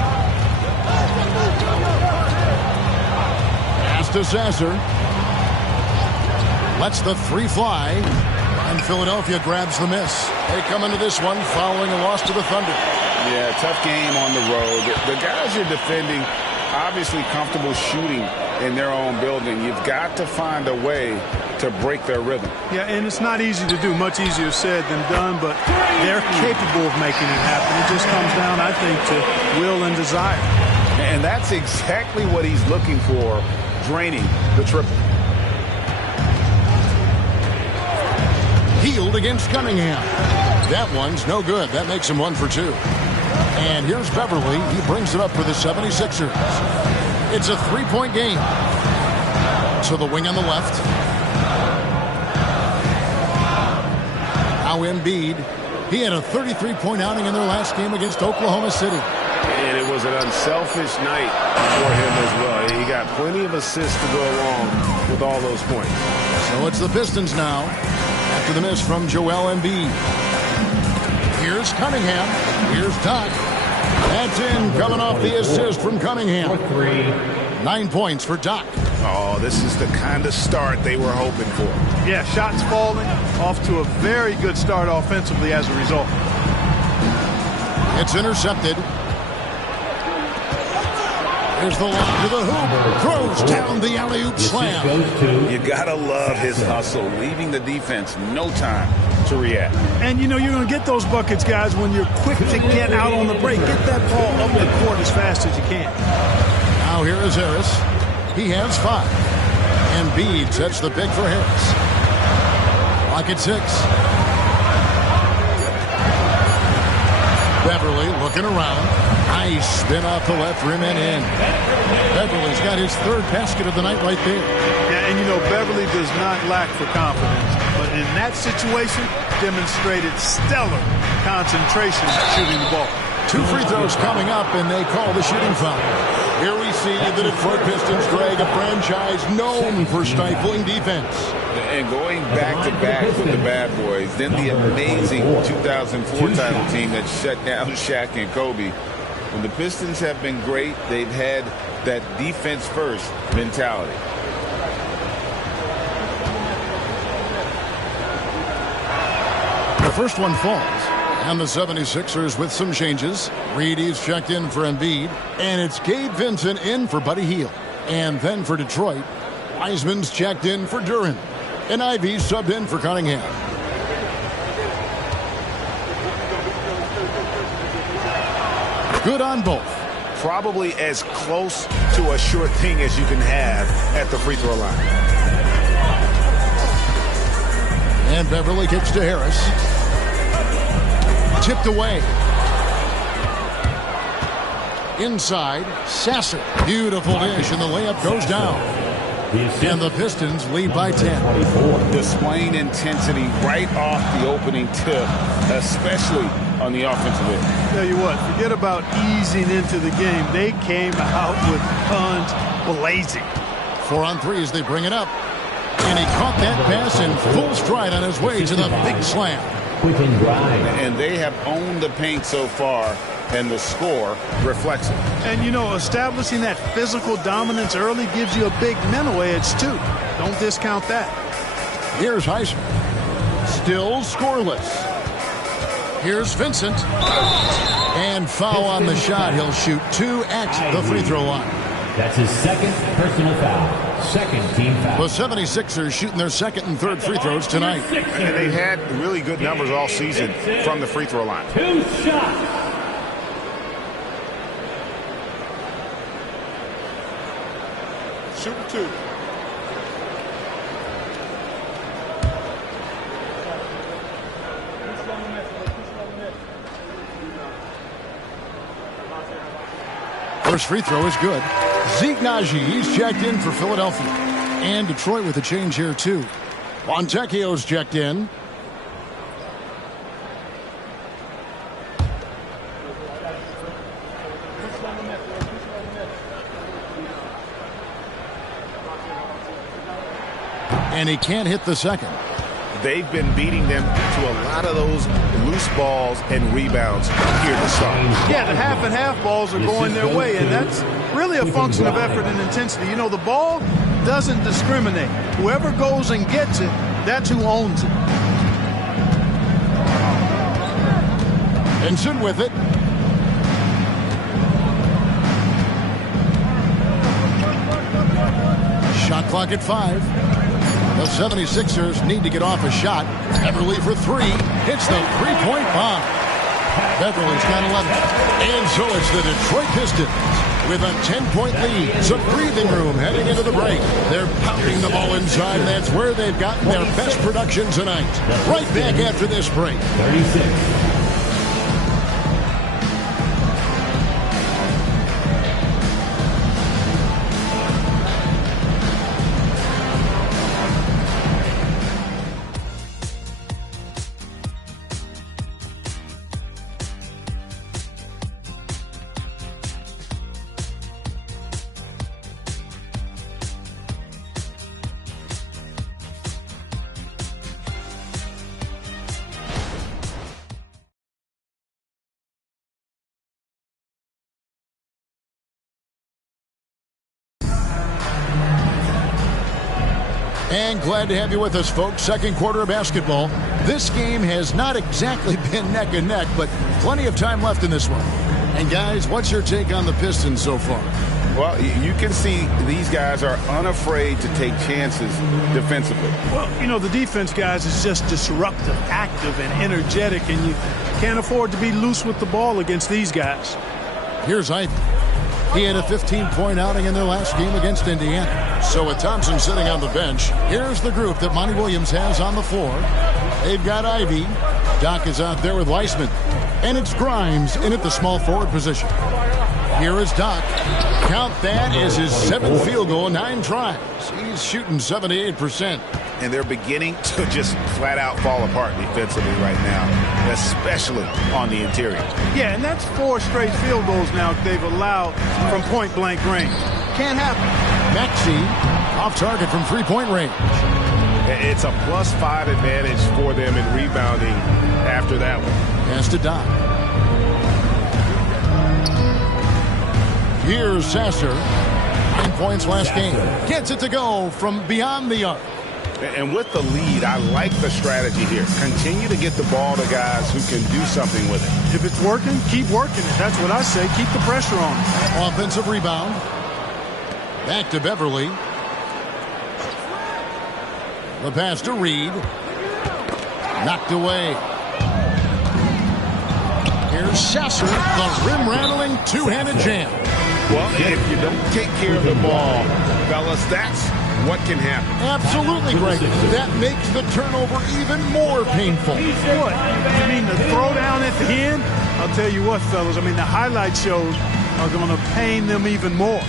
Pass to Sasser. Lets the 3 fly. And Philadelphia grabs the miss. They come into this one following a loss to the Thunder. Yeah, tough game on the road. The guys you're defending obviously comfortable shooting in their own building. You've got to find a way to break their rhythm. Yeah, and it's not easy to do. Much easier said than done, but they're capable of making it happen. It just comes down, I think, to will and desire. And that's exactly what he's looking for, draining the triple. Healed against Cunningham. That one's no good. That makes him 1 for 2. And here's Beverly. He brings it up for the 76ers. It's a 3-point game. So the wing on the left. Now Embiid. He had a 33-point outing in their last game against Oklahoma City. And it was an unselfish night for him as well. He got plenty of assists to go along with all those points. So it's the Pistons now after the miss from Joel Embiid. Here's Cunningham. Here's Doc. That's in, coming off the assist from Cunningham. 9 points for Doc. Oh, this is the kind of start they were hoping for. Yeah, shots falling, off to a very good start offensively as a result. It's intercepted. Here's the line to the hoop. Throws down the alley-oop slam. You gotta love his hustle, leaving the defense no time to react. And you know you're going to get those buckets, guys, when you're quick to get out on the break. Get that ball up the court as fast as you can. Now here is Harris. He has 5. Embiid sets the big for Harris. Clock at 6. Beverly looking around. Nice spin off the left rim and in. Beverly's got his 3rd basket of the night right there. Yeah, and you know Beverly does not lack for confidence, but in that situation, demonstrated stellar concentration shooting the ball. 2 free throws coming up, and they call the shooting foul. Here we see the Detroit Pistons drag a franchise known for stifling defense. And going back-to-back with the bad boys, then the amazing 2004 title team that shut down Shaq and Kobe. When the Pistons have been great, they've had that defense-first mentality. The first one falls. And the 76ers with some changes. Reedy's checked in for Embiid. And it's Gabe Vincent in for Buddy Hield. And then for Detroit, Wiseman's checked in for Duren. And Ivy subbed in for Cunningham. Good on both. Probably as close to a sure thing as you can have at the free throw line. And Beverly kicks to Harris. Tipped away. Inside, Sasser. Beautiful dish, and the layup goes down. And the Pistons lead by 10. Displaying intensity right off the opening tip, especially on the offensive end. Tell you what, forget about easing into the game. They came out with guns blazing. 4 on 3 as they bring it up. And he caught that pass in full stride on his way to the big slam. And they have owned the paint so far, and the score reflects it. And, you know, establishing that physical dominance early gives you a big mental edge, too. Don't discount that. Here's Heisman. Still scoreless. Here's Vincent. And foul on the shot. He'll shoot 2 at the free throw line. That's his 2nd personal foul. 2nd team foul. The 76ers shooting their 2nd and 3rd free throws tonight. And they've had really good numbers all season from the free throw line. 2 shots. Shooting 2. First free throw is good. Zeke Naji, he's checked in for Philadelphia. And Detroit with a change here, too. Fontecchio's checked in. And he can't hit the second. They've been beating them to a lot of those loose balls and rebounds here to start. Yeah, the half and half balls are going their way, and that's really a function of effort and intensity. You know, the ball doesn't discriminate. Whoever goes and gets it, that's who owns it. Vincent with it. Shot clock at 5. The 76ers need to get off a shot. Beverly for 3. Hits the 3-point bomb. Beverly's got 11. And so it's the Detroit Pistons with a 10-point lead. Some breathing room heading into the break. They're pounding the ball inside, and that's where they've gotten their best production tonight. Right back after this break. 36. And glad to have you with us, folks. Second quarter of basketball. This game has not exactly been neck and neck, but plenty of time left in this one. And guys, what's your take on the Pistons so far? Well, you can see these guys are unafraid to take chances defensively. Well, you know, the defense, guys, is just disruptive, active, and energetic, and you can't afford to be loose with the ball against these guys. Here's Ivy. He had a 15-point outing in their last game against Indiana. So with Thompson sitting on the bench, here's the group that Monty Williams has on the floor. They've got Ivy. Doc is out there with Weissman. And it's Grimes in at the small forward position. Here is Doc. Count that as his 7th field goal, 9 tries. He's shooting 78%. And they're beginning to just flat out fall apart defensively right now, especially on the interior. Yeah, and that's 4 straight field goals now they've allowed from point-blank range. Can't happen. Maxey off target from 3-point range. It's a +5 advantage for them in rebounding after that one. Pass to Doc. Here's Sasser. 9 points last game. Gets it to go from beyond the arc. And with the lead, I like the strategy here. Continue to get the ball to guys who can do something with it. If it's working, keep working it. That's what I say. Keep the pressure on. Offensive rebound. Back to Beverly. The pass to Reed. Knocked away. Here's Sasser. The rim-rattling two-handed jam. Well, if you don't take care of the ball, fellas, that's what can happen. Absolutely, Greg. That makes the turnover even more painful. What? You mean the throwdown at the end? I'll tell you what, fellas. I mean, the highlight shows are going to pain them even more.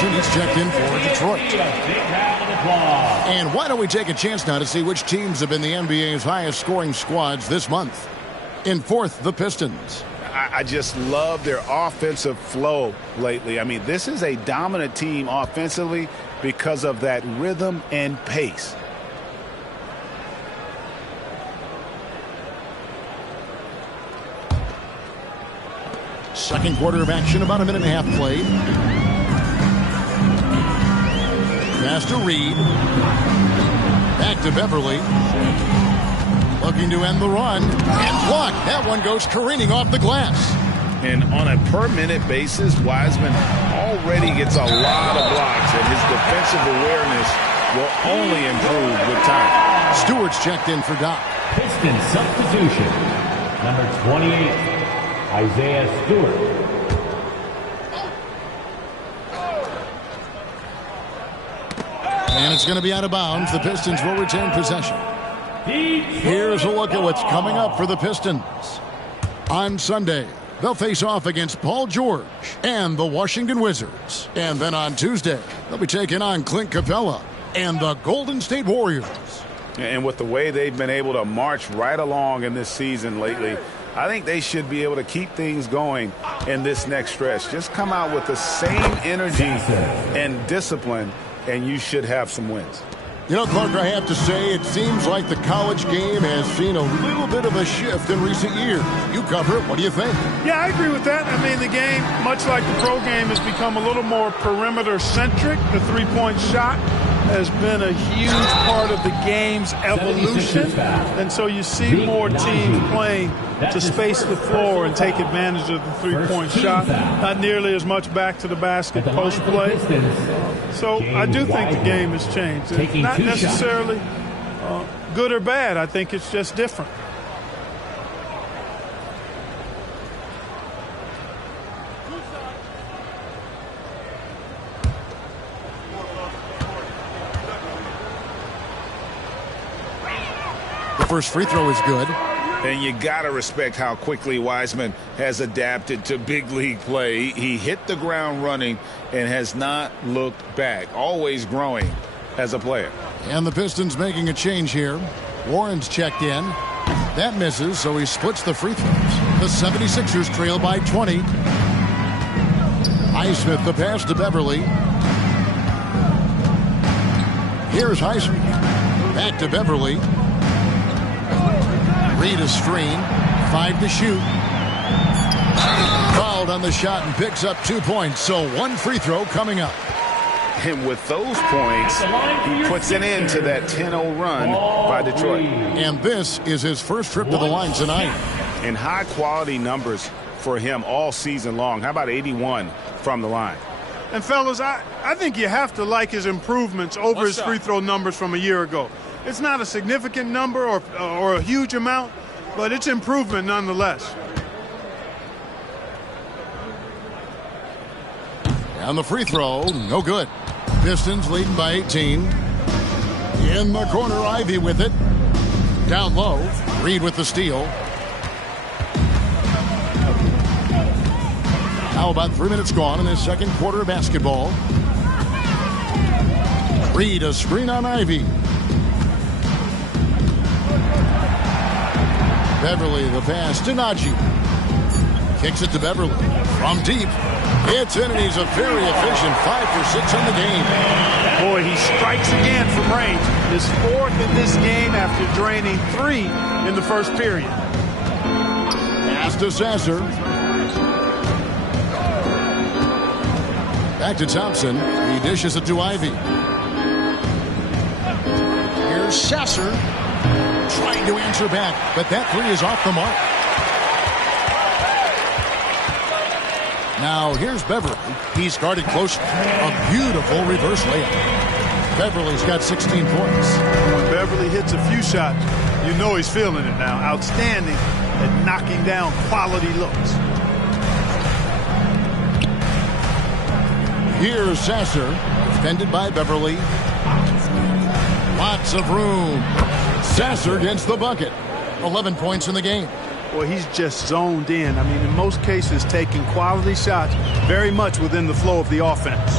He's checked in for Detroit. And why don't we take a chance now to see which teams have been the NBA's highest scoring squads this month. In fourth, the Pistons. I just love their offensive flow lately. I mean, this is a dominant team offensively because of that rhythm and pace. Second quarter of action, about a minute and a half played. Pass to Reed. Back to Beverly. Looking to end the run. And blocked. That one goes careening off the glass. And on a per-minute basis, Wiseman already gets a lot of blocks, and his defensive awareness will only improve with time. Stewart's checked in for Doc. Piston substitution. Number 28, Isaiah Stewart. And it's going to be out of bounds. The Pistons will retain possession. Here's a look at what's coming up for the Pistons. On Sunday, they'll face off against Paul George and the Washington Wizards. And then on Tuesday, they'll be taking on Clint Capella and the Golden State Warriors. And with the way they've been able to march right along in this season lately, I think they should be able to keep things going in this next stretch. Just come out with the same energy and discipline, and you should have some wins. You know, Clark, I have to say, it seems like the college game has seen a little bit of a shift in recent years. You cover it. What do you think? Yeah, I agree with that. I mean, the game, much like the pro game, has become a little more perimeter-centric. The three-point shot has been a huge part of the game's evolution. And so you see more teams playing to space the floor and take advantage of the three-point shot. Not nearly as much back to the basket post play. So I do think the game has changed. It's not necessarily good or bad. I think it's just different. The first free throw is good. And you got to respect how quickly Wiseman has adapted to big league play. He hit the ground running and has not looked back, always growing as a player. And the Pistons making a change here. Warren's checked in. That misses, so he splits the free throws. The 76ers trail by 20. Highsmith the pass to Beverly. Here's Highsmith. Back to Beverly. Reed a screen. 5 to shoot. Fouled on the shot and picks up 2 points. So one free throw coming up. And with those points, he puts an end to that 10-0 run by Detroit. And this is his first trip to the line tonight. And high-quality numbers for him all season long. How about 81 from the line? And, fellas, I think you have to like his improvements over his free throw numbers from a year ago. It's not a significant number or a huge amount, but it's improvement nonetheless. And the free throw, no good. Pistons leading by 18. In the corner, Ivy with it. Down low, Reed with the steal. Now about 3 minutes gone in this second quarter of basketball. Reed a screen on Ivy. Beverly the pass to Najee. Kicks it to Beverly from deep. It's in, and he's a very efficient 5 for 6 on the game. Boy, he strikes again from range. His fourth in this game after draining 3 in the first period. Pass to Sasser. Back to Thompson. He dishes it to Ivy. Here's Sasser trying to answer back, but that 3 is off the mark. Now here's Beverly. He's guarded close. A beautiful reverse layup. Beverly's got 16 points. When Beverly hits a few shots, you know he's feeling it now. Outstanding at knocking down quality looks. Here's Sasser, defended by Beverly. Lots of room. Sasser gets the bucket. 11 points in the game. Well, he's just zoned in. I mean, in most cases, taking quality shots very much within the flow of the offense.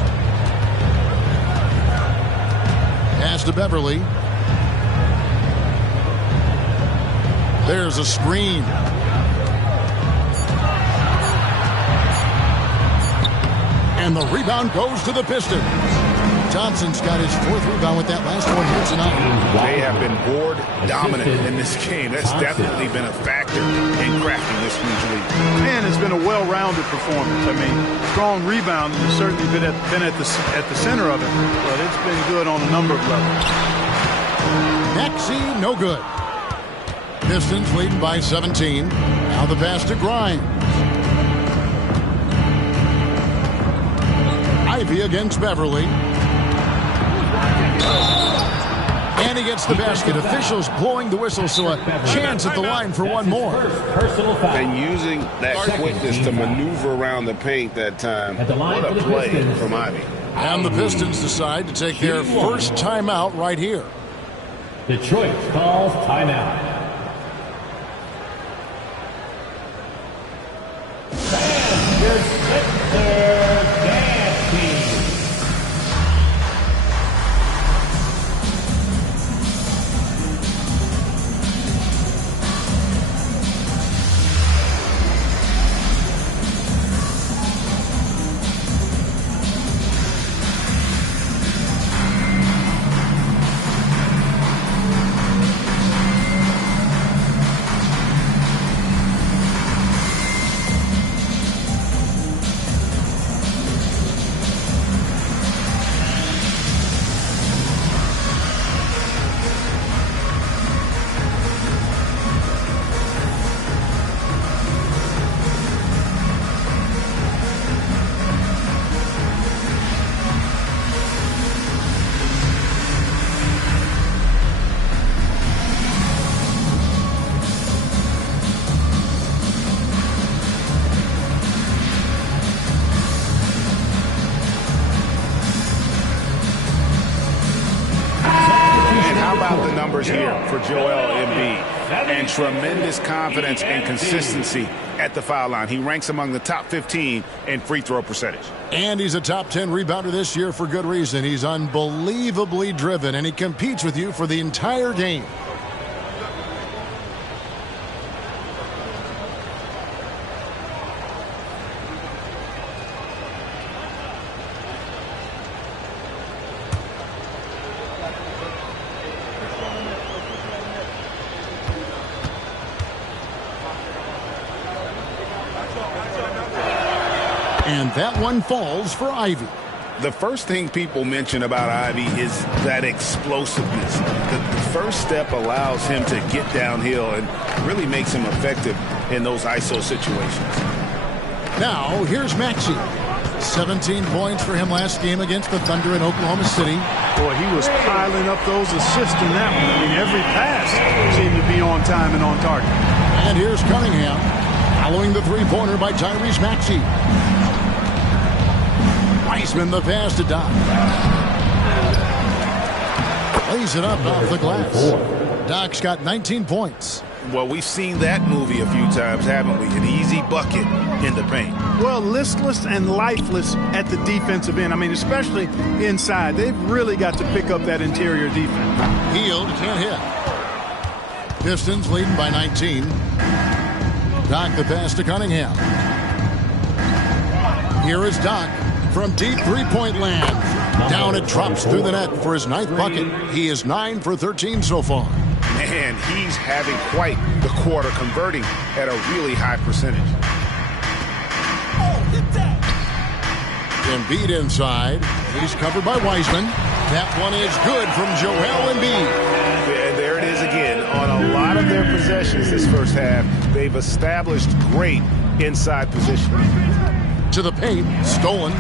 Pass to Beverly. There's a screen. And the rebound goes to the Pistons. Johnson's got his 4th rebound with that last one here tonight. They have been board dominant in this game. That's definitely been a factor in crafting this huge lead. And it's been a well-rounded performance. I mean, strong rebound has certainly been at the center of it, but it's been good on a number of levels. Maxey, no good. Pistons leading by 17. Now the pass to Grimes. Ivy against Beverly. And he gets the basket. Officials blowing the whistle, so a chance at the line for one more. And using that quickness to maneuver around the paint that time. What a play from Ivy. And the Pistons decide to take their first timeout right here. Detroit calls timeout. And your Sixers dance team. Here for Joel Embiid, and tremendous confidence and consistency at the foul line. He ranks among the top 15 in free throw percentage. And he's a top 10 rebounder this year for good reason. He's unbelievably driven, and he competes with you for the entire game. And that one falls for Ivy. The first thing people mention about Ivy is that explosiveness. The first step allows him to get downhill and really makes him effective in those ISO situations. Now, here's Maxey. 17 points for him last game against the Thunder in Oklahoma City. Boy, he was piling up those assists in that one. I mean, every pass seemed to be on time and on target. And here's Cunningham, following the three-pointer by Tyrese Maxey. Wiseman the pass to Doc. Lays it up off the glass. Doc's got 19 points. Well, we've seen that movie a few times, haven't we? An easy bucket in the paint. Well, listless and lifeless at the defensive end. I mean, especially inside. They've really got to pick up that interior defense. Hield can't hit. Pistons leading by 19. Doc the pass to Cunningham. Here is Doc. From deep three-point land. Down it drops through the net for his 9th bucket. He is 9 for 13 so far. Man, he's having quite the quarter, converting at a really high percentage. Embiid inside. He's covered by Wiseman. That one is good from Joel Embiid. And there it is again. On a lot of their possessions this first half, they've established great inside position. To the paint, stolen.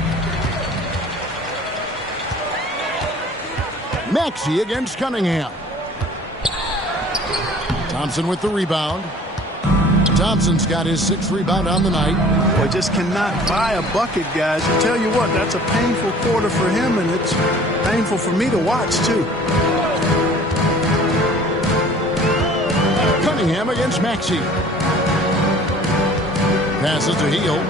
Maxey against Cunningham. Thompson with the rebound. Thompson's got his 6th rebound on the night. Boy, just cannot buy a bucket, guys. I tell you what, that's a painful quarter for him, and it's painful for me to watch, too. Cunningham against Maxey. Passes to Hield.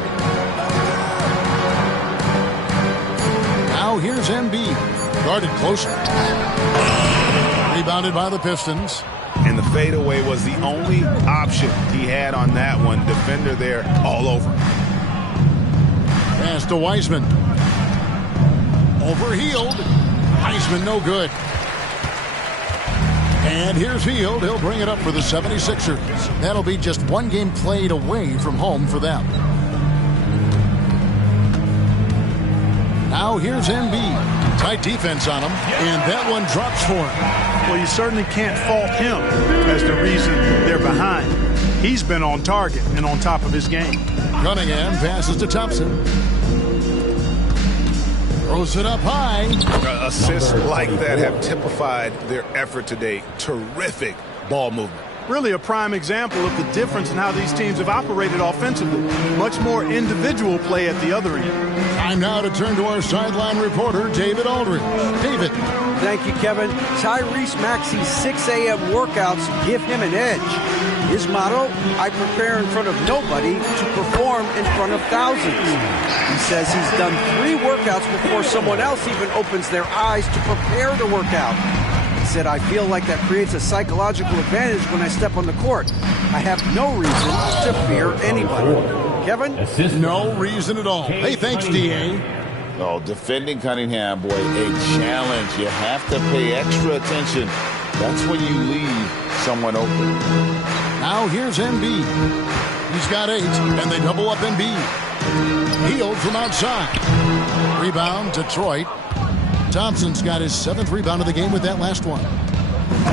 Now here's Embiid. Guarded closer. Rebounded by the Pistons. And the fadeaway was the only option he had on that one. Defender there all over. Pass to Wiseman. Over Hield. Wiseman no good. And here's Hield. He'll bring it up for the 76ers. That'll be just one game played away from home for them. Now here's Embiid. Tight defense on him, and that one drops for him. Well, you certainly can't fault him as the reason they're behind. He's been on target and on top of his game. Cunningham passes to Thompson. Throws it up high. Assists like that have typified their effort today. Terrific ball movement. really a prime example of the difference in how these teams have operated offensively. Much more individual play at the other end. Time now to turn to our sideline reporter, David Aldridge. David. Thank you, Kevin. Tyrese Maxey's 6 a.m. workouts give him an edge. His motto, I prepare in front of nobody to perform in front of thousands. He says he's done 3 workouts before someone else even opens their eyes to prepare the workout. He said, I feel like that creates a psychological advantage when I step on the court. I have no reason to fear anybody. Kevin? No reason at all. Hey, thanks, D.A. Oh, defending Cunningham, boy, a challenge. You have to pay extra attention. That's when you leave someone open. Now here's Embiid. He's got 8, and they double up Embiid. Healed from outside. Rebound, Detroit. Thompson's got his 7th rebound of the game with that last one.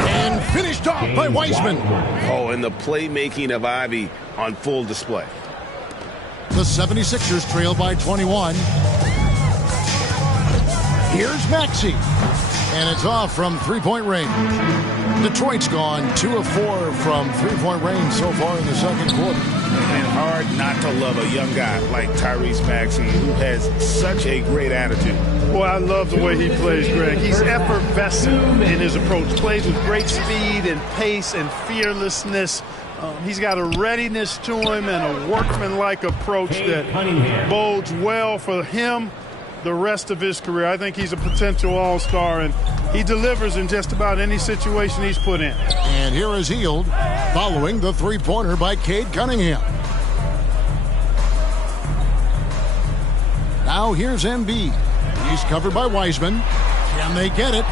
And finished off by Wiseman. Oh, and the playmaking of Ivy on full display. The 76ers trail by 21. Here's Maxey. And it's off from three-point range. Detroit's gone 2 of 4 from three-point range so far in the second quarter. And hard not to love a young guy like Tyrese Maxey, who has such a great attitude. Boy, I love the way he plays, Greg. He's effervescent in his approach. Plays with great speed and pace and fearlessness. He's got a readiness to him and a workmanlike approach that bodes well for him the rest of his career. I think he's a potential all-star, and he delivers in just about any situation he's put in. And here is Hield following the three-pointer by Cade Cunningham. Now here's Embiid. He's covered by Wiseman. Can they get it?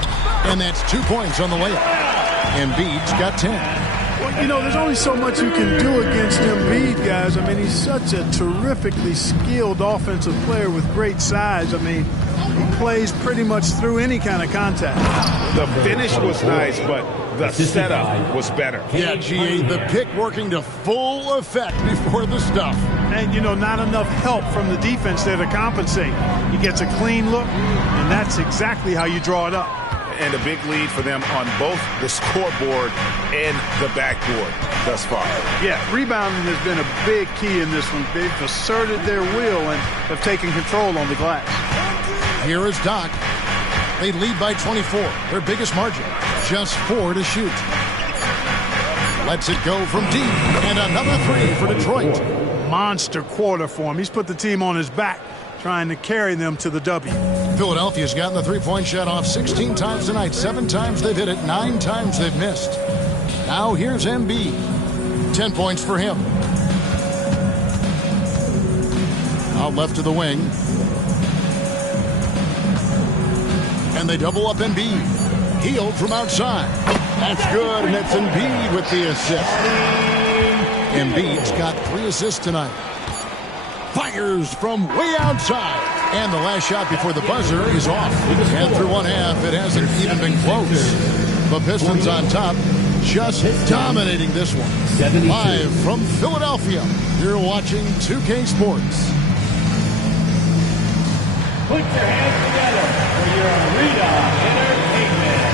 And that's 2 points on the layup. Embiid's got 10. Well, you know, there's only so much you can do against Embiid, guys. I mean, he's such a terrifically skilled offensive player with great size. I mean, he plays pretty much through any kind of contact. The finish was nice, but the setup was better. Yeah, GA, the pick working to full effect before the stuff. And, you know, not enough help from the defense there to compensate. He gets a clean look, and that's exactly how you draw it up. And a big lead for them on both the scoreboard and the backboard thus far. Yeah, rebounding has been a big key in this one. They've asserted their will and have taken control on the glass. Here is Doc. They lead by 24, their biggest margin. Just 4 to shoot. Lets it go from deep, and another 3 for Detroit. Monster quarter for him. He's put the team on his back, trying to carry them to the W. Philadelphia's gotten the three-point shot off 16 times tonight. 7 times they've hit it, 9 times they've missed. Now here's Embiid. 10 points for him. Out left to the wing. And they double up Embiid. Hield from outside. That's good, and it's Embiid with the assist. Embiid's got 3 assists tonight. Fires from way outside. And the last shot before the buzzer is off. And through one half, it hasn't even been close. The Pistons on top, just dominating this one. Live from Philadelphia, you're watching 2K Sports. Put your hands together for your Arena Entertainment.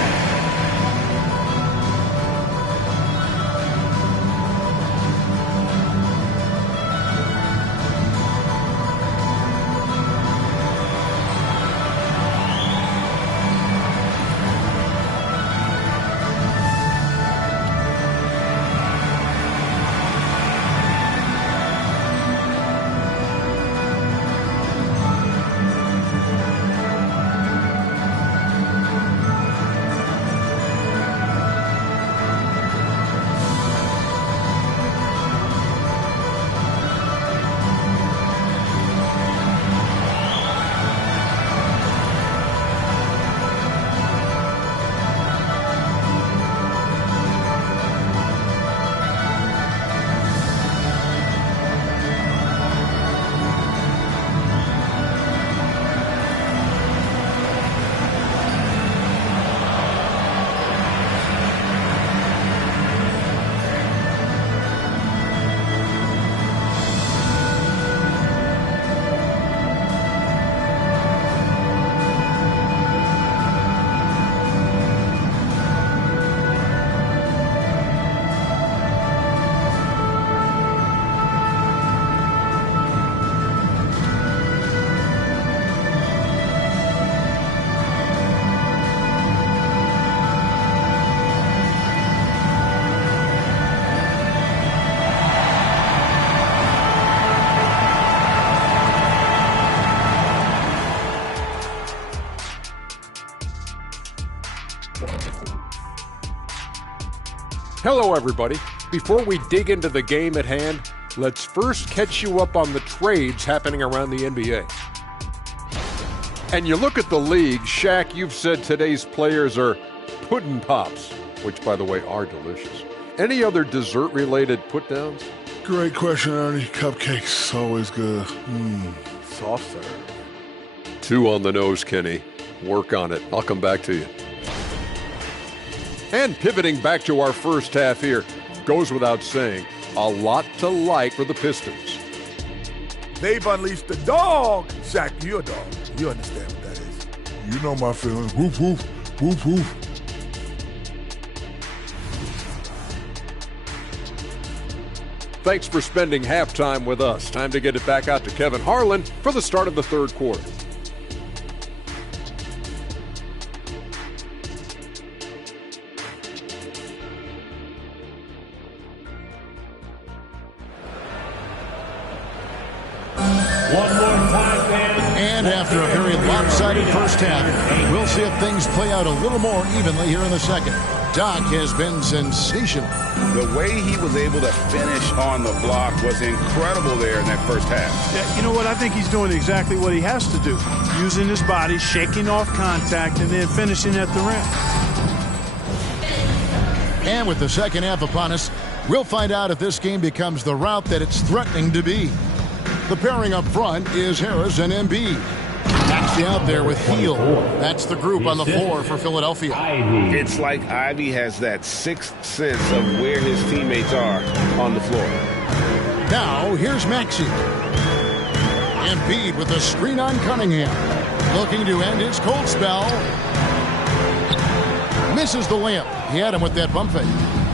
Hello, everybody. Before we dig into the game at hand, let's first catch you up on the trades happening around the NBA. And you look at the league, Shaq, you've said today's players are pudding pops, which, by the way, are delicious. Any other dessert-related put-downs? Great question, Ernie. Cupcakes, always good. Soft serve. 2 on the nose, Kenny. Work on it. I'll come back to you. And pivoting back to our first half here, goes without saying, a lot to like for the Pistons. They've unleashed the dog. Shaq, you're a dog. You understand what that is. You know my feelings. Woof, woof, woof, woof. Thanks for spending halftime with us. Time to get it back out to Kevin Harlan for the start of the third quarter. One more time, fans. And after a very lopsided first half, we'll see if things play out a little more evenly here in the second. Doc has been sensational. The way he was able to finish on the block was incredible there in that first half. Yeah, you know what? I think he's doing exactly what he has to do. Using his body, shaking off contact, and then finishing at the rim. And with the second half upon us, we'll find out if this game becomes the route that it's threatening to be. The pairing up front is Harris and Embiid. Actually out there with Hield. That's the group on the floor for Philadelphia. It's like Ivy has that sixth sense of where his teammates are on the floor. Now, here's Maxey. Embiid with a screen on Cunningham. Looking to end his cold spell. Misses the layup. He had him with that bump fake.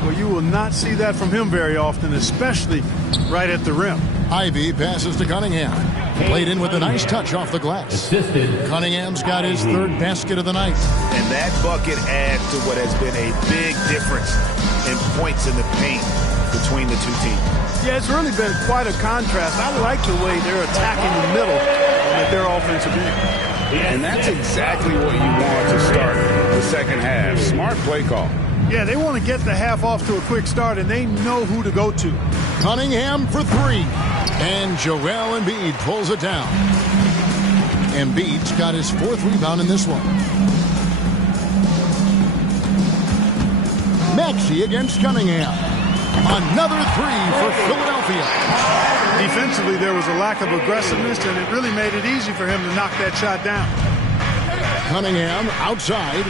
Well, you will not see that from him very often, especially right at the rim. Ivy passes to Cunningham. Played in with a nice touch off the glass. Cunningham's got his third basket of the night. And that bucket adds to what has been a big difference in points in the paint between the two teams. Yeah, it's really been quite a contrast. I like the way they're attacking the middle with their offensive end. And that's exactly what you want to start the second half. Smart play call. Yeah, they want to get the half off to a quick start, and they know who to go to. Cunningham for 3. And Joel Embiid pulls it down. Embiid's got his 4th rebound in this one. Maxey against Cunningham. Another 3 for Philadelphia. Defensively, there was a lack of aggressiveness, and it really made it easy for him to knock that shot down. Cunningham outside.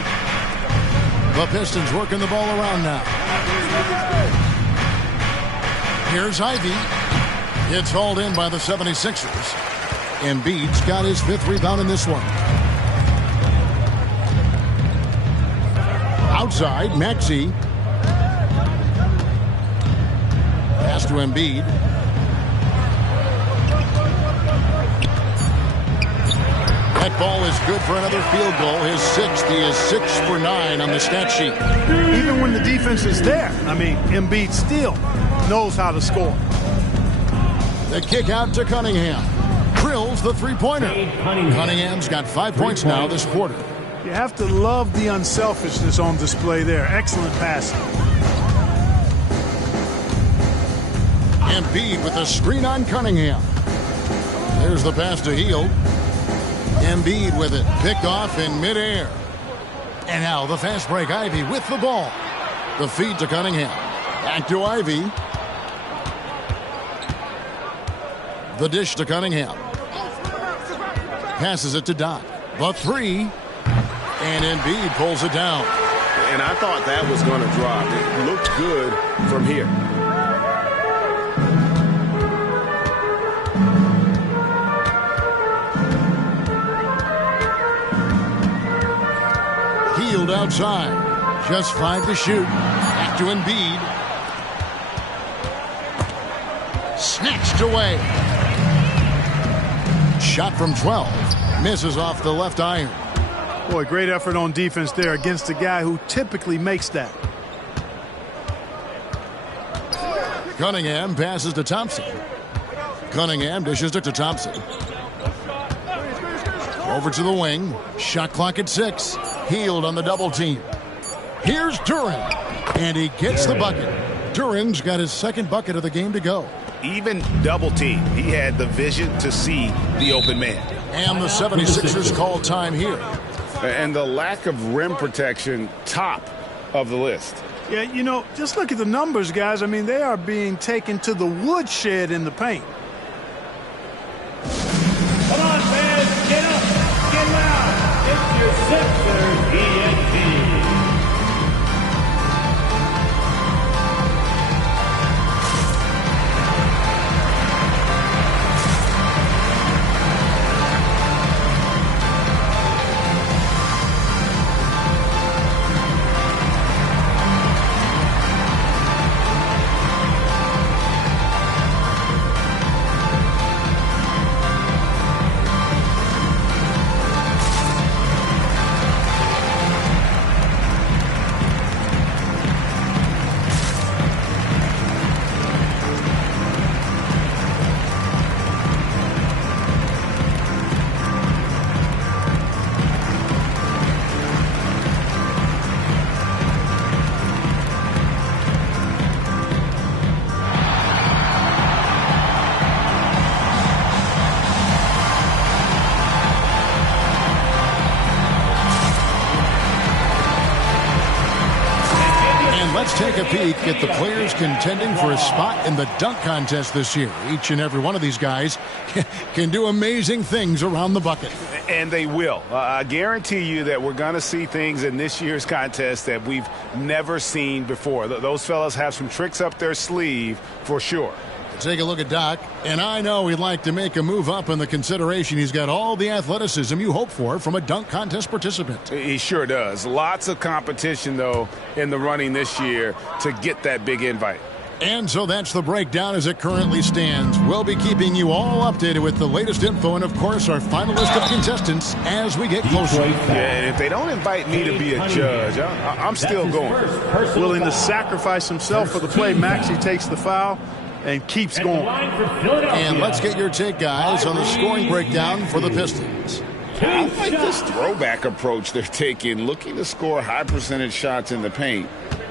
The Pistons working the ball around now. Here's Ivy. It's hauled in by the 76ers. Embiid's got his 5th rebound in this one. Outside, Maxey. Pass to Embiid. That ball is good for another field goal. His 6th. He is 6 for 9 on the stat sheet. Even when the defense is there, Embiid still knows how to score. The kick out to Cunningham. Drills the three-pointer. Cunningham's got 5 points now this quarter. You have to love the unselfishness on display there. Excellent passing. Embiid with a screen on Cunningham. There's the pass to Hield. Embiid with it. Picked off in midair. And now the fast break. Ivy with the ball. The feed to Cunningham. Back to Ivy. The dish to Cunningham. Passes it to Doc. The 3. And Embiid pulls it down. And I thought that was going to drop. It looked good from here. Hield outside. Just 5 to shoot. Back to Embiid. Snatched away. Shot from 12. Misses off the left iron. Boy, great effort on defense there against a guy who typically makes that. Cunningham passes to Thompson. Cunningham dishes it to Thompson. Over to the wing. Shot clock at 6. Hield on the double team. Here's Duran, and he gets the bucket. Duran's got his second bucket of the game to go. Even double team. He had the vision to see the open man. And the 76ers call time here. And the lack of rim protection, top of the list. Yeah, you know, just look at the numbers, guys. I mean, they are being taken to the woodshed in the paint. Come on, fans, get up, get loud. It's your Sixers ENT. Let's take a peek at the players contending for a spot in the dunk contest this year. Each and every one of these guys can do amazing things around the bucket. And they will. I guarantee you that we're going to see things in this year's contest that we've never seen before. Those fellas have some tricks up their sleeve for sure. Take a look at Doc, and I know he'd like to make a move up in the consideration. He's got all the athleticism you hope for from a dunk contest participant. He sure does. Lots of competition, though, in the running this year to get that big invite. And so that's the breakdown as it currently stands. We'll be keeping you all updated with the latest info and, of course, our final list of contestants as we get closer. Yeah, and if they don't invite me to be a judge, I'm still going. Willing to sacrifice himself for the play. Maxey takes the foul and keeps going. And let's get your take, guys, on the scoring breakdown for the Pistons. I like this throwback approach they're taking, looking to score high percentage shots in the paint.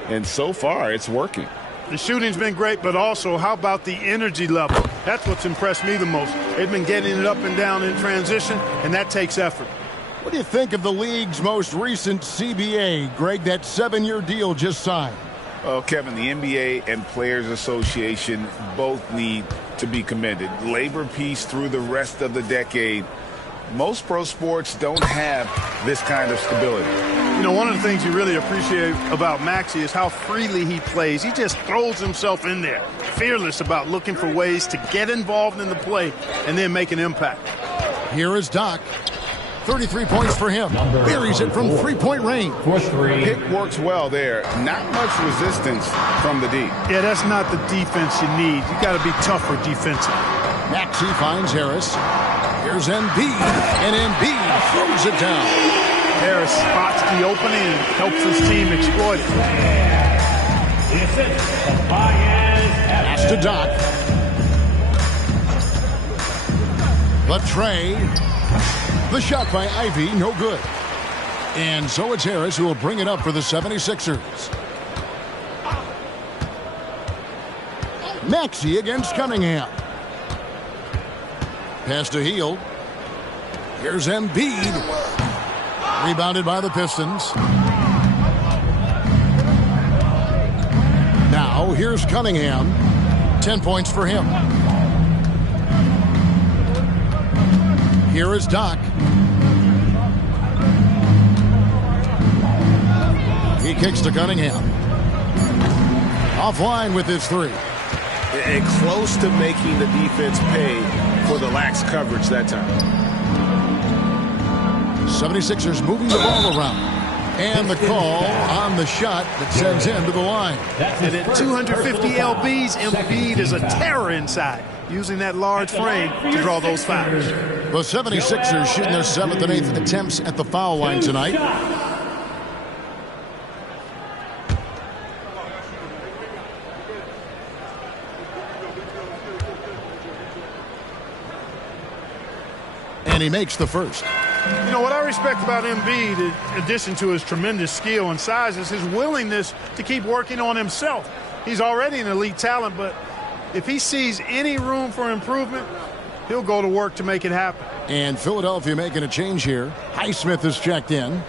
And so far, it's working. The shooting's been great, but also how about the energy level? That's what's impressed me the most. They've been getting it up and down in transition, and that takes effort. What do you think of the league's most recent CBA? Greg, that 7-year deal just signed. Oh, Kevin, the NBA and Players Association both need to be commended. Labor peace through the rest of the decade. Most pro sports don't have this kind of stability. You know, one of the things you really appreciate about Maxey is how freely he plays. He just throws himself in there, fearless about looking for ways to get involved in the play and then make an impact. Here is Doc. 33 points for him. Buries it from three-point range. Pick works well there. Not much resistance from the D. Yeah, that's not the defense you need. You got to be tougher defensively. Maxey finds Harris. Here's Embiid, and Embiid throws it down. Harris spots the opening and helps his team exploit it. Pass to Doc. Latrey. The shot by Ivy, no good. And so it's Harris who will bring it up for the 76ers. Maxey against Cunningham. Pass to Hield. Here's Embiid. Rebounded by the Pistons. Now here's Cunningham. 10 points for him. Here is Doc. He kicks to Cunningham. Offline with his three. And close to making the defense pay for the lax coverage that time. 76ers moving the ball around. And the call on the shot that sends him to the line. And at 250 lbs, Embiid is a terror inside, using that large frame to draw those fouls. The 76ers shooting their 7th and 8th attempts at the foul line tonight. And he makes the first. You know, what I respect about Embiid, in addition to his tremendous skill and size, is his willingness to keep working on himself. He's already an elite talent, but if he sees any room for improvement, he'll go to work to make it happen. And Philadelphia making a change here. Highsmith is checked in.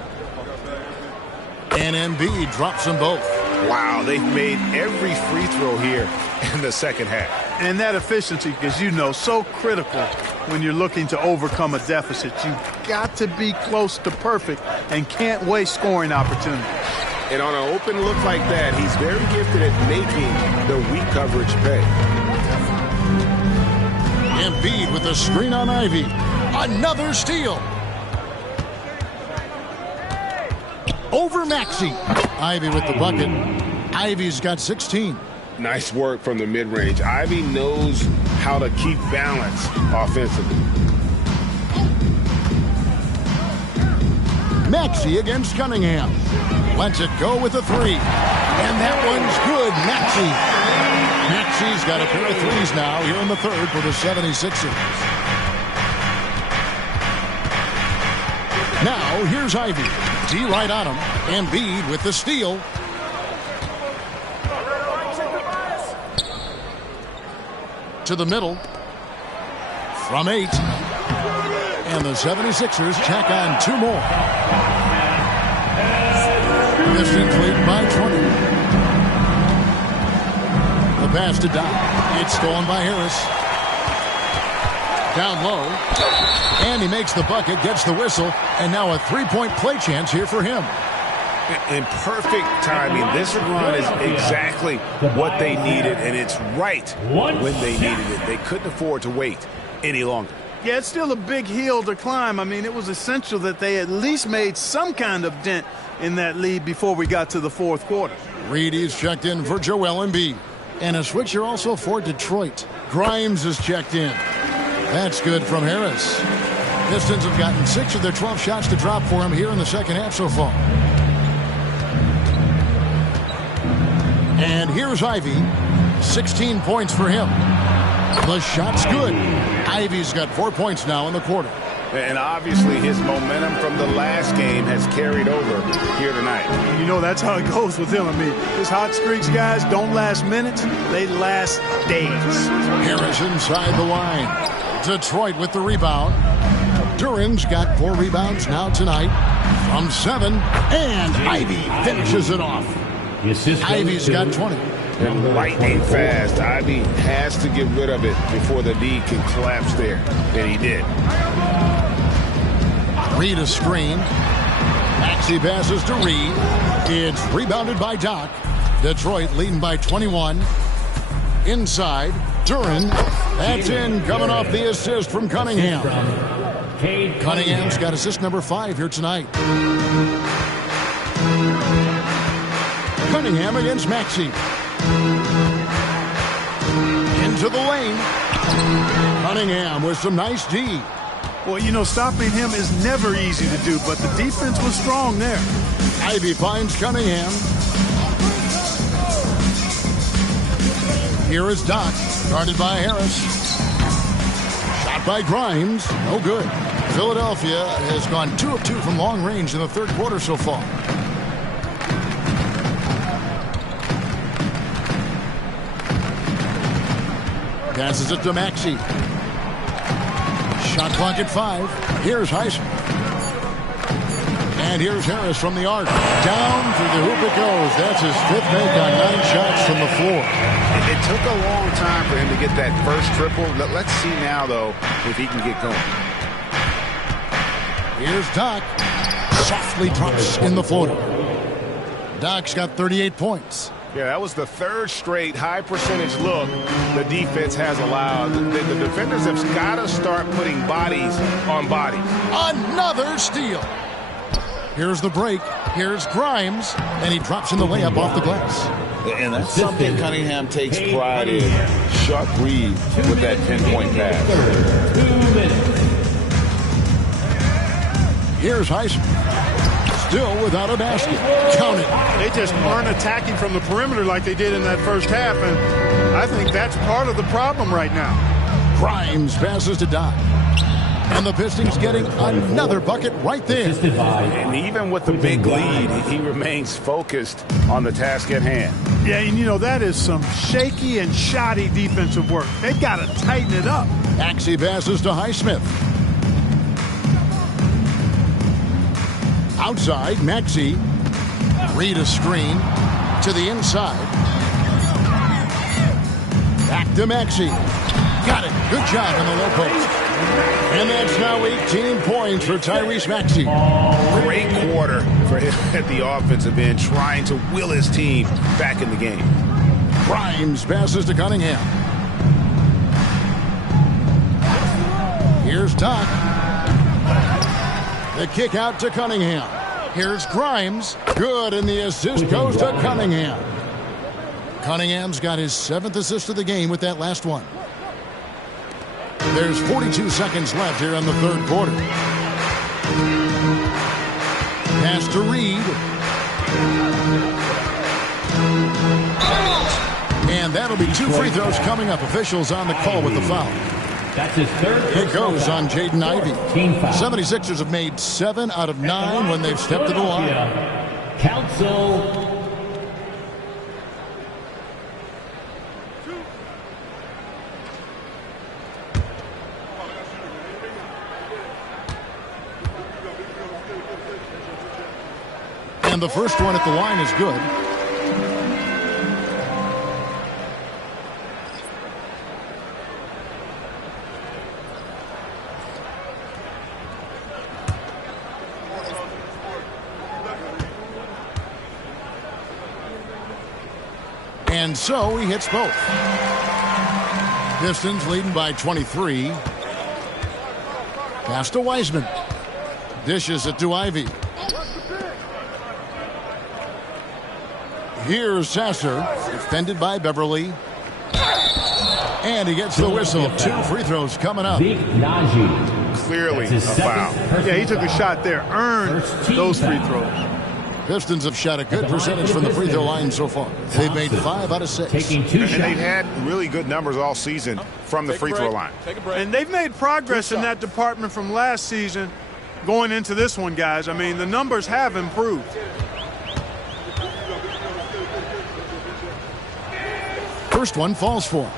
And Embiid drops them both. Wow, they've made every free throw here in the second half. And that efficiency, as you know, so critical when you're looking to overcome a deficit. You've got to be close to perfect and can't waste scoring opportunities. And on an open look like that, he's very gifted at making the weak coverage pay. Embiid with a screen on Ivy. Another steal. Over Maxey. Ivy with the bucket. Ivy's got 16. Nice work from the mid-range. Ivy knows how to keep balance offensively. Maxey against Cunningham. Lets it go with a three. And that one's good. Maxey. Maxey's got a pair of threes now here in the third for the 76ers. Now, here's Ivy. D right on him. Embiid with the steal. To the middle. From 8. And the 76ers tack on 2 more. Pistons lead by 20. The pass to Doc. It's stolen by Harris. Down low. And he makes the bucket, gets the whistle, and now a three-point play chance here for him. In perfect timing. This run is exactly what they needed, and it's right when they needed it. They couldn't afford to wait any longer. Yeah, it's still a big hill to climb. I mean, it was essential that they at least made some kind of dent in that lead before we got to the fourth quarter. Reedy's checked in for Joel Embiid. And a switcher also for Detroit. Grimes is checked in. That's good from Harris. Pistons have gotten 6 of their 12 shots to drop for him here in the second half so far. And here's Ivy. 16 points for him. The shot's good. Ivy's got 4 points now in the quarter. And obviously his momentum from the last game has carried over here tonight. You know, that's how it goes with him. I mean, his hot streaks, guys, don't last minutes. They last days. Harris inside the line. Detroit with the rebound. Duran's got 4 rebounds now tonight from 7. And Ivy finishes it off. Ivy's got 20. And lightning fast. Ivy has to get rid of it before the D can collapse there. And he did. Reed a screen. Maxey passes to Reed. It's rebounded by Doc. Detroit leading by 21. Inside. Duran. That's in, coming off the assist from Cunningham. Cunningham's got assist number 5 here tonight. Cunningham against Maxey. Into the lane. Cunningham with some nice D. Well, you know, stopping him is never easy to do, but the defense was strong there. Ivy finds Cunningham. Here is Doc, guarded by Harris. Shot by Grimes, no good. Philadelphia has gone 2 of 2 from long range in the third quarter so far. Passes it to Maxey. Shot clock at 5. Here's Highsmith. And here's Harris from the arc. Down through the hoop it goes. That's his 5th make on 9 shots from the floor. It took a long time for him to get that first triple. Let's see now, though, if he can get going. Here's Doc. Softly drops in the floater. Doc's got 38 points. Yeah, that was the 3rd straight high percentage look the defense has allowed. The defenders have got to start putting bodies on bodies. Another steal. Here's the break. Here's Grimes. And he drops in the layup off the glass. And that's something Cunningham takes pride in. Sharp read with that 10-point pass. 2 minutes. Here's Highsmith. Still without a basket. Count it. They just aren't attacking from the perimeter like they did in that first half, and I think that's part of the problem right now. Grimes passes to Doc. And the Pistons getting another bucket right there. And even with the big lead, he remains focused on the task at hand. Yeah, and you know, that is some shaky and shoddy defensive work. They got to tighten it up. Maxey passes to Highsmith. Outside, Maxey. Read a screen to the inside. Back to Maxey. Got it. Good job in the low post. And that's now 18 points for Tyrese Maxey. Great quarter for him at the offensive end, trying to will his team back in the game. Grimes passes to Cunningham. Here's Doc. The kick out to Cunningham. Here's Grimes. Good, and the assist goes to Cunningham. Cunningham's got his 7th assist of the game with that last one. There's 42 seconds left here in the third quarter. Pass to Reed. And that'll be 2 free throws coming up. Officials on the call with the foul. That's his third. It goes on Jaden Ivey. 76ers have made 7 out of 9 when they've stepped to the line. Council. And the first one at the line is good. And so he hits both. Pistons leading by 23. Pass to Wiseman. Dishes it to Ivey. Here's Sasser, defended by Beverly. And he gets the whistle. 2 free throws coming up. Clearly a foul. Yeah, he took a shot there. Earned those free throws. Pistons have shot a good percentage from the free throw line so far. They've made 5 out of 6. And they've had really good numbers all season from the free throw line. And they've made progress in that department from last season going into this one, guys. I mean, the numbers have improved. First one falls for him.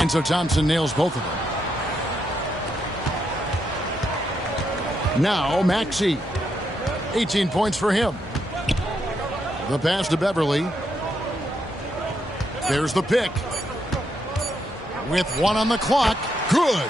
And so Thompson nails both of them. Now Maxey. 18 points for him. The pass to Beverly. There's the pick. With 1 on the clock. Good.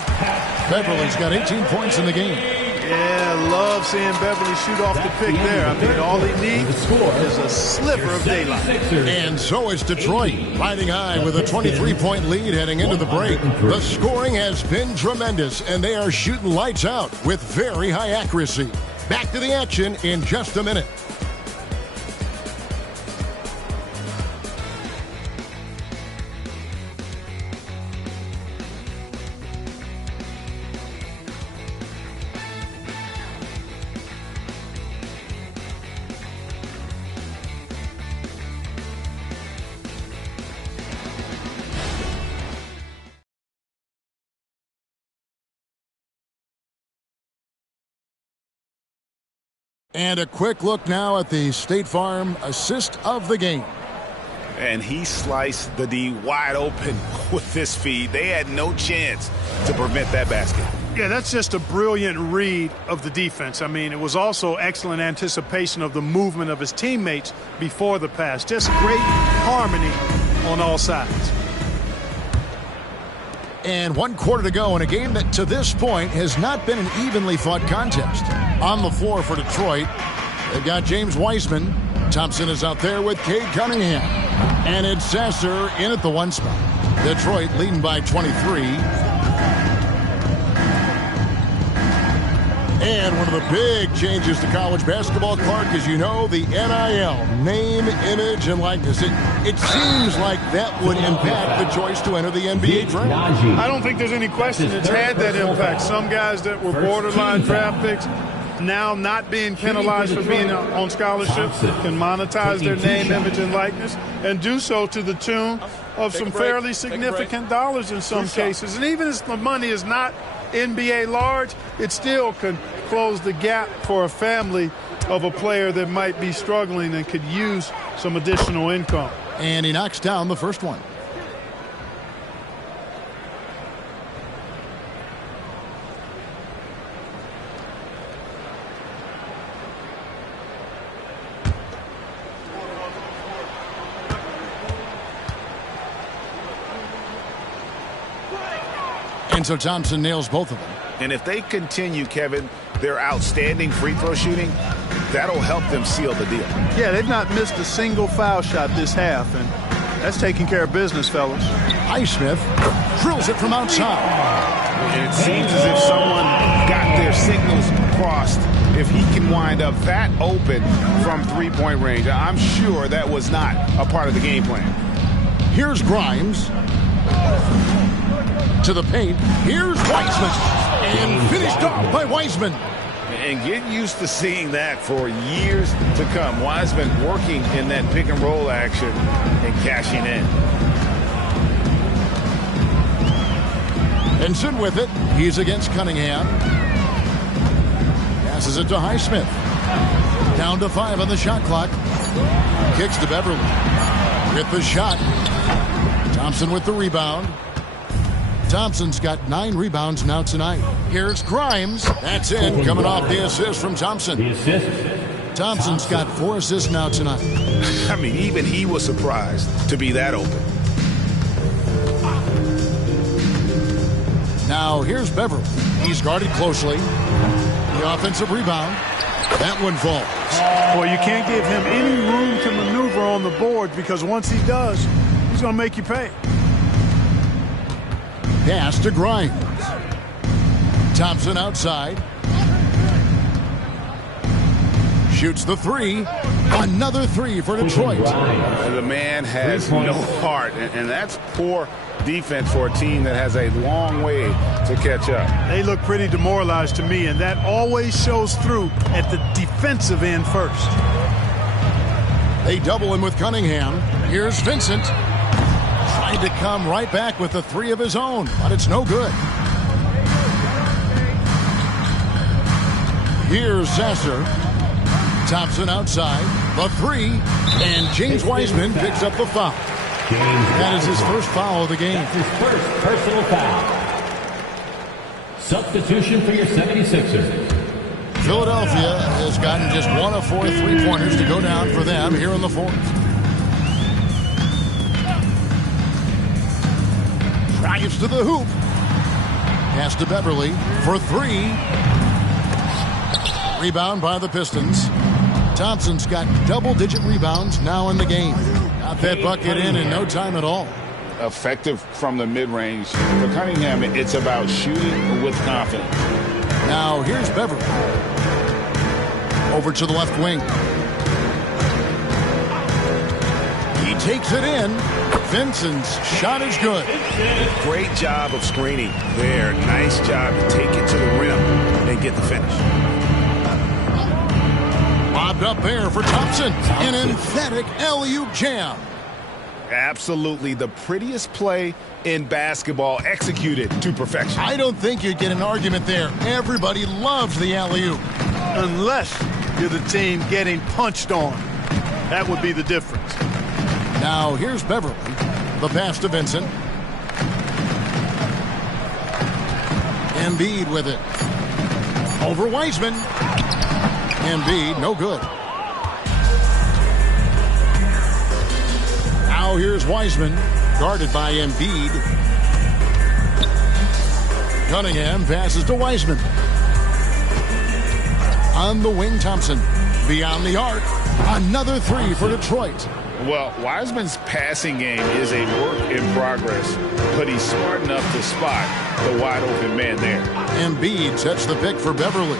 Beverly's got 18 points in the game. Yeah, love seeing Beverly shoot off the pick there. I mean, all he needs is a sliver of daylight. And so is Detroit, riding high with a 23-point lead heading into the break. The scoring has been tremendous, and they are shooting lights out with very high accuracy. Back to the action in just a minute. And a quick look now at the State Farm assist of the game. And he sliced the D wide open with this feed. They had no chance to prevent that basket. Yeah, that's just a brilliant read of the defense. I mean, it was also excellent anticipation of the movement of his teammates before the pass. Just great harmony on all sides. And 1 quarter to go in a game that to this point has not been an evenly fought contest. On the floor for Detroit, they've got James Wiseman. Thompson is out there with Cade Cunningham. And it's Sasser in at the 1 spot. Detroit leading by 23. And one of the big changes to college basketball, Clark, as you know, the NIL, name, image, and likeness. It seems like that would impact the choice to enter the NBA draft. I don't think there's any question it's had that impact. Some guys that were borderline draft picks now not being penalized for being on scholarship can monetize their name, image, and likeness and do so to the tune of some fairly significant dollars in some cases. And even if the money is not NBA large, it still can close the gap for a family of a player that might be struggling and could use some additional income. And he knocks down the first one. And so Thompson nails both of them. And if they continue, Kevin, their outstanding free throw shooting, that'll help them seal the deal. Yeah, they've not missed a single foul shot this half, and that's taking care of business, fellas. Highsmith drills it from outside. And it seems as if someone got their signals crossed. If he can wind up that open from three-point range, I'm sure that was not a part of the game plan. Here's Grimes. To the paint. Here's Wiseman. And finished off by Wiseman. And get used to seeing that for years to come. Wiseman working in that pick and roll action and cashing in. Benson with it. He's against Cunningham. Passes it to Highsmith. Down to 5 on the shot clock. Kicks to Beverly. With the shot. Thompson with the rebound. Thompson's got 9 rebounds now tonight. Here's Grimes. That's in, coming off the assist from Thompson. Thompson's got 4 assists now tonight. I mean, even he was surprised to be that open. Now here's Beverly. He's guarded closely. The offensive rebound. That one falls. Boy, you can't give him any room to maneuver on the board because once he does, he's going to make you pay. Pass to Grimes. Thompson outside. Shoots the 3. Another 3 for Detroit. The man has no heart, and that's poor defense for a team that has a long way to catch up. They look pretty demoralized to me, and that always shows through at the defensive end first. They double him with Cunningham. Here's Vincent. Tried to come right back with the 3 of his own, but it's no good. Here's Sasser. Thompson outside. The 3. And James Wiseman picks up the foul. That is his first foul of the game. That's his first personal foul. Substitution for your 76ers. Philadelphia has gotten just 1 of 4 3-pointers to go down for them here in the 4th. Drives to the hoop. Pass to Beverly for 3. Rebound by the Pistons. Thompson's got double-digit rebounds now in the game. Got that bucket in no time at all. Effective from the mid-range. For Cunningham, it's about shooting with confidence. Now here's Beverly. Over to the left wing. He takes it in. Vincent's shot is good. Great job of screening there. Nice job to take it to the rim and get the finish. Lobbed up there for Thompson. An emphatic alley-oop jam. Absolutely the prettiest play in basketball, executed to perfection. I don't think you'd get an argument there. Everybody loves the alley-oop. Unless you're the team getting punched on. That would be the difference. Now here's Beverly. The pass to Vincent. Embiid with it. Over Wiseman. Embiid, no good. Now here's Wiseman, guarded by Embiid. Cunningham passes to Wiseman. On the wing, Thompson. Beyond the arc. Another 3 for Detroit. Well, Wiseman's passing game is a work in progress, but he's smart enough to spot the wide open man there. Embiid sets the pick for Beverly.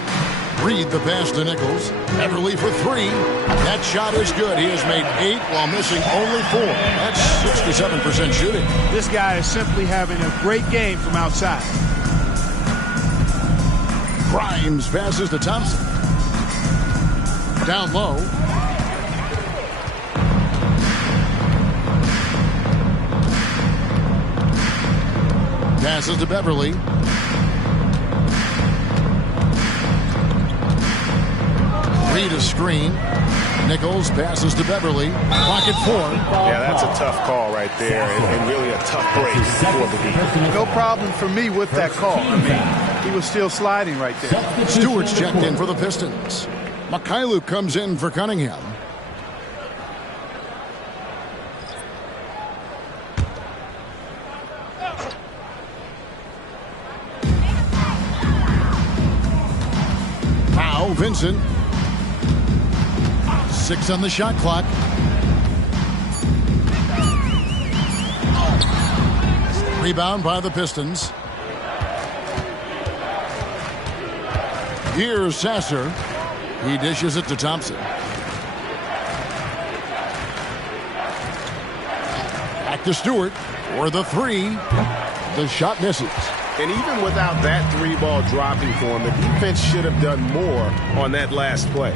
Reed the pass to Nichols. Beverly for three. That shot is good. He has made 8 while missing only 4. That's 67% shooting. This guy is simply having a great game from outside. Grimes passes to Thompson. Down low. Passes to Beverly. Reed a screen. Nichols passes to Beverly. Pocket 4. Yeah, that's a tough call right there, and really a tough break for the defense. No problem for me with that call. I mean, he was still sliding right there. Stewart's checked in for the Pistons. Mikhailuk comes in for Cunningham. Now Vincent. 6 on the shot clock. Rebound by the Pistons. Here's Sasser. He dishes it to Thompson. Back to Stewart for the 3. The shot misses. And even without that 3-ball dropping for him, the defense should have done more on that last play.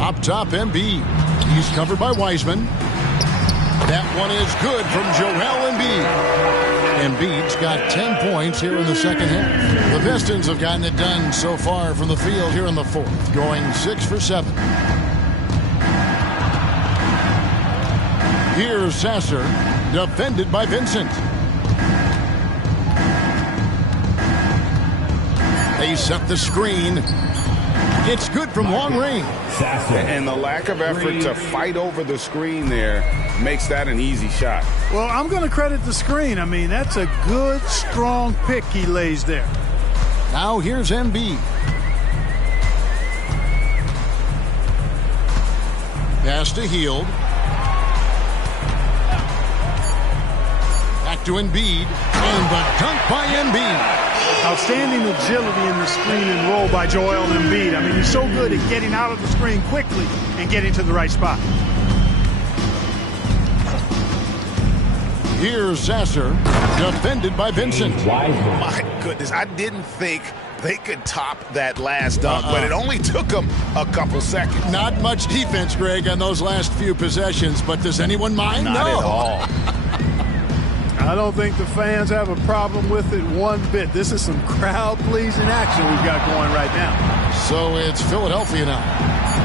Up top, Embiid. He's covered by Wiseman. That one is good from Joel Embiid. Embiid's got 10 points here in the second half. The Pistons have gotten it done so far from the field here in the 4th, going 6 for 7. Here's Sasser, defended by Vincent. They set the screen. It's good from long range. And the lack of effort to fight over the screen there makes that an easy shot. Well, I'm going to credit the screen. I mean, that's a good, strong pick he lays there. Now here's Embiid. Pass to Hield. Back to Embiid. And the dunk by Embiid. Outstanding agility in the screen and roll by Joel Embiid. I mean, he's so good at getting out of the screen quickly and getting to the right spot. Here's Sasser, defended by Vincent. My goodness, I didn't think they could top that last dunk, but it only took them a couple seconds. Not much defense, Greg, on those last few possessions, but does anyone mind? Not at all. I don't think the fans have a problem with it one bit. This is some crowd-pleasing action we've got going right now. So it's Philadelphia now.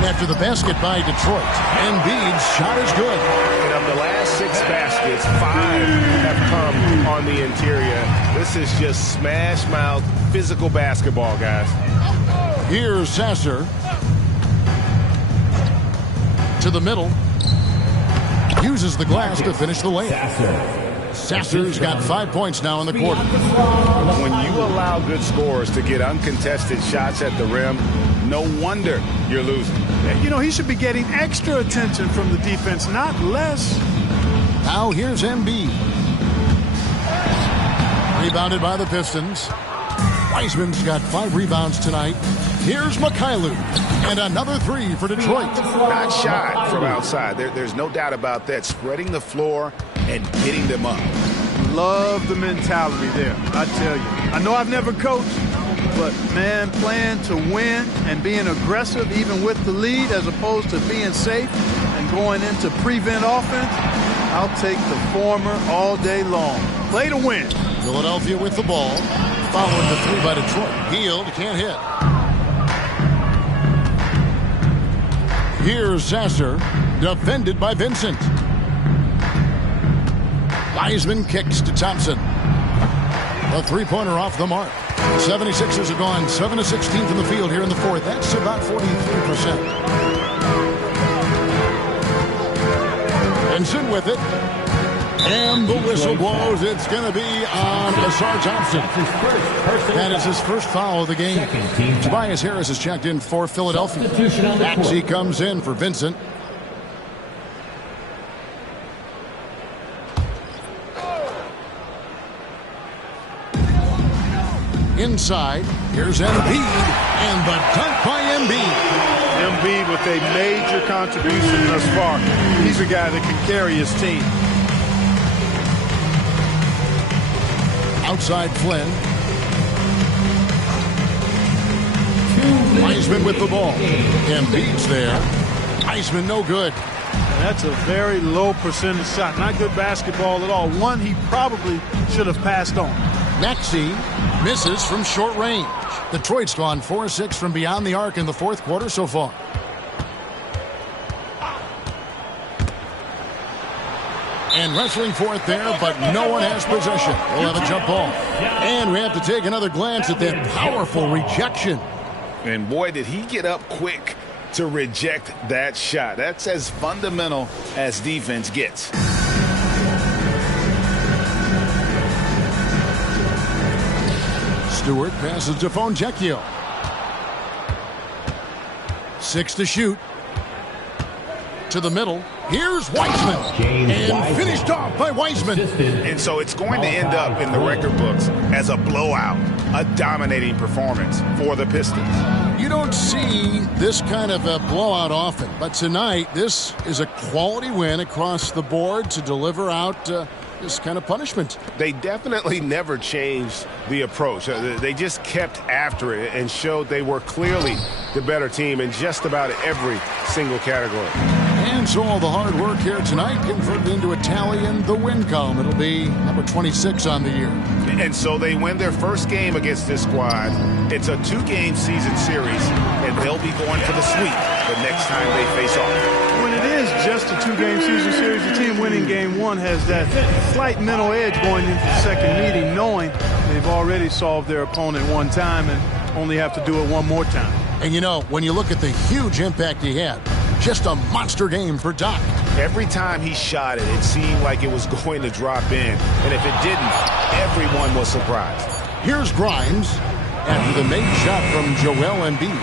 After the basket by Detroit, Embiid's shot is good. And of the last 6 baskets, 5 have come on the interior. This is just smash-mouth physical basketball, guys. Here's Sasser. To the middle. Uses the glass to finish the layup. Sasser's got 5 points now in the quarter. When you allow good scorers to get uncontested shots at the rim, no wonder you're losing. You know, he should be getting extra attention from the defense, not less. Now here's Embiid. Rebounded by the Pistons. Wiseman's got 5 rebounds tonight. Here's Mikhailuk. And another 3 for Detroit. Not shy from outside. There's no doubt about that. Spreading the floor and getting them up. Love the mentality there, I tell you. I know I've never coached, but, man, playing to win and being aggressive even with the lead as opposed to being safe and going into prevent offense, I'll take the former all day long. Play to win. Philadelphia with the ball. Following the 3 by Detroit. Hield can't hit. Here's Sasser, defended by Vincent. Wiseman kicks to Thompson. A 3-pointer off the mark. 76ers have gone 7 of 16 from the field here in the 4th. That's about 43%. Vincent with it. And the whistle blows. It's going to be on Asar Thompson. That is his first foul of the game. Tobias Harris has checked in for Philadelphia. Maxey comes in for Vincent. Inside, here's Embiid, and the dunk by Embiid. Embiid with a major contribution thus far. He's a guy that can carry his team. Outside Flynn. Wiseman with the ball. Embiid's there. Wiseman no good. And that's a very low percentage shot. Not good basketball at all. One he probably should have passed on. Maxey misses from short range. Detroit's gone 4-6 from beyond the arc in the fourth quarter so far. And wrestling for it there, but no one has possession. We'll have a jump ball. And we have to take another glance at that powerful rejection. And boy, did he get up quick to reject that shot. That's as fundamental as defense gets. Stewart passes to Fontecchio. 6 to shoot. To the middle. Here's Wiseman. And finished off by Wiseman. And so it's going to end up in the record books as a blowout, a dominating performance for the Pistons. You don't see this kind of a blowout often, but tonight this is a quality win across the board to deliver out this kind of punishment. They definitely never changed the approach. They just kept after it and showed they were clearly the better team in just about every single category. And so all the hard work here tonight converted into a tally in the win column. It'll be number 26 on the year. And so they win their first game against this squad. It's a 2-game season series, and they'll be going for the sweep the next time they face off. When it is just a 2-game season series, the team winning game one has that slight mental edge going into the second meeting, knowing they've already solved their opponent one time and only have to do it one more time. And you know, when you look at the huge impact he had, just a monster game for Doc. Every time he shot it, it seemed like it was going to drop in. And if it didn't, everyone was surprised. Here's Grimes after the made shot from Joel Embiid.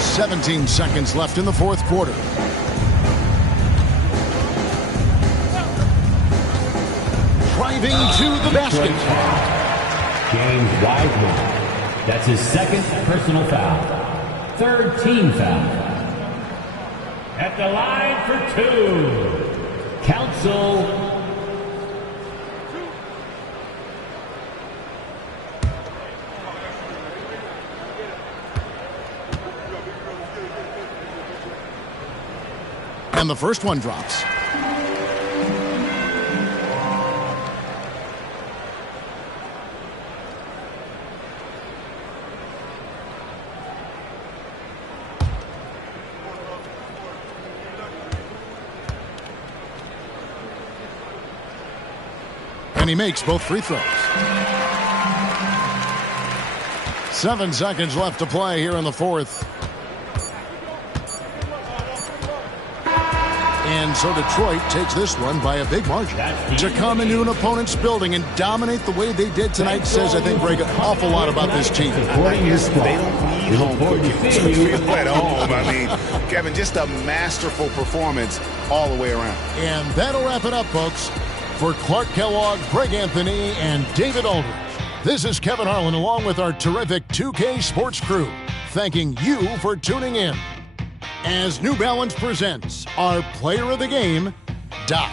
17 seconds left in the fourth quarter. Driving to the basket. James Wiseman. That's his second personal foul. Third team foul. At the line for 2. Council. And the first one drops. And he makes both free throws. 7 seconds left to play here in the fourth. And so Detroit takes this one by a big margin. To come into an opponent's building and dominate the way they did tonight says, I think, Greg, an awful lot about this team. I guess they don't need home cooking to feel at home. I mean, Kevin, just a masterful performance all the way around. And that'll wrap it up, folks. For Clark Kellogg, Greg Anthony, and David Aldridge, this is Kevin Harlan along with our terrific 2K Sports crew, thanking you for tuning in. As New Balance presents our player of the game, Doc.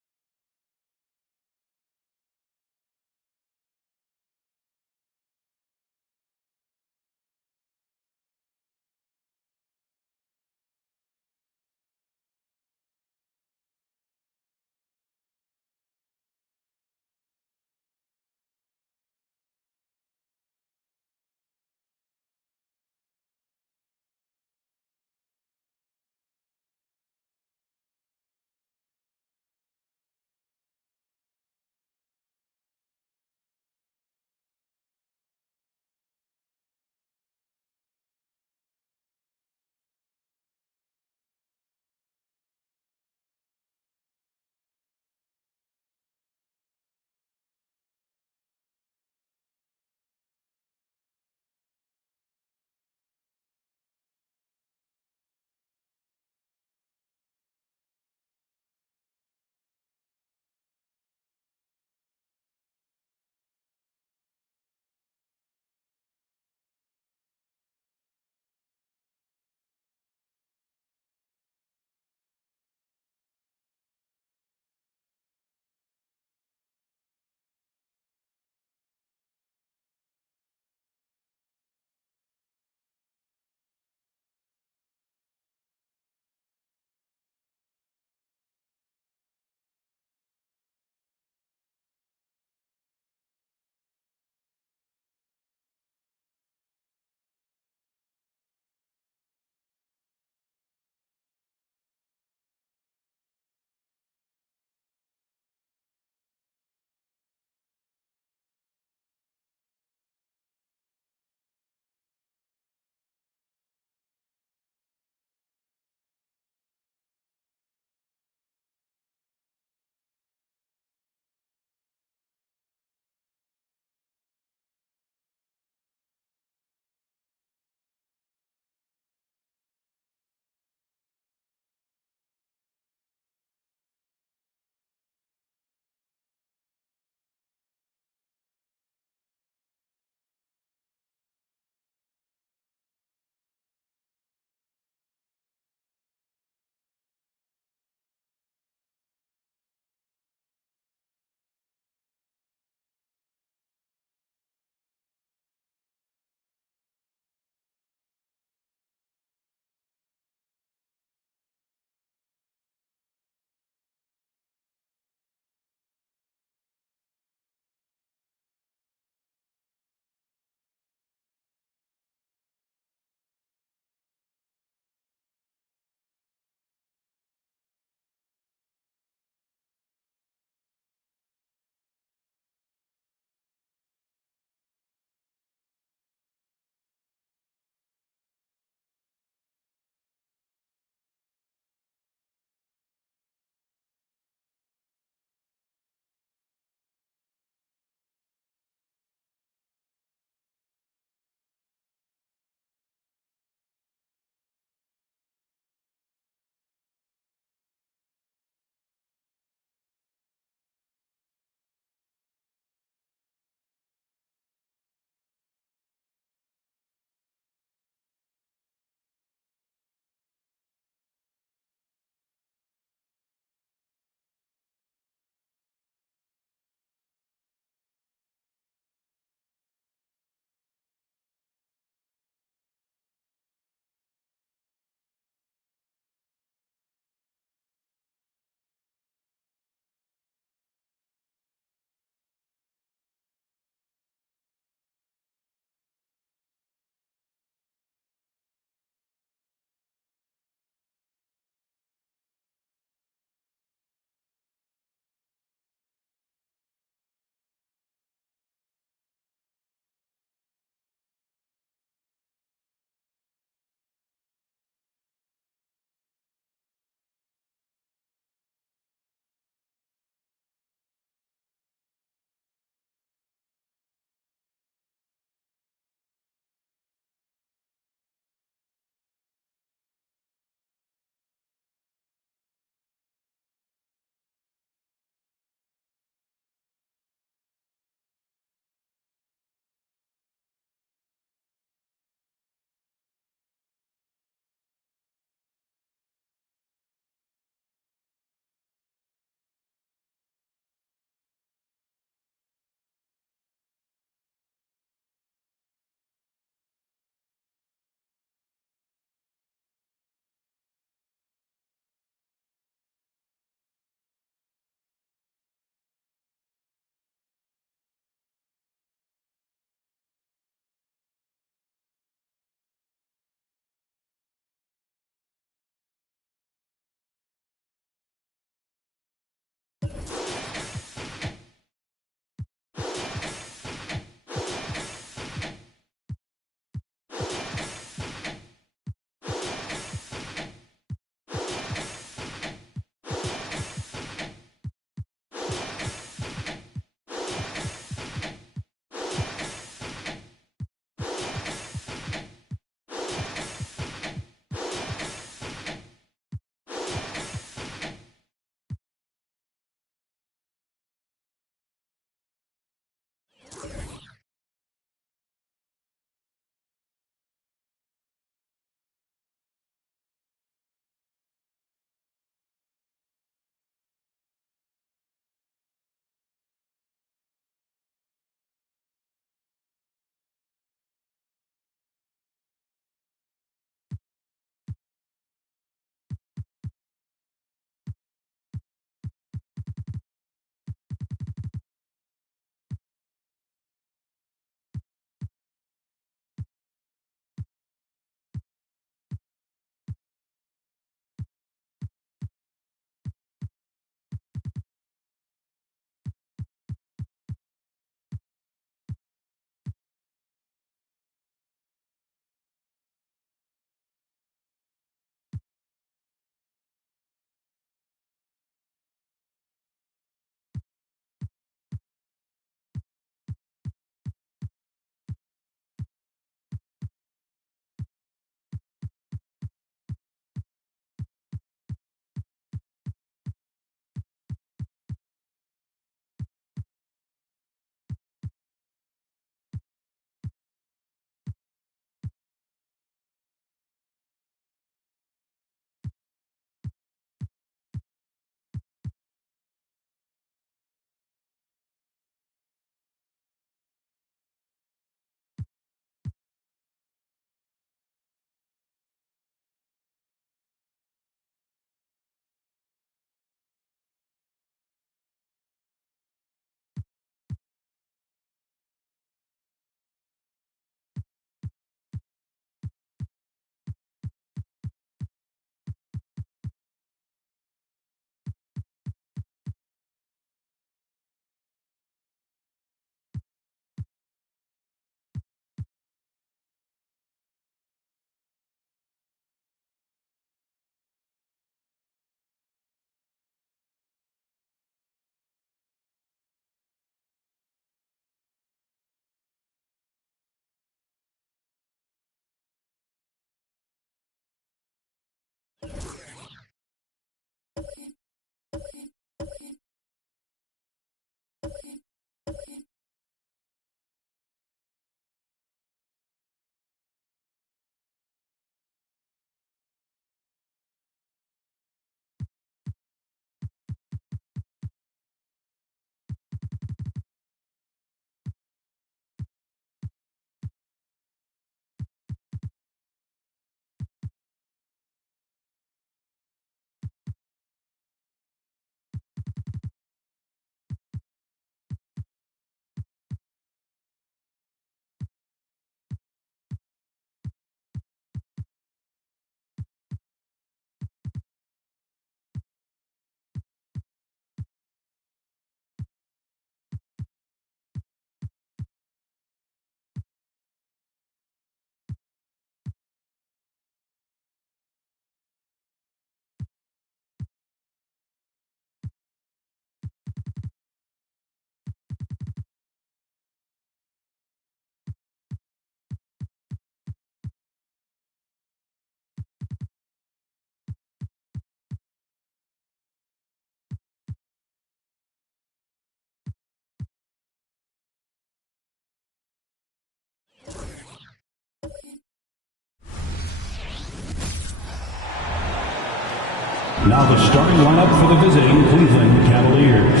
Now the starting lineup for the visiting Cleveland Cavaliers.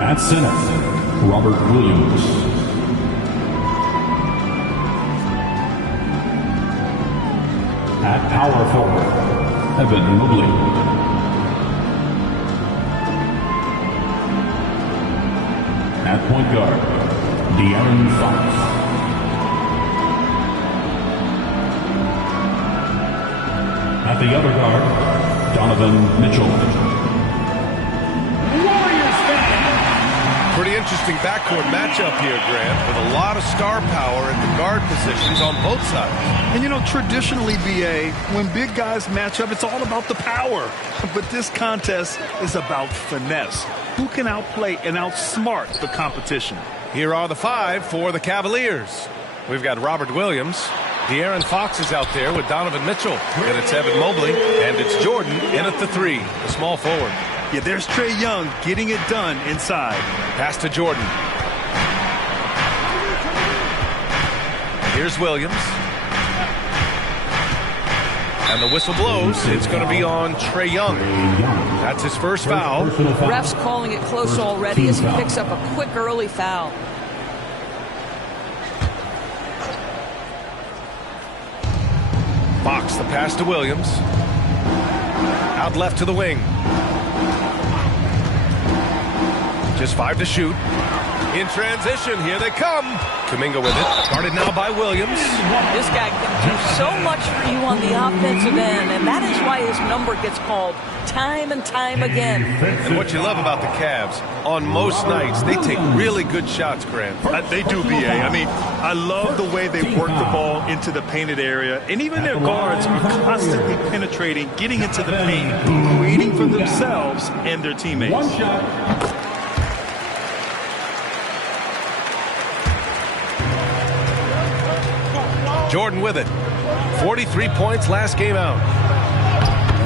At center, Robert Williams. At power forward, Evan Mobley. At point guard, De'Aaron Fox. At the other guard, Donovan Mitchell. Pretty interesting backcourt matchup here, Grant, with a lot of star power at the guard positions on both sides. And you know, traditionally, BA, when big guys match up, it's all about the power. But this contest is about finesse. Who can outplay and outsmart the competition? Here are the 5 for the Cavaliers. We've got Robert Williams. De'Aaron Fox is out there with Donovan Mitchell. And it's Evan Mobley. And it's Jordan in at the 3, the small forward. Yeah, there's Trae Young getting it done inside. Pass to Jordan. Here's Williams. And the whistle blows. It's going to be on Trae Young. That's his first foul. Ref's calling it close already as he picks up a quick early foul. Fox, the pass to Williams. Out left to the wing. Just 5 to shoot. In transition, here they come. Kuminga with it. Guarded now by Williams. This guy can do so much for you on the offensive end, and that is why his number gets called time and time again. And what you love about the Cavs, on most nights, they take really good shots, Grant. They do, BA. I mean, I love the way they work the ball into the painted area, and even their guards are constantly penetrating, getting into the paint, creating for themselves and their teammates. One shot. Jordan with it. 43 points last game out.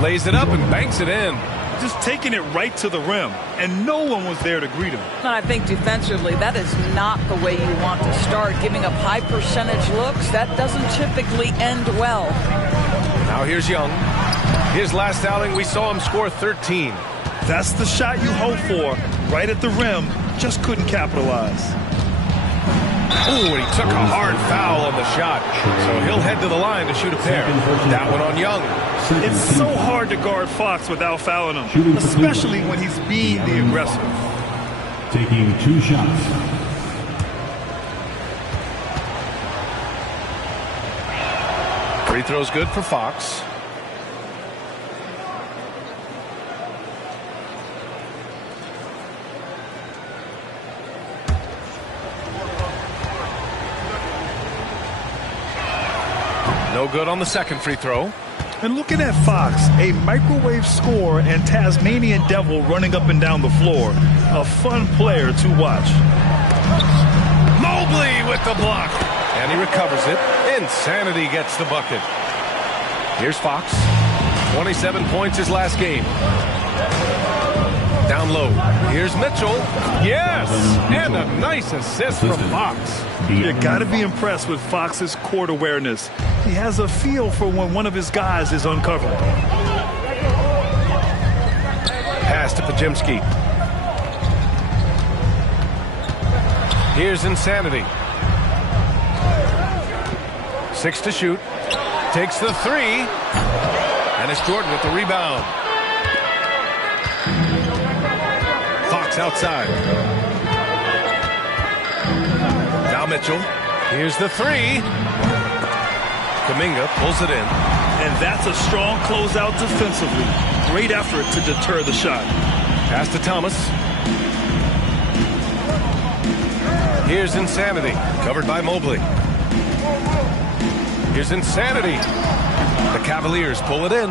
Lays it up and banks it in. Just taking it right to the rim, and no one was there to greet him. And I think defensively, that is not the way you want to start. Giving up high percentage looks, that doesn't typically end well. Now here's Young. His last outing, we saw him score 13. That's the shot you hope for. Right at the rim, just couldn't capitalize. Ooh, and he took a hard foul on the shot. So he'll head to the line to shoot a pair. That one on Young. It's so hard to guard Fox without fouling him, especially when he's being the aggressor. Taking 2 shots. Free throw's good for Fox. No good on the second free throw. And looking at Fox, a microwave scorer and Tasmanian devil running up and down the floor. A fun player to watch. Mobley with the block. And he recovers it. Insanity gets the bucket. Here's Fox. 27 points his last game. Down low. Here's Mitchell. Yes! And a nice assist from Fox. You got to be impressed with Fox's court awareness. He has a feel for when one of his guys is uncovered. Pass to Pajemski. Here's Insanity. 6 to shoot. Takes the 3. And it's Jordan with the rebound. Fox outside. Now Mitchell. Here's the 3. Kuminga pulls it in. And that's a strong closeout defensively. Great effort to deter the shot. Pass to Thomas. Here's Insanity. Covered by Mobley. Here's Insanity. The Cavaliers pull it in.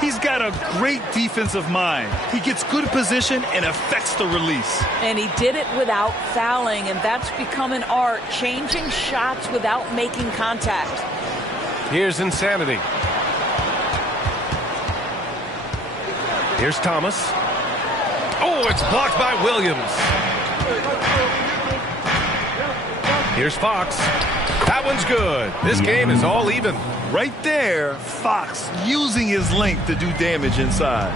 He's got a great defensive mind. He gets good position and affects the release. And he did it without fouling, and that's become an art, changing shots without making contact. Here's Insanity. Here's Thomas. Oh, it's blocked by Williams. Here's Fox. That one's good. This game is all even. Right there, Fox using his length to do damage inside.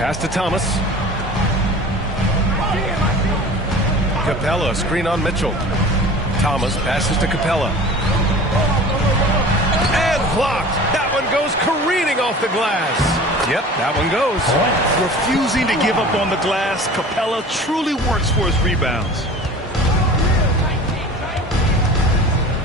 Pass to Thomas. Capella, screen on Mitchell. Thomas passes to Capella. And blocked. That one goes careening off the glass. Yep, that one goes. Refusing to give up on the glass, Capella truly works for his rebounds.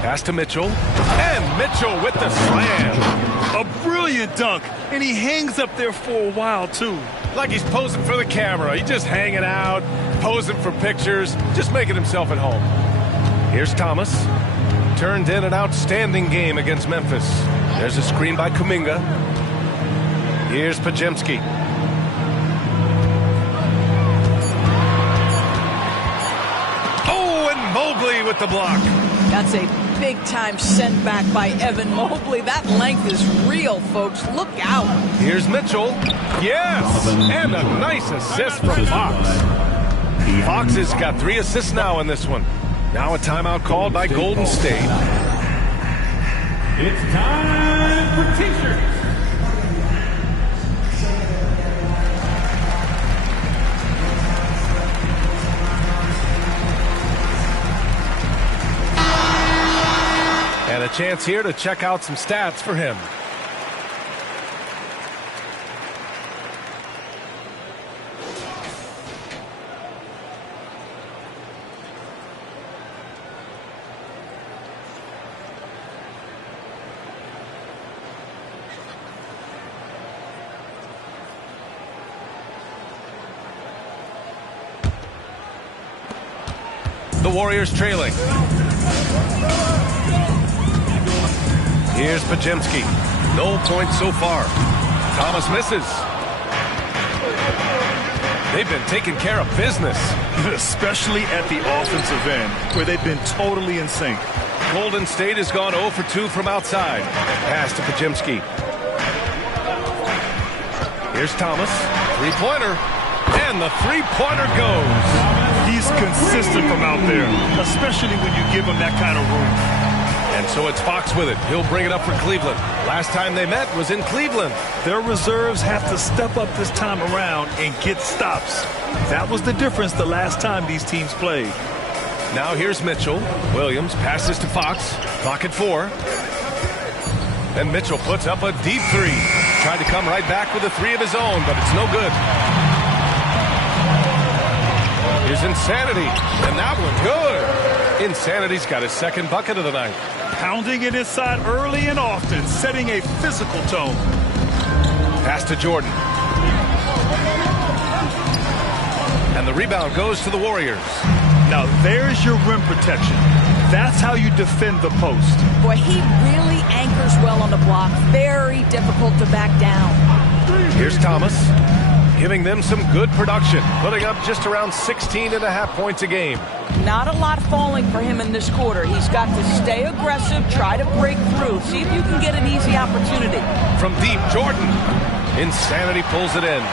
Pass to Mitchell. And Mitchell with the slam. A brilliant dunk. And he hangs up there for a while, too. Like he's posing for the camera. He's just hanging out, posing for pictures, just making himself at home. Here's Thomas. Turned in an outstanding game against Memphis. There's a screen by Kuminga. Here's Pajemski. Oh, and Mobley with the block. That's a big-time send back by Evan Mobley. That length is real, folks. Look out. Here's Mitchell. Yes, and a nice assist from Fox. Fox has got 3 assists now in this one. Now a timeout called by Golden State. It's time for T-shirts. And a chance here to check out some stats for him. The Warriors trailing. Here's Pajemski. No points so far. Thomas misses. They've been taking care of business. Especially at the offensive end, where they've been totally in sync. Golden State has gone 0 for 2 from outside. Pass to Pajemski. Here's Thomas. Three-pointer. And the three-pointer goes. He's consistent from out there, especially when you give him that kind of room. And so it's Fox with it. He'll bring it up for Cleveland. Last time they met was in Cleveland. Their reserves have to step up this time around and get stops. That was the difference the last time these teams played. Now here's Mitchell. Williams passes to Fox. Clock at 4. And Mitchell puts up a deep 3. Tried to come right back with a 3 of his own, but it's no good. Here's Insanity, and that one good. Insanity's got his second bucket of the night. Pounding it inside early and often, setting a physical tone. Pass to Jordan. And the rebound goes to the Warriors. Now there's your rim protection. That's how you defend the post. Boy, he really anchors well on the block. Very difficult to back down. Here's Thomas. Giving them some good production, putting up just around 16.5 points a game. Not a lot falling for him in this quarter. He's got to stay aggressive, try to break through, see if you can get an easy opportunity. From deep, Jordan. Insanity pulls it in.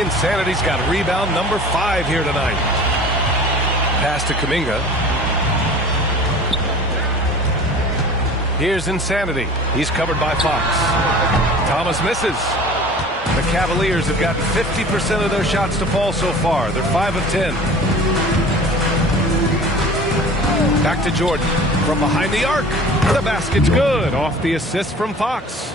Insanity's got rebound number 5 here tonight. Pass to Kuminga. Here's Insanity. He's covered by Fox. Thomas misses. The Cavaliers have gotten 50% of their shots to fall so far. They're 5 of 10. Back to Jordan. From behind the arc. The basket's good. Off the assist from Fox.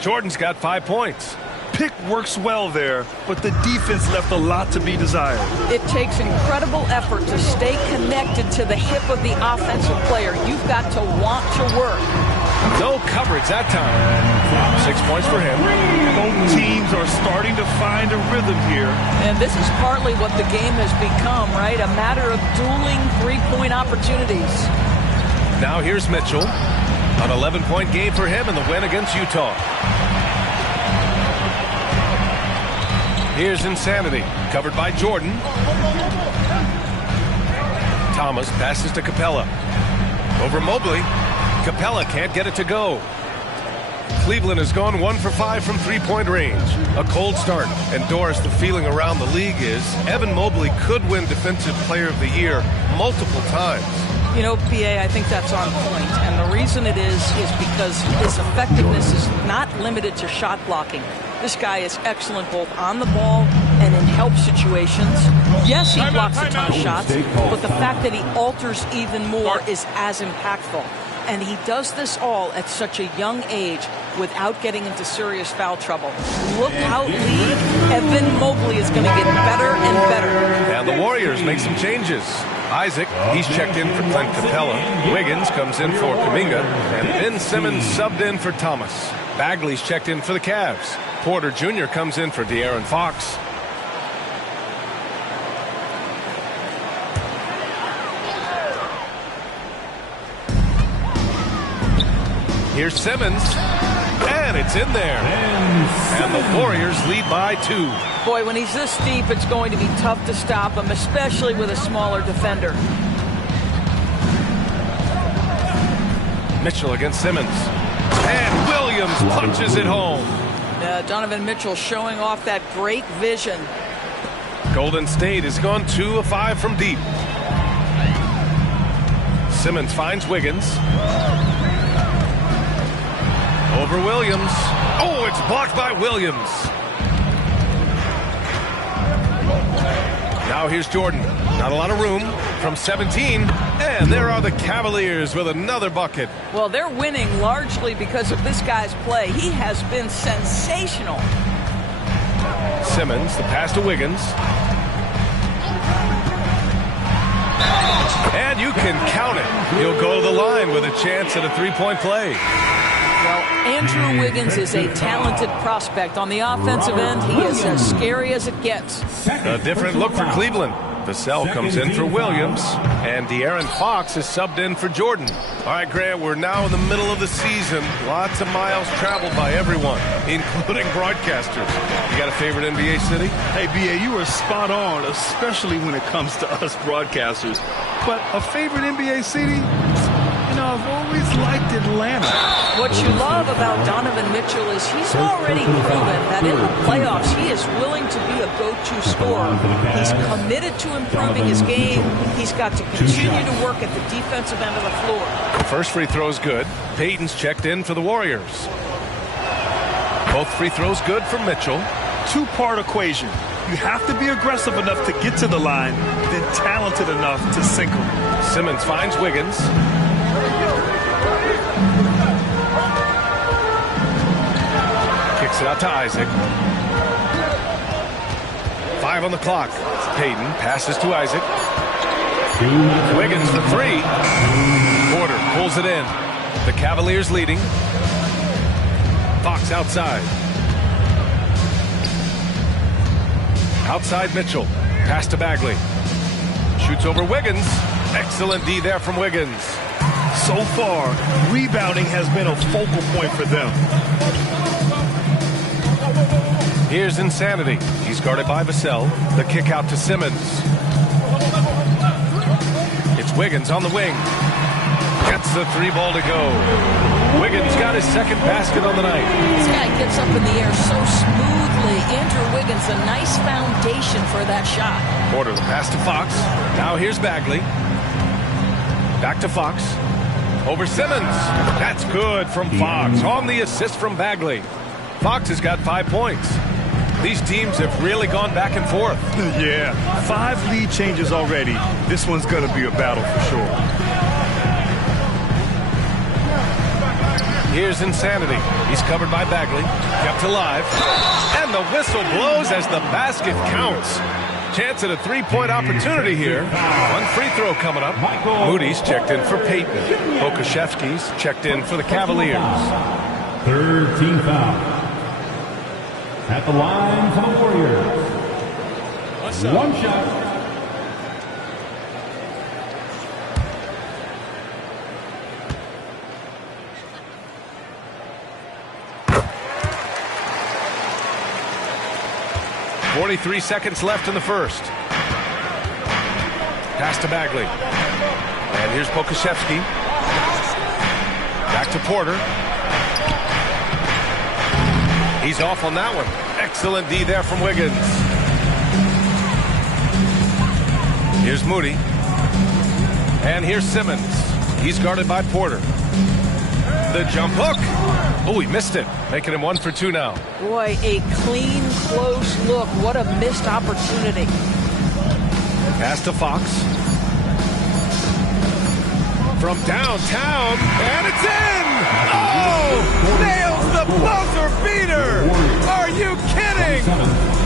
Jordan's got 5 points. Pick works well there, but the defense left a lot to be desired. It takes incredible effort to stay connected to the hip of the offensive player. You've got to want to work. No coverage that time. 6 points for him. Both teams are starting to find a rhythm here. And this is partly what the game has become, right? A matter of dueling three-point opportunities. Now here's Mitchell. An 11-point game for him in the win against Utah. Here's Insanity, covered by Jordan. Thomas passes to Capella. Over Mobley. Capella can't get it to go. Cleveland has gone 1 for 5 from three-point range. A cold start. And Doris, the feeling around the league is Evan Mobley could win Defensive Player of the Year multiple times. You know, PA, I think that's on point. And the reason it is because his effectiveness is not limited to shot blocking. This guy is excellent both on the ball and in help situations. Yes, he blocks a ton of shots, but the fact that he alters even more is as impactful. And he does this all at such a young age without getting into serious foul trouble. Look how Evan Mobley is going to get better and better. And the Warriors make some changes. Isaac, he's checked in for Clint Capella. Wiggins comes in for Kuminga. And Ben Simmons subbed in for Thomas. Bagley's checked in for the Cavs. Porter Jr. comes in for De'Aaron Fox. Here's Simmons, and it's in there. And the Warriors lead by 2. Boy, when he's this deep, it's going to be tough to stop him, especially with a smaller defender. Mitchell against Simmons. And Williams punches it home. Donovan Mitchell showing off that great vision. Golden State has gone 2 of 5 from deep. Simmons finds Wiggins. Over Williams. Oh, it's blocked by Williams. Now here's Jordan. Not a lot of room from 17. And there are the Cavaliers with another bucket. Well, they're winning largely because of this guy's play. He has been sensational. Simmons, the pass to Wiggins. And you can count it. He'll go to the line with a chance at a three-point play. Well, Andrew Wiggins is a talented prospect. On the offensive end, he is as scary as it gets. A different look for Cleveland. Vassell comes in for Williams, and De'Aaron Fox is subbed in for Jordan. All right, Grant, we're now in the middle of the season. Lots of miles traveled by everyone, including broadcasters. You got a favorite NBA city? Hey, B.A., you are spot on, especially when it comes to us broadcasters. But a favorite NBA city? You know, I've always liked Atlanta. What you love about Donovan Mitchell is he's already proven that in the playoffs he is willing to be a go-to scorer. He's committed to improving his game. He's got to continue to work at the defensive end of the floor. The first free throw is good. Payton's checked in for the Warriors. Both free throws good for Mitchell. Two-part equation. You have to be aggressive enough to get to the line, then talented enough to sink them. Simmons finds Wiggins. Kicks it out to Isaac. 5 on the clock. Payton passes to Isaac. Wiggins for 3. Porter pulls it in. The Cavaliers leading. Fox outside. Outside Mitchell. Pass to Bagley. Shoots over Wiggins. Excellent D there from Wiggins. So far, rebounding has been a focal point for them. Here's Insanity. He's guarded by Vassell. The kick out to Simmons. It's Wiggins on the wing. Gets the 3 ball to go. Wiggins got his second basket on the night. This guy gets up in the air so smoothly. Andrew Wiggins, a nice foundation for that shot. Porter, the pass to Fox. Now here's Bagley. Back to Fox. Over Simmons. That's good from Fox. On the assist from Bagley. Fox has got 5 points. These teams have really gone back and forth. Yeah, 5 lead changes already. This one's going to be a battle for sure. Here's Insanity. He's covered by Bagley. Kept alive. And the whistle blows as the basket counts. Chance at a 3-point opportunity here. 1 free throw coming up. Moody's checked in for Payton. Pokuševski's checked in for the Cavaliers. 3rd team foul. At the line for the Warriors. 1 shot. .43 seconds left in the first. Pass to Bagley. And here's Pokuševski. Back to Porter. He's off on that one. Excellent D there from Wiggins. Here's Moody. And here's Simmons. He's guarded by Porter. The jump hook. Oh, he missed it. Making him 1 for 2 now. Boy, a clean, close look. What a missed opportunity. Pass to Fox. From downtown, and it's in! Oh! Nails the buzzer beater! Are you kidding?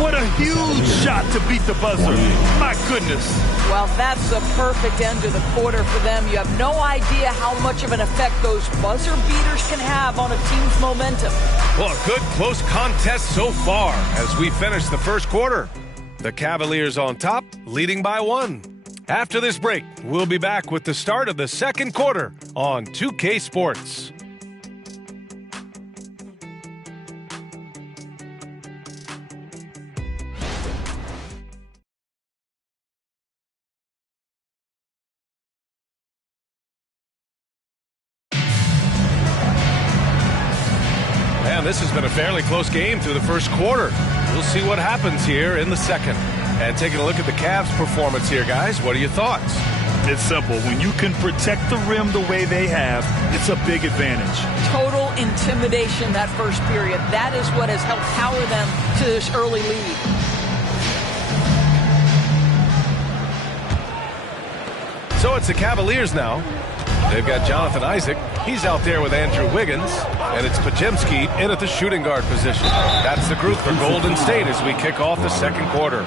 What a huge shot to beat the buzzer. My goodness. Well, that's a perfect end to the quarter for them. You have no idea how much of an effect those buzzer beaters can have on a team's momentum. Well, a good close contest so far as we finish the first quarter. The Cavaliers on top, leading by 1. After this break, we'll be back with the start of the second quarter on 2K Sports. Man, this has been a fairly close game through the first quarter. We'll see what happens here in the second. And taking a look at the Cavs' performance here, guys, what are your thoughts? It's simple. When you can protect the rim the way they have, it's a big advantage. Total intimidation that first period. That is what has helped power them to this early lead. So it's the Cavaliers now. They've got Jonathan Isaac. He's out there with Andrew Wiggins. And it's Pajemski in at the shooting guard position. That's the group for Golden State as we kick off the second quarter.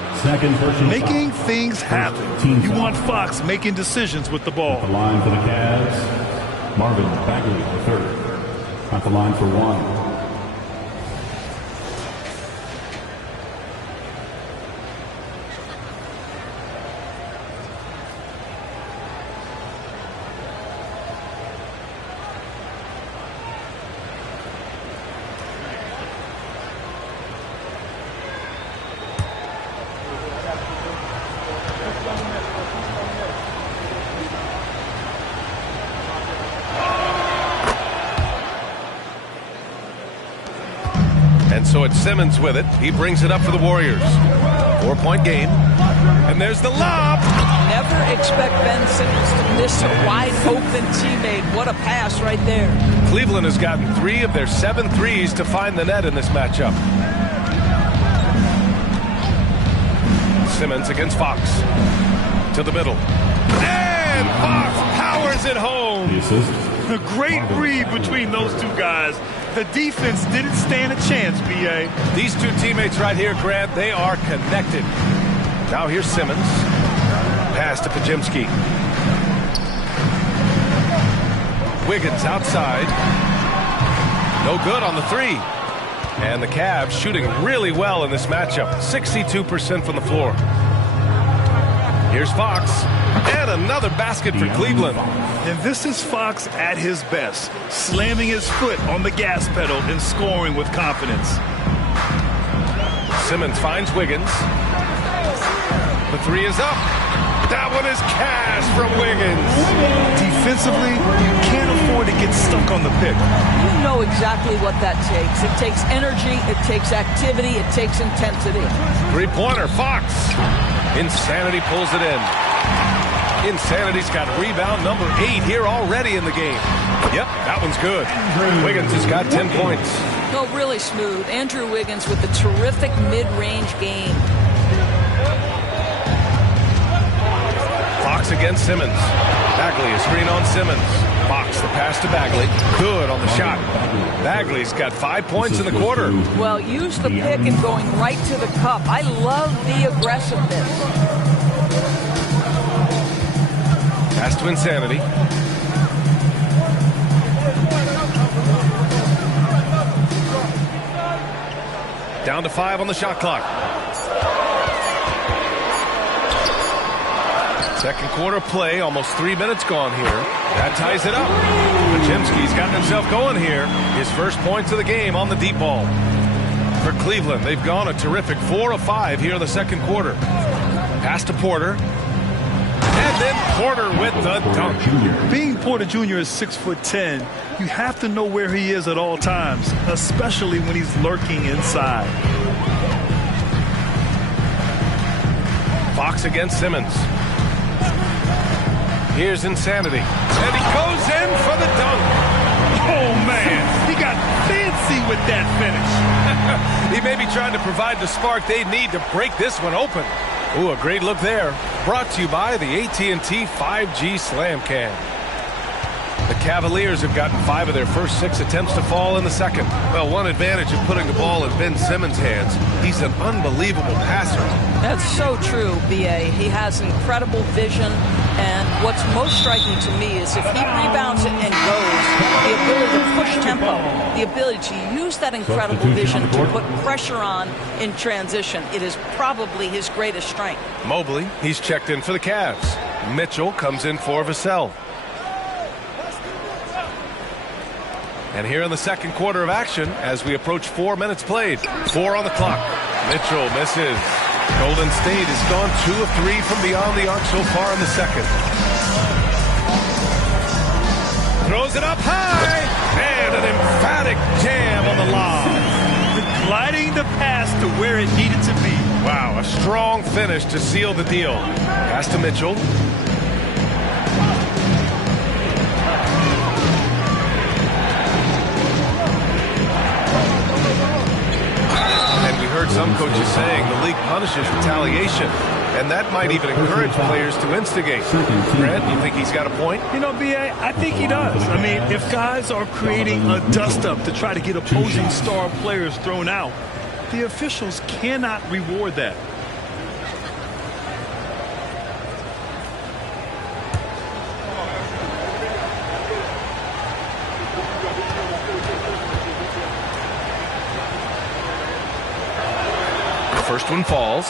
Making things happen. You want Fox making decisions with the ball. At the line for the Cavs, Marvin Bagley, the third. At the line for 1. And so it's Simmons with it. He brings it up for the Warriors. 4-point game. And there's the lob. Never expect Ben Simmons to miss a wide-open teammate. What a pass right there. Cleveland has gotten 3 of their 7 threes to find the net in this matchup. Simmons against Fox. To the middle. And Fox powers it home. A great read between those two guys. The defense didn't stand a chance, B.A. These two teammates right here, Grant, they are connected. Now here's Simmons. Pass to Pajemski. Wiggins outside. No good on the 3. And the Cavs shooting really well in this matchup. 62% from the floor. Here's Fox. And another basket for Cleveland. And this is Fox at his best, slamming his foot on the gas pedal and scoring with confidence. Simmons finds Wiggins. The 3 is up. That one is cash from Wiggins. Defensively, you can't afford to get stuck on the pick. You know exactly what that takes. It takes energy, it takes activity, it takes intensity. 3-pointer, Fox. Insanity pulls it in. Insanity's got rebound number 8 here already in the game. Yep, that one's good. Wiggins has got 10 points. No, really smooth. Andrew Wiggins with the terrific mid-range game. Fox against Simmons. Bagley, a screen on Simmons. Fox, the pass to Bagley. Good on the shot. Bagley's got 5 points in the quarter. Well, use the pick and going right to the cup. I love the aggressiveness. Pass to Insanity. Down to 5 on the shot clock. Second quarter play, almost 3 minutes gone here. That ties it up. Pajemski's gotten himself going here. His first points of the game on the deep ball. For Cleveland, they've gone a terrific 4 of 5 here in the second quarter. Pass to Porter. And And then Porter with the dunk. Being Porter Jr. is 6'10", you have to know where he is at all times, especially when he's lurking inside. Fox against Simmons. Here's Insanity. And he goes in for the dunk. Oh, man. He got fancy with that finish. He may be trying to provide the spark they need to break this one open. Ooh, a great look there. Brought to you by the AT&T 5G Slam Cam. The Cavaliers have gotten 5 of their first 6 attempts to fall in the second. Well, one advantage of putting the ball in Ben Simmons' hands, he's an unbelievable passer. That's so true, B.A. He has incredible vision, and what's most striking to me is if he rebounds it and goes, the ability to push tempo, the ability to use that incredible vision to put pressure on in transition. It is probably his greatest strength. Mobley, he's checked in for the Cavs. Mitchell comes in for Vassell. And here in the second quarter of action, as we approach 4 minutes played. 4 on the clock. Mitchell misses. Golden State has gone 2 of 3 from beyond the arc so far in the second. Throws it up high. And an emphatic jam on the lob. Gliding the pass to where it needed to be. Wow, a strong finish to seal the deal. Pass to Mitchell. Heard some coaches saying the league punishes retaliation, and that might even encourage players to instigate. Grant, you think he's got a point? You know, B.A., I think he does. I mean, if guys are creating a dust-up to try to get opposing star players thrown out, the officials cannot reward that. First one falls.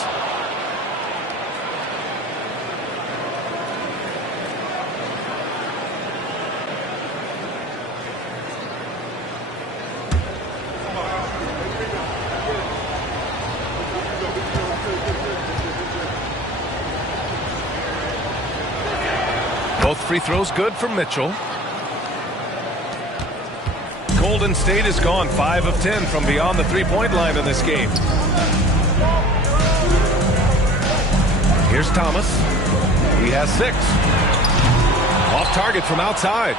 Both free throws good for Mitchell. Golden State has gone 5 of 10 from beyond the three-point line in this game. Here's Thomas. He has 6. Off target from outside.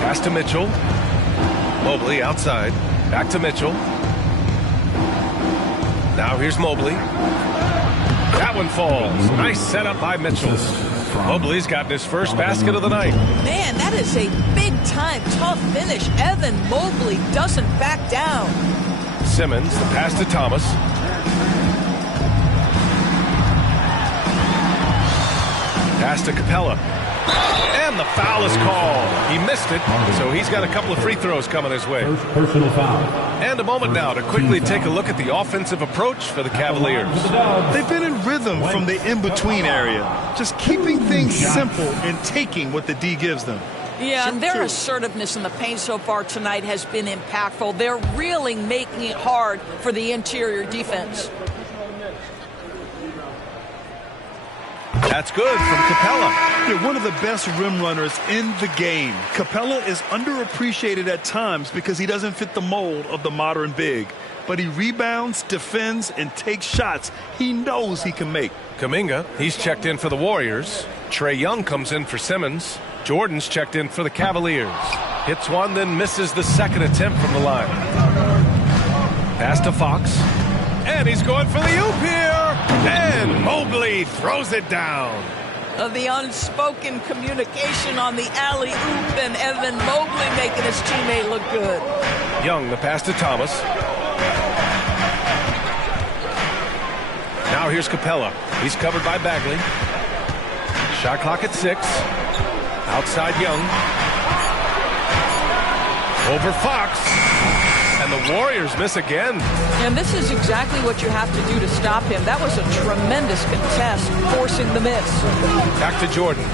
Pass to Mitchell. Mobley outside. Back to Mitchell. Now here's Mobley. That one falls. Nice setup by Mitchell. Mobley's gotten his first basket of the night. Man, that is a big-time tough finish. Evan Mobley doesn't back down. Simmons, the pass to Thomas. Pass to Capella. And the foul is called. He missed it, so he's got a couple of free throws coming his way. First personal foul. And a moment now to quickly take a look at the offensive approach for the Cavaliers. They've been in rhythm from the in-between area, just keeping things simple and taking what the D gives them. Yeah, and their assertiveness in the paint so far tonight has been impactful. They're really making it hard for the interior defense. That's good from Capella. They're one of the best rim runners in the game. Capella is underappreciated at times because he doesn't fit the mold of the modern big. But he rebounds, defends, and takes shots he knows he can make. Kuminga, he's checked in for the Warriors. Trae Young comes in for Simmons. Jordan's checked in for the Cavaliers. Hits one, then misses the second attempt from the line. Pass to Fox. And he's going for the oop here. And Mobley throws it down. The unspoken communication on the alley-oop, and Evan Mobley making his teammate look good. Young, the pass to Thomas. Now here's Capella. He's covered by Bagley. Shot clock at 6. Outside Young. Over Fox. And the Warriors miss again. And this is exactly what you have to do to stop him. That was a tremendous contest, forcing the miss. Back to Jordan.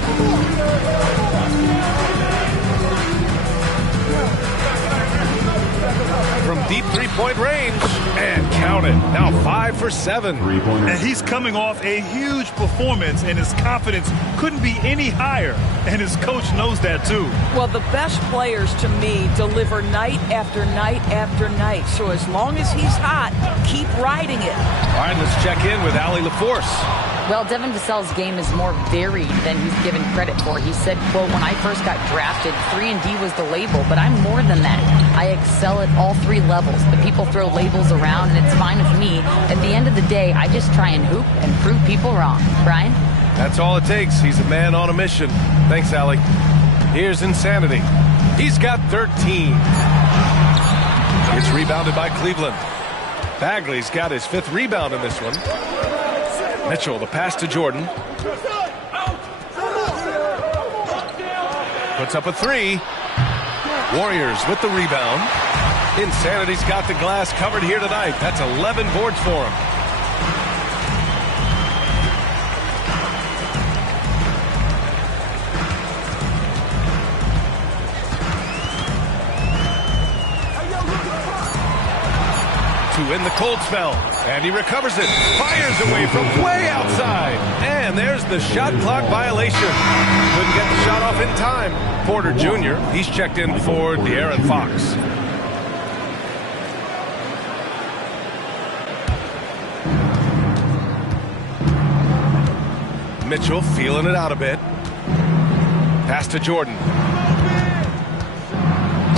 from deep three-point range. And count it. Now 5 for 7. And he's coming off a huge performance, and his confidence couldn't be any higher. And his coach knows that, too. Well, the best players, to me, deliver night after night after night. So as long as he's hot, keep riding it. All right, let's check in with Allie LaForce. Well, Devin Vassell's game is more varied than he's given credit for. He said, quote, when I first got drafted, 3-and-D was the label, but I'm more than that. I excel at all 3 levels. The people throw labels around, and it's fine with me. At the end of the day, I just try and hoop and prove people wrong. Brian? That's all it takes. He's a man on a mission. Thanks, Allie. Here's Insanity. He's got 13. It's rebounded by Cleveland. Bagley's got his 5th rebound in this one. Mitchell, the pass to Jordan. Puts up a 3. Warriors with the rebound. Insanity's got the glass covered here tonight. That's 11 boards for him. To win the cold spell. And he recovers it. Fires away from way outside. And there's the shot clock violation. Couldn't get the shot off in time. Porter Jr., he's checked in for De'Aaron Fox. Mitchell feeling it out a bit. Pass to Jordan.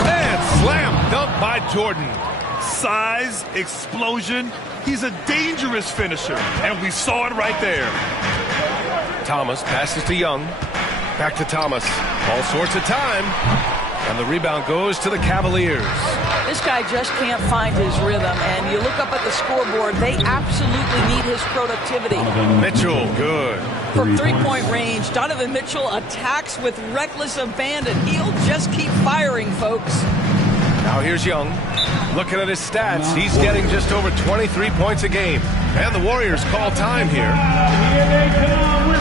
And slam dunk by Jordan. Size, explosion. He's a dangerous finisher, and we saw it right there. Thomas passes to Young. Back to Thomas. All sorts of time. And the rebound goes to the Cavaliers. This guy just can't find his rhythm, and you look up at the scoreboard, they absolutely need his productivity. Mitchell, good. From three-point range, Donovan Mitchell attacks with reckless abandon. He'll just keep firing, folks. Now here's Young. Looking at his stats, he's getting just over 23 points a game. And the Warriors call time here. Here they come with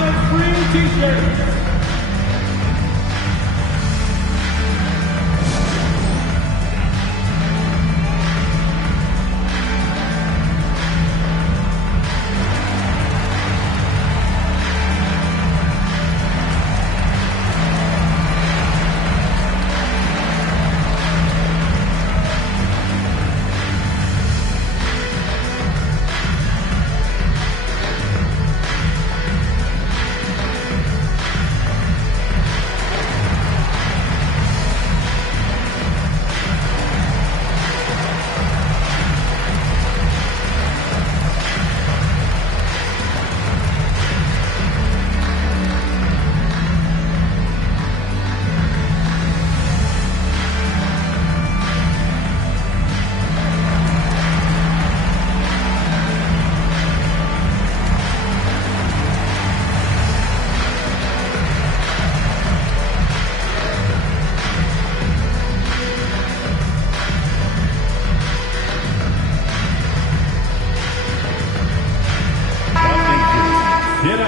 the free t-shirts.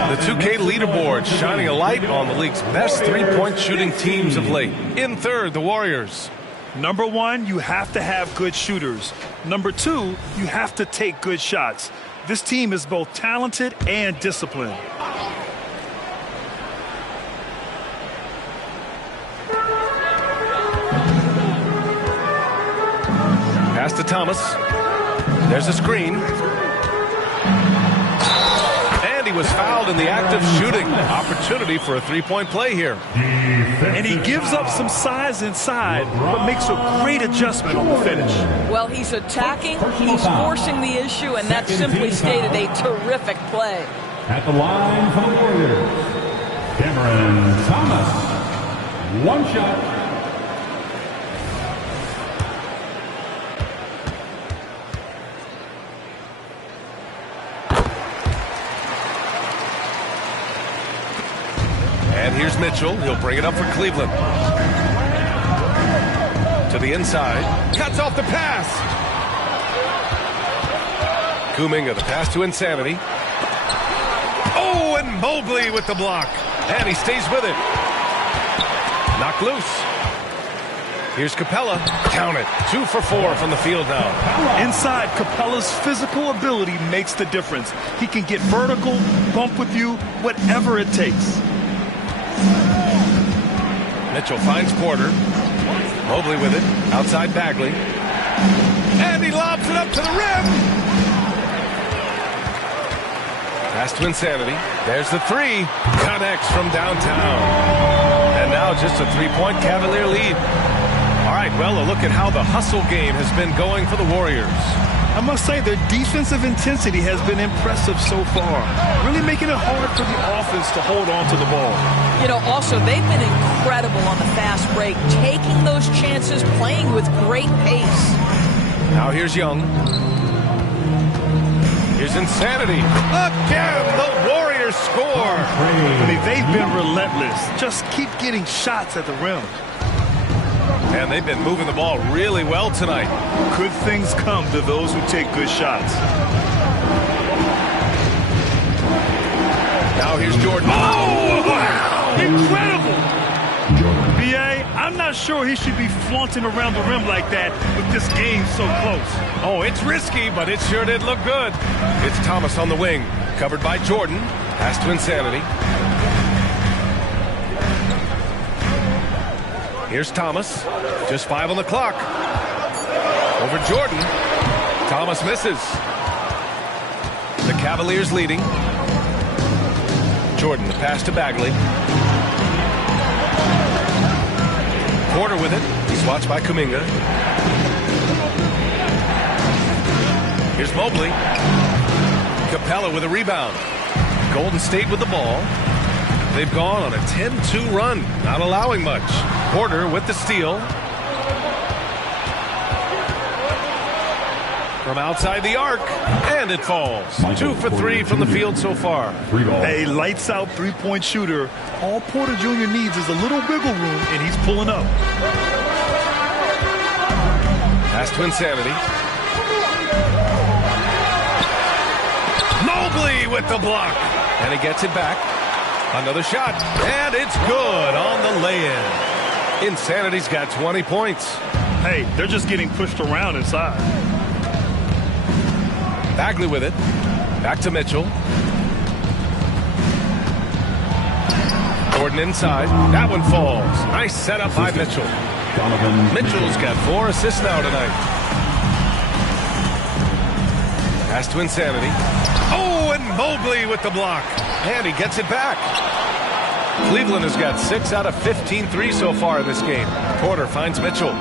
The 2K leaderboard shining a light on the league's best three-point shooting teams of late. In third, the Warriors. Number 1, you have to have good shooters. Number 2, you have to take good shots. This team is both talented and disciplined. Pass to Thomas. There's a screen. And he was fouled in the act of shooting. Opportunity for a three-point play here. And he gives up some size inside, but makes a great adjustment on the finish. Well, he's attacking, he's forcing the issue, and that simply stated a terrific play. At the line for the Warriors, Cameron Thomas. One shot. And here's Mitchell. He'll bring it up for Cleveland. To the inside. Cuts off the pass. Kuminga, the pass to Insanity. Oh, and Mobley with the block. And he stays with it. Knocked loose. Here's Capella. Count it. 2 for 4 from the field now. Inside, Capella's physical ability makes the difference. He can get vertical, bump with you, whatever it takes. Mitchell finds Porter. Mobley with it. Outside Bagley. And he lobs it up to the rim. Pass to Insanity. There's the 3. Connects from downtown. And now just a 3-point Cavalier lead. All right, well, a look at how the hustle game has been going for the Warriors. I must say their defensive intensity has been impressive so far. Really making it hard for the offense to hold on to the ball. You know, also, they've been incredible on the fast break, taking those chances, playing with great pace. Now here's Young. Here's Insanity. Again, the Warriors score. I mean, they've been relentless. Just keep getting shots at the rim. And they've been moving the ball really well tonight. Good things come to those who take good shots. Now here's Jordan. Oh, wow! Incredible! B.A., I'm not sure he should be flaunting around the rim like that with this game so close. Oh, it's risky, but it sure did look good. It's Thomas on the wing, covered by Jordan. Pass to Insanity. Here's Thomas. Just 5 on the clock. Over Jordan. Thomas misses. The Cavaliers leading. Jordan, the pass to Bagley. Porter with it. He's watched by Kuminga. Here's Mobley. Capella with a rebound. Golden State with the ball. They've gone on a 10-2 run, not allowing much. Porter with the steal. From outside the arc, and it falls. 2 for 3 from the field so far. A lights-out three-point shooter. All Porter Jr. needs is a little wiggle room, and he's pulling up. Pass to Insanity. Mobley with the block, and he gets it back. Another shot, and it's good on the lay-in. Insanity's got 20 points. Hey, they're just getting pushed around inside. Bagley with it. Back to Mitchell. Jordan inside. That one falls. Nice setup by Mitchell. Mitchell's got 4 assists now tonight. Pass to Insanity. Oh, and Mobley with the block. And he gets it back. Cleveland has got 6 out of 15 threes so far in this game. Porter finds Mitchell.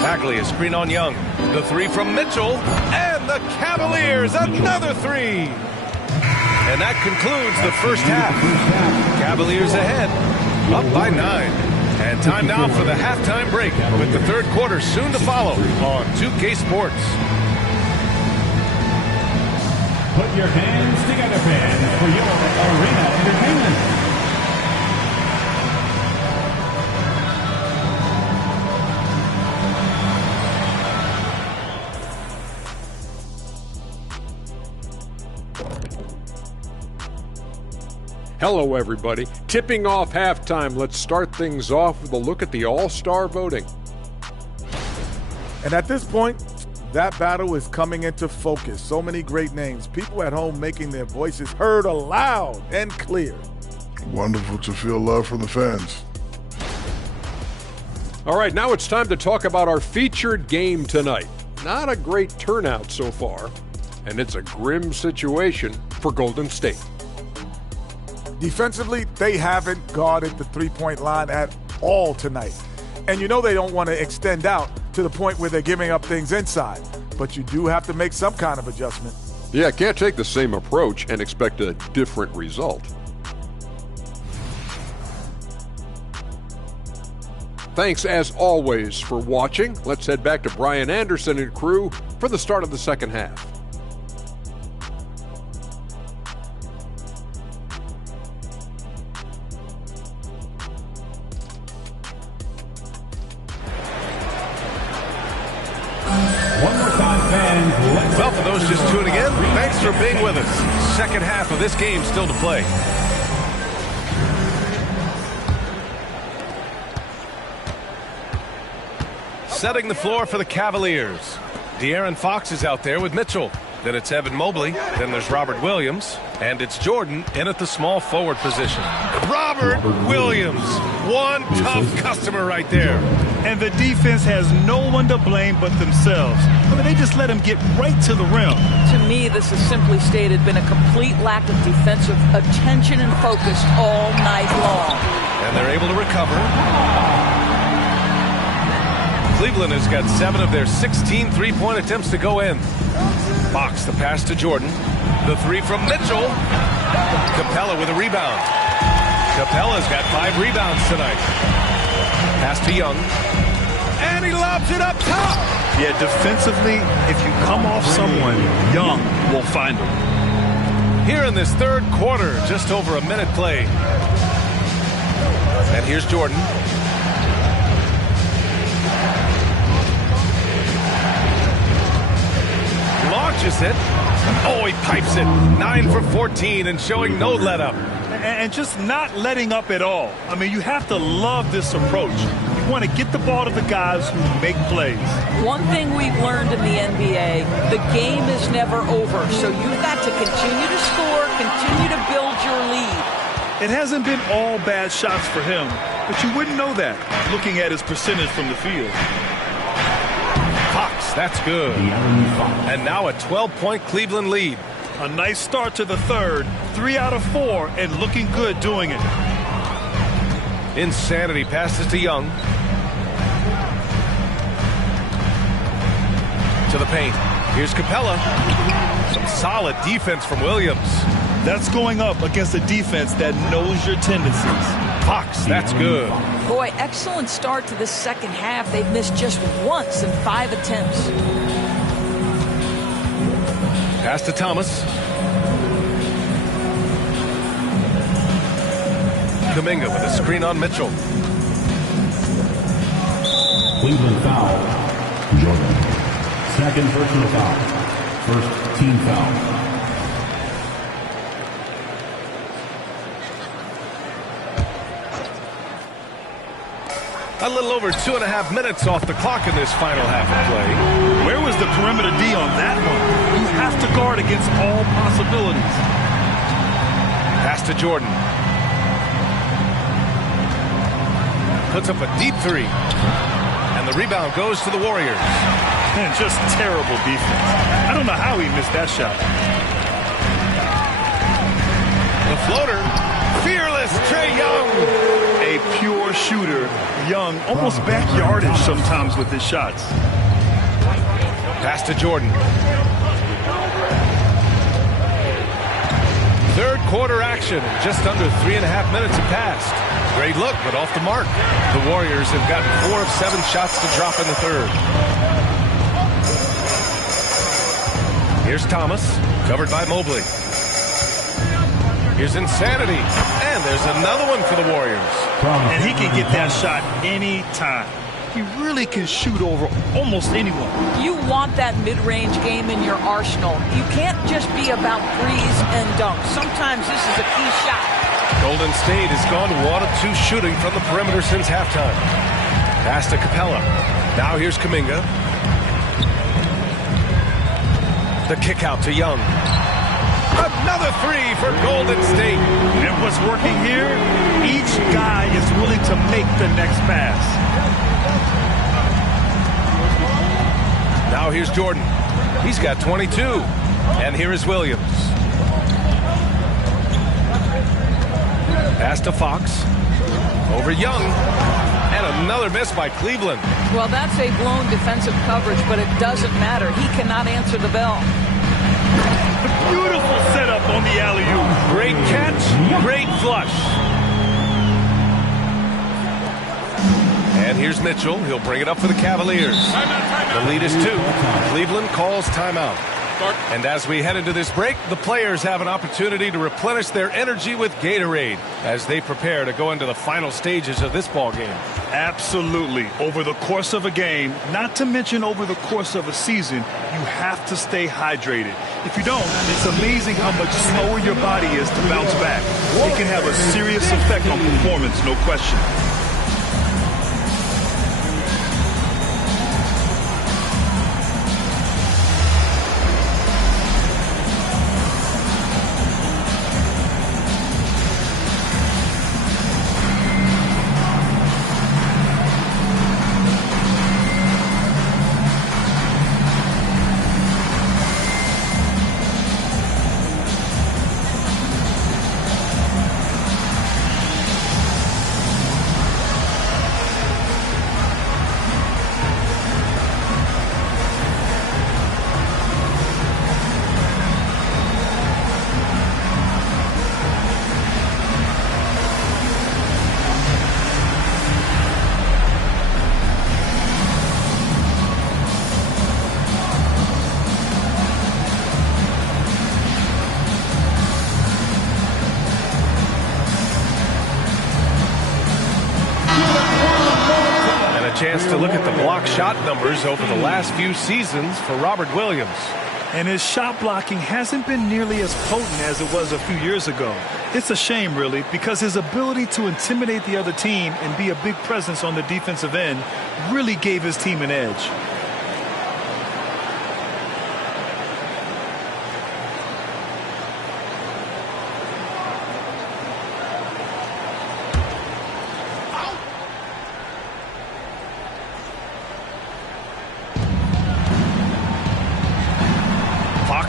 Bagley, a screen on Young. The 3 from Mitchell. And the Cavaliers, another 3. And that concludes the first half. Cavaliers ahead, up by 9. And time now for the halftime break, with the third quarter soon to follow on 2K Sports. Put your hands together, fans, for your arena entertainment. Hello, everybody. Tipping off halftime, let's start things off with a look at the All-Star voting. And at this point, that battle is coming into focus. So many great names. People at home making their voices heard aloud and clear. Wonderful to feel love from the fans. All right, now it's time to talk about our featured game tonight. Not a great turnout so far, and it's a grim situation for Golden State. Defensively, they haven't guarded the three-point line at all tonight. And you know they don't want to extend out to the point where they're giving up things inside. But you do have to make some kind of adjustment. Yeah, can't take the same approach and expect a different result. Thanks, as always, for watching. Let's head back to Brian Anderson and crew for the start of the second half. Well, for those just tuning in, thanks for being with us. Second half of this game still to play. setting the floor for the Cavaliers. De'Aaron Fox is out there with Mitchell. Then it's Evan Mobley. Then there's Robert Williams. And it's Jordan in at the small forward position. Robert Williams. One tough customer right there. And the defense has no one to blame but themselves. I mean, they just let him get right to the rim. To me, this has simply stated been a complete lack of defensive attention and focus all night long. And they're able to recover. Cleveland has got 7 of their 16 three-point attempts to go in. Fox, the pass to Jordan. The 3 from Mitchell. Capella with a rebound. Capella's got 5 rebounds tonight. Pass to Young. And he lobs it up top. Yeah, defensively, if you come off someone, Young will find him. Here in this third quarter, just over a minute played. And here's Jordan. Launches it. Oh, he pipes it. 9 for 14 and showing no let up. And just not letting up at all. I mean, you have to love this approach. You want to get the ball to the guys who make plays. One thing we've learned in the NBA, the game is never over. So you've got to continue to score, continue to build your lead. It hasn't been all bad shots for him, but you wouldn't know that looking at his percentage from the field. Fox, that's good. And now a 12-point Cleveland lead. A nice start to the third. 3 out of 4 and looking good doing it. Insanity passes to Young. To the paint. Here's Capella. Some solid defense from Williams. That's going up against a defense that knows your tendencies. Fox, that's good. Boy, excellent start to the second half. They've missed just once in 5 attempts. Pass to Thomas. Kuminga with a screen on Mitchell. Cleveland foul. Jordan. Second personal foul. First team foul. A little over 2.5 minutes off the clock in this final half of play. Where was the perimeter D on that one? You have to guard against all possibilities. Pass to Jordan. Puts up a deep 3. And the rebound goes to the Warriors. Man, just terrible defense. I don't know how he missed that shot. The floater. Fearless Trae Young. A pure shooter. Young, almost backyardish sometimes with his shots. Pass to Jordan. Third quarter action. Just under 3.5 minutes have passed. Great look, but off the mark. The Warriors have gotten 4 of 7 shots to drop in the third. Here's Thomas, covered by Mobley. Here's Insanity. And there's another one for the Warriors. And he can get that shot anytime. He really can shoot over almost anyone. You want that mid-range game in your arsenal. You can't just be about threes and dunks. Sometimes this is a key shot. Golden State has gone 1 of 2 shooting from the perimeter since halftime. Pass to Capella. Now here's Kuminga. The kick out to Young. Another 3 for Golden State. And what's working here, each guy is willing to make the next pass. Now here's Jordan. He's got 22. And here is Williams. Pass to Fox. Over Young. And another miss by Cleveland. Well, that's a blown defensive coverage, but it doesn't matter. He cannot answer the bell. Beautiful setup on the alley-oop. Great catch, great flush. And here's Mitchell. He'll bring it up for the Cavaliers. The lead is 2. Cleveland calls timeout. And as we head into this break, the players have an opportunity to replenish their energy with Gatorade as they prepare to go into the final stages of this ball game. Absolutely. Over the course of a game, not to mention over the course of a season, you have to stay hydrated. If you don't, it's amazing how much slower your body is to bounce back. It can have a serious effect on performance, no question. chance to look at the block shot numbers over the last few seasons for Robert Williams. And his shot blocking hasn't been nearly as potent as it was a few years ago. It's a shame, really, because his ability to intimidate the other team and be a big presence on the defensive end really gave his team an edge.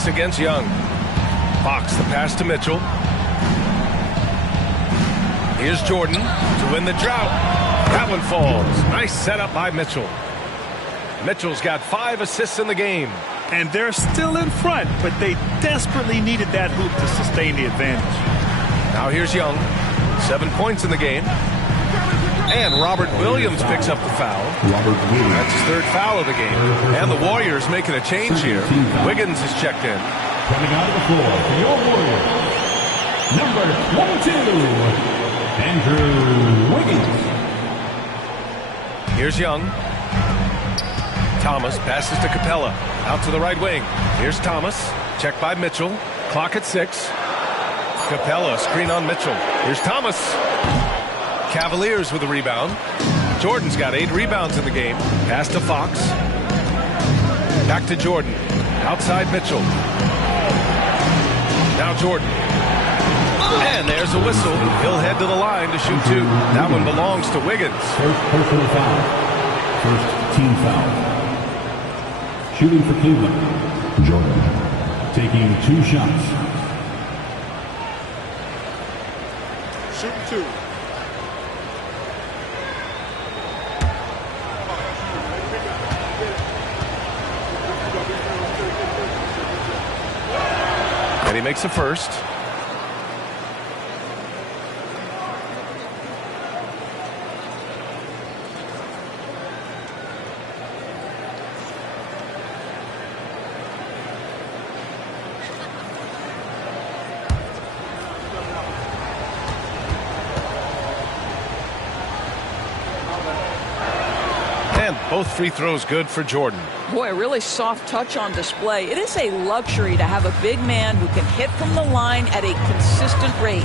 Against Young. Fox, the pass to Mitchell. Here's Jordan to win the drought. That one falls. Nice setup by Mitchell. Mitchell's got 5 assists in the game. And they're still in front, but they desperately needed that hoop to sustain the advantage. Now here's Young. 7 points in the game. And Robert Williams picks up the foul. That's his 3rd foul of the game. And the Warriors making a change here. Wiggins is checked in. Coming out of the floor for your Warriors, number 22, Andrew Wiggins. Here's Young. Thomas passes to Capella. Out to the right wing. Here's Thomas. Checked by Mitchell. Clock at 6. Capella, screen on Mitchell. Here's Thomas. Cavaliers with a rebound. Jordan's got 8 rebounds in the game. Pass to Fox. Back to Jordan. Outside Mitchell. Now Jordan. And there's a whistle. He'll head to the line to shoot 2. That one belongs to Wiggins. First personal foul. First team foul. Shooting for Cleveland, Jordan. Taking 2 shots. Shooting 2. And he makes the first. And both free throws good for Jordan. Boy, a really soft touch on display. It is a luxury to have a big man who can hit from the line at a consistent rate.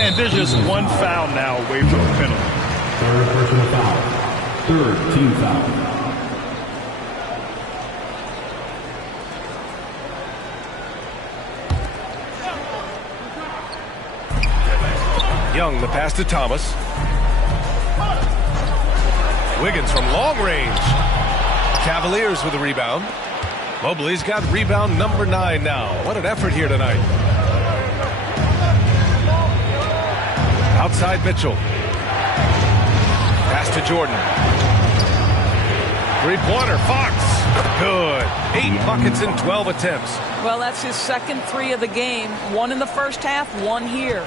And there's just 1 foul now away from the penalty. 3rd personal foul. 3rd team foul. Young, the pass to Thomas. Wiggins from long range. Cavaliers with a rebound. Mobley's got rebound number 9 now. What an effort here tonight. Outside Mitchell. Pass to Jordan. 3-pointer, Fox. Good. 8 buckets in 12 attempts. Well, that's his 2nd 3 of the game. 1 in the first half, 1 here.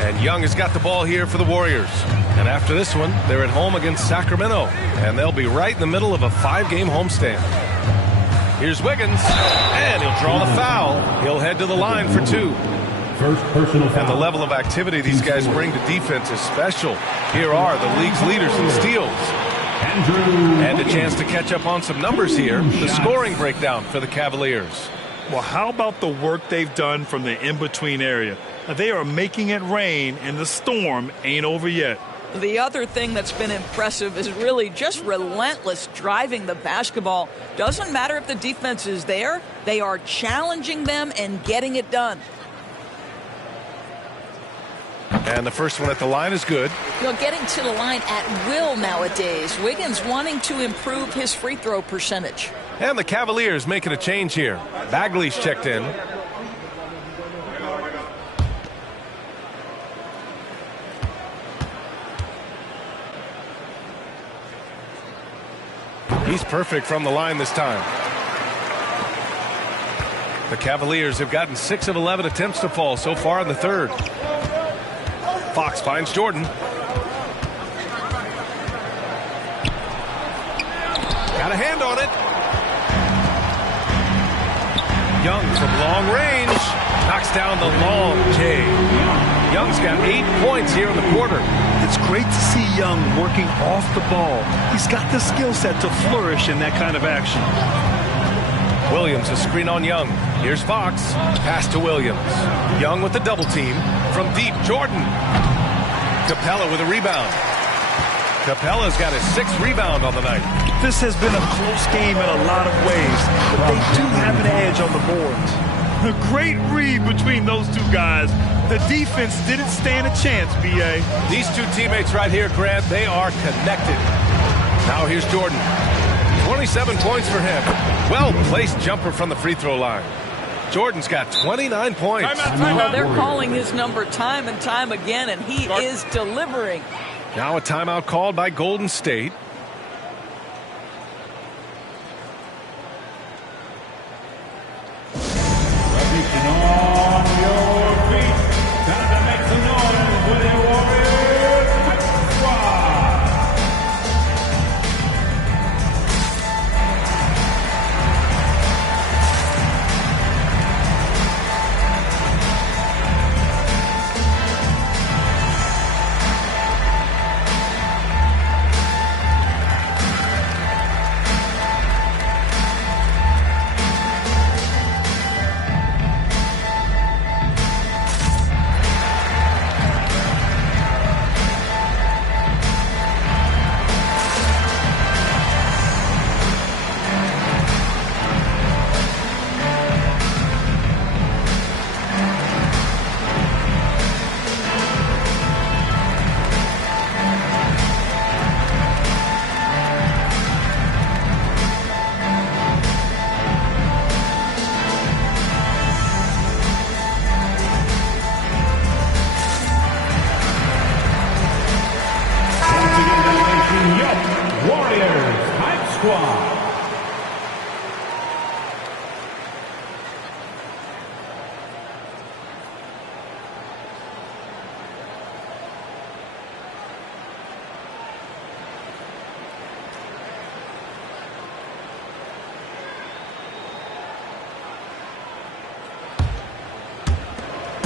And Young has got the ball here for the Warriors. And after this one, they're at home against Sacramento. And they'll be right in the middle of a 5-game homestand. Here's Wiggins. And he'll draw the foul. He'll head to the line for 2. First personal foul. And the level of activity these guys bring to defense is special. Here are the league's leaders in steals. And a chance to catch up on some numbers here. The scoring breakdown for the Cavaliers. Well, how about the work they've done from the in-between area? They are making it rain, and the storm ain't over yet. The other thing that's been impressive is really just relentless driving the basketball. Doesn't matter if the defense is there, they are challenging them and getting it done. And the first one at the line is good. You know, getting to the line at will nowadays. Wiggins wanting to improve his free throw percentage. And the Cavaliers making a change here. Bagley's checked in. He's perfect from the line this time. The Cavaliers have gotten 6 of 11 attempts to fall so far in the 3rd. Fox finds Jordan. Got a hand on it. Young from long range knocks down the long J. Young's got 8 points here in the quarter. It's great to see Young working off the ball. He's got the skill set to flourish in that kind of action. Williams, a screen on Young. Here's Fox. Pass to Williams. Young with the double team. From deep, Jordan. Capella with a rebound. Capella's got his 6th rebound on the night. This has been a close game in a lot of ways, but they do have an edge on the boards. A great read between those two guys. The defense didn't stand a chance, B.A. These two teammates right here, Grant, they are connected. Now here's Jordan. 27 points for him. Well-placed jumper from the free throw line. Jordan's got 29 points. Well, they're calling his number time and time again, and he is delivering. Now a timeout called by Golden State. On your feet. Time to make some noise with your Warriors Quick Squad.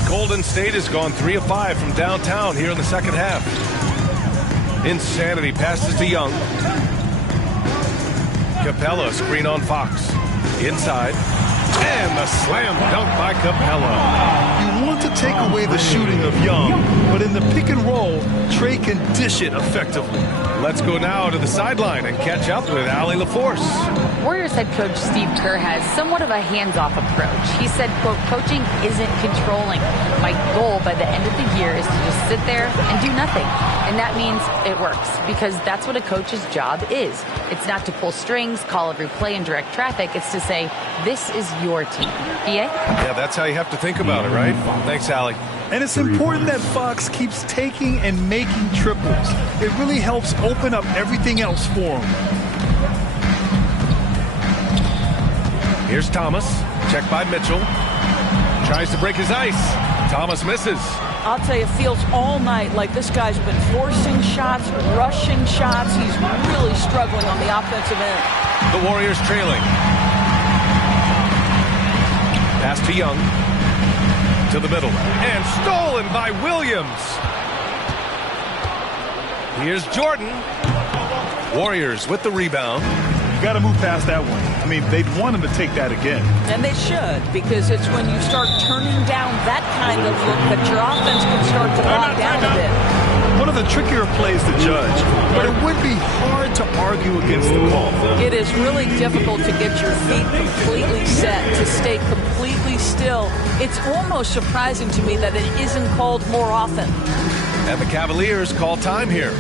Golden State has gone 3 of 5 from downtown here in the second half. Insanity passes to Young. Capella, screen on Fox. Inside. And the slam dunk by Capella. You want to take away the shooting of Young, but in the pick and roll, Trey can dish it effectively. Let's go now to the sideline and catch up with Allie LaForce. Warriors head coach Steve Kerr has somewhat of a hands-off approach. He said, quote, coaching isn't controlling. My goal by the end of the year is to just sit there and do nothing. And that means it works, because that's what a coach's job is. It's not to pull strings, call every play, and direct traffic. It's to say, this is your team. BA? Yeah, that's how you have to think about it, right? Thanks, Allie. And it's important that Fox keeps taking and making triples. It really helps open up everything else for him. Here's Thomas. Checked by Mitchell. Tries to break his ice. Thomas misses. I'll tell you, it feels all night like this guy's been forcing shots, rushing shots. He's really struggling on the offensive end. The Warriors trailing. Pass to Young. To the middle. And stolen by Williams. Here's Jordan. Warriors with the rebound. You got to move past that one. I mean, they'd want him to take that again. And they should, because it's when you start turning down that kind of look that your offense can start to lock down a bit. One of the trickier plays to judge, but it would be hard to argue against the call. It is really difficult to get your feet completely set, to stay completely still. It's almost surprising to me that it isn't called more often. And the Cavaliers call time here.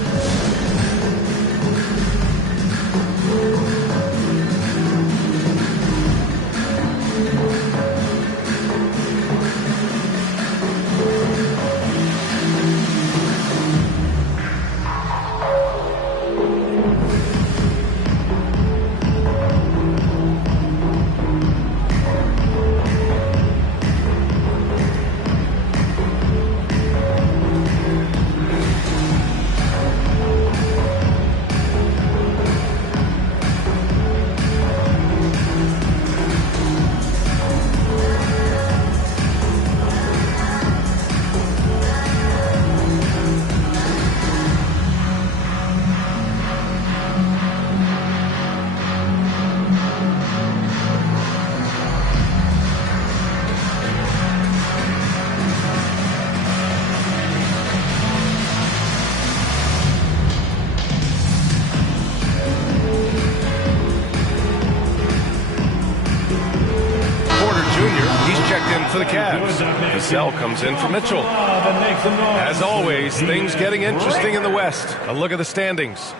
He's checked in for the Cavs. Vassell comes in for Mitchell. As always, things getting interesting in the West. A look at the standings.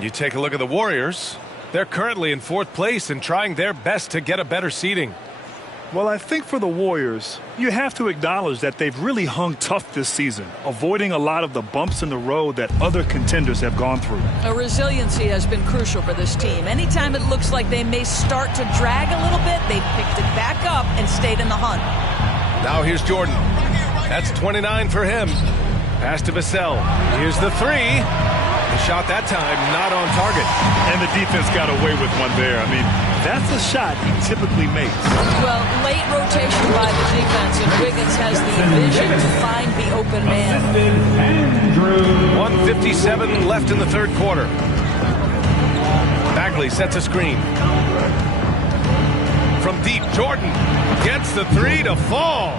You take a look at the Warriors. They're currently in 4th place and trying their best to get a better seeding. Well, I think for the Warriors, you have to acknowledge that they've really hung tough this season, avoiding a lot of the bumps in the road that other contenders have gone through. Resiliency has been crucial for this team. Anytime it looks like they may start to drag a little bit, they've picked it back up and stayed in the hunt. Now here's Jordan. That's 29 for him. Pass to Vassell. Here's the 3. The shot that time not on target. And the defense got away with one there. I mean, that's a shot he typically makes. Well, late rotation by the defense, and Wiggins has the vision to find the open man. 1:57 left in the 3rd quarter. Bagley sets a screen. From deep, Jordan gets the 3 to fall.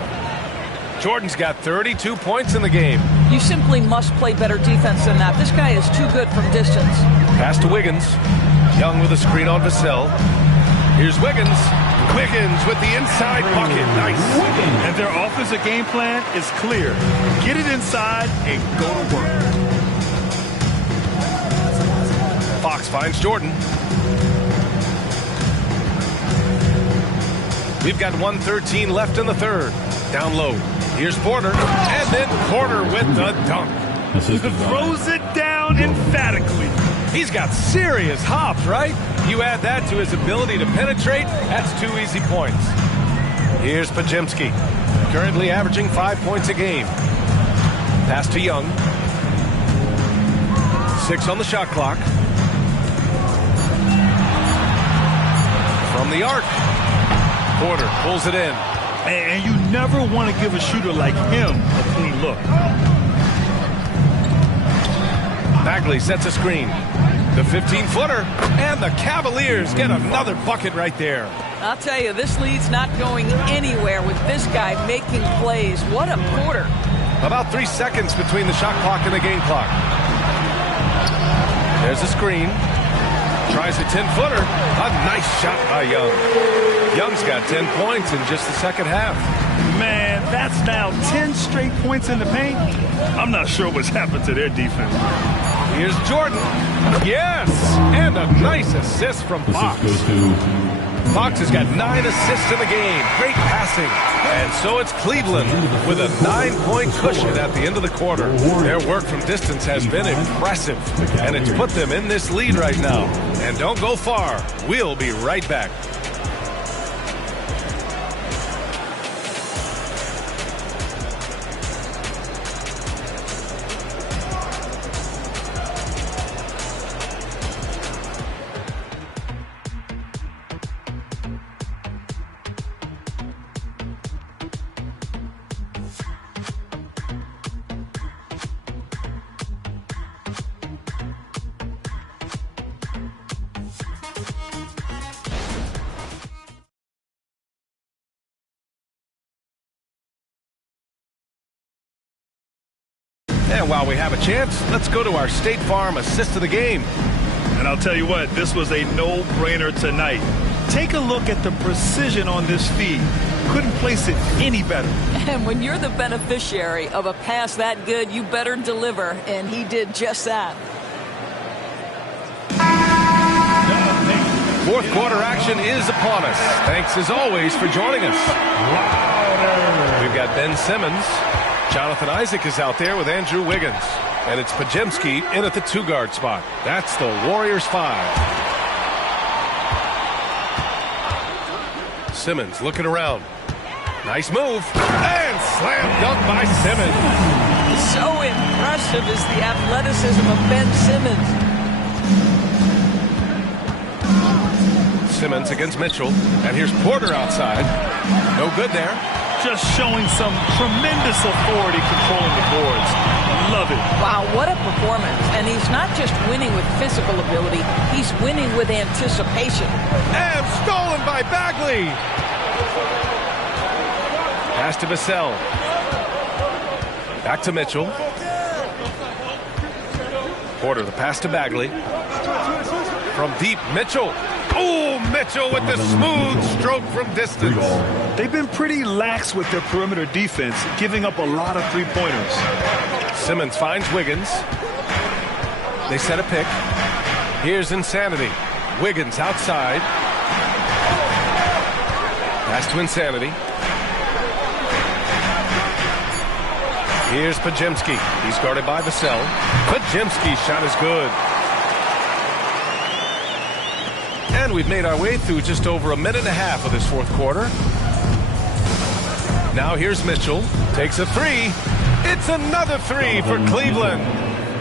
Jordan's got 32 points in the game. You simply must play better defense than that. This guy is too good from distance. Pass to Wiggins. Young with a screen on Vassell. Here's Wiggins. Wiggins with the inside bucket. Nice. And their offensive game plan is clear. Get it inside and go to work. Fox finds Jordan. We've got 1:13 left in the 3rd. Down low. Here's Porter. And then Porter with the dunk. Throws it down emphatically. He's got serious hops, right? You add that to his ability to penetrate, that's 2 easy points. Here's Pajemski. Currently averaging 5 points a game. Pass to Young. 6 on the shot clock. From the arc. Porter pulls it in. And you never want to give a shooter like him a clean look. Bagley sets a screen. The 15-footer. And the Cavaliers get another bucket right there. I'll tell you, this lead's not going anywhere with this guy making plays. What a quarter. About 3 seconds between the shot clock and the game clock. There's a screen. Tries a 10-footer. A nice shot by Young. Young's got 10 points in just the 2nd half. Man, that's now 10 straight points in the paint. I'm not sure what's happened to their defense. Here's Jordan. Yes! And a nice assist from Fox. Fox has got 9 assists in the game. Great passing. And so it's Cleveland with a 9-point cushion at the end of the quarter. Their work from distance has been impressive. And it's put them in this lead right now. And don't go far. We'll be right back. And while we have a chance, let's go to our State Farm assist of the game. And I'll tell you what, this was a no-brainer tonight. Take a look at the precision on this feed. Couldn't place it any better. And when you're the beneficiary of a pass that good, you better deliver. And he did just that. 4th quarter action is upon us. Thanks as always for joining us. We've got Ben Simmons. Jonathan Isaac is out there with Andrew Wiggins. And it's Pajemski in at the 2-guard spot. That's the Warriors 5. Simmons looking around. Nice move. And slam dunk by Simmons. So impressive is the athleticism of Ben Simmons. Simmons against Mitchell. And here's Porter outside. No good there. Just showing some tremendous authority controlling the boards. Love it. Wow, what a performance. And he's not just winning with physical ability, he's winning with anticipation. And stolen by Bagley. Pass to Vassell. Back to Mitchell. Porter, the pass to Bagley. From deep, Mitchell. Oh, Mitchell with the smooth stroke from distance. They've been pretty lax with their perimeter defense, giving up a lot of three-pointers. Simmons finds Wiggins. They set a pick. Here's Insanity. Wiggins outside. Pass to Insanity. Here's Pajemski. He's guarded by Vassell. Pajemski's shot is good. And we've made our way through just over a minute and a half of this fourth quarter. Now here's Mitchell. Takes a three. It's another three for Cleveland.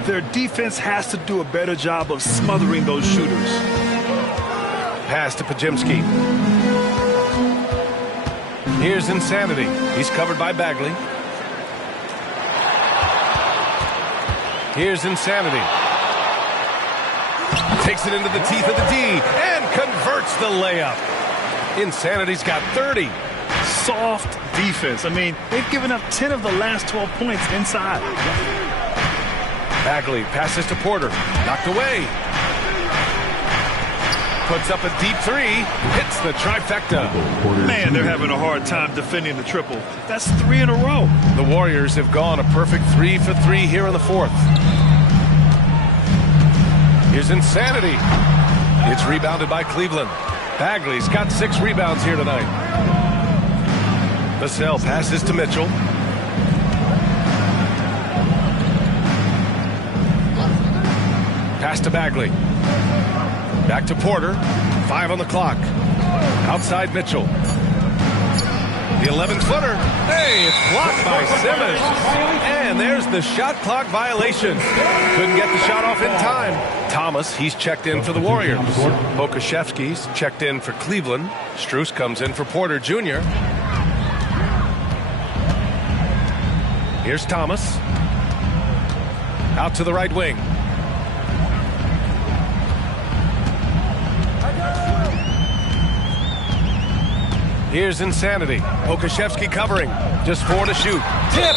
Their defense has to do a better job of smothering those shooters. Pass to Pajemski. Here's Insanity. He's covered by Bagley. Here's Insanity. Takes it into the teeth of the D and converts the layup. Insanity's got 30. Soft defense. I mean, they've given up 10 of the last 12 points inside. Bagley passes to Porter. Knocked away. Puts up a deep three. Hits the trifecta. Man, they're having a hard time defending the triple. That's 3 in a row. The Warriors have gone a perfect 3 for 3 here in the fourth. Here's Insanity. It's rebounded by Cleveland. Bagley's got 6 rebounds here tonight. Vassell passes to Mitchell. Pass to Bagley. Back to Porter. 5 on the clock. Outside Mitchell. The 11-footer. Hey, it's blocked by Simmons. And there's the shot clock violation. Couldn't get the shot off in time. Thomas, he's checked in for the Warriors. Pokashevsky's checked in for Cleveland. Strus comes in for Porter Jr. Here's Thomas. Out to the right wing. Here's Insanity. Pokashevsky covering. Just 4 to shoot. Tipped.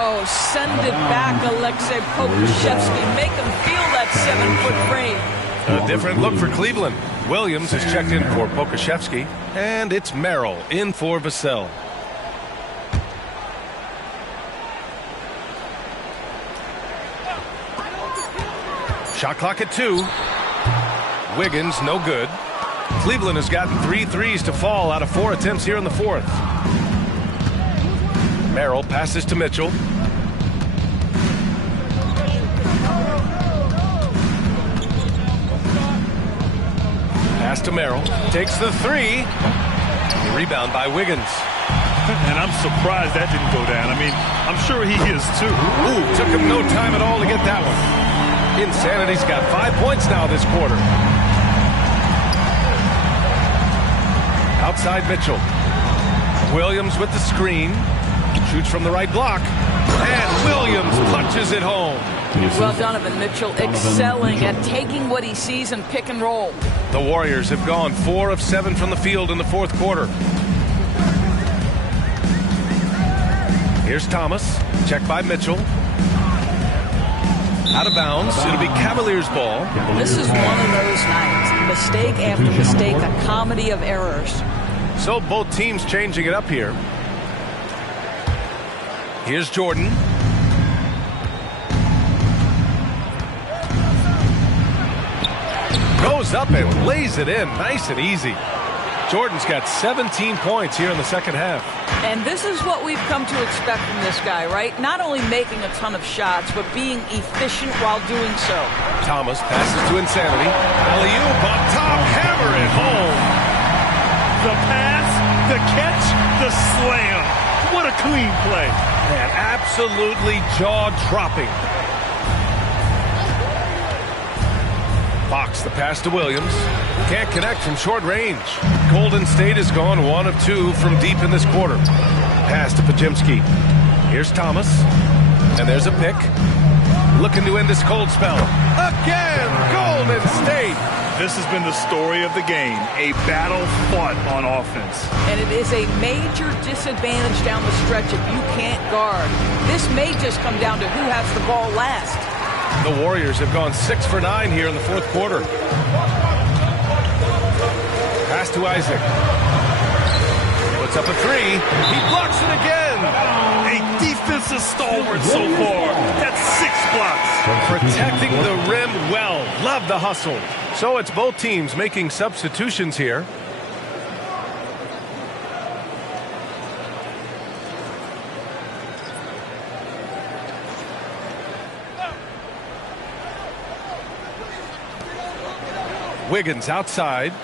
Oh, send it back, Alexei Pokashevsky. Make him feel that 7-foot frame. A different look for Cleveland. Williams is checked in for Pokashevsky. And it's Merrill in for Vassell. Shot clock at 2. Wiggins, no good. Cleveland has gotten 3 threes to fall out of 4 attempts here in the fourth. Merrill passes to Mitchell. Pass to Merrill. Takes the 3. The rebound by Wiggins. And I'm surprised that didn't go down. I mean, I'm sure he is too. Ooh, took him no time at all to get that one. Insanity's got 5 points now this quarter. Outside Mitchell. Williams with the screen. Shoots from the right block. And Williams punches it home. Well, Donovan Mitchell excelling at taking what he sees and pick and roll. The Warriors have gone 4 of 7 from the field in the fourth quarter. Here's Thomas. Checked by Mitchell. Out of bounds. It'll be Cavaliers ball. This is one of those nights. Mistake after mistake, a comedy of errors. So both teams changing it up here. Here's Jordan. Goes up and lays it in. Nice and easy. Jordan's got 17 points here in the second half. And this is what we've come to expect from this guy, right? Not only making a ton of shots, but being efficient while doing so. Thomas passes to Insanity. Alley-oop on top. Hammer it home. The pass, the catch, the slam. What a clean play. Man, absolutely jaw-dropping. Fox the pass to Williams. Can't connect from short range. Golden State has gone 1 of 2 from deep in this quarter. Pass to Pajemski. Here's Thomas. And there's a pick. Looking to end this cold spell. Again, Golden State. This has been the story of the game. A battle fought on offense. And it is a major disadvantage down the stretch if you can't guard. This may just come down to who has the ball last. The Warriors have gone 6 for 9 here in the fourth quarter. Pass to Isaac. Puts up a three. He blocks it again. A defensive stalwart so far. That's 6 blocks. Protecting the rim well. Love the hustle. So it's both teams making substitutions here. Wiggins outside.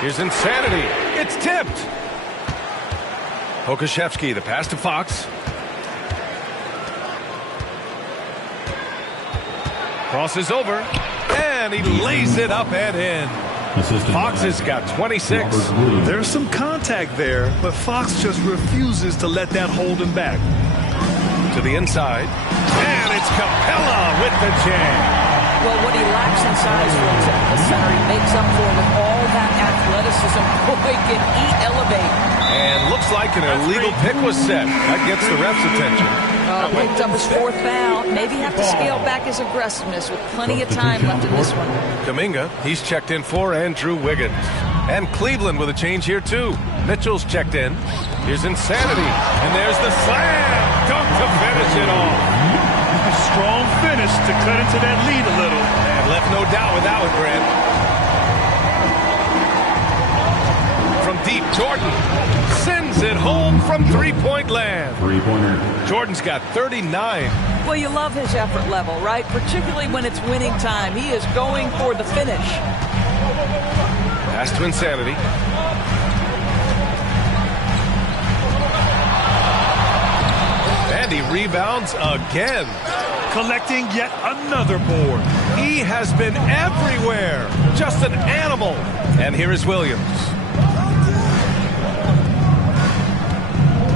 Here's Insanity. It's tipped. Pokuševski, the pass to Fox. Crosses over, and he lays it up and in. Fox has got 26. There's some contact there, but Fox just refuses to let that hold him back. To the inside, and it's Capella with the jam. Well, what he lacks in size, for example, center, he makes up for with all that athleticism. Boy, can he elevate. And looks like an illegal pick was set. That gets the ref's attention. Picked up his 4th foul. Maybe have to scale back his aggressiveness with plenty of time left in this one. Kuminga, he's checked in for Andrew Wiggins. And Cleveland with a change here, too. Mitchell's checked in. Here's Insanity. And there's the slam. Dunk to finish it off. A strong finish to cut into that lead a little. And left no doubt with that one, Grant. From deep, Jordan sends it home from three-point land. Three-pointer. Jordan's got 39. Well, you love his effort level, right? Particularly when it's winning time. He is going for the finish. Pass to Insanity. And he rebounds again. Collecting yet another board. He has been everywhere. Just an animal. And here is Williams.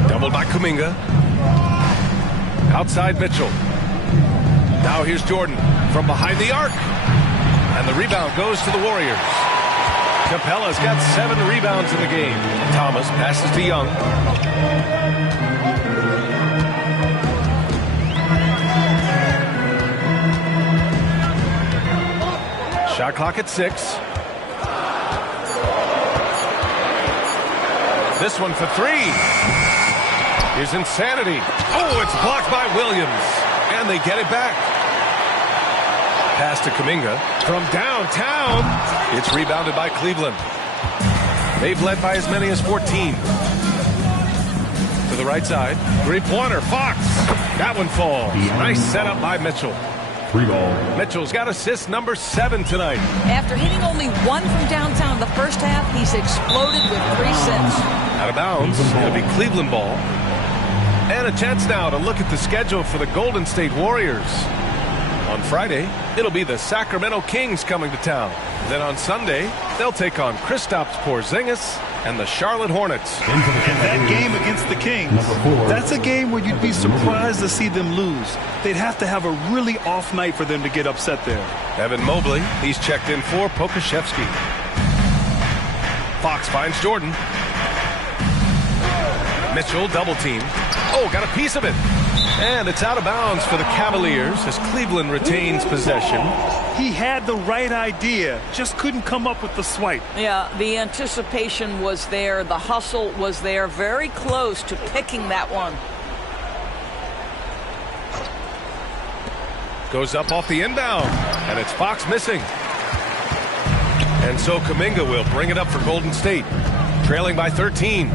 Doubled by Kuminga. Outside Mitchell. Now here's Jordan from behind the arc. And the rebound goes to the Warriors. Capella's got 7 rebounds in the game. Thomas passes to Young. Shot clock at 6. This one for 3. Here's Insanity. Oh, it's blocked by Williams. And they get it back. Pass to Kuminga from downtown. It's rebounded by Cleveland. They've led by as many as 14. To the right side. 3-pointer. Fox. That one falls. Nice setup by Mitchell. 3 ball. Mitchell's got assist number 7 tonight. After hitting only 1 from downtown in the first half, he's exploded with 3 since. Out of bounds. It'll be Cleveland ball. And a chance now to look at the schedule for the Golden State Warriors. On Friday, it'll be the Sacramento Kings coming to town. Then on Sunday, they'll take on Kristaps Porzingis and the Charlotte Hornets. And that game against the Kings, that's a game where you'd be surprised to see them lose. They'd have to have a really off night for them to get upset there. Evan Mobley, he's checked in for Pokuševski. Fox finds Jordan. Mitchell double team. Oh, got a piece of it. And it's out of bounds for the Cavaliers as Cleveland retains possession. He had the right idea, just couldn't come up with the swipe. Yeah, the anticipation was there. The hustle was there. Very close to picking that one. Goes up off the inbound, and it's Fox missing. And so Kuminga will bring it up for Golden State, trailing by 13.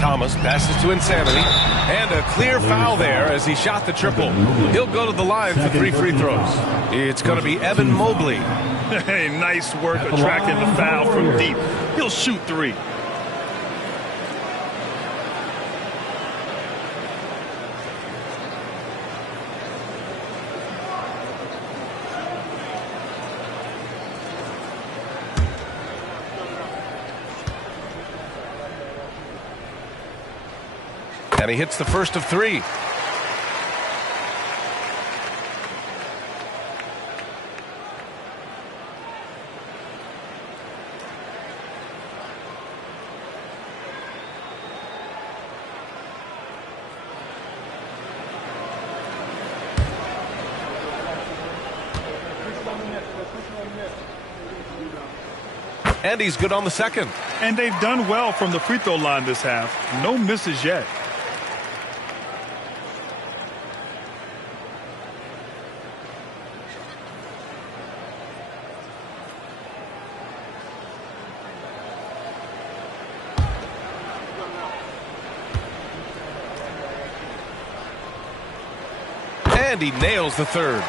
Thomas passes to Insanity, and a clear foul there as he shot the triple. He'll go to the line for 3 free throws. It's going to be Evan Mobley. Hey, nice work attracting the foul from deep. He'll shoot 3. And he hits the first of 3. And he's good on the second. And they've done well from the free throw line this half. No misses yet. And he nails the third.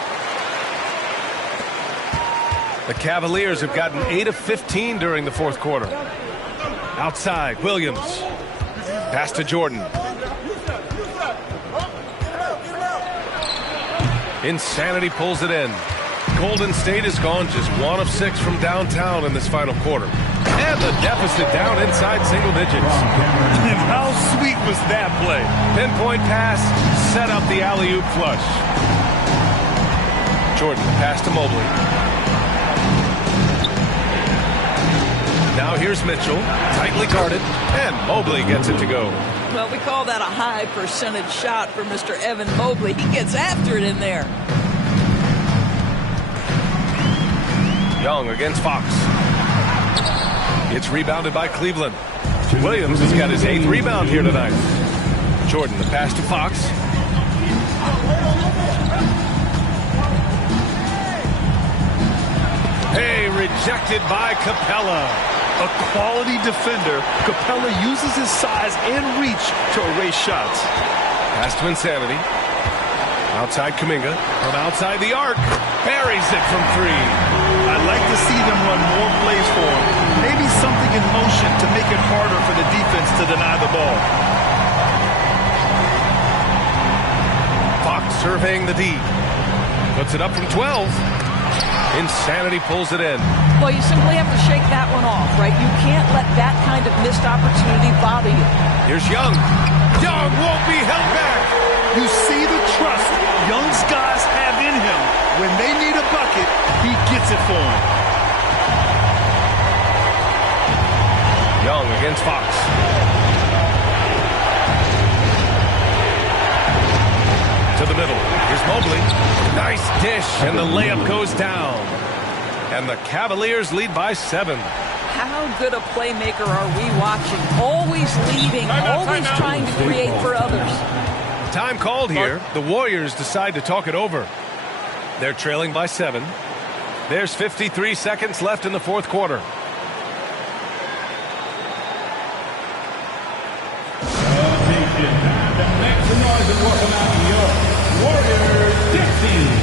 The Cavaliers have gotten 8 of 15 during the fourth quarter. Outside, Williams. Pass to Jordan. Insanity pulls it in. Golden State has gone just 1 of 6 from downtown in this final quarter. And the deficit down inside single digits. And how sweet was that play? Pinpoint pass, set up the alley-oop flush. Jordan, pass to Mobley. Now here's Mitchell, tightly guarded, and Mobley gets it to go. Well, we call that a high percentage shot for Mr. Evan Mobley. He gets after it in there. Young against Fox. It's rebounded by Cleveland. Williams has got his 8th rebound here tonight. Jordan, the pass to Fox. Hey, rejected by Capella. A quality defender, Capella uses his size and reach to erase shots. Pass to Insanity. Outside Kuminga. From outside the arc. Buries it from 3. I'd like to see them run more plays for him. Maybe something in motion to make it harder for the defense to deny the ball. Fox surveying the D. Puts it up from 12. Insanity pulls it in. Well, you simply have to shake that one off, right? You can't let that kind of missed opportunity bother you. Here's Young. Young won't be held back. You see the trust Young's guys have in him. When they need a bucket, he gets it for them. Young against Fox. To the middle. Here's Mobley. Nice dish, and the layup goes down. And the Cavaliers lead by 7. How good a playmaker are we watching? Always leading, always trying to create for others. Time called here. The Warriors decide to talk it over. They're trailing by 7. There's 53 seconds left in the fourth quarter. Make some noise and welcome out your Warriors Dixie.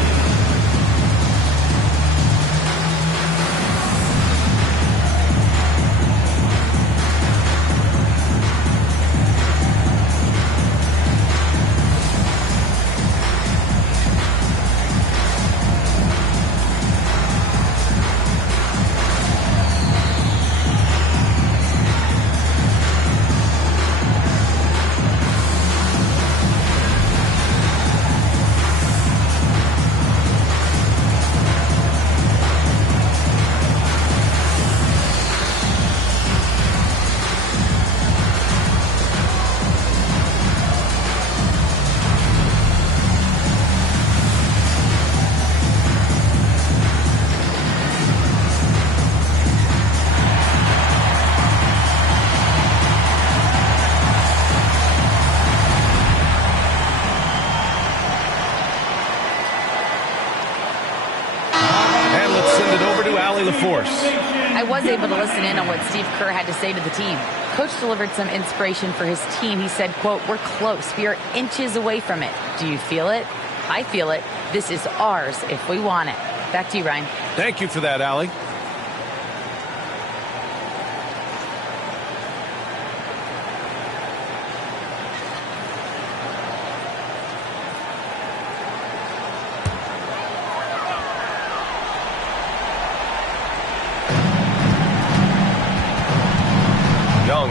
I was able to listen in on what Steve Kerr had to say to the team. Coach delivered some inspiration for his team. He said, quote, "We're close. We are inches away from it. Do you feel it? I feel it. This is ours if we want it." Back to you, Ryan. Thank you for that, Allie.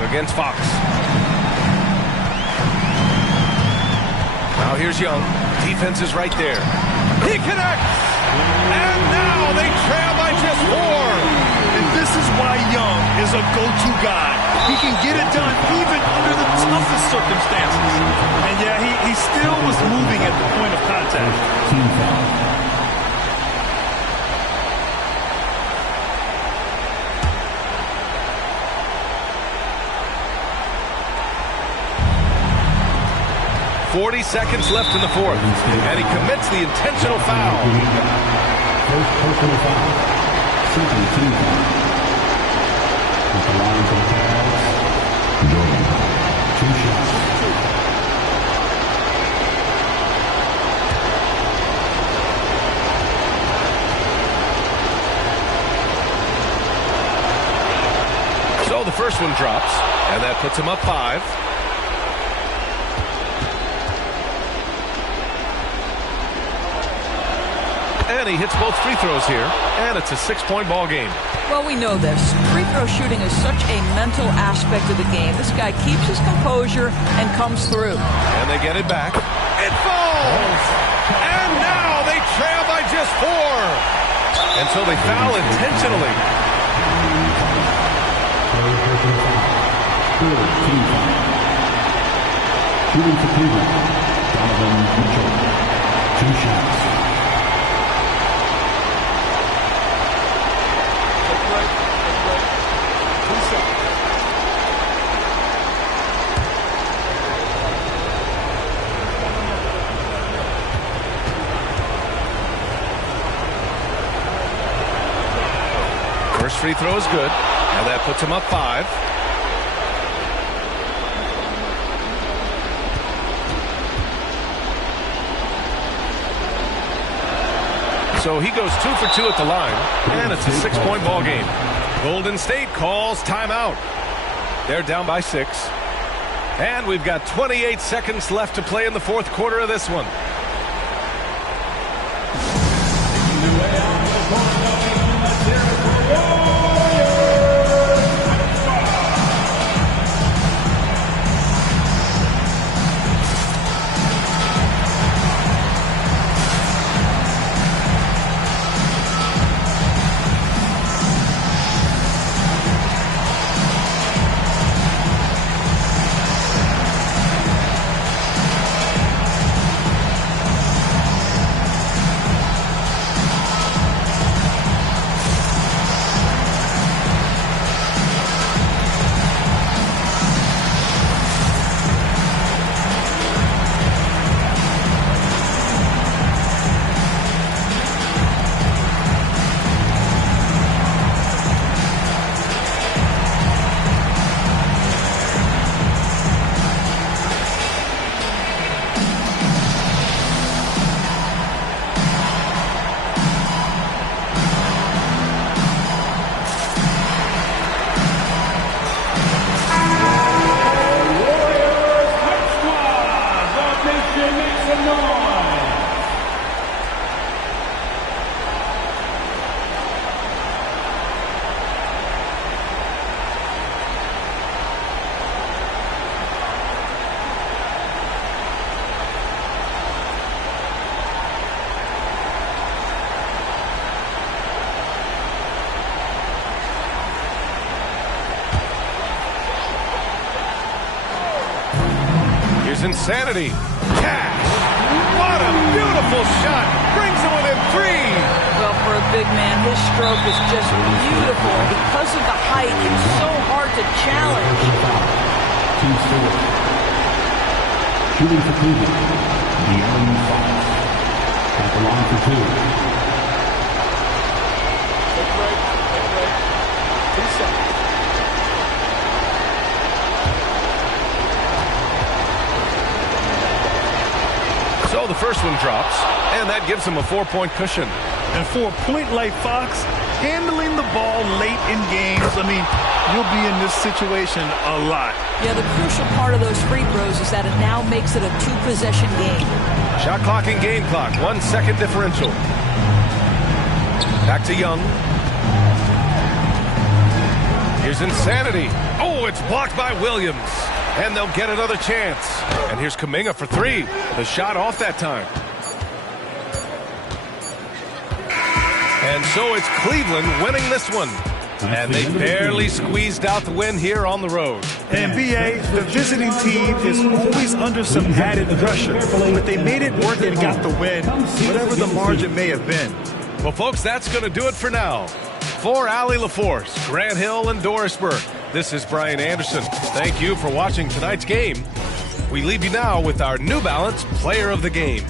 Against Fox. Now here's Young. Defense is right there. He connects! And now they trail by just 4. And this is why Young is a go-to guy. He can get it done even under the toughest circumstances. And yeah, he still was moving at the point of contact. Team foul. 40 seconds left in the fourth, and he commits the intentional foul. First personal foul. Second team foul. At the line for the Cavs, Jordan. 2 shots. So the first one drops, and that puts him up 5. And he hits both free throws here, and it's a 6-point ball game. Well, we know this. Free throw shooting is such a mental aspect of the game. This guy keeps his composure and comes through. And they get it back. It falls! And now they trail by just 4. And so they foul intentionally. Shooting for Cleveland, Donovan Mitchell. 2 shots. First free throw is good, and that puts him up 5. So he goes 2 for 2 at the line, and it's a 6-point ball game. Golden State calls timeout. They're down by 6. And we've got 28 seconds left to play in the fourth quarter of this one. Insanity. Cash. What a beautiful shot. Brings him within 3. Well, for a big man, his stroke is just beautiful. Because of the height, it's so hard to challenge. 2-4. Shooting for Cleveland, De'Aaron Fox. At the line for 2. Take break. 2 seconds. So the first one drops, and that gives him a 4-point cushion. And for a point like Fox, handling the ball late in games, I mean, you'll be in this situation a lot. Yeah, the crucial part of those free throws is that it now makes it a 2-possession game. Shot clock and game clock, 1 second differential. Back to Young. Here's Insanity. Oh, it's blocked by Williams. And they'll get another chance. And here's Kuminga for 3. The shot off that time. And so it's Cleveland winning this one. And they barely squeezed out the win here on the road. And B.A., the visiting team is always under some added pressure. But they made it work and got the win, whatever the margin may have been. Well, folks, that's going to do it for now. For Allie LaForce, Grant Hill, and Doris Burke, this is Brian Anderson. Thank you for watching tonight's game. We leave you now with our New Balance Player of the Game.